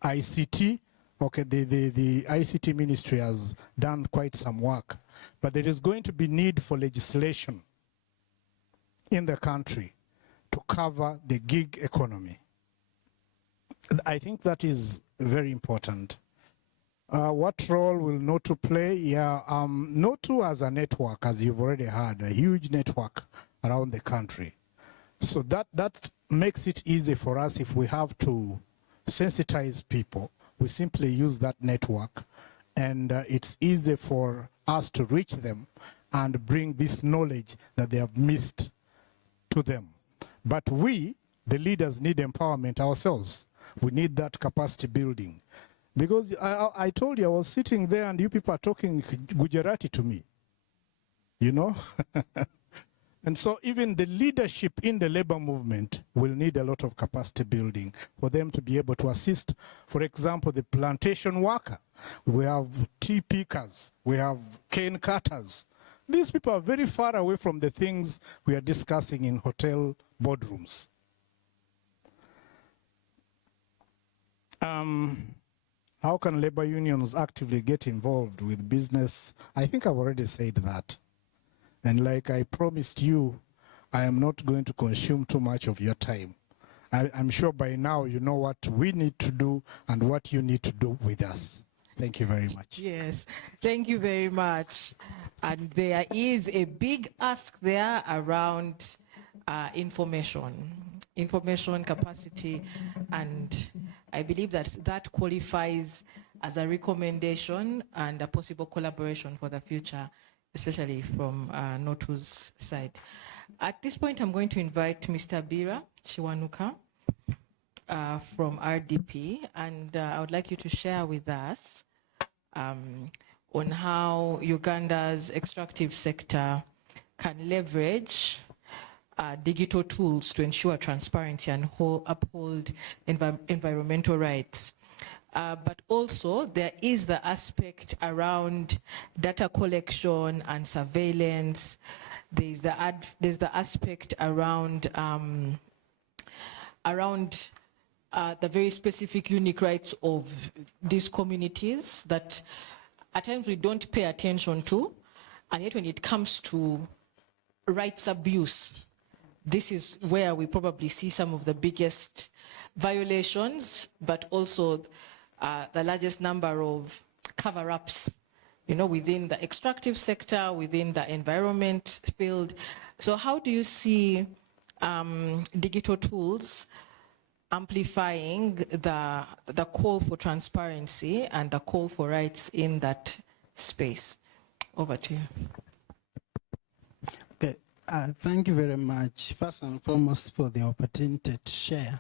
ICT. Okay, the ICT ministry has done quite some work, but there is going to be need for legislation in the country to cover the gig economy. I think that is very important. What role will NOTU play? Yeah, NOTU has a network, as you've already heard, a huge network around the country. So that makes it easy for us if we have to sensitize people. We simply use that network, and it's easy for us to reach them and bring this knowledge that they have missed to them. But we, the leaders, need empowerment ourselves. We need that capacity building. Because I told you, I was sitting there and you people are talking Gujarati to me, you know? And so even the leadership in the labor movement will need a lot of capacity building for them to be able to assist. For example, the plantation worker. We have tea pickers. We have cane cutters. These people are very far away from the things we are discussing in hotel boardrooms. How can labor unions actively get involved with business? I think I've already said that. And like I promised you, I am not going to consume too much of your time. I'm sure by now you know what we need to do and what you need to do with us. Thank you very much. Yes, thank you very much. And there is a big ask there around information capacity, and I believe that qualifies as a recommendation and a possible collaboration for the future, especially from NOTU's side. At this point, I'm going to invite Mr. Bira Chiwanuka from RDP, and I would like you to share with us on how Uganda's extractive sector can leverage digital tools to ensure transparency and uphold environmental rights. But also there is the aspect around data collection and surveillance. There's the aspect around the very specific unique rights of these communities that at times we don't pay attention to, and yet when it comes to rights abuse, this is where we probably see some of the biggest violations, but also the largest number of cover-ups, within the extractive sector, within the environment field. So how do you see digital tools amplifying the call for transparency and the call for rights in that space? Over to you. Okay, thank you very much. First and foremost, for the opportunity to share.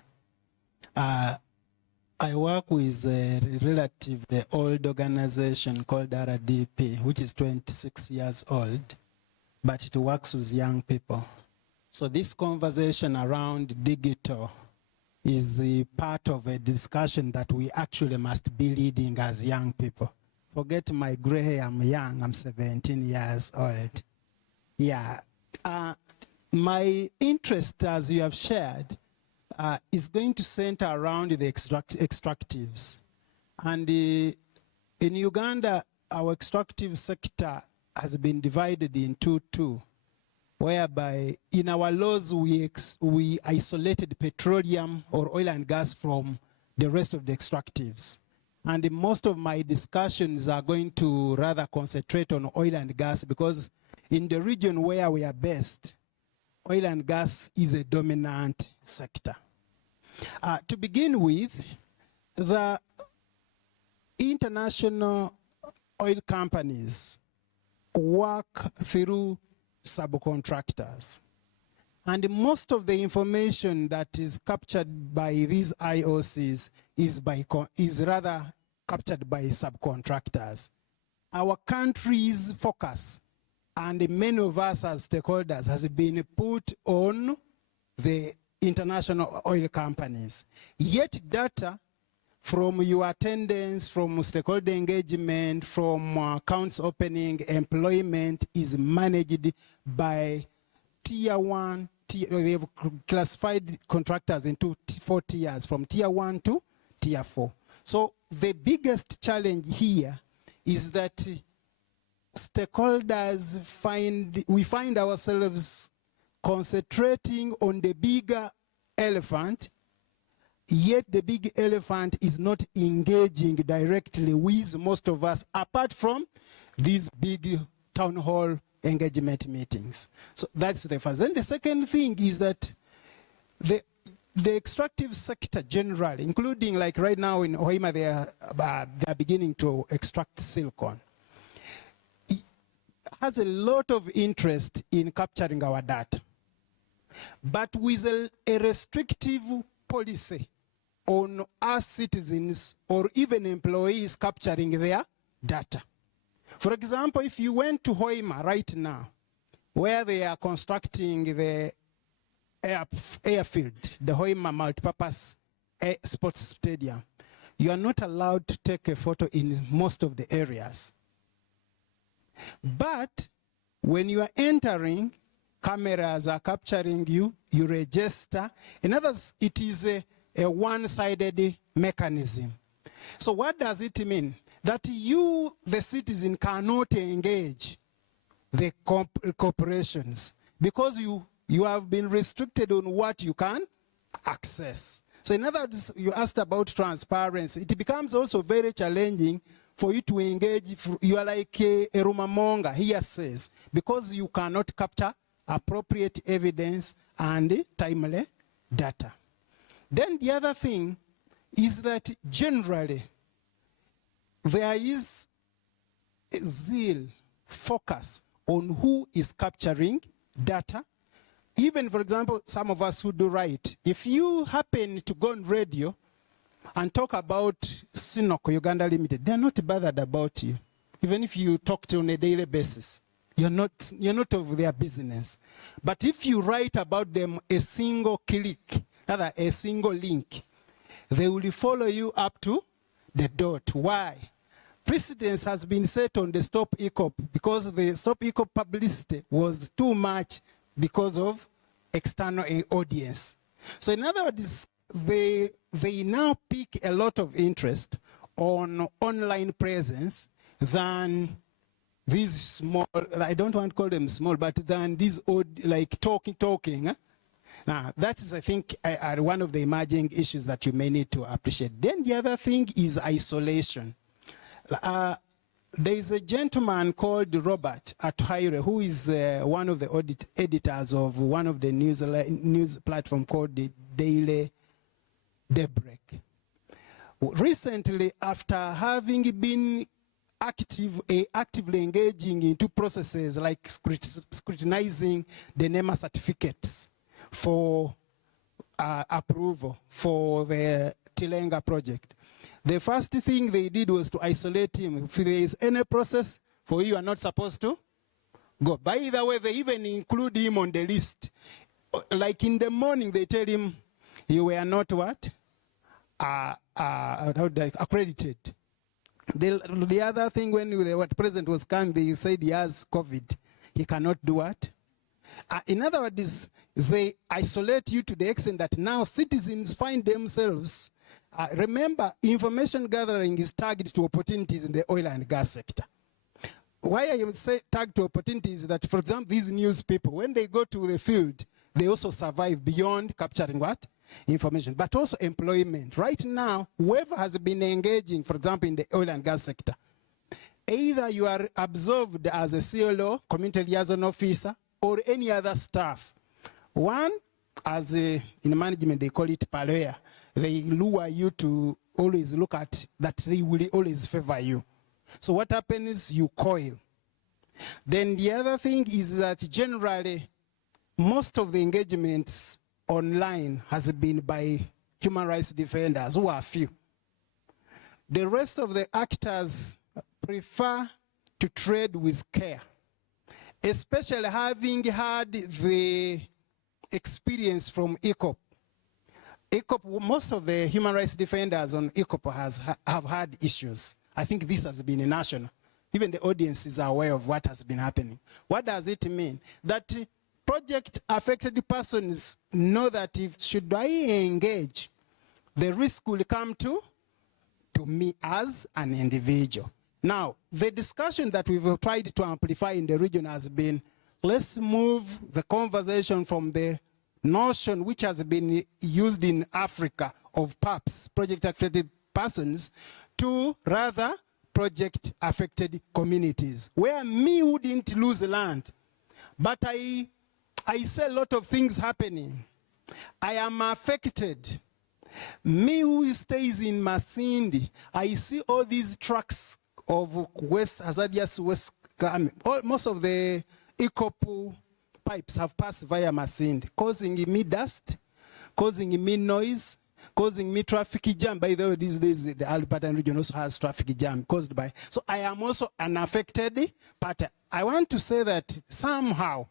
I work with a relatively old organization called RDP, which is 26 years old, but it works with young people. So this conversation around digital is a part of a discussion that we actually must be leading as young people. Forget my gray hair, I'm young, I'm 17 years old. Yeah, my interest, as you have shared, is going to center around the extractives. And in Uganda, our extractive sector has been divided into two, whereby in our laws we isolated petroleum or oil and gas from the rest of the extractives. And most of my discussions are going to rather concentrate on oil and gas, because in the region where we are based, oil and gas is a dominant sector. To begin with, the international oil companies work through subcontractors. And most of the information that is captured by these IOCs is rather captured by subcontractors. Our country's focus, and many of us as stakeholders, has been put on the international oil companies. Yet data from your attendance, from stakeholder engagement, from accounts opening, employment is managed by tier one. They have classified contractors into 4 tiers, from tier 1 to tier 4. So the biggest challenge here is that stakeholders we find ourselves concentrating on the bigger elephant, yet the big elephant is not engaging directly with most of us, apart from these big town hall engagement meetings. So that's the first. Then the second thing is that the extractive sector generally, including like right now in Hoima, they are beginning to extract silicon, has a lot of interest in capturing our data, but with a restrictive policy on us citizens or even employees capturing their data. For example, if you went to Hoima right now, where they are constructing the airfield, the Hoima multipurpose sports stadium, you are not allowed to take a photo in most of the areas. But when you are entering, cameras are capturing you, you register. In other words, it is a one-sided mechanism. So what does it mean? That you, the citizen, cannot engage the corporations because you have been restricted on what you can access. So in other words, you asked about transparency. It becomes also very challenging for you to engage. You are like a rumamonga, here says, because you cannot capture appropriate evidence and timely data. Then the other thing is that generally, there is a zeal, focus on who is capturing data. Even, for example, some of us who do write, if you happen to go on radio and talk about Sinoko Uganda Limited, they're not bothered about you. Even if you talk to on a daily basis, you're not of their business. But if you write about them a single click, rather a single link, they will follow you up to the dot. Why? Precedence has been set on the Stop EACOP because the Stop EACOP publicity was too much because of external audience. So in other words, they now pick a lot of interest on online presence than these small, I don't want to call them small, but than these old, like talking, Now, that is, I think, one of the emerging issues that you may need to appreciate. Then the other thing is isolation. There is a gentleman called Robert Atuhaire, who is one of the editors of one of the news platform called the Daily Daybreak. Recently, after having been actively engaging into processes like scrutinizing the NEMA certificates for approval for the Tilenga project, the first thing they did was to isolate him. If there is any process for you are not supposed to go. By the way, they even include him on the list. Like in the morning, they tell him, you were not what? Accredited. The other thing, when the president was coming, they said he has COVID. He cannot do what? In other words, they isolate you to the extent that now citizens find themselves. Remember, information gathering is tagged to opportunities in the oil and gas sector. Why I say tagged to opportunities that, for example, these news people, when they go to the field, they also survive beyond capturing what? Information, but also employment. Right now, whoever has been engaging, for example, in the oil and gas sector, either you are observed as a CLO, community liaison officer, or any other staff. One, as in management, they call it paloya. They lure you to always look at that they will always favor you. So what happens is you coil. Then the other thing is that generally, most of the engagements online has been by human rights defenders, who are few. The rest of the actors prefer to trade with care, especially having had the experience from ECOP. ECOP, most of the human rights defenders on ECOP have had issues. I think this has been national. Even the audiences are aware of what has been happening. What does it mean? That project-affected persons know that if should I engage, the risk will come to me as an individual. Now, the discussion that we've tried to amplify in the region has been, let's move the conversation from the notion which has been used in Africa of PAPs, project-affected persons, to rather project-affected communities, where me wouldn't lose land, but I see a lot of things happening. I am affected. Me who stays in Masindi, I see all these trucks of hazardous waste. Most of the ECOP pipes have passed via Masindi, causing me dust, causing me noise, causing me traffic jam. By the way, these days, the Albertan region also has traffic jam caused by. So I am also an affected party. I want to say that somehow,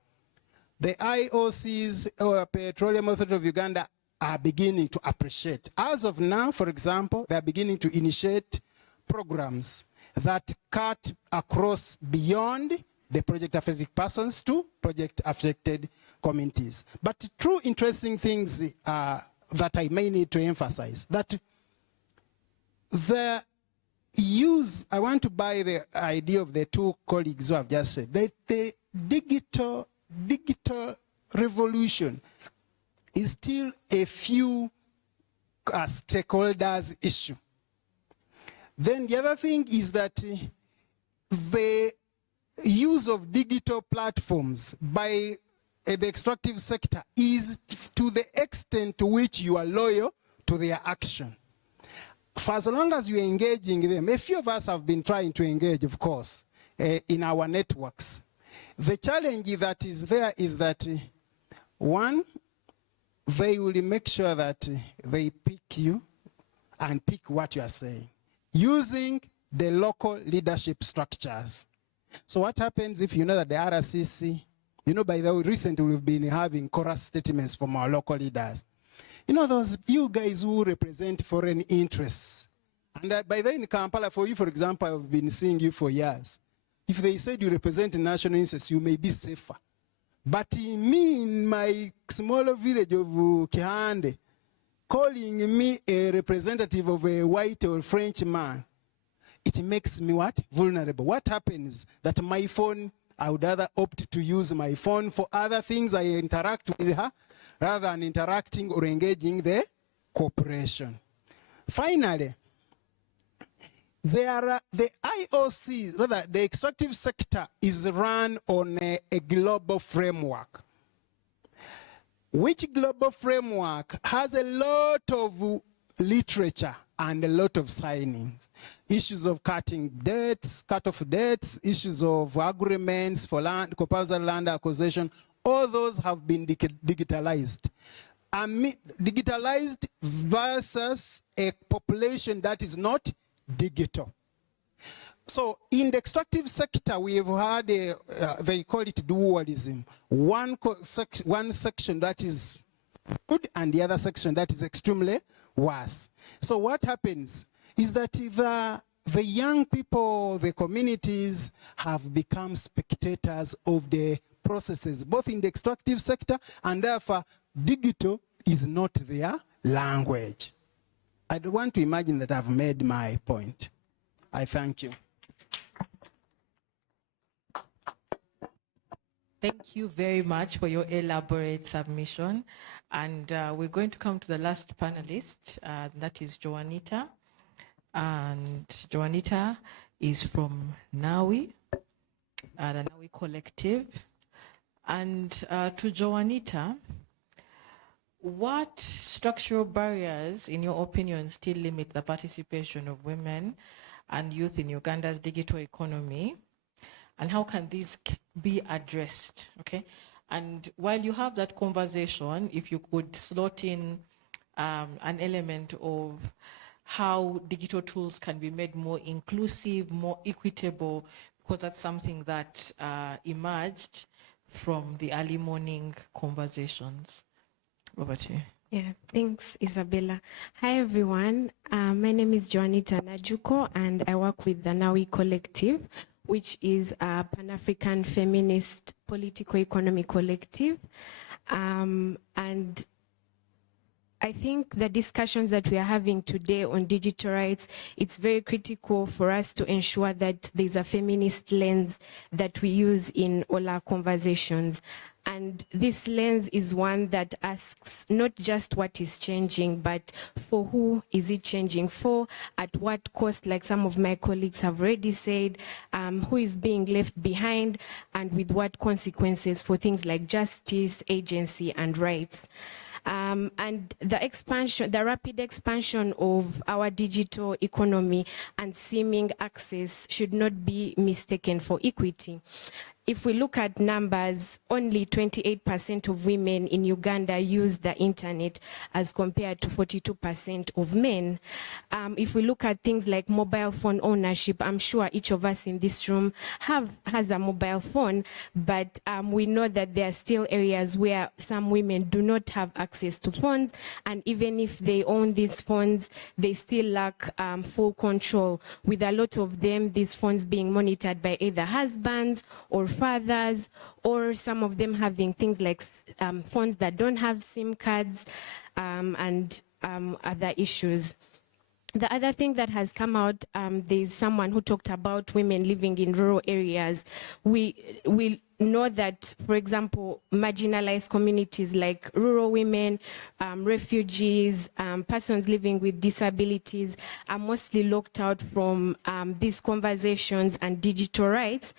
the IOCs, or Petroleum Authority of Uganda, are beginning to appreciate. As of now, for example, they are beginning to initiate programs that cut across beyond the project-affected persons to project-affected communities. But two interesting things that I may need to emphasize, that the use, I want to buy the idea of the two colleagues who have just said, that the digital revolution is still a few stakeholders issue. Then the other thing is that the use of digital platforms by the extractive sector is to the extent to which you are loyal to their action. For as long as you're engaging them, a few of us have been trying to engage, of course, in our networks. The challenge that is there is that, one, they will make sure that they pick you and pick what you are saying, using the local leadership structures. So what happens if you know that the RCC, you know, by the way, recently we've been having chorus statements from our local leaders. You know, those you guys who represent foreign interests. And by the way, in Kampala, for you, for example, I've been seeing you for years. If they said you represent national interests, you may be safer. But me, in my smaller village of Kihande, calling me a representative of a white or French man, it makes me what? Vulnerable. What happens that my phone, I would rather opt to use my phone for other things. I interact with her rather than interacting or engaging the cooperation. Finally, the IOC, rather the extractive sector, is run on a global framework, which global framework has a lot of literature and a lot of signings. Issues of cutting debts, cut-off debts, issues of agreements for land, compulsory land acquisition, all those have been digitalized. Digitalized versus a population that is not digital. So in the extractive sector, we have had they call it dualism. One section that is good and the other section that is extremely worse. So what happens is that the young people, the communities have become spectators of the processes, both in the extractive sector, and therefore digital is not their language. I don't want to imagine that I've made my point. I thank you. Thank you very much for your elaborate submission. And we're going to come to the last panelist, that is Joanita. And Joanita is from NAWI, the NAWI Collective. And to Joanita, what structural barriers, in your opinion, still limit the participation of women and youth in Uganda's digital economy? And how can these be addressed, okay? And while you have that conversation, if you could slot in an element of how digital tools can be made more inclusive, more equitable, because that's something that emerged from the early morning conversations. Over to you. Yeah, thanks, Isabella. Hi, everyone. My name is Joanita Najuko, and I work with the NAWI Collective, which is a Pan-African feminist political economy collective. And I think the discussions that we are having today on digital rights, it's very critical for us to ensure that there's a feminist lens that we use in all our conversations. And this lens is one that asks not just what is changing, but for who is it changing for, at what cost, like some of my colleagues have already said, who is being left behind, and with what consequences for things like justice, agency, and rights. And the expansion, the rapid expansion of our digital economy and seeming access should not be mistaken for equity. If we look at numbers, only 28% of women in Uganda use the internet as compared to 42% of men. If we look at things like mobile phone ownership, I'm sure each of us in this room has a mobile phone, but we know that there are still areas where some women do not have access to phones, and even if they own these phones, they still lack full control, with a lot of them, these phones being monitored by either husbands or fathers, or some of them having things like phones that don't have SIM cards, and other issues. The other thing that has come out, there's someone who talked about women living in rural areas. We know that, for example, marginalized communities like rural women, refugees, persons living with disabilities are mostly locked out from these conversations and digital rights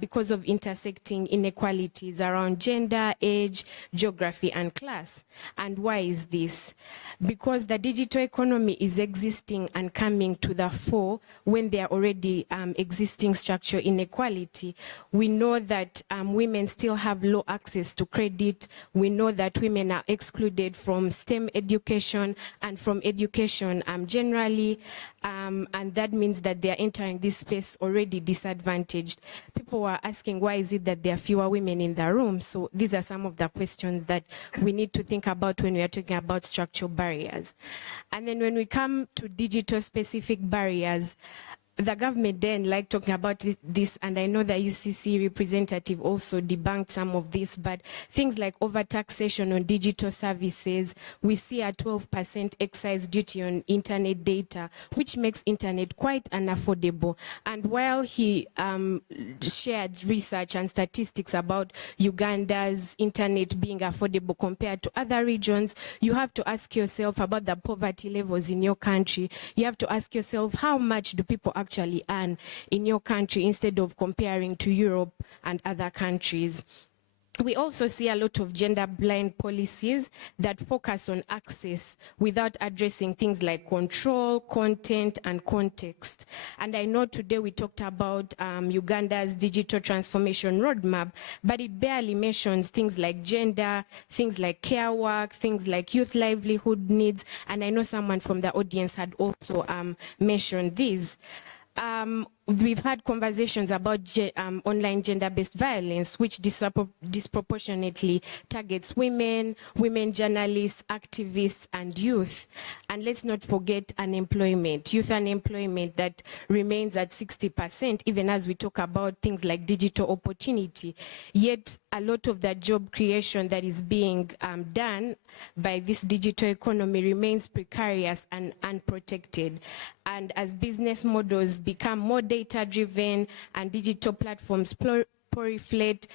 because of intersecting inequalities around gender, age, geography, and class. And why is this? Because the digital economy is existing and coming to the fore when there are already existing structural inequality. We know that women still have low access to credit. We know that women are excluded from STEM education and from education generally, and that means that they are entering this space already disadvantaged. People were asking, why is it that there are fewer women in the room? So these are some of the questions that we need to think about when we are talking about structural barriers. And then when we come to digital specific barriers, the government then like talking about this, and I know the UCC representative also debunked some of this, but things like overtaxation on digital services, we see a 12% excise duty on internet data, which makes internet quite unaffordable. And while he shared research and statistics about Uganda's internet being affordable compared to other regions, you have to ask yourself about the poverty levels in your country. You have to ask yourself, how much do people actually earn in your country instead of comparing to Europe and other countries. We also see a lot of gender-blind policies that focus on access without addressing things like control, content, and context. And I know today we talked about Uganda's digital transformation roadmap, but it barely mentions things like gender, things like care work, things like youth livelihood needs, and I know someone from the audience had also mentioned these. We've had conversations about online gender-based violence, which disproportionately targets women, women journalists, activists, and youth. And let's not forget unemployment, youth unemployment that remains at 60%, even as we talk about things like digital opportunity. Yet a lot of the job creation that is being done by this digital economy remains precarious and unprotected. And as business models become more data-driven and digital platforms proliferate,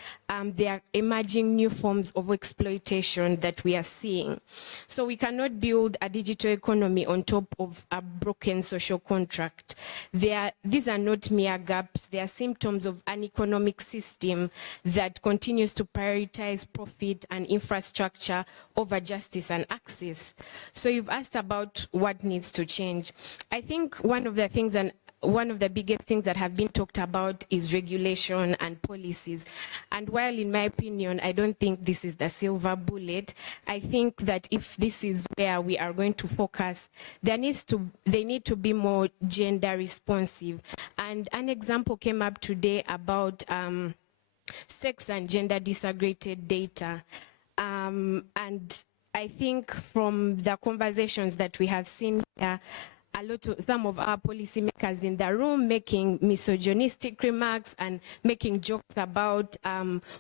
there are emerging new forms of exploitation that we are seeing. So we cannot build a digital economy on top of a broken social contract. These are not mere gaps, they are symptoms of an economic system that continues to prioritize profit and infrastructure over justice and access. So you've asked about what needs to change. I think one of the things, and one of the biggest things that have been talked about, is regulation and policies. And while in my opinion, I don't think this is the silver bullet, I think that if this is where we are going to focus, they need to be more gender responsive. And an example came up today about sex and gender disaggregated data. And I think from the conversations that we have seen here, some of our policymakers in the room making misogynistic remarks and making jokes about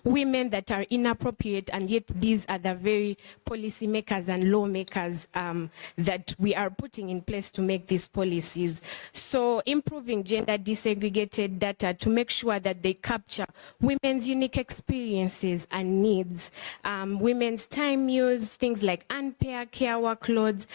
women that are inappropriate, and yet these are the very policymakers and lawmakers that we are putting in place to make these policies. So improving gender disaggregated data to make sure that they capture women's unique experiences and needs, women's time use, things like unpaid care workloads,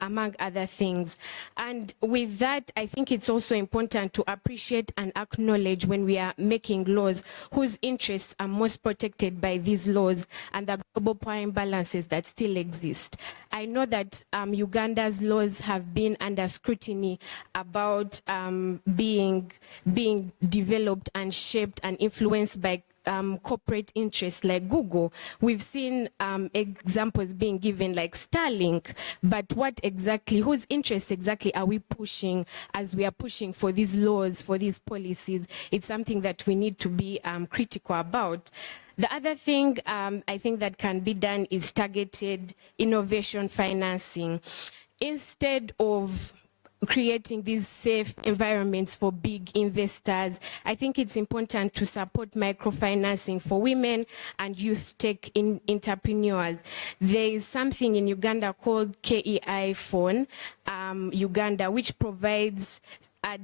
among other things. And with that, I think it's also important to appreciate and acknowledge when we are making laws whose interests are most protected by these laws and the global power imbalances that still exist. I know that Uganda's laws have been under scrutiny about being developed and shaped and influenced by corporate interests like Google. We've seen examples being given like Starlink, but what exactly, whose interests exactly are we pushing as we are pushing for these laws, for these policies? It's something that we need to be critical about. The other thing I think that can be done is targeted innovation financing. Instead of creating these safe environments for big investors, I think it's important to support microfinancing for women and youth tech entrepreneurs. There is something in Uganda called KEI Phone Uganda, which provides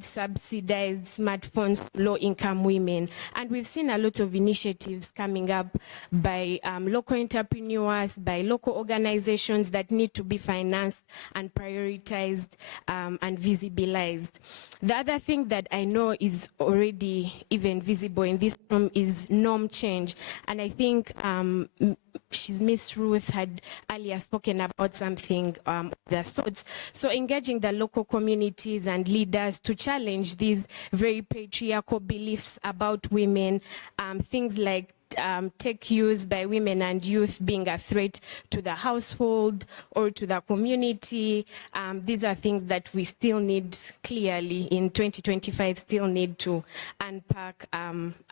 subsidized smartphones to low-income women. And we've seen a lot of initiatives coming up by local entrepreneurs, by local organizations that need to be financed and prioritized and visibilized. The other thing that I know is already even visible in this room is norm change. And I think Miss Ruth had earlier spoken about something of the sorts. So engaging the local communities and leaders to challenge these very patriarchal beliefs about women, things like tech use by women and youth being a threat to the household or to the community. These are things that we still need clearly in 2025, still need to unpack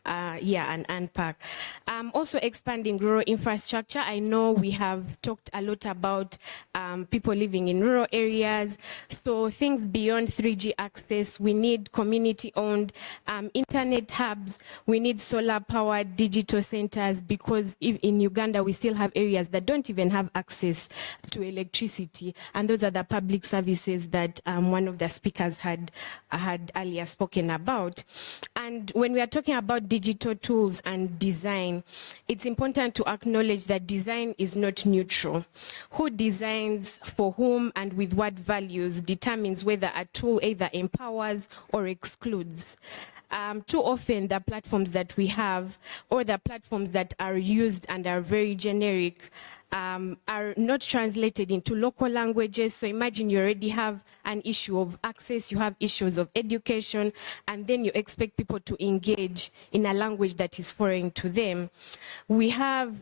and unpack. Also expanding rural infrastructure. I know we have talked a lot about people living in rural areas. So things beyond 3G access, we need community-owned internet hubs. We need solar-powered digital centers, because in Uganda we still have areas that don't even have access to electricity, and those are the public services that one of the speakers had earlier spoken about. And when we are talking about digital tools and design, it's important to acknowledge that design is not neutral. Who designs for whom and with what values determines whether a tool either empowers or excludes. Too often the platforms that we have, or the platforms that are used and are very generic, are not translated into local languages. So imagine you already have an issue of access, you have issues of education, and then you expect people to engage in a language that is foreign to them. We have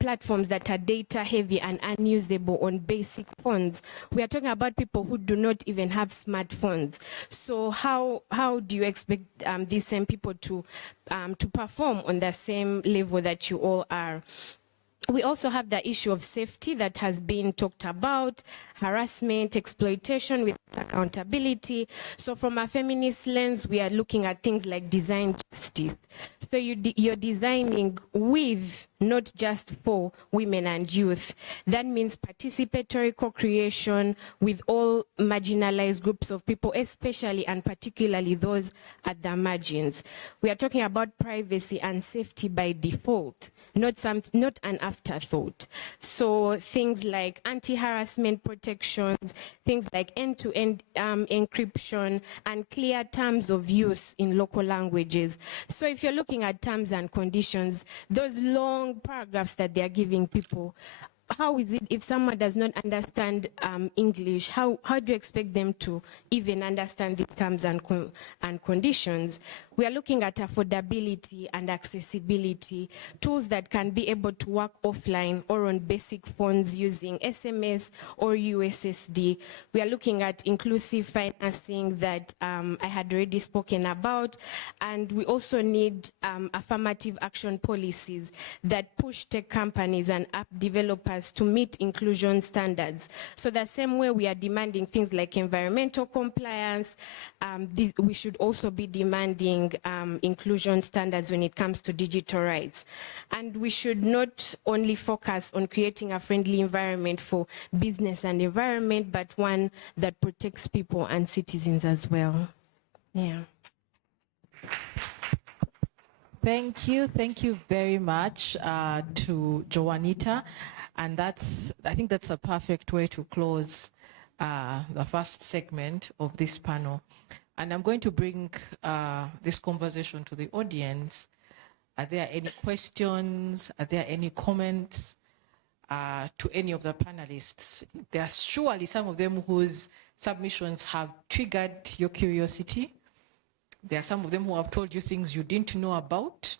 platforms that are data heavy and unusable on basic phones. We are talking about people who do not even have smartphones. So how do you expect these same people to perform on the same level that you all are? We also have the issue of safety that has been talked about, harassment, exploitation with accountability. So from a feminist lens, we are looking at things like design justice. So you're designing with, not just for, women and youth. That means participatory co-creation with all marginalized groups of people, especially and particularly those at the margins. We are talking about privacy and safety by default, not an afterthought. So things like anti-harassment protections, things like end-to-end encryption, and clear terms of use in local languages. So if you're looking at terms and conditions, those long paragraphs that they are giving people, how is it if someone does not understand English, how do you expect them to even understand the terms and conditions? We are looking at affordability and accessibility, tools that can be able to work offline or on basic phones using SMS or USSD. We are looking at inclusive financing that I had already spoken about, and we also need affirmative action policies that push tech companies and app developers to meet inclusion standards. So the same way we are demanding things like environmental compliance, we should also be demanding inclusion standards when it comes to digital rights. And we should not only focus on creating a friendly environment for business and environment, but one that protects people and citizens as well. Yeah. Thank you very much to Joanita. And I think that's a perfect way to close the first segment of this panel. And I'm going to bring this conversation to the audience. Are there any questions? Are there any comments to any of the panelists? There are surely some of them whose submissions have triggered your curiosity. There are some of them who have told you things you didn't know about,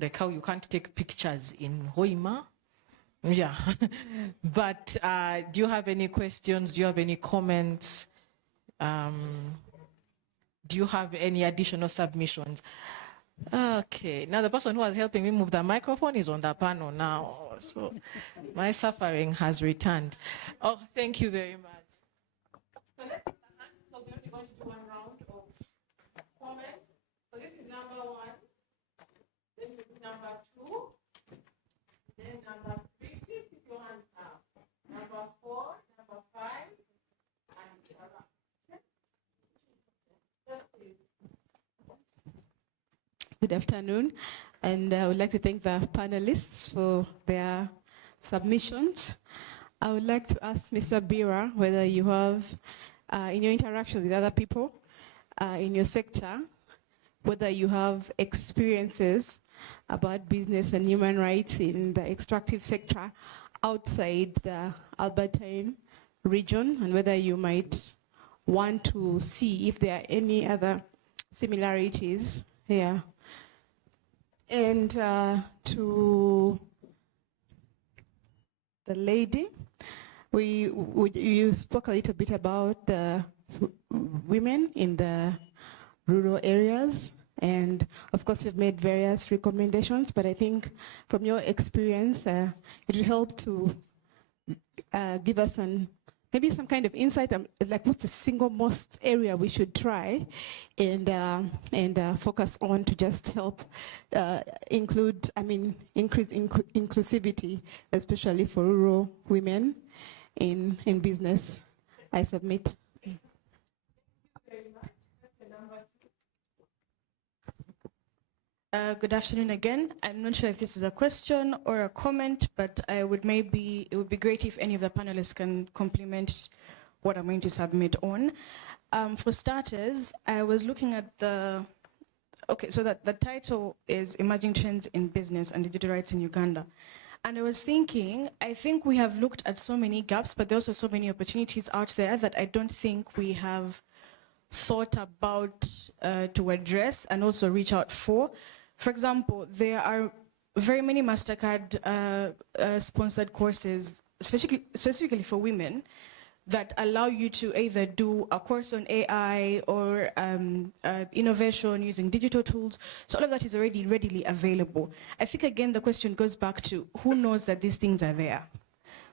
like how you can't take pictures in Hoima. Yeah. But do you have any questions? Do you have any comments? Do you have any additional submissions? Okay. Now the person who was helping me move the microphone is on the panel now. So my suffering has returned. Oh, thank you very much. So let's take the hand. So we're only going to do one round of comments. So this is number 1. Then this is number 2. Then number 3. Please keep your hands up. Number 4, number 5, and Good afternoon, and I would like to thank the panelists for their submissions. I would like to ask Mr. Bira whether you have, in your interaction with other people in your sector, whether you have experiences about business and human rights in the extractive sector outside the Albertine region, and whether you might want to see if there are any other similarities here. And to the lady, you spoke a little bit about the women in the rural areas, And of course, we've made various recommendations, but I think from your experience, it will help to give us maybe some kind of insight, like what's the single most area we should try and focus on to just help increase inclusivity, especially for rural women in business. I submit. Good afternoon again. I'm not sure if this is a question or a comment, but it would be great if any of the panelists can complement what I'm going to submit on. For starters, I was looking at the title is Emerging Trends in Business and Digital Rights in Uganda. And I was thinking, I think we have looked at so many gaps, but there's also so many opportunities out there that I don't think we have thought about to address and also reach out for. For example, there are very many MasterCard sponsored courses, specifically for women, that allow you to either do a course on AI or innovation using digital tools. So all of that is already readily available. I think, again, the question goes back to who knows that these things are there?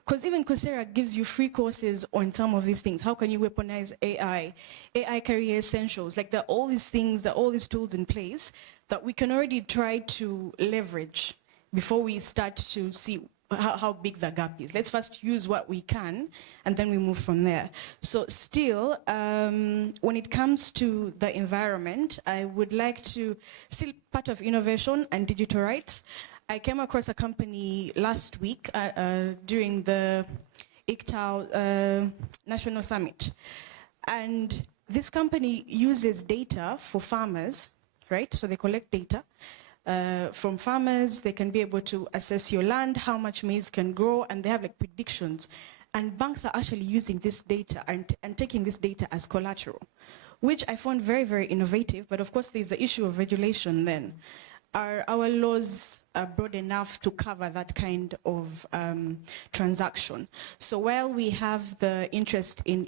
Because even Coursera gives you free courses on some of these things. How can you weaponize AI? AI career essentials. Like there are all these things, there are all these tools in place that we can already try to leverage before we start to see how big the gap is. Let's first use what we can, and then we move from there. So still, when it comes to the environment, I would like to, still part of innovation and digital rights, I came across a company last week during the ICTAO National Summit. And this company uses data for farmers, right? So they collect data from farmers. They can be able to assess your land, how much maize can grow, and they have like predictions. And banks are actually using this data and taking this data as collateral, which I found very, very innovative. But of course, there's the issue of regulation then. Are our laws broad enough to cover that kind of transaction? So while we have the interest in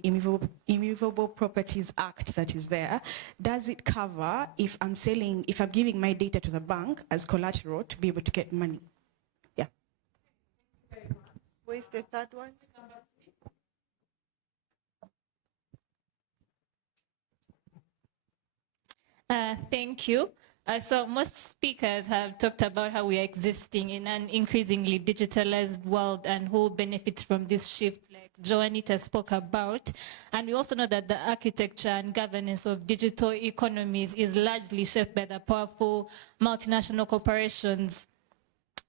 Immovable Properties Act that is there, does it cover if I'm giving my data to the bank as collateral to be able to get money? Yeah. Where's the third one? Thank you. So most speakers have talked about how we are existing in an increasingly digitalized world and who benefits from this shift, like Joanita spoke about. And we also know that the architecture and governance of digital economies is largely shaped by the powerful multinational corporations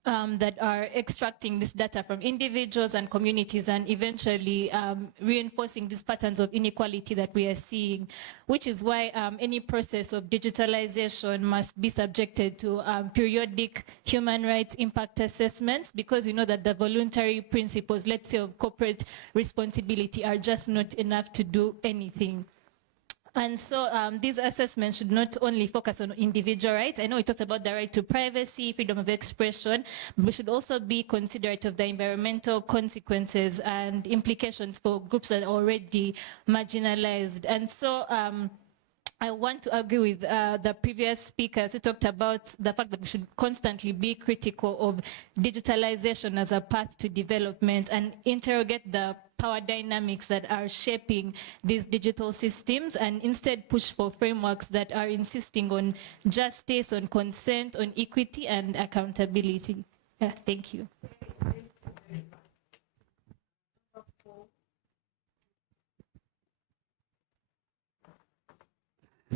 that are extracting this data from individuals and communities and eventually reinforcing these patterns of inequality that we are seeing, which is why any process of digitalization must be subjected to periodic human rights impact assessments, because we know that the voluntary principles, let's say, of corporate responsibility are just not enough to do anything. And so these assessments should not only focus on individual rights. I know we talked about the right to privacy, freedom of expression, but we should also be considerate of the environmental consequences and implications for groups that are already marginalized. And so I want to agree with the previous speakers who talked about the fact that we should constantly be critical of digitalization as a path to development and interrogate the power dynamics that are shaping these digital systems, and instead push for frameworks that are insisting on justice, on consent, on equity and accountability. Yeah, thank you.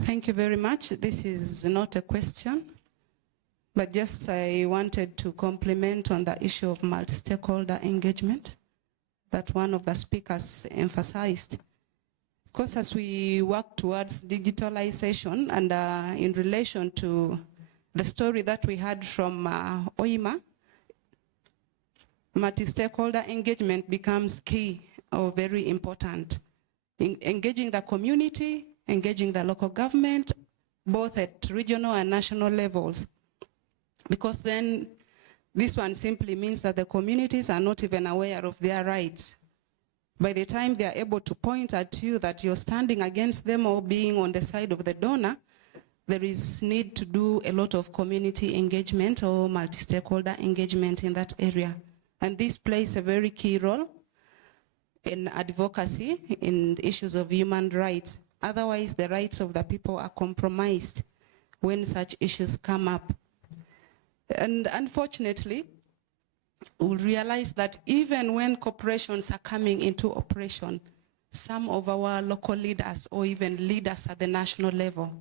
Thank you very much. This is not a question, but just I wanted to compliment on the issue of multi-stakeholder engagement that one of the speakers emphasized. Of course, as we work towards digitalization and in relation to the story that we had from OIMA, multi-stakeholder engagement becomes key or very important. Engaging the community, engaging the local government, both at regional and national levels. Because then this one simply means that the communities are not even aware of their rights. By the time they are able to point at you that you're standing against them or being on the side of the donor, there is need to do a lot of community engagement or multi-stakeholder engagement in that area. And this plays a very key role in advocacy in issues of human rights. Otherwise, the rights of the people are compromised when such issues come up. And unfortunately, we'll realize that even when corporations are coming into operation, some of our local leaders or even leaders at the national level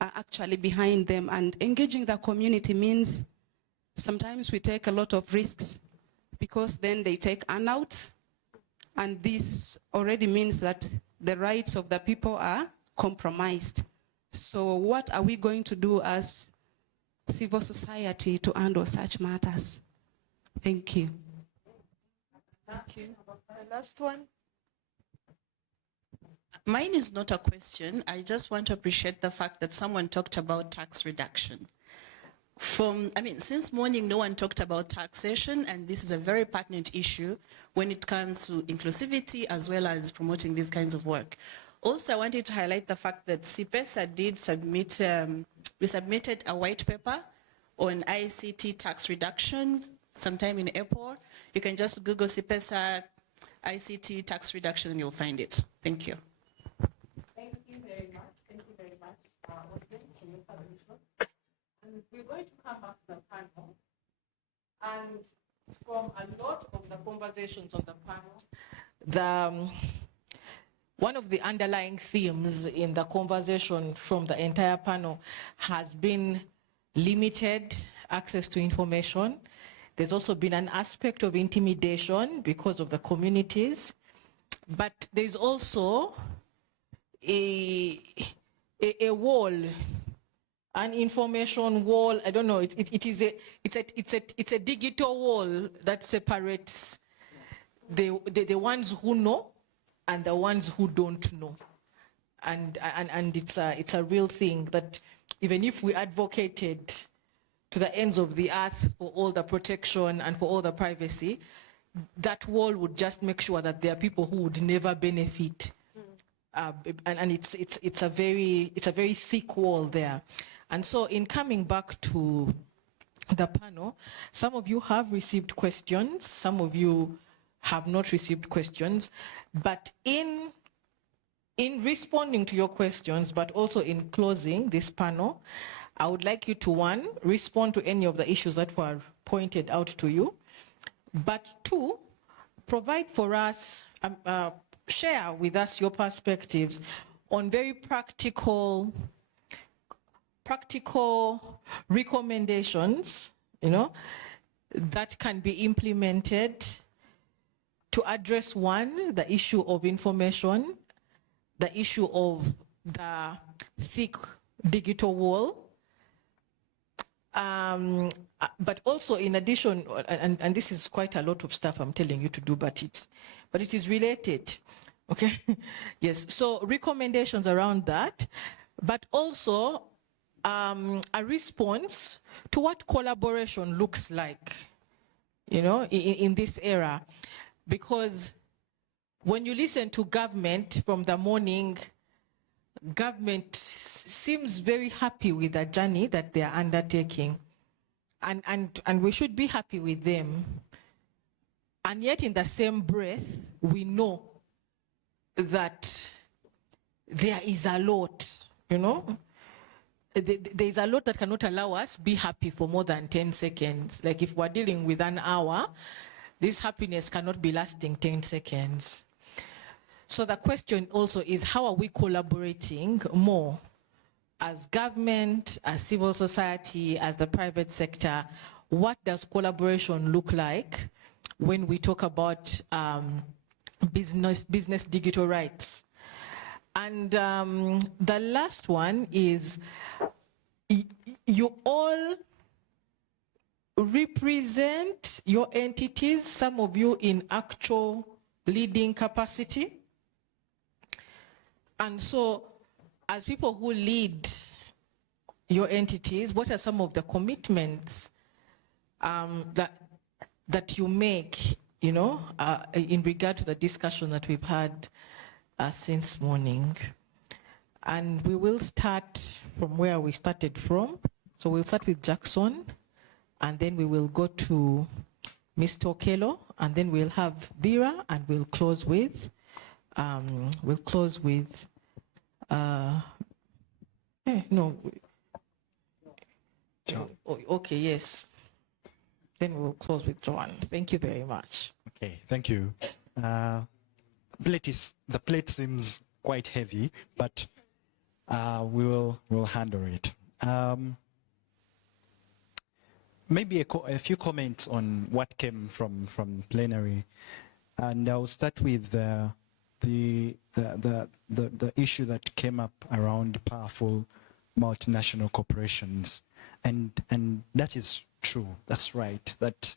are actually behind them. And engaging the community means sometimes we take a lot of risks because then they take earnouts, and this already means that the rights of the people are compromised. So what are we going to do as civil society to handle such matters? Thank you. Thank you. The last one. Mine is not a question. I just want to appreciate the fact that someone talked about tax reduction. Since morning, no one talked about taxation, and this is a very pertinent issue when it comes to inclusivity as well as promoting these kinds of work. Also, I wanted to highlight the fact that CIPESA did submit, we submitted a white paper on ICT tax reduction sometime in April. You can just Google CIPESA ICT tax reduction and you'll find it. Thank you. Thank you very much. Thank you very much. And we're going to come back to the panel. And from a lot of the conversations on the panel, one of the underlying themes in the conversation from the entire panel has been limited access to information. There's also been an aspect of intimidation because of the communities, but there's also a wall, an information wall. I don't know. It's a digital wall that separates the ones who know and the ones who don't know, and it's a real thing that even if we advocated to the ends of the earth for all the protection and for all the privacy, that wall would just make sure that there are people who would never benefit. And it's a very thick wall there. And so in coming back to the panel, some of you have received questions, some of you have not received questions, but in responding to your questions, but also in closing this panel, I would like you to, one, respond to any of the issues that were pointed out to you, but two, provide for us, share with us your perspectives on very practical recommendations, that can be implemented to address, one, the issue of information, the issue of the thick digital wall, but also in addition, and this is quite a lot of stuff I'm telling you to do, but it is related, okay? Yes, so recommendations around that, but also a response to what collaboration looks like, in this era. Because when you listen to government from the morning, government seems very happy with the journey that they are undertaking. And we should be happy with them. And yet in the same breath, we know that there is a lot, there is a lot that cannot allow us be happy for more than 10 seconds. Like if we're dealing with an hour, this happiness cannot be lasting 10 seconds. So the question also is, how are we collaborating more as government, as civil society, as the private sector? What does collaboration look like when we talk about business digital rights? And the last one is, you all represent your entities, some of you in actual leading capacity. And so, as people who lead your entities, what are some of the commitments that you make, in regard to the discussion that we've had since morning? And we will start from where we started from. So we'll start with Jackson, and then we will go to Mr. Okello, and then we'll have Bira, and we'll close with, okay, yes. Then we'll close with Joanne. Thank you very much. Okay, thank you. The plate seems quite heavy, but we'll handle it. Maybe a few comments on what came from plenary, and I'll start with the issue that came up around powerful multinational corporations, and that is true. That's right. That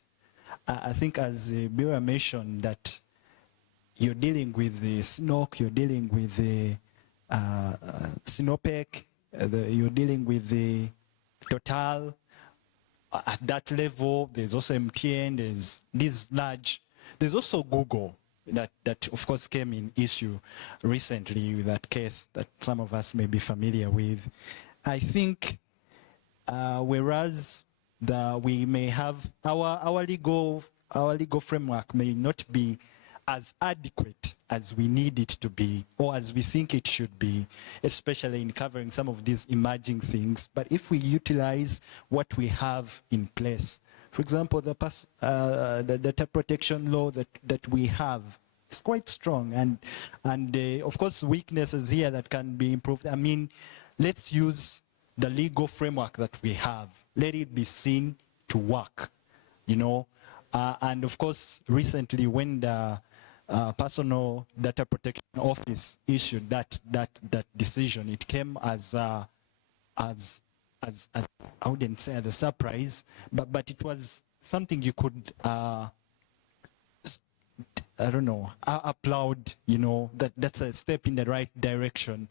I think, as Bira mentioned, that you're dealing with the SNOC, you're dealing with the Sinopec, you're dealing with the Total. At that level, there's also MTN, there's this large, there's also Google that of course came in issue recently with that case that some of us may be familiar with. I think whereas we may have our legal framework may not be as adequate as we need it to be, or as we think it should be, especially in covering some of these emerging things. But if we utilize what we have in place, for example, the data protection law that we have is quite strong, and of course weaknesses here that can be improved. I mean, let's use the legal framework that we have. Let it be seen to work, you know. And of course, recently when the Personal Data Protection Office issued that decision, it came as I wouldn't say as a surprise, but it was something you could I don't know, applaud. You know, that's a step in the right direction,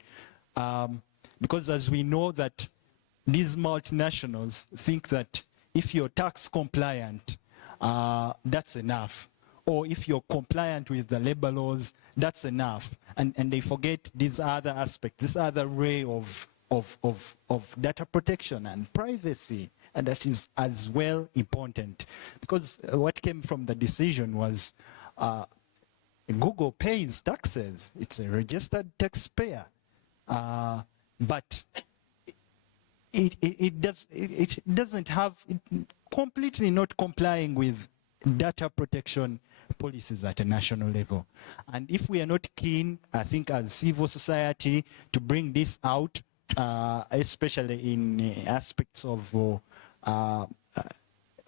because as we know that these multinationals think that if you're tax compliant, that's enough. Or if you're compliant with the labor laws, that's enough. And they forget these other aspects, this other way of data protection and privacy. And that is as well important. Because what came from the decision was Google pays taxes. It's a registered taxpayer. But it doesn't have, completely not complying with data protection policies at a national level. And if we are not keen, I think as civil society, to bring this out, especially in aspects of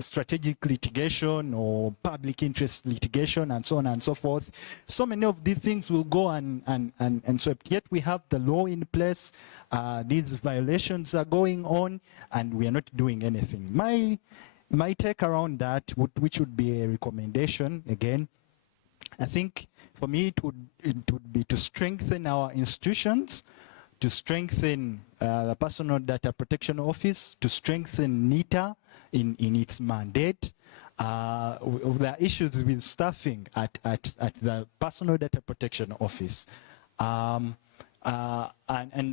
strategic litigation or public interest litigation and so on and so forth, so many of these things will go and swept. Yet we have the law in place, these violations are going on, and we are not doing anything. My take around that, which would be a recommendation, again, I think for me it would be to strengthen our institutions, to strengthen the Personal Data Protection Office, to strengthen NITA in its mandate. There are issues with staffing at the Personal Data Protection Office. And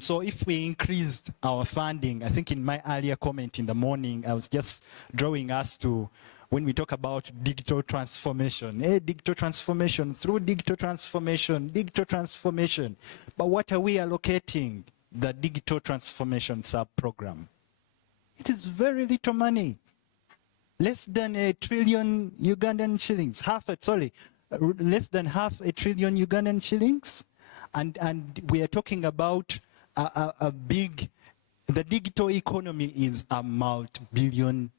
so if we increased our funding, I think in my earlier comment in the morning, I was just drawing us to when we talk about digital transformation, digital transformation, through digital transformation. But what are we allocating the digital transformation sub-program? It is very little money. Less than $1 trillion Ugandan shillings, less than half a trillion Ugandan shillings. And we are talking about the digital economy is a multi-billion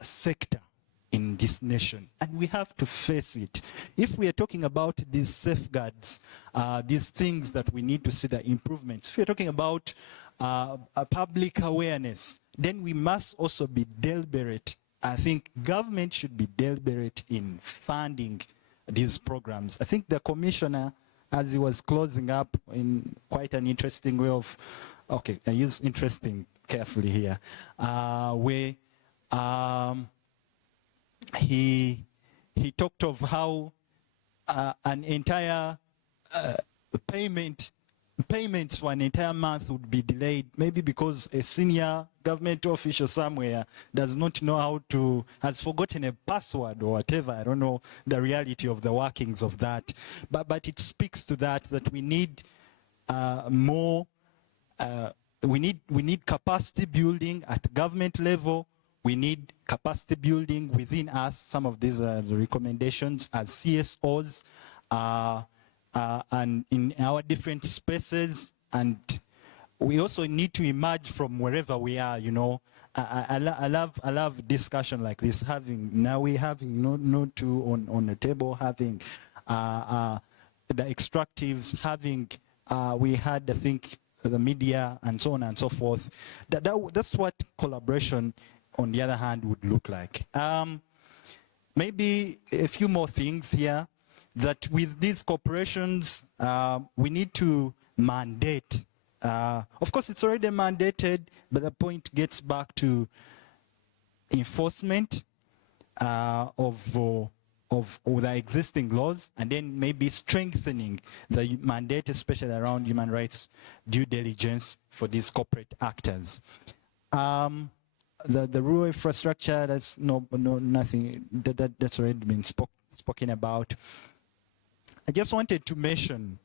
sector in this nation, and we have to face it. If we are talking about these safeguards, these things that we need to see the improvements, if we are talking about public awareness, then we must also be deliberate. I think government should be deliberate in funding these programs. I think the commissioner, as he was closing up in quite an interesting way of, okay, I use interesting carefully here, where he talked of how an entire payment payments for an entire month would be delayed, maybe because a senior government official somewhere does not know how to, has forgotten a password or whatever. I don't know the reality of the workings of that. But it speaks to that we need more, we need capacity building at government level. We need capacity building within us. Some of these are the recommendations as CSOs, and in our different spaces, and we also need to emerge from wherever we are. You know, I love discussion like this. We're having no two on the table, having the extractives, having we had, I think, the media and so on and so forth. That's what collaboration, on the other hand, would look like. Maybe a few more things here, that with these corporations, we need to mandate. Of course, it's already mandated, but the point gets back to enforcement of the existing laws, and then maybe strengthening the mandate, especially around human rights due diligence for these corporate actors. The rural infrastructure, that's nothing that's already been spoken about. I just wanted to mention,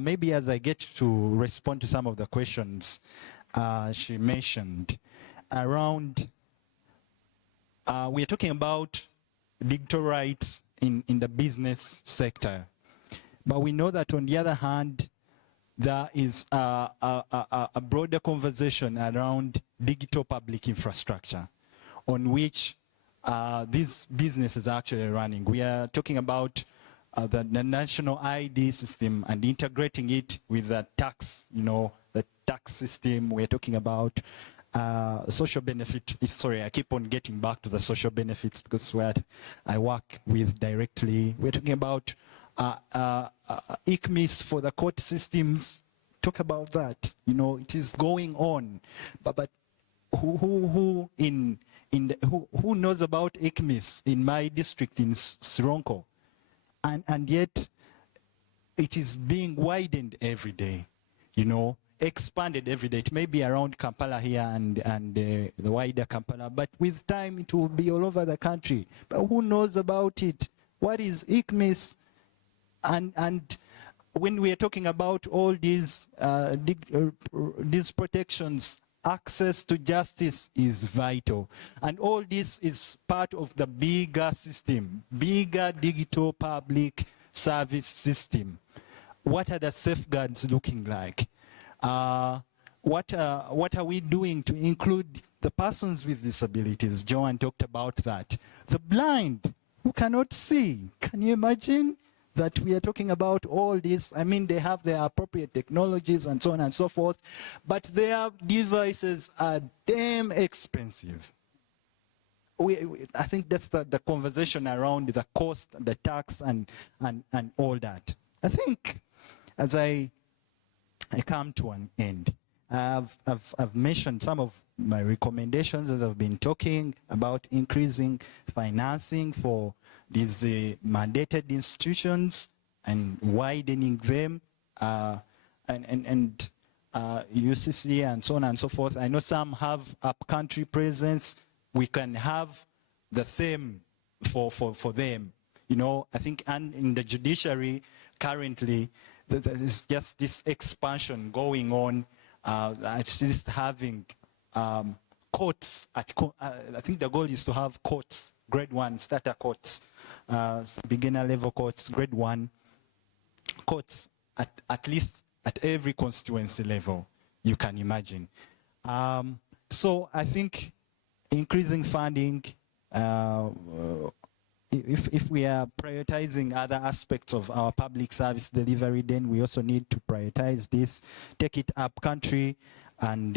maybe as I get to respond to some of the questions she mentioned around, we're talking about digital rights in the business sector. But we know that on the other hand, there is a broader conversation around digital public infrastructure on which these businesses are actually running. We are talking about the national ID system and integrating it with the tax, the tax system. We're talking about social benefit. Sorry, I keep on getting back to the social benefits because what I work with directly. We're talking about ICMIS for the court systems. Talk about that. It is going on, but who knows about ICMIS in my district in Sironko? And yet it is being widened every day, expanded every day. It may be around Kampala here and the wider Kampala, but with time it will be all over the country. But who knows about it? What is ICMIS? And when we are talking about all these protections, access to justice is vital. And all this is part of the bigger system, bigger digital public service system. What are the safeguards looking like? What are we doing to include the persons with disabilities? Joanne talked about that. The blind who cannot see. Can you imagine that we are talking about all this? I mean, they have their appropriate technologies and so on and so forth, but their devices are damn expensive. I think that's the conversation around the cost, the tax, and all that. I think as I come to an end, I've mentioned some of my recommendations as I've been talking about increasing financing for these mandated institutions and widening them, and UCC and so on and so forth. I know some have up-country presence. We can have the same for them. I think in the judiciary currently, there is just this expansion going on, at least having courts. I think the goal is to have courts, grade 1, starter courts, beginner level courts, grade 1 courts, at least at every constituency level you can imagine. So I think increasing funding, if we are prioritizing other aspects of our public service delivery, then we also need to prioritize this, take it up country, and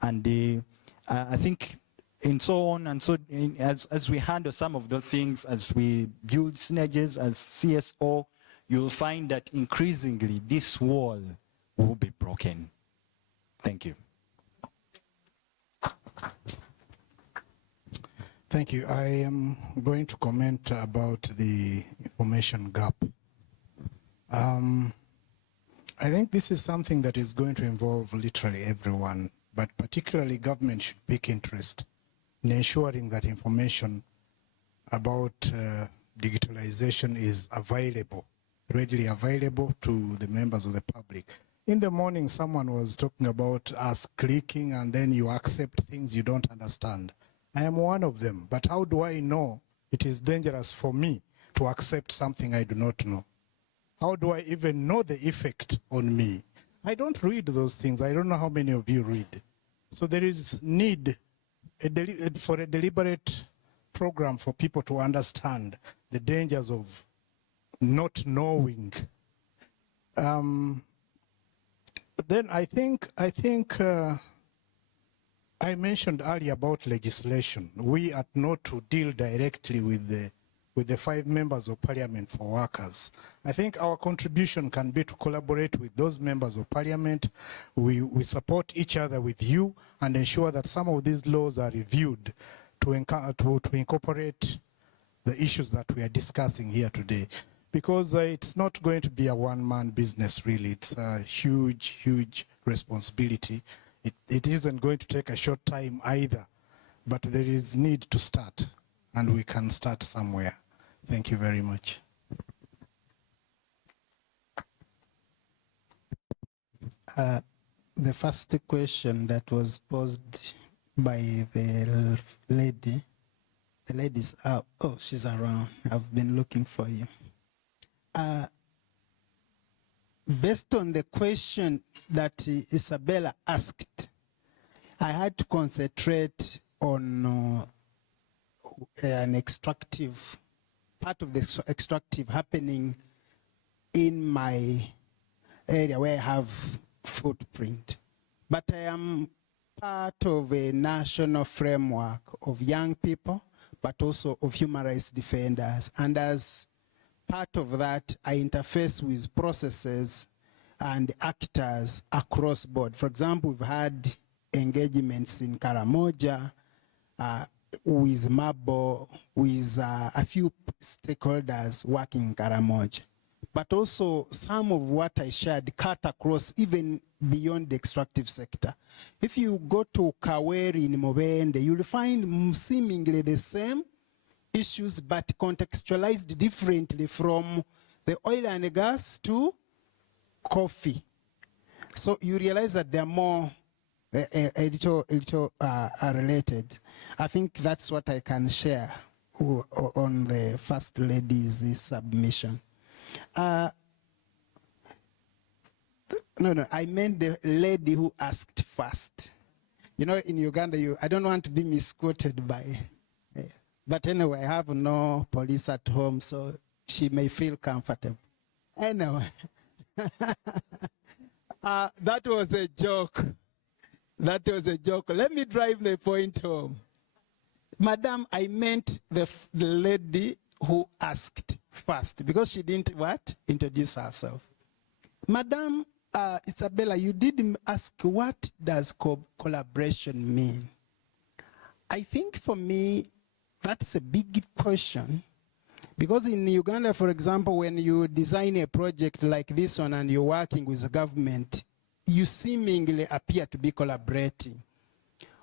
I think and so on and so as we handle some of those things, as we build synergies as CSO, you'll find that increasingly this wall will be broken. Thank you. Thank you. I am going to comment about the information gap. I think this is something that is going to involve literally everyone, but particularly government should take interest in ensuring that information about digitalization is available, readily available to the members of the public. In the morning, someone was talking about us clicking and then you accept things you don't understand. I am one of them, but how do I know it is dangerous for me to accept something I do not know? How do I even know the effect on me? I don't read those things. I don't know how many of you read. So there is need for a deliberate program for people to understand the dangers of not knowing. Then I think I mentioned earlier about legislation. We at NOTU deal directly with the 5 members of parliament for workers. I think our contribution can be to collaborate with those members of parliament. We support each other with you and ensure that some of these laws are reviewed to incorporate the issues that we are discussing here today. Because it's not going to be a one-man business, really. It's a huge, huge responsibility. It isn't going to take a short time either, but there is need to start, and we can start somewhere. Thank you very much. The first question that was posed by the lady, the lady's out. Oh, she's around. I've been looking for you. Based on the question that Isabella asked, I had to concentrate on an extractive, part of the extractive happening in my area where I have footprint. But I am part of a national framework of young people, but also of human rights defenders. And as part of that, I interface with processes and actors across board. For example, we've had engagements in Karamoja, with Mabo, with a few stakeholders working in Karamoja. But also some of what I shared cut across even beyond the extractive sector. If you go to Kaweri in Mobende, you'll find seemingly the same issues but contextualized differently from the oil and gas to coffee. So you realize that they're more a little related. I think that's what I can share on the First Lady's submission. No, I meant the lady who asked first. You know, in Uganda, I don't want to be misquoted by, but anyway, I have no police at home, so she may feel comfortable. Anyway, that was a joke. That was a joke. Let me drive the point home. Madam, I meant the lady who asked first, because she didn't what? Introduce herself. Madam Isabella, you did ask, what does collaboration mean? I think for me, that's a big question. Because in Uganda, for example, when you design a project like this one and you're working with the government, you seemingly appear to be collaborating.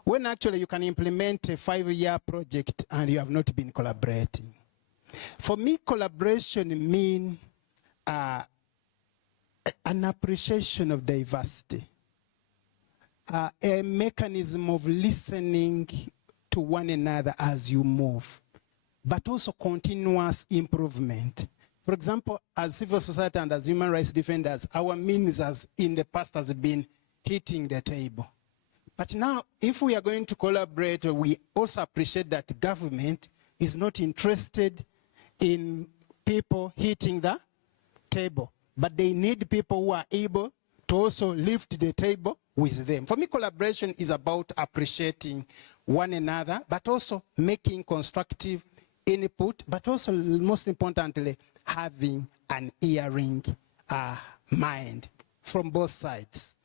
When actually you can implement a 5-year project and you have not been collaborating. For me, collaboration means an appreciation of diversity, a mechanism of listening to one another as you move, but also continuous improvement. For example, as civil society and as human rights defenders, our means as in the past has been hitting the table. But now, if we are going to collaborate, we also appreciate that government is not interested in people hitting the table, but they need people who are able to also lift the table with them. For me, collaboration is about appreciating one another, but also making constructive input, but also, most importantly, having an hearing mind from both sides.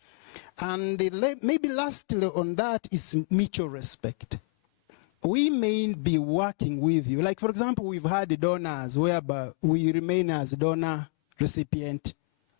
And maybe lastly on that is mutual respect. We may be working with you. Like, for example, we've had donors whereby we remain as donor recipient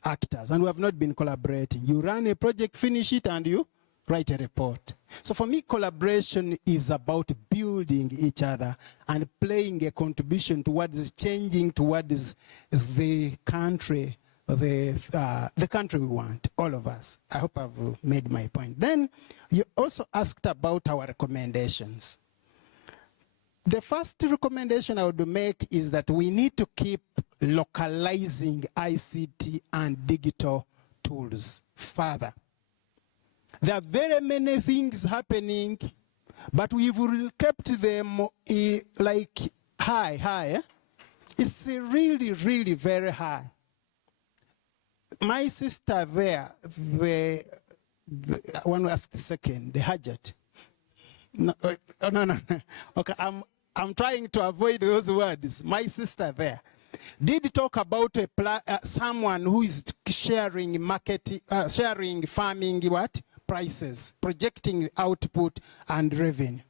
actors, and we have not been collaborating. You run a project, finish it, and you write a report. So for me, collaboration is about building each other and playing a contribution towards changing towards the country, the country we want, all of us. I hope I've made my point. Then you also asked about our recommendations. The first recommendation I would make is that we need to keep localizing ICT and digital tools further. There are very many things happening, but we've kept them like high. Eh? It's really, really very high. My sister there, I want to ask the second, the Hajat. No. Okay, I'm trying to avoid those words. My sister there did talk about someone who is sharing sharing farming prices, projecting output and revenue.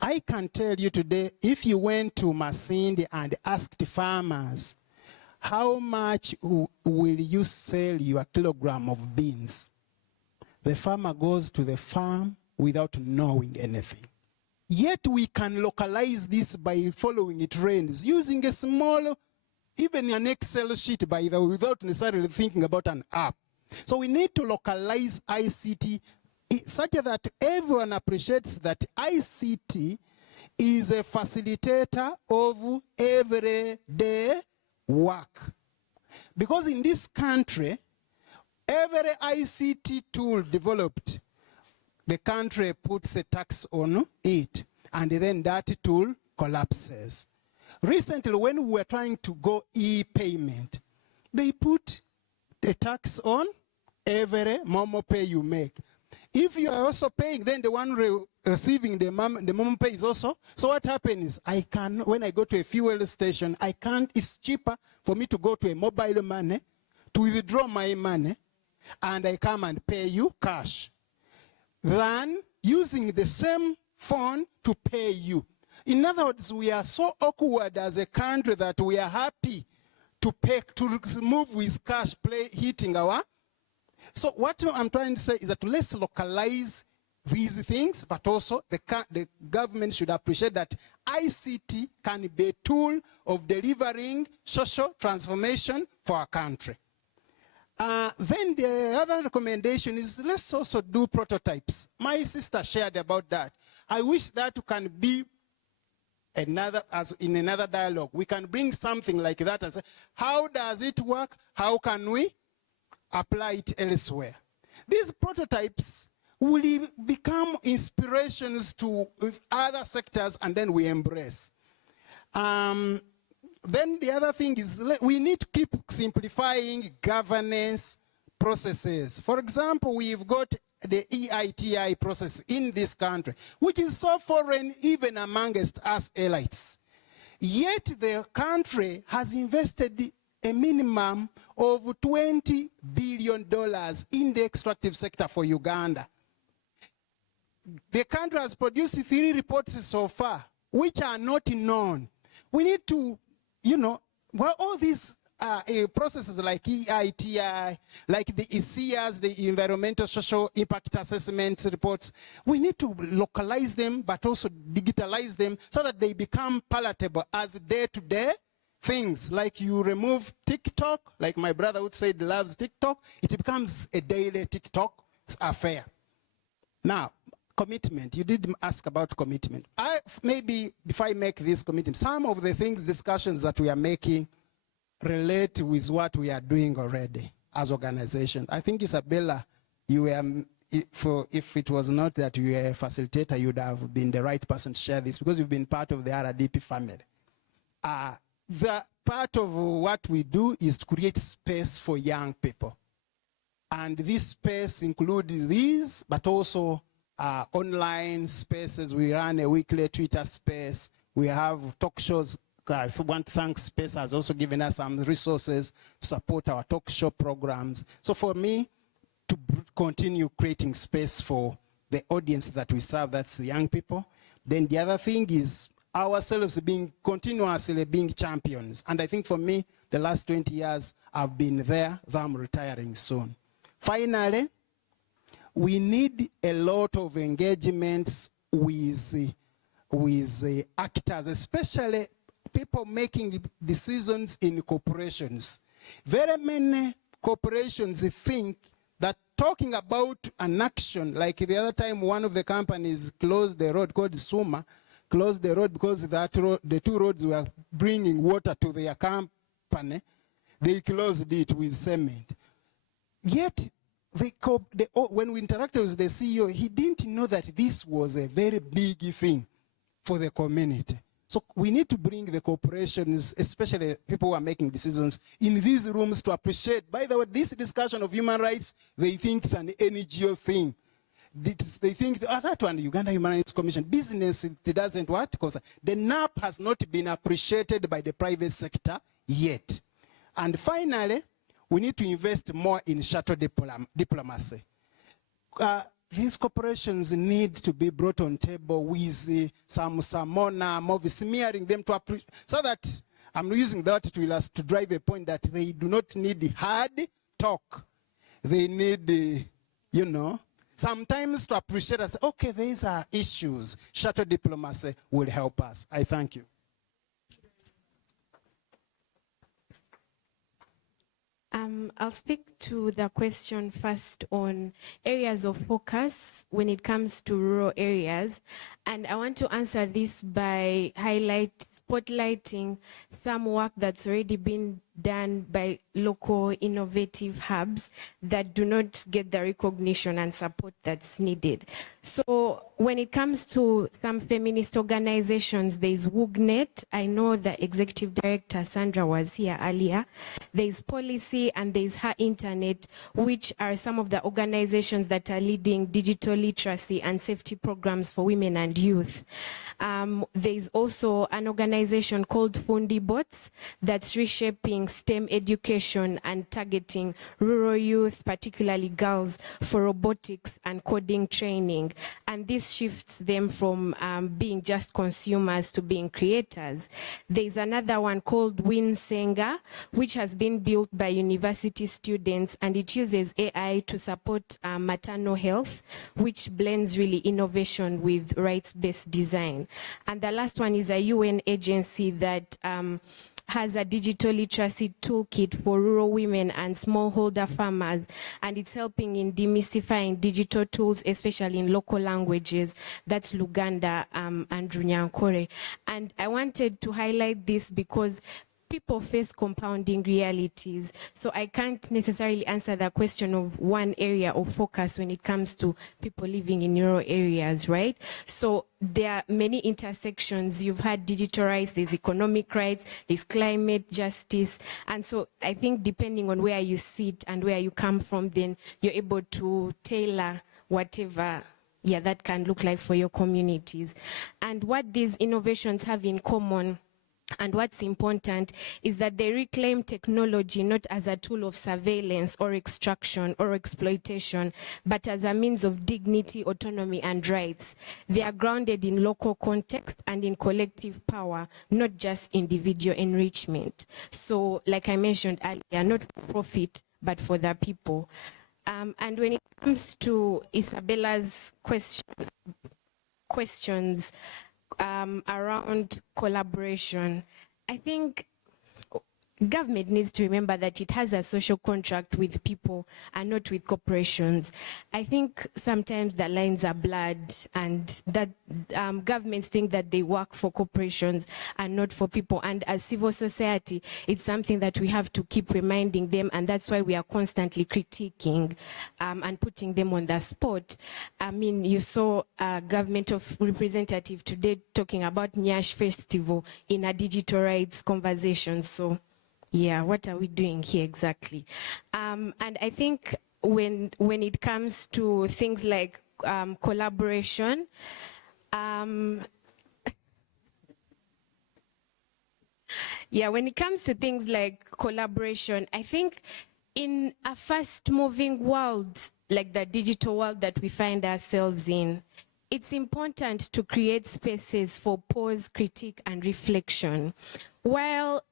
I can tell you today, if you went to Masindi and asked farmers, how much will you sell your kilogram of beans? The farmer goes to the farm without knowing anything. Yet we can localize this by following trends, using a small, even an Excel sheet without necessarily thinking about an app. So we need to localize ICT such that everyone appreciates that ICT is a facilitator of everyday work. Because in this country, every ICT tool developed, the country puts a tax on it, and then that tool collapses. Recently, when we were trying to go e-payment, they put a tax on every Momo Pay you make. If you are also paying, then the one receiving the Momo Pay is also. So what happens is, when I go to a fuel station, it's cheaper for me to go to a mobile money, to withdraw my money, and I come and pay you cash, than using the same phone to pay you. In other words, we are so awkward as a country that we are happy to move with cash, hitting our. So what I'm trying to say is that let's localize these things, but also the government should appreciate that ICT can be a tool of delivering social transformation for our country. Then the other recommendation is let's also do prototypes. My sister shared about that. I wish that can be in another dialogue. We can bring something like that and say, how does it work? How can we apply it elsewhere? These prototypes will become inspirations to other sectors, and then we embrace. Then the other thing is we need to keep simplifying governance processes. For example, we've got the EITI process in this country, which is so foreign even amongst us elites. Yet the country has invested a minimum of $20 billion in the extractive sector for Uganda. The country has produced 3 reports so far, which are not known. We need to, all these processes like EITI, like the ECIAs, the Environmental Social Impact Assessment reports, we need to localize them, but also digitalize them so that they become palatable as day-to-day things. Like you remove TikTok, like my brother would say he loves TikTok, it becomes a daily TikTok affair. Now, commitment. You did ask about commitment. Maybe if I make this commitment, some of the discussions that we are making relate with what we are doing already as organizations. I think, Isabella, you were, if it was not that you were a facilitator, you would have been the right person to share this because you've been part of the RDP family. The part of what we do is to create space for young people. And this space includes these, but also online spaces. We run a weekly Twitter space. We have talk shows. I want to thank Space has also given us some resources to support our talk show programs. So for me, to continue creating space for the audience that we serve, that's the young people. Then the other thing is ourselves being continuously being champions. And I think for me, the last 20 years, I've been there, though I'm retiring soon. Finally, we need a lot of engagements with actors, especially people making decisions in corporations. Very many corporations think that talking about an action, like the other time one of the companies closed the road called Suma, closed the road because that road, the two roads were bringing water to their company, they closed it with cement. Yet, when we interacted with the CEO, he didn't know that this was a very big thing for the community. So we need to bring the corporations, especially people who are making decisions, in these rooms to appreciate. By the way, this discussion of human rights, they think it's an NGO thing. They think, that one, Uganda Human Rights Commission, business, it doesn't what? Because the NAP has not been appreciated by the private sector yet. And finally, we need to invest more in shuttle diplomacy. These corporations need to be brought on table with some more smearing them to appreciate, so that I'm using that to drive a point that they do not need hard talk. They need, sometimes to appreciate us. Okay, these are issues. Shuttle diplomacy will help us. I thank you. I'll speak to the question first on areas of focus when it comes to rural areas. And I want to answer this by spotlighting some work that's already been done by local innovative hubs that do not get the recognition and support that's needed. So when it comes to some feminist organizations, there's WUGNET. I know the executive director, Sandra, was here earlier. There's Policy and there's Her Internet, which are some of the organizations that are leading digital literacy and safety programs for women and youth. There's also an organization called Fundi Bots that's reshaping STEM education and targeting rural youth, particularly girls, for robotics and coding training. And this shifts them from being just consumers to being creators. There's another one called Winsenga, which has been built by university students, and it uses AI to support maternal health, which blends really innovation with rights-based design. And the last one is a UN agency that has a digital literacy toolkit for rural women and smallholder farmers, and it's helping in demystifying digital tools, especially in local languages. That's Luganda and Runyankore. And I wanted to highlight this because people face compounding realities. So I can't necessarily answer the question of one area of focus when it comes to people living in rural areas, right? So there are many intersections. You've had digital rights, there's economic rights, there's climate justice. And so I think depending on where you sit and where you come from, then you're able to tailor whatever that can look like for your communities. And what these innovations have in common, and what's important, is that they reclaim technology not as a tool of surveillance or extraction or exploitation, but as a means of dignity, autonomy, and rights. They are grounded in local context and in collective power, not just individual enrichment. So, like I mentioned earlier, not for profit, but for the people. And when it comes to Isabella's questions, around collaboration, I think government needs to remember that it has a social contract with people and not with corporations. I think sometimes the lines are blurred, and that governments think that they work for corporations and not for people. And as civil society, it's something that we have to keep reminding them, and that's why we are constantly critiquing and putting them on the spot. I mean, you saw a government of representative today talking about Nyash Festival in a digital rights conversation. So yeah, what are we doing here exactly? And I think when it comes to things like collaboration, when it comes to things like collaboration, I think in a fast-moving world like the digital world that we find ourselves in, it's important to create spaces for pause, critique, and reflection. While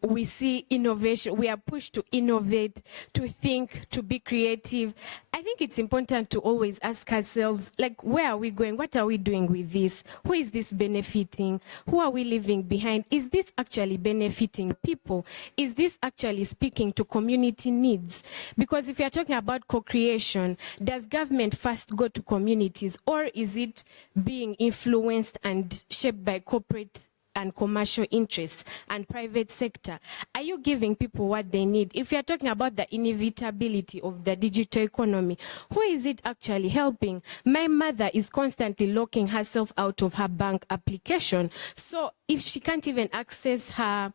we see innovation, we are pushed to innovate, to think, to be creative, I think it's important to always ask ourselves, like, where are we going? What are we doing with this? Who is this benefiting? Who are we leaving behind? Is this actually benefiting people? Is this actually speaking to community needs? Because if you're talking about co-creation, does government first go to communities, or is it being influenced and shaped by corporate and commercial interests and private sector? Are you giving people what they need? If you're talking about the inevitability of the digital economy, who is it actually helping? My mother is constantly locking herself out of her bank application. So if she can't even access her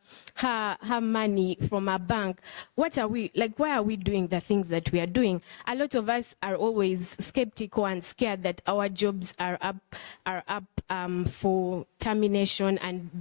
money from a bank, what are we, like, why are we doing the things that we are doing? A lot of us are always skeptical and scared that our jobs are up for termination and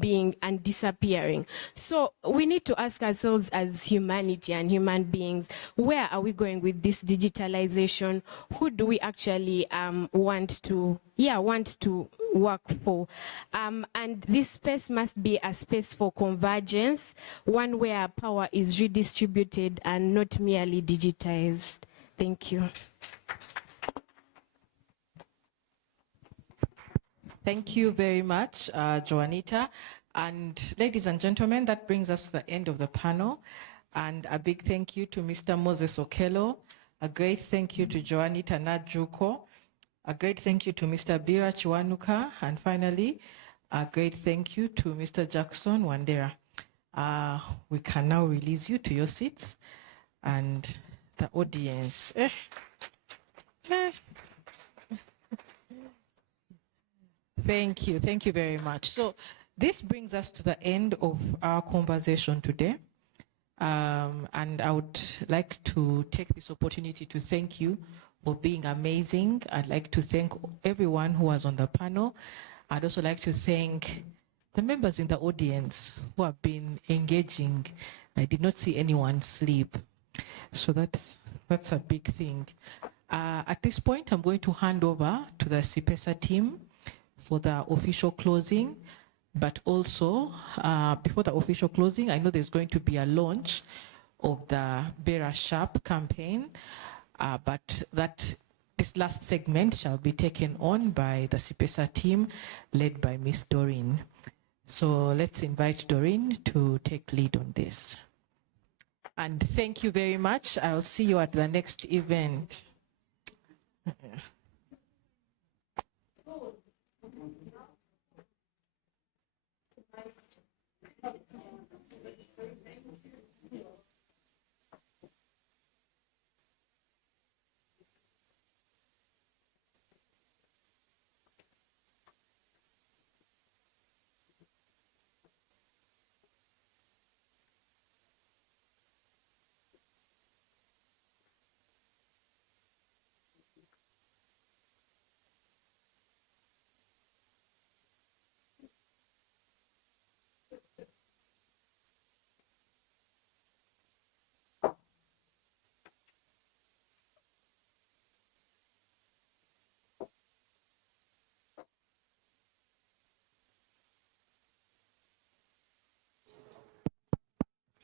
disappearing. So we need to ask ourselves as humanity and human beings, where are we going with this digitalization? Who do we actually want to work for? And this space must be a space for convergence, one where power is redistributed and not merely digitized. Thank you. Thank you very much, Joanita. And ladies and gentlemen, that brings us to the end of the panel. And a big thank you to Mr. Moses Okello. A great thank you to Joanita Najuko. A great thank you to Mr. Bira Chiwanuka. And finally, a great thank you to Mr. Jackson Wandera. We can now release you to your seats and the audience. Thank you very much. So this brings us to the end of our conversation today. And I would like to take this opportunity to thank you for being amazing. I'd like to thank everyone who was on the panel. I'd also like to thank the members in the audience who have been engaging. I did not see anyone sleep. So that's a big thing. At this point, I'm going to hand over to the CIPESA team for the official closing. But also, before the official closing, I know there's going to be a launch of the Bearer Sharp campaign, but this last segment shall be taken on by the CIPESA team led by Miss Doreen. So let's invite Doreen to take lead on this. And thank you very much. I'll see you at the next event.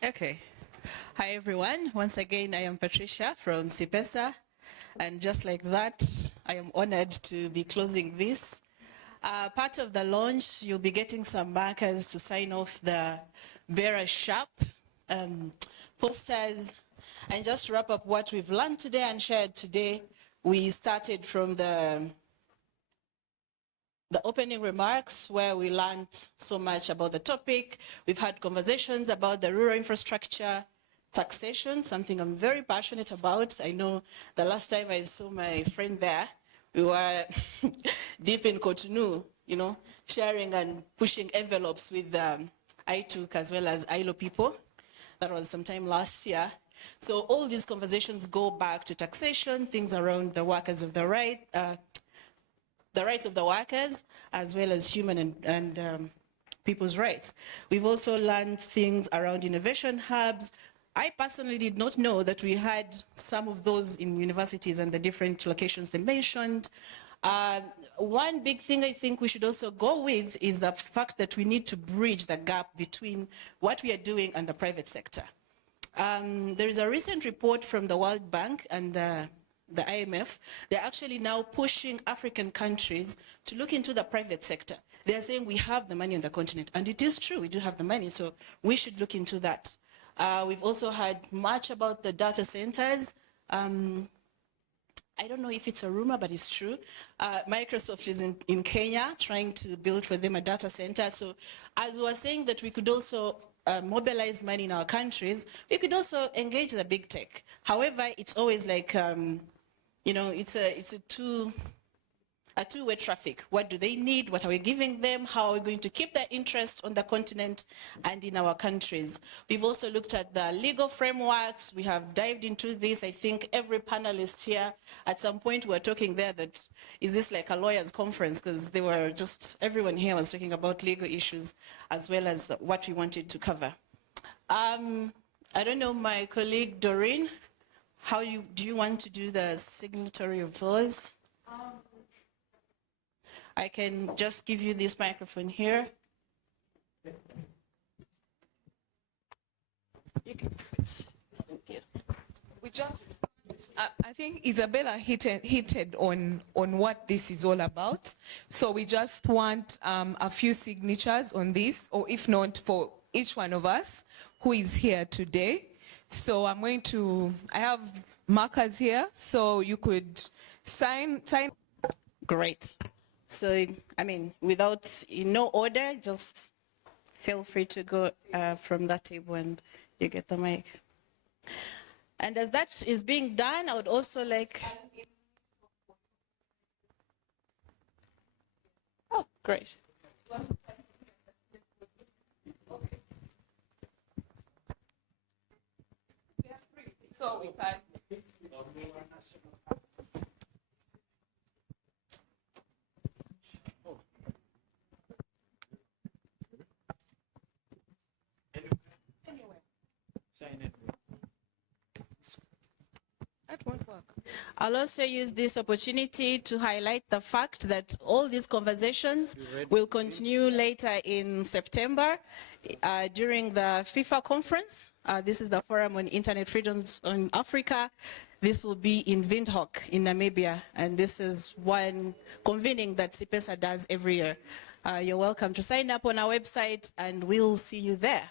Okay. Hi, everyone. Once again, I am Patricia from CIPESA. And just like that, I am honored to be closing this. Part of the launch, you'll be getting some markers to sign off the Bearer Sharp posters. And just to wrap up what we've learned today and shared today, we started from the opening remarks where we learned so much about the topic. We've had conversations about the rural infrastructure, taxation, something I'm very passionate about. I know the last time I saw my friend there, we were deep in Cotonou, you know, sharing and pushing envelopes with ITUC as well as ILO people. That was sometime last year. So all these conversations go back to taxation, things around the workers of the right, the rights of the workers, as well as human and people's rights. We've also learned things around innovation hubs. I personally did not know that we had some of those in universities and the different locations they mentioned. one big thing I think we should also go with is the fact that we need to bridge the gap between what we are doing and the private sector. There is a recent report from the World Bank and the IMF. They're actually now pushing African countries to look into the private sector. They're saying we have the money on the continent, and it is true, we do have the money, so we should look into that. We've also heard much about the data centers. I don't know if it's a rumor, but it's true. Microsoft is in Kenya trying to build for them a data center. So as we were saying that we could also mobilize money in our countries, we could also engage the big tech. However, it's always like, you know, it's a two-way traffic. What do they need? What are we giving them? How are we going to keep their interest on the continent and in our countries? We've also looked at the legal frameworks. We have dived into this. I think every panelist here, at some point we were talking there that, is this like a lawyer's conference? Because they were just, everyone here was talking about legal issues as well as what we wanted to cover. I don't know, my colleague Doreen, do you want to do the signatory of those? I can just give you this microphone here. You can fix. Thank you. We just, I think Isabella hit on what this is all about. So we just want a few signatures on this, or if not, for each one of us who is here today. So I'm going to, I have markers here, so you could sign. Great. So, I mean, without, in no order, just feel free to go from that table and you get the mic. And as that is being done, I would also like... Oh, great. So we can... That won't work. I'll also use this opportunity to highlight the fact that all these conversations will continue later in September during the FIFA conference. This is the Forum on Internet Freedoms on Africa. This will be in Windhoek in Namibia, and this is one convening that CIPESA does every year. You're welcome to sign up on our website, and we'll see you there.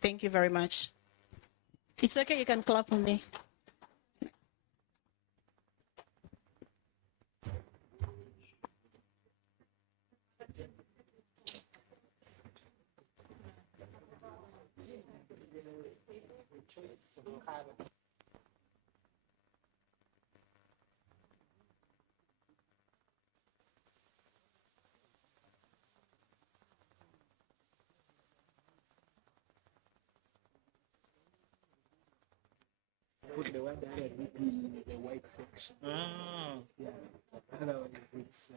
Thank you very much. It's okay, you can clap for me. Put the word there in the white section. Yeah. Otherwise, it's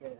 Good.